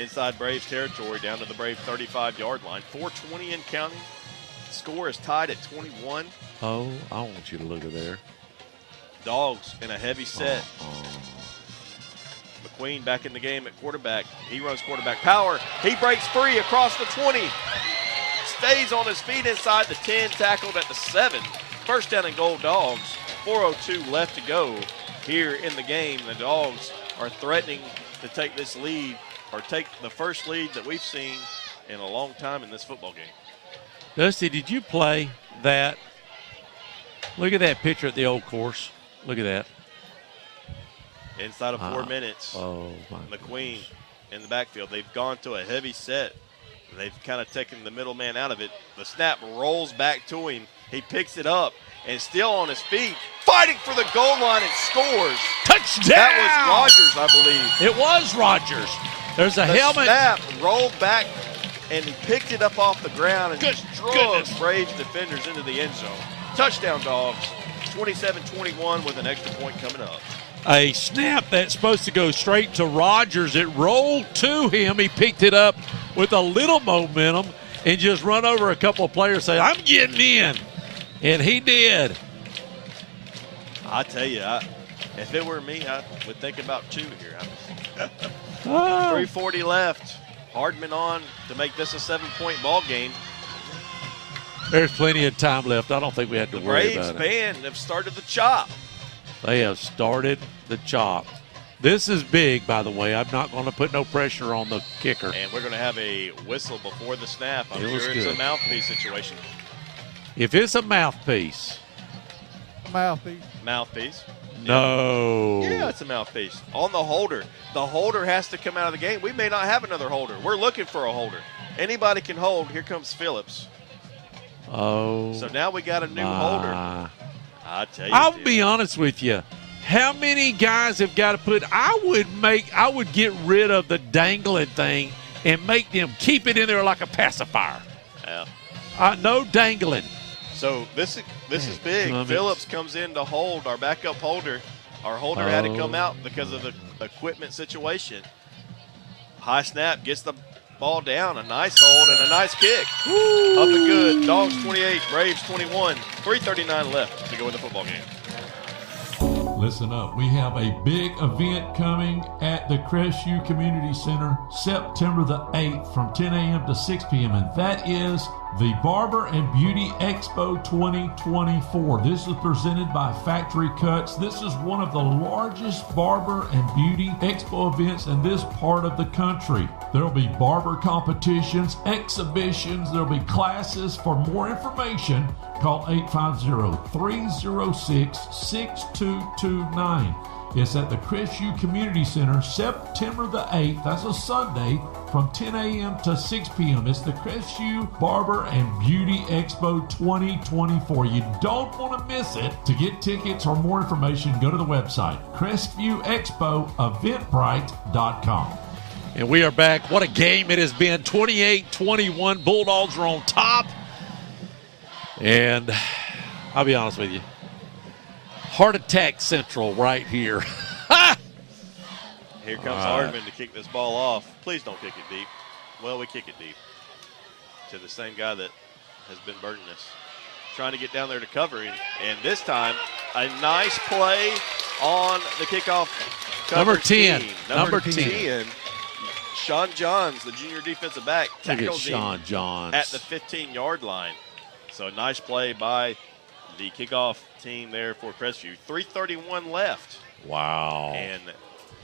Inside Braves territory, down to the Brave 35-yard line. 4:20 in counting. Score is tied at 21. Oh, I want you to look at there. Dogs in a heavy set. McQueen back in the game at quarterback. He runs quarterback power. He breaks free across the 20. Stays on his feet inside the 10, tackled at the 7. First down and goal, Dogs. 4:02 left to go here in the game. The Dogs are threatening to take this lead, or take the first lead that we've seen in a long time in this football game. Dusty, did you play that? Look at that picture at the old course. Look at that. Inside of 4 minutes, McQueen in the backfield. They've gone to a heavy set. They've kind of taken the middleman out of it. The snap rolls back to him. He picks it up and still on his feet, fighting for the goal line and scores. Touchdown! That was Rogers, I believe. It was Rogers. There's a helmet. Snap rolled back, and he picked it up off the ground and just drove Braves defenders into the end zone. Touchdown, Dogs. 27-21 with an extra point coming up. A snap that's supposed to go straight to Rogers. It rolled to him. He picked it up with a little momentum and just run over a couple of players, say, I'm getting in. And he did. I tell you, if it were me, I would think about 2 here. 3:40 left. Hardman on to make this a 7-point ball game. There's plenty of time left. I don't think we have to worry Braves about it. band have started the chop. They have started the chop. This is big, by the way. I'm not going to put no pressure on the kicker. And we're going to have a whistle before the snap. I'm sure it's a mouthpiece situation. If it's a mouthpiece. Mouthpiece. No. Yeah, it's a mouthpiece. On the holder. The holder has to come out of the game. We may not have another holder. We're looking for a holder. Anybody can hold. Here comes Phillips. Oh. So now we got a new holder. I tell you. I'll be honest with you. How many guys have got to put? I would get rid of the dangling thing and make them keep it in there like a pacifier. Yeah. No dangling. So this is big. Phillips comes in to hold our backup holder. Our holder had to come out because of the equipment situation. High snap, gets the ball down. A nice hold and a nice kick. Woo. Up and good. Dogs 28, Braves 21. 3:39 left to go in the football game. Listen up. We have a big event coming at the Crestview Community Center September the 8th from 10 a.m. to 6 p.m. And that is the Barber and Beauty Expo 2024. This is presented by Factory Cuts. This is one of the largest barber and beauty expo events in this part of the country. There will be barber competitions, exhibitions, there will be classes. For more information, call 850-306-6229. It's at the Crestview Community Center, September the 8th. That's a Sunday from 10 a.m. to 6 p.m. It's the Crestview Barber and Beauty Expo 2024. You don't want to miss it. To get tickets or more information, go to the website, CrestviewExpoEventbrite.com. And we are back. What a game it has been. 28-21. Bulldogs are on top. And I'll be honest with you. Heart attack central right here. Here comes Hardman to kick this ball off. Please don't kick it deep. Well, we kick it deep. To the same guy that has been burning us. Trying to get down there to cover him. And this time, a nice play on the kickoff. Number 10. Number 10. Sean Johns, the junior defensive back, tackles him Johns at the 15-yard line. So nice play by the kickoff team there for Crestview. 3:31 left. Wow. And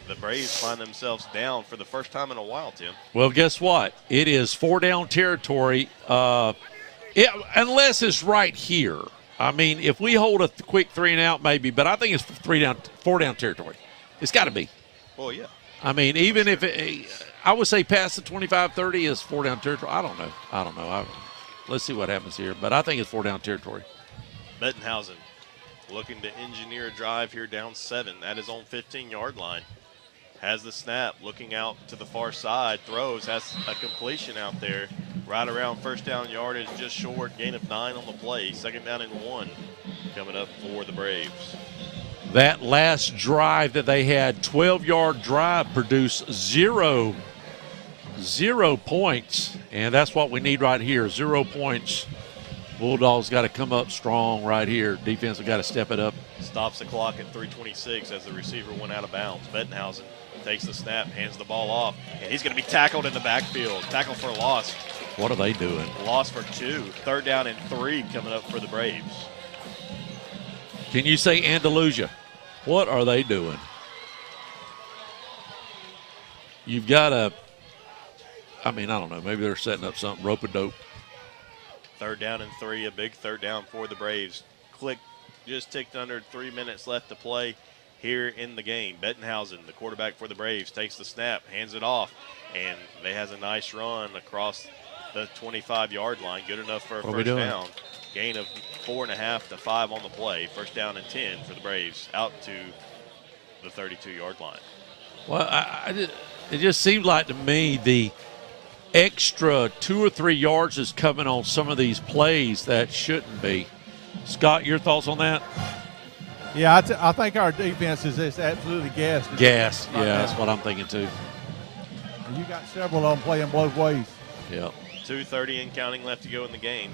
the Braves find themselves down for the first time in a while, Tim. Well, guess what? It is 4-down territory, unless it's right here. I mean, if we hold a quick 3-and-out, maybe, but I think it's 4-down territory. It's got to be. Well, yeah. I mean, even if I would say past the 25-30 is 4-down territory. I don't know. Let's see what happens here, but I think it's 4-down territory. Bettenhausen looking to engineer a drive here down 7. That is on 15-yard line. Has the snap, looking out to the far side, throws, has a completion out there right around first down yardage, just short, gain of 9 on the play. 2nd down and 1 coming up for the Braves. That last drive that they had, 12-yard drive, produced zero points, and that's what we need right here, 0 points. Bulldogs got to come up strong right here. Defense have got to step it up. Stops the clock at 3:26 as the receiver went out of bounds. Bettenhausen takes the snap, hands the ball off, and he's going to be tackled in the backfield. Tackle for a loss. What are they doing? Loss for 2. 3rd down and 3 coming up for the Braves. Can you say Andalusia? What are they doing? You've got to, I don't know, maybe they're setting up something, rope-a-dope. 3rd down and 3, a big 3rd down for the Braves. Just ticked under 3 minutes left to play here in the game. Bettenhausen, the quarterback for the Braves, takes the snap, hands it off, and they has a nice run across the 25-yard line. Good enough for a first down. Gain of 4.5 to 5 on the play. 1st down and 10 for the Braves out to the 32-yard line. Well, it just seems like to me the extra 2 or 3 yards is coming on some of these plays that shouldn't be. Scott, your thoughts on that? Yeah, I think our defense is absolutely gassed. Gas, yeah, that's what I'm thinking too. And you got several of them playing both ways. Yeah. 2:30 and counting left to go in the game.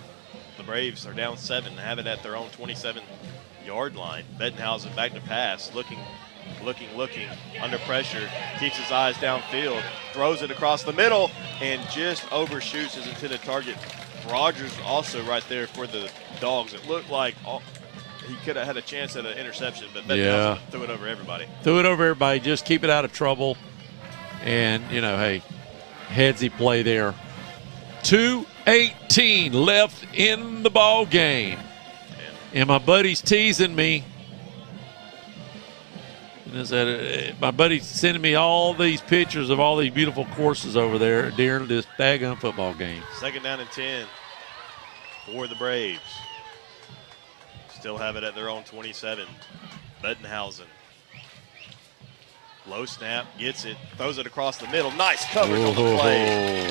The Braves are down 7, have it at their own 27-yard line. Bettenhausen back to pass, looking, under pressure, keeps his eyes downfield, throws it across the middle, and just overshoots his intended target. Rogers also right there for the Dogs. It looked like he could have had a chance at an interception, but Bettenhausen threw it over everybody. Just keep it out of trouble. And, hey, headsy play there. 2:18 left in the ball game. And my buddy's teasing me. My buddy's sending me all these pictures of all these beautiful courses over there during this daggone football game. 2nd down and 10 for the Braves. Still have it at their own 27. Bettenhausen. Low snap, gets it, throws it across the middle. Nice coverage on the play.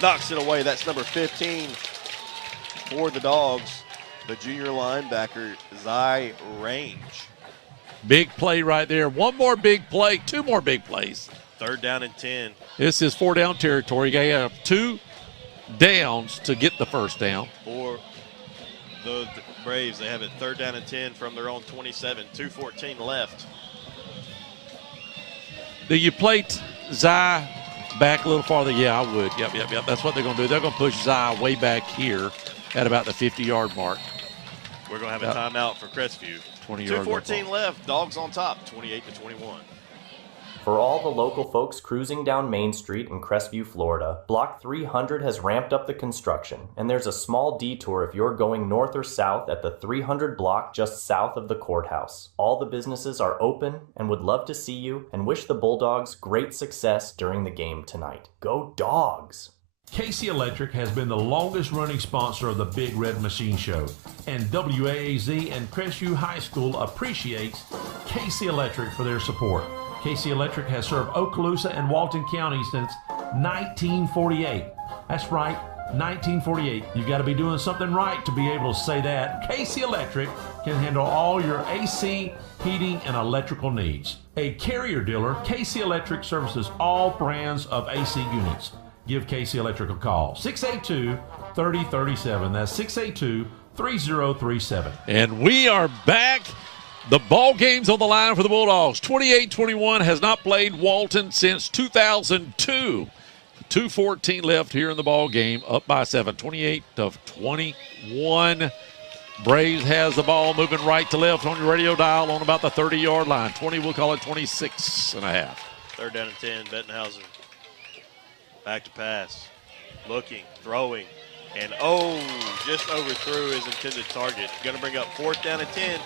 Knocks it away. That's number 15 for the Dogs. The junior linebacker, Zy Range. Big play right there. One more big play, 2 more big plays. 3rd down and 10. This is 4-down territory. You got to have 2 downs to get the first down. For the Braves, they have it 3rd down and 10 from their own 27. 2:14 left. Do you play Zy back a little farther? Yeah, I would. Yep. That's what they're going to do. They're going to push Zy way back here at about the 50-yard mark. We're going to have a timeout for Crestview. 2:14 left. Dogs on top, 28-21. For all the local folks cruising down Main Street in Crestview, Florida, Block 300 has ramped up the construction, and there's a small detour if you're going north or south at the 300 block just south of the courthouse. All the businesses are open and would love to see you and wish the Bulldogs great success during the game tonight. Go Dogs! KC Electric has been the longest running sponsor of the Big Red Machine Show, and WAAZ and Crestview High School appreciates KC Electric for their support. KC Electric has served Okaloosa and Walton County since 1948. That's right, 1948. You've got to be doing something right to be able to say that. KC Electric can handle all your AC, heating, and electrical needs. A Carrier dealer, KC Electric services all brands of AC units. Give KC Electric a call, 682-3037. That's 682-3037. And we are back. The ball game's on the line for the Bulldogs. 28-21 has not played Walton since 2002. 2:14 left here in the ball game, up by 7, 28-21. Braves has the ball moving right to left on your radio dial on about the 30-yard line. 20, we'll call it 26 and a half. 3rd down and 10, Bettenhausen. Back to pass, looking, throwing, and just overthrew his intended target. Going to bring up 4th down and 10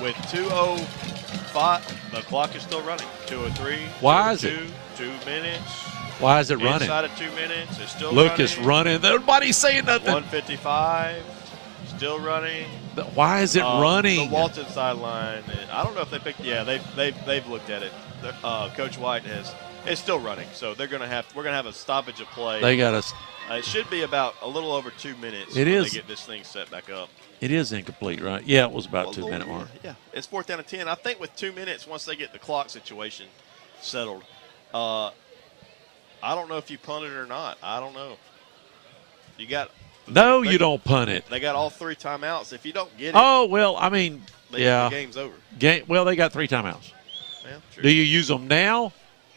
with 2:05. The clock is still running. 2:03. Why is it? 2 minutes. Why is it running? Inside of 2 minutes. It's still Look, running. it's running. Nobody's saying nothing. 1:55. Still running. Why is it running? The Walton sideline. I don't know if they picked. Yeah, they've looked at it. Coach White has It's still running, so we're gonna have a stoppage of play. They got us. It should be about a little over 2 minutes. It when is. They get this thing set back up. It is incomplete, right? Yeah, it was about 2 minute mark. Yeah, it's 4th down and 10. I think with 2 minutes, once they get the clock situation settled, I don't know if you punt it or not. I don't know. You got. No, you don't punt it. They got all 3 timeouts. If you don't get it. Oh well, I mean, yeah. The game's over. Well, they got 3 timeouts. Yeah, true. Do you use them now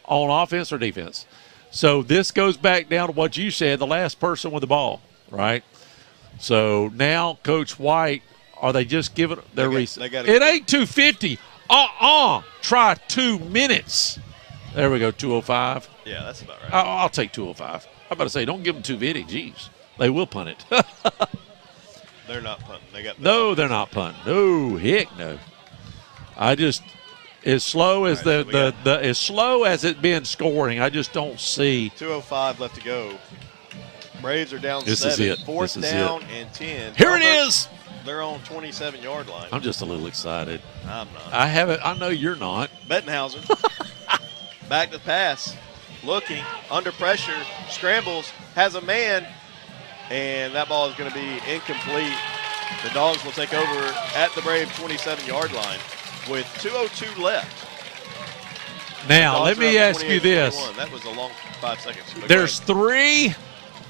on offense or defense? So this goes back down to what you said, the last person with the ball, right? So now Coach White, are they just giving their reason? It ain't 250. Try 2 minutes. There we go, 205. Yeah, that's about right. I'll take 205. I'm about to say, don't give them 250. Jeez, they will punt it. They're not punting. No, they're not punting. No, heck no. I just as slow as as slow as it's been scoring, I just don't see. 2:05 left to go. Braves are down 7. This is it. 4th down and 10. Here it is. They're on 27-yard line. I'm just a little excited. I'm not. I haven't. I know you're not. Bettenhausen. Back to pass. Looking. Under pressure. Scrambles. Has a man. And that ball is going to be incomplete. The Dogs will take over at the Brave 27-yard line with 2:02 left. Now, let me ask you this. That was a long 5 seconds. There's 3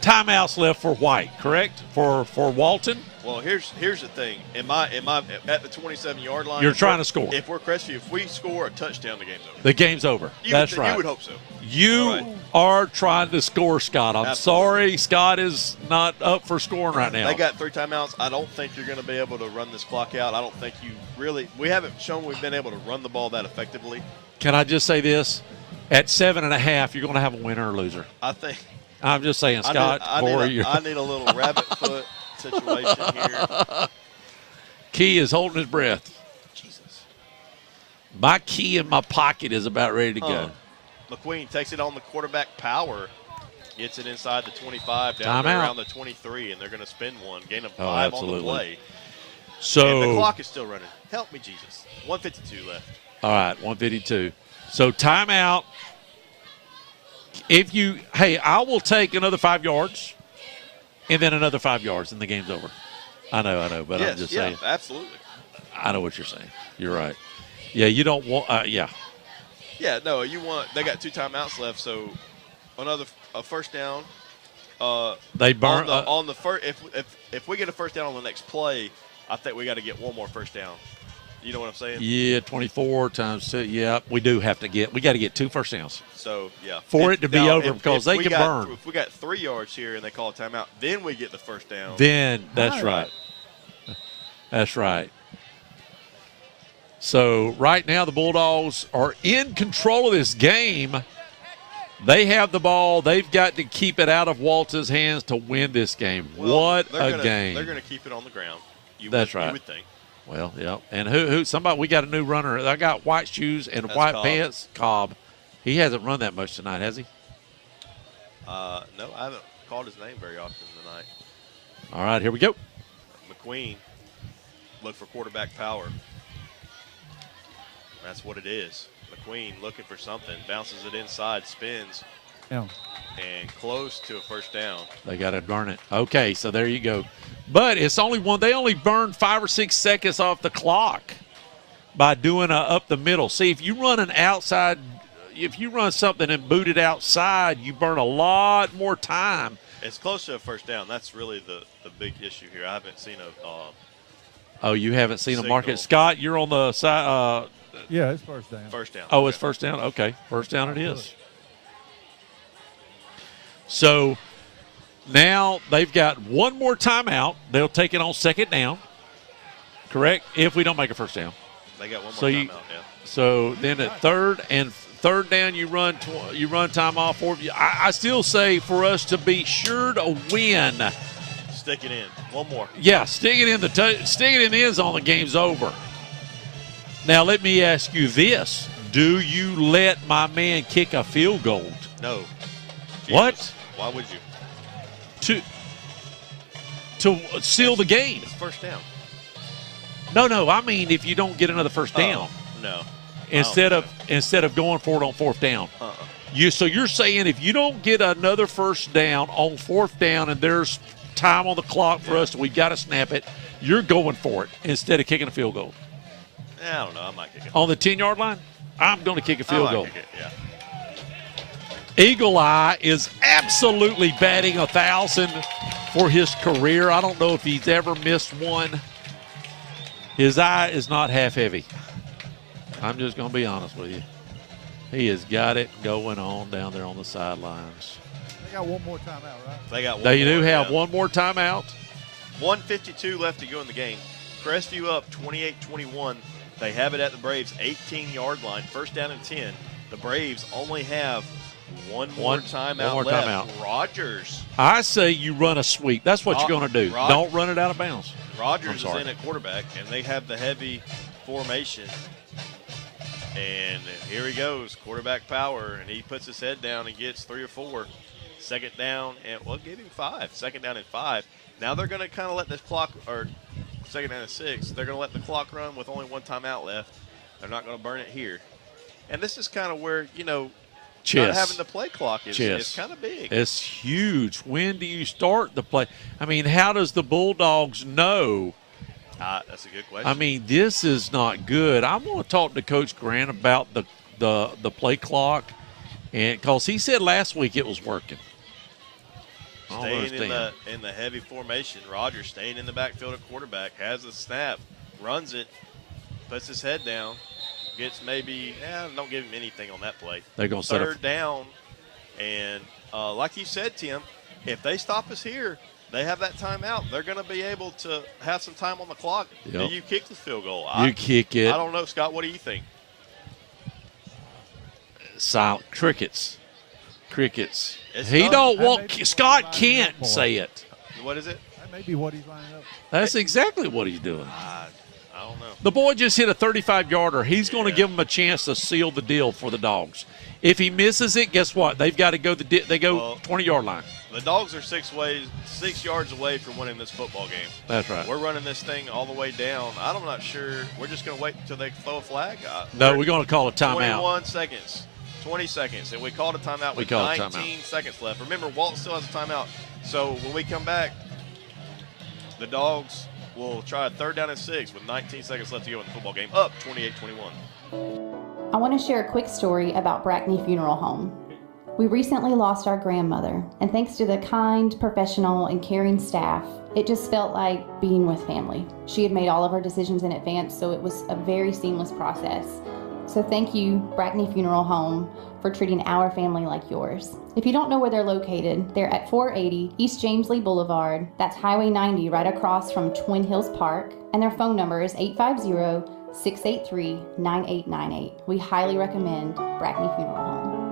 timeouts left for White, correct? For Walton? Well, here's the thing. At the 27-yard line, You're trying to score. If we're Crestview, if we score a touchdown, the game's over. The game's over. That's right. You would hope so. You are trying to score, Scott. I'm sorry, Scott is not up for scoring right now. They got 3 timeouts. I don't think you're going to be able to run this clock out. I don't think we haven't shown we've been able to run the ball that effectively. Can I just say this? At 7.5, you're going to have a winner or loser. I'm just saying, Scott. I need a little rabbit foot situation here. Key is holding his breath. Jesus. My key in my pocket is about ready to go. McQueen takes it on the quarterback power. Gets it inside the 25, down around the 23, and they're going to spin one. Gain of 5 on the play. So and the clock is still running. Help me, Jesus. 1:52 left. All right, 1:52. So timeout. I will take another 5 yards and then another 5 yards and the game's over. I know, but I'm just saying. Absolutely. I know what you're saying. You're right. Yeah, you don't want, Yeah, no, they got 2 timeouts left, so a first down. They burn. On the first, if we get a first down on the next play, I think we got to get one more first down. You know what I'm saying? Yeah, 24 times 2. Yeah, we got to get 2 first downs. So, yeah. For it to be over because they can burn. If we got 3 yards here and they call a timeout, then we get the first down. Then, that's right. That's right. So, right now the Bulldogs are in control of this game. They have the ball. They've got to keep it out of Walton's hands to win this game. What a game. They're going to keep it on the ground. That's right. You would think. Well, yeah. And somebody, we got a new runner. I got white shoes and white pants, Cobb. He hasn't run that much tonight, has he? No, I haven't called his name very often tonight. All right, here we go. McQueen, look for quarterback power. That's what it is. McQueen looking for something, bounces it inside, spins, and close to a first down. They got to burn it. Okay, so there you go. But it's only one. They only burned 5 or 6 seconds off the clock by doing up the middle. See, if you run an outside, if you run something and boot it outside, you burn a lot more time. It's close to a first down. That's really the big issue here. I haven't seen you haven't seen a market. Scott, you're on the side. Yeah, it's first down. First down. Oh, it's first down? Okay, first down it is. So now they've got one more timeout. They'll take it on second down, correct, if we don't make a first down. They got one more timeout, yeah. So then at third down, you run time off. I still say for us to be sure to win. Stick it in. One more. Yeah, stick it in the end zone, the game's over. Now, let me ask you this. Do you let my man kick a field goal? No. Jesus. What? Why would you? To seal the game. It's first down. No. I mean, if you don't get another first down. No. Instead of going for it on fourth down. So you're saying if you don't get another first down on 4th down and there's time on the clock for us, we got to snap it, you're going for it instead of kicking a field goal? I don't know. I might kick it. On the 10-yard line? I'm going to kick a field goal. Kick it, yeah. Eagle Eye is absolutely batting 1,000 for his career. I don't know if he's ever missed one. His eye is not half heavy. I'm just going to be honest with you. He has got it going on down there on the sidelines. They got one more timeout, right? They do have one more timeout. 1:52 left to go in the game. Crestview up 28-21. They have it at the Braves' 18-yard line. First down and 10. The Braves only have one more timeout left. Rogers. I say you run a sweep. That's what you're going to do. Don't run it out of bounds. Rogers is in at quarterback, and they have the heavy formation. And here he goes, quarterback power, and he puts his head down and gets 3 or 4. Second down, and give him 5. Second down and 5. Now they're going to kind of let this clock, or second down and 6, they're going to let the clock run with only one timeout left. They're not going to burn it here. And this is kind of where, not having the play clock is kind of big. It's huge. When do you start the play? I mean, how does the Bulldogs know? That's a good question. I mean, this is not good. I'm going to talk to Coach Grant about the play clock, and because he said last week it was working. Staying in the heavy formation. Rogers staying in the backfield at quarterback, has the snap, runs it, puts his head down, gets maybe, don't give him anything on that play. They're going to set third down, and like you said, Tim, if they stop us here, they have that timeout. They're going to be able to have some time on the clock. Yep. Do you kick the field goal? You kick it. I don't know, Scott. What do you think? Silent crickets. It's he tough. don't want. Scott can't say it. What is it? That may be what he's lining up. That's exactly what he's doing. I don't know. The boy just hit a 35-yarder. He's going to give him a chance to seal the deal for the Dogs. If he misses it, guess what? They've got to go 20-yard line. The Dogs are 6 yards away from winning this football game. That's right. We're running this thing all the way down. I'm not sure. We're just going to wait until they throw a flag. No, we're going to call a timeout. 21 seconds, 20 seconds, and we called a timeout with 19 seconds left. Remember, Walton still has a timeout. So when we come back, the Dogs will try a 3rd down and 6 with 19 seconds left to go in the football game, up 28-21. I want to share a quick story about Brackney Funeral Home. We recently lost our grandmother, and thanks to the kind, professional, and caring staff, it just felt like being with family. She had made all of her decisions in advance, so it was a very seamless process. So thank you, Brackney Funeral Home, for treating our family like yours. If you don't know where they're located, they're at 480 East James Lee Boulevard. That's Highway 90 right across from Twin Hills Park, and their phone number is 850-683-9898. We highly recommend Brackney Funeral Home.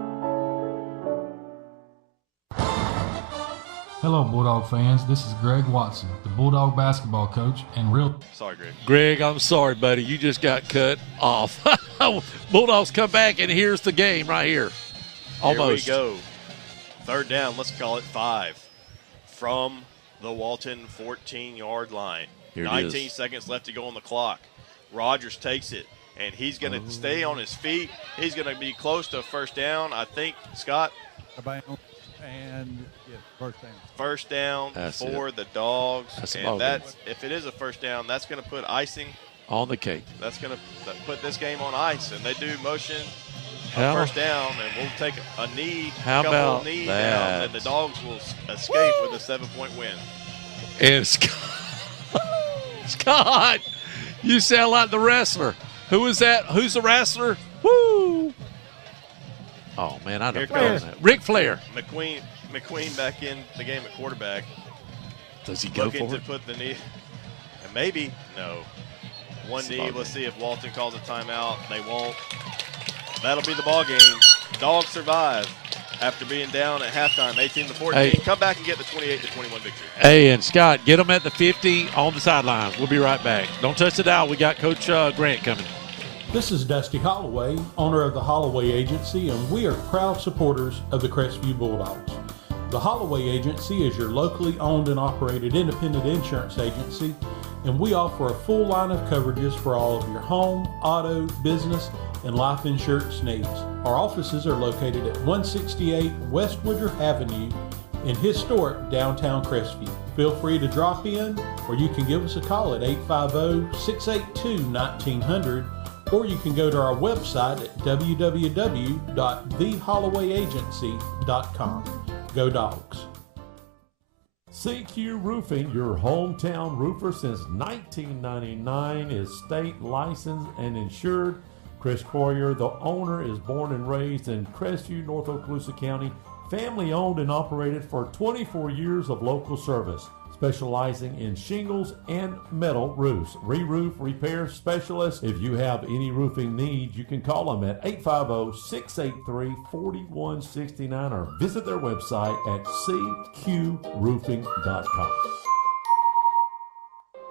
Hello, Bulldog fans. This is Greg Watson, the Bulldog basketball coach and real. Sorry, Greg. Greg, I'm sorry, buddy. You just got cut off. Bulldogs come back, and here's the game right here. Almost. Here we go. 3rd down. Let's call it 5 from the Walton 14-yard line. Here 19 seconds left to go on the clock. Rogers takes it, and he's going to stay on his feet. He's going to be close to a 1st down, I think, Scott. And first down for the Dogs. If it is a 1st down, that's going to put icing on the cake. That's going to put this game on ice, and they do motion a 1st down, and we'll take a knee, couple of knees down, and the Dogs will escape with a 7-point win. And Scott, you sound like the wrestler. Who is that? Who's the wrestler? Woo! Oh, man, I don't know that. Ric Flair. McQueen back in the game at quarterback. Does he go for it? Looking to put the knee. And maybe, no. One knee. Let's see if Walton calls a timeout. They won't. That'll be the ball game. Dogs survive after being down at halftime, 18-14. Hey. Come back and get the 28-21 victory. Hey, and Scott, get them at the 50 on the sidelines. We'll be right back. Don't touch the dial. We got Coach Grant coming. This is Dusty Holloway, owner of the Holloway Agency, and we are proud supporters of the Crestview Bulldogs. The Holloway Agency is your locally owned and operated independent insurance agency, and we offer a full line of coverages for all of your home, auto, business, and life insurance needs. Our offices are located at 168 West Woodruff Avenue in historic downtown Crestview. Feel free to drop in, or you can give us a call at 850-682-1900, or you can go to our website at www.thehollowayagency.com. Go Dogs. CQ Roofing, your hometown roofer since 1999, is state licensed and insured. Chris Coyer, the owner, is born and raised in Crestview, North Okaloosa County. Family owned and operated for 24 years of local service, specializing in shingles and metal roofs. Re-roof repair specialist. If you have any roofing needs, you can call them at 850-683-4169 or visit their website at cqroofing.com.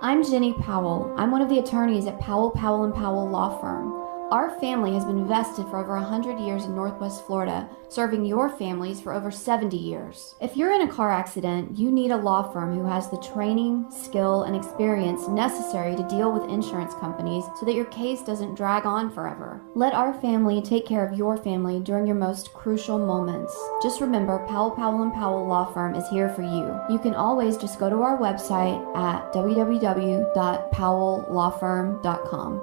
I'm Jenny Powell. I'm one of the attorneys at Powell, Powell & Powell Law Firm. Our family has been vested for over 100 years in Northwest Florida, serving your families for over 70 years. If you're in a car accident, you need a law firm who has the training, skill, and experience necessary to deal with insurance companies so that your case doesn't drag on forever. Let our family take care of your family during your most crucial moments. Just remember, Powell, Powell & Powell Law Firm is here for you. You can always just go to our website at www.powelllawfirm.com.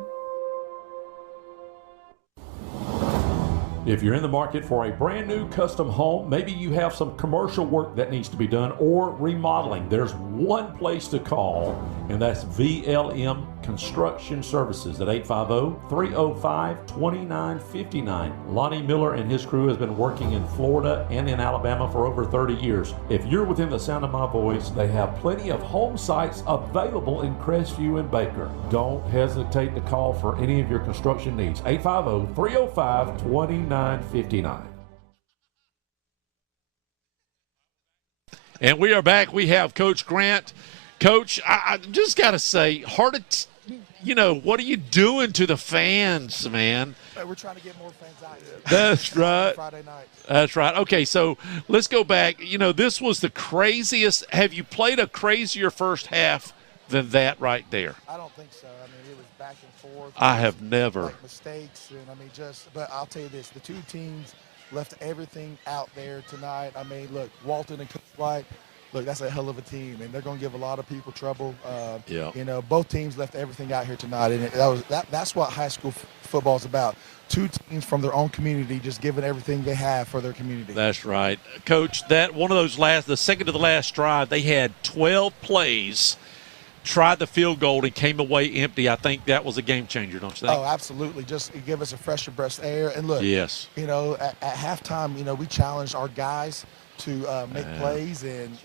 If you're in the market for a brand new custom home, maybe you have some commercial work that needs to be done or remodeling, there's one place to call, and that's VLM Construction Services at 850-305-2959. Lonnie Miller and his crew has been working in Florida and in Alabama for over 30 years. If you're within the sound of my voice, they have plenty of home sites available in Crestview and Baker. Don't hesitate to call for any of your construction needs. 850-305-2959. And we are back. We have Coach Grant. Coach, I just got to say, what are you doing to the fans, man? We're trying to get more fans out here. That's right. Friday night. That's right. Okay, so let's go back. This was the craziest. Have you played a crazier first half than that right there? I don't think so. I mean, it was back and forth. I have never. Like mistakes, and but I'll tell you this: the two teams left everything out there tonight. I mean, look, Walton and Coach White. Look, that's a hell of a team, and they're going to give a lot of people trouble. Yeah. Both teams left everything out here tonight, and that's what high school football is about. Two teams from their own community just giving everything they have for their community. That's right. Coach, that one of those the second to the last drive, they had 12 plays, tried the field goal, and came away empty. I think that was a game changer, don't you think? Oh, absolutely. Just give us a fresher breath of air. And look, yes. At halftime, we challenged our guys to make plays, and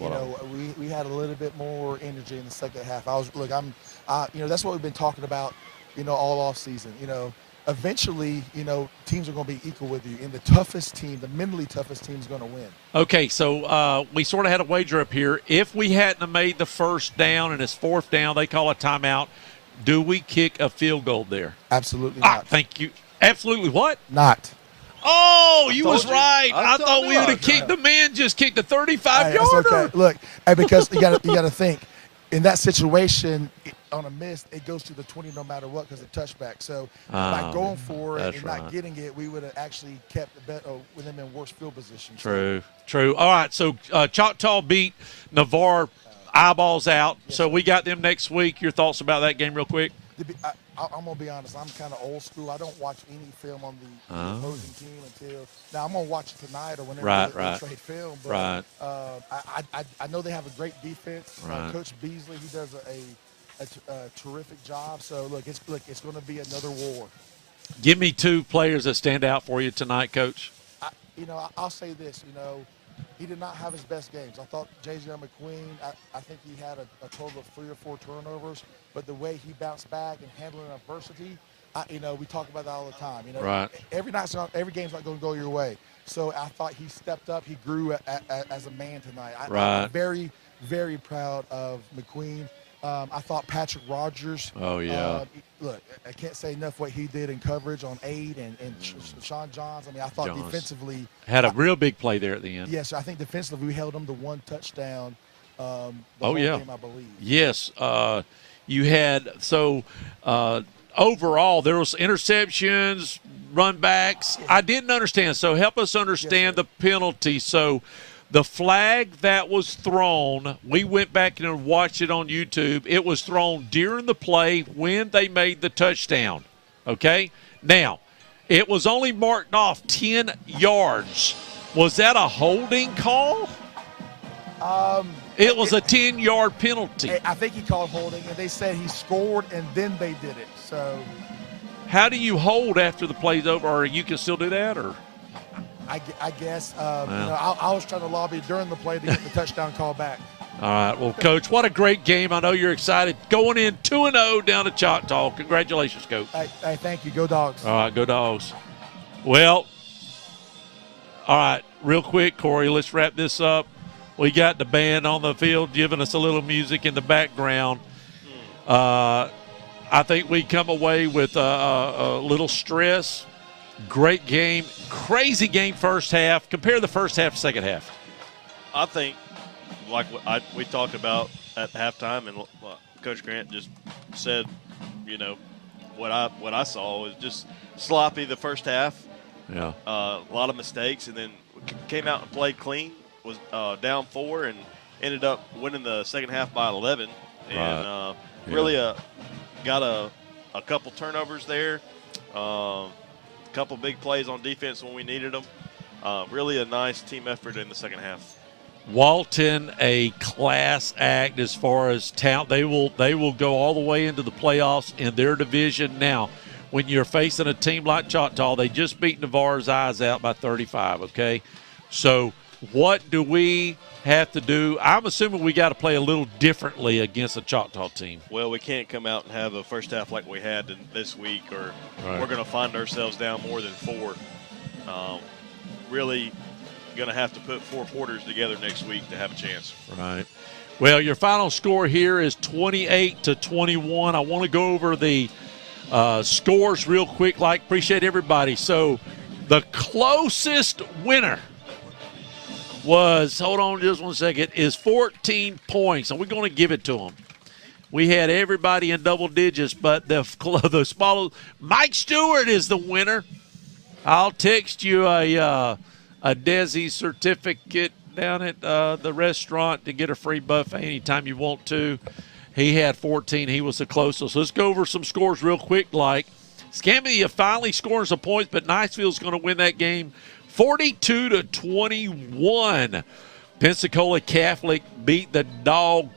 we had a little bit more energy in the second half. That's what we've been talking about, all off season. Eventually, teams are going to be equal with you, and the mentally toughest team is going to win. Okay, so we sort of had a wager up here. If we hadn't have made the first down and it's fourth down, they call a timeout. Do we kick a field goal there? Absolutely not. Thank you. Absolutely what? Not. Oh, you was right. I thought we would have kicked. The man just kicked the 35-yarder. That's okay. Look, because you got to think, in that situation, on a miss, it goes to the 20 no matter what because it's touchback. So by going for it and not getting it, we would have actually kept the bet with them in worse field position. True. All right, so Choctaw beat Navarre, eyeballs out. Yes. So we got them next week. Your thoughts about that game real quick? I'm going to be honest. I'm kind of old school. I don't watch any film on the opposing team until – now I'm going to watch it tonight or whenever they trade film. But, I know they have a great defense. Coach Beasley, he does a terrific job. So, look, it's going to be another war. Give me two players that stand out for you tonight, Coach. I'll say this, he did not have his best games. I thought J.J. McQueen, I think he had a total of 3 or 4 turnovers, but the way he bounced back and handling adversity, we talk about that all the time. Every game's not going to go your way. So I thought he stepped up. He grew as a man tonight. I'm very, very proud of McQueen. I thought Patrick Rogers. Oh, yeah. Look, I can't say enough what he did in coverage on Aid and Sean Johns. I thought defensively. Had a real big play there at the end. Yes, I think defensively we held him to 1 touchdown the whole game, I believe. Yes. You had overall, there was interceptions, run backs. I didn't understand. So help us understand the penalty. So the flag that was thrown, we went back and watched it on YouTube. It was thrown during the play when they made the touchdown. Okay? Now, it was only marked off 10 yards. Was that a holding call? It was a 10-yard penalty. I think he called holding, and they said he scored, and then they did it. So, how do you hold after the play's over, or you can still do that, or? I guess. I was trying to lobby during the play to get the touchdown call back. All right. Well, Coach, what a great game. I know you're excited. Going in 2-0 down to Choctaw. Congratulations, Coach. Hey, thank you. Go Dogs. All right, go Dogs. Well, all right, real quick, Corey, let's wrap this up. We got the band on the field giving us a little music in the background. I think we come away with a little stress. Great game. Crazy game first half. Compare the first half to second half. I think, like we talked about at halftime, and Coach Grant just said, what I saw was just sloppy the first half. Yeah. A lot of mistakes, and then came out and played clean. Was down 4 and ended up winning the second half by 11. And really got a couple turnovers there. A couple big plays on defense when we needed them. Really a nice team effort in the second half. Walton, a class act as far as talent. They will go all the way into the playoffs in their division. Now, when you're facing a team like Choctaw, they just beat Navarre's eyes out by 35, okay? So what do we have to do? I'm assuming we got to play a little differently against a Choctaw team. Well, we can't come out and have a first half like we had this week, or we're going to find ourselves down more than 4. Really going to have to put 4 quarters together next week to have a chance. Right. Well, your final score here is 28-21. I want to go over the scores real quick. Appreciate everybody. So the closest winner was, hold on just one second, is 14 points, and we're going to give it to them. We had everybody in double digits, but the small Mike Stewart is the winner. I'll text you a Desi certificate down at the restaurant to get a free buffet anytime you want to. He had 14. He was the closest. So let's go over some scores real quick. Scammia finally scoring some points, but Niceville's going to win that game 42-21. Pensacola Catholic beat the dog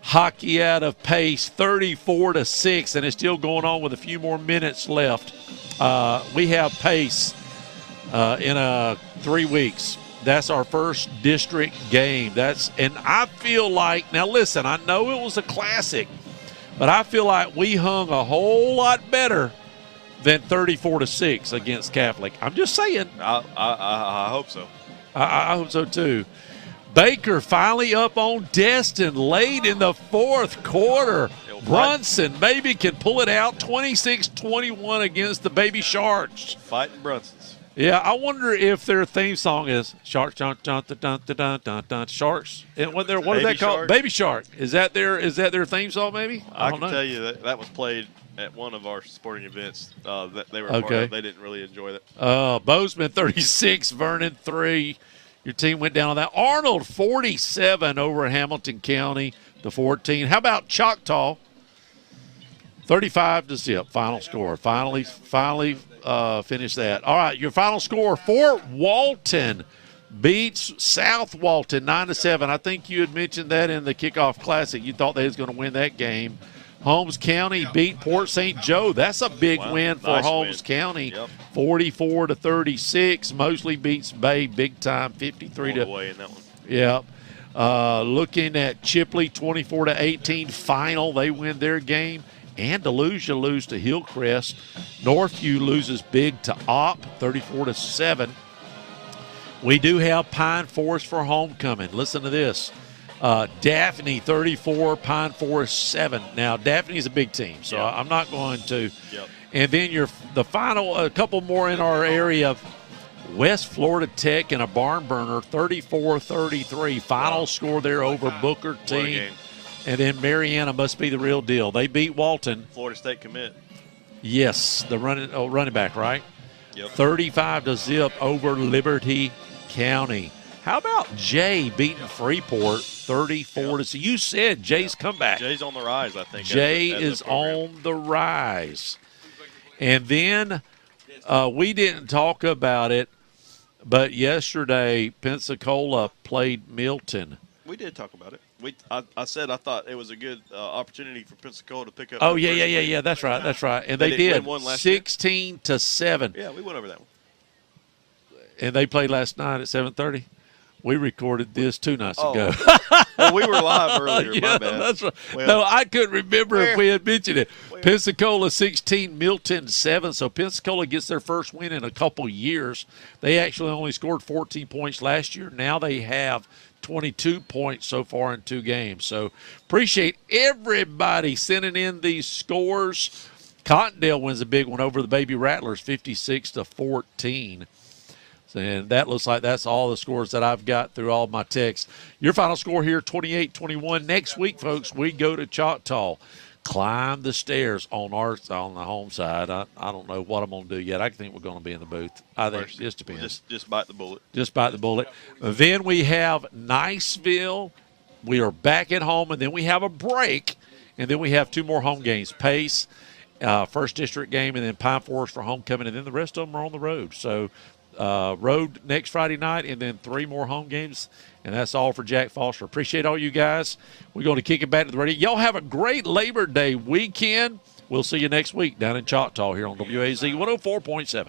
hockey out of Pace 34-6, and it's still going on with a few more minutes left. We have Pace in 3 weeks. That's our first district game. And I feel like, now listen, I know it was a classic, but I feel like we hung a whole lot better than 34-6 against Catholic. I'm just saying. I hope so. I hope so too. Baker finally up on Destin late in the fourth quarter. Brunson maybe can pull it out 26-21 against the Baby Sharks. Fighting Brunsons. Yeah, I wonder if their theme song is Sharks, dun, dun, dun, dun, dun, dun, dun, Sharks. And what is that called? Baby Shark. Is that their theme song? Maybe I can tell you that was played at one of our sporting events that they were part of. They didn't really enjoy that. Bozeman 36, Vernon 3. Your team went down on that. Arnold 47 over Hamilton County to 14. How about Choctaw? 35-0. Final score. Finally finish that. All right, your final score: Fort Walton beats South Walton 9-7. I think you had mentioned that in the kickoff classic. You thought they was going to win that game. Holmes County beat Port St. Joe. That's a big win for Holmes County. 44-36. Mosley beats Bay big time, 53 to. Away in that one. Yep. Looking at Chipley, 24-18 final. They win their game. Andalusia lose to Hillcrest. Northview loses big to Opp, 34-7. We do have Pine Forest for homecoming. Listen to this. Daphne 34, Pine Forest 7. Now, Daphne's a big team, so I'm not going to. Yep. And then the final, a couple more in our area. West Florida Tech and a barn burner, 34-33. Final score there over Booker T. And then Mariana must be the real deal. They beat Walton. Florida State commit. Yes, the running back, right? Yep. 35-0 over Liberty County. How about Jay beating Freeport 34-0? You said Jay's comeback. Jay's on the rise, I think. Jay as is a program. on the rise. And then we didn't talk about it, but yesterday Pensacola played Milton. We did talk about it. I said I thought it was a good opportunity for Pensacola to pick up. Oh, yeah. That's right. And they did. 16-7. Yeah, we went over that one. And they played last night at 7:30. We recorded this 2 nights ago. Well, we were live earlier. Yeah, my bad. that's right. Well, no, I couldn't remember if we had mentioned it. Pensacola 16, Milton 7. So Pensacola gets their first win in a couple years. They actually only scored 14 points last year. Now they have 22 points so far in 2 games. So appreciate everybody sending in these scores. Cottondale wins a big one over the Baby Rattlers, 56-14. And that looks like that's all the scores that I've got through all my texts. Your final score here, 28-21. Next week, folks, we go to Choctaw. Climb the stairs on the home side. I don't know what I'm going to do yet. I think we're going to be in the booth. I think it just depends. Just bite the bullet. Just bite the bullet. Then we have Niceville. We are back at home, and then we have a break, and then we have 2 more home games. Pace, first district game, and then Pine Forest for homecoming, and then the rest of them are on the road. So road next Friday night, and then 3 more home games, and that's all for Jack Foster. Appreciate all you guys. We're going to kick it back to the radio. Y'all have a great Labor Day weekend. We'll see you next week down in Choctaw here on WAZ 104.7.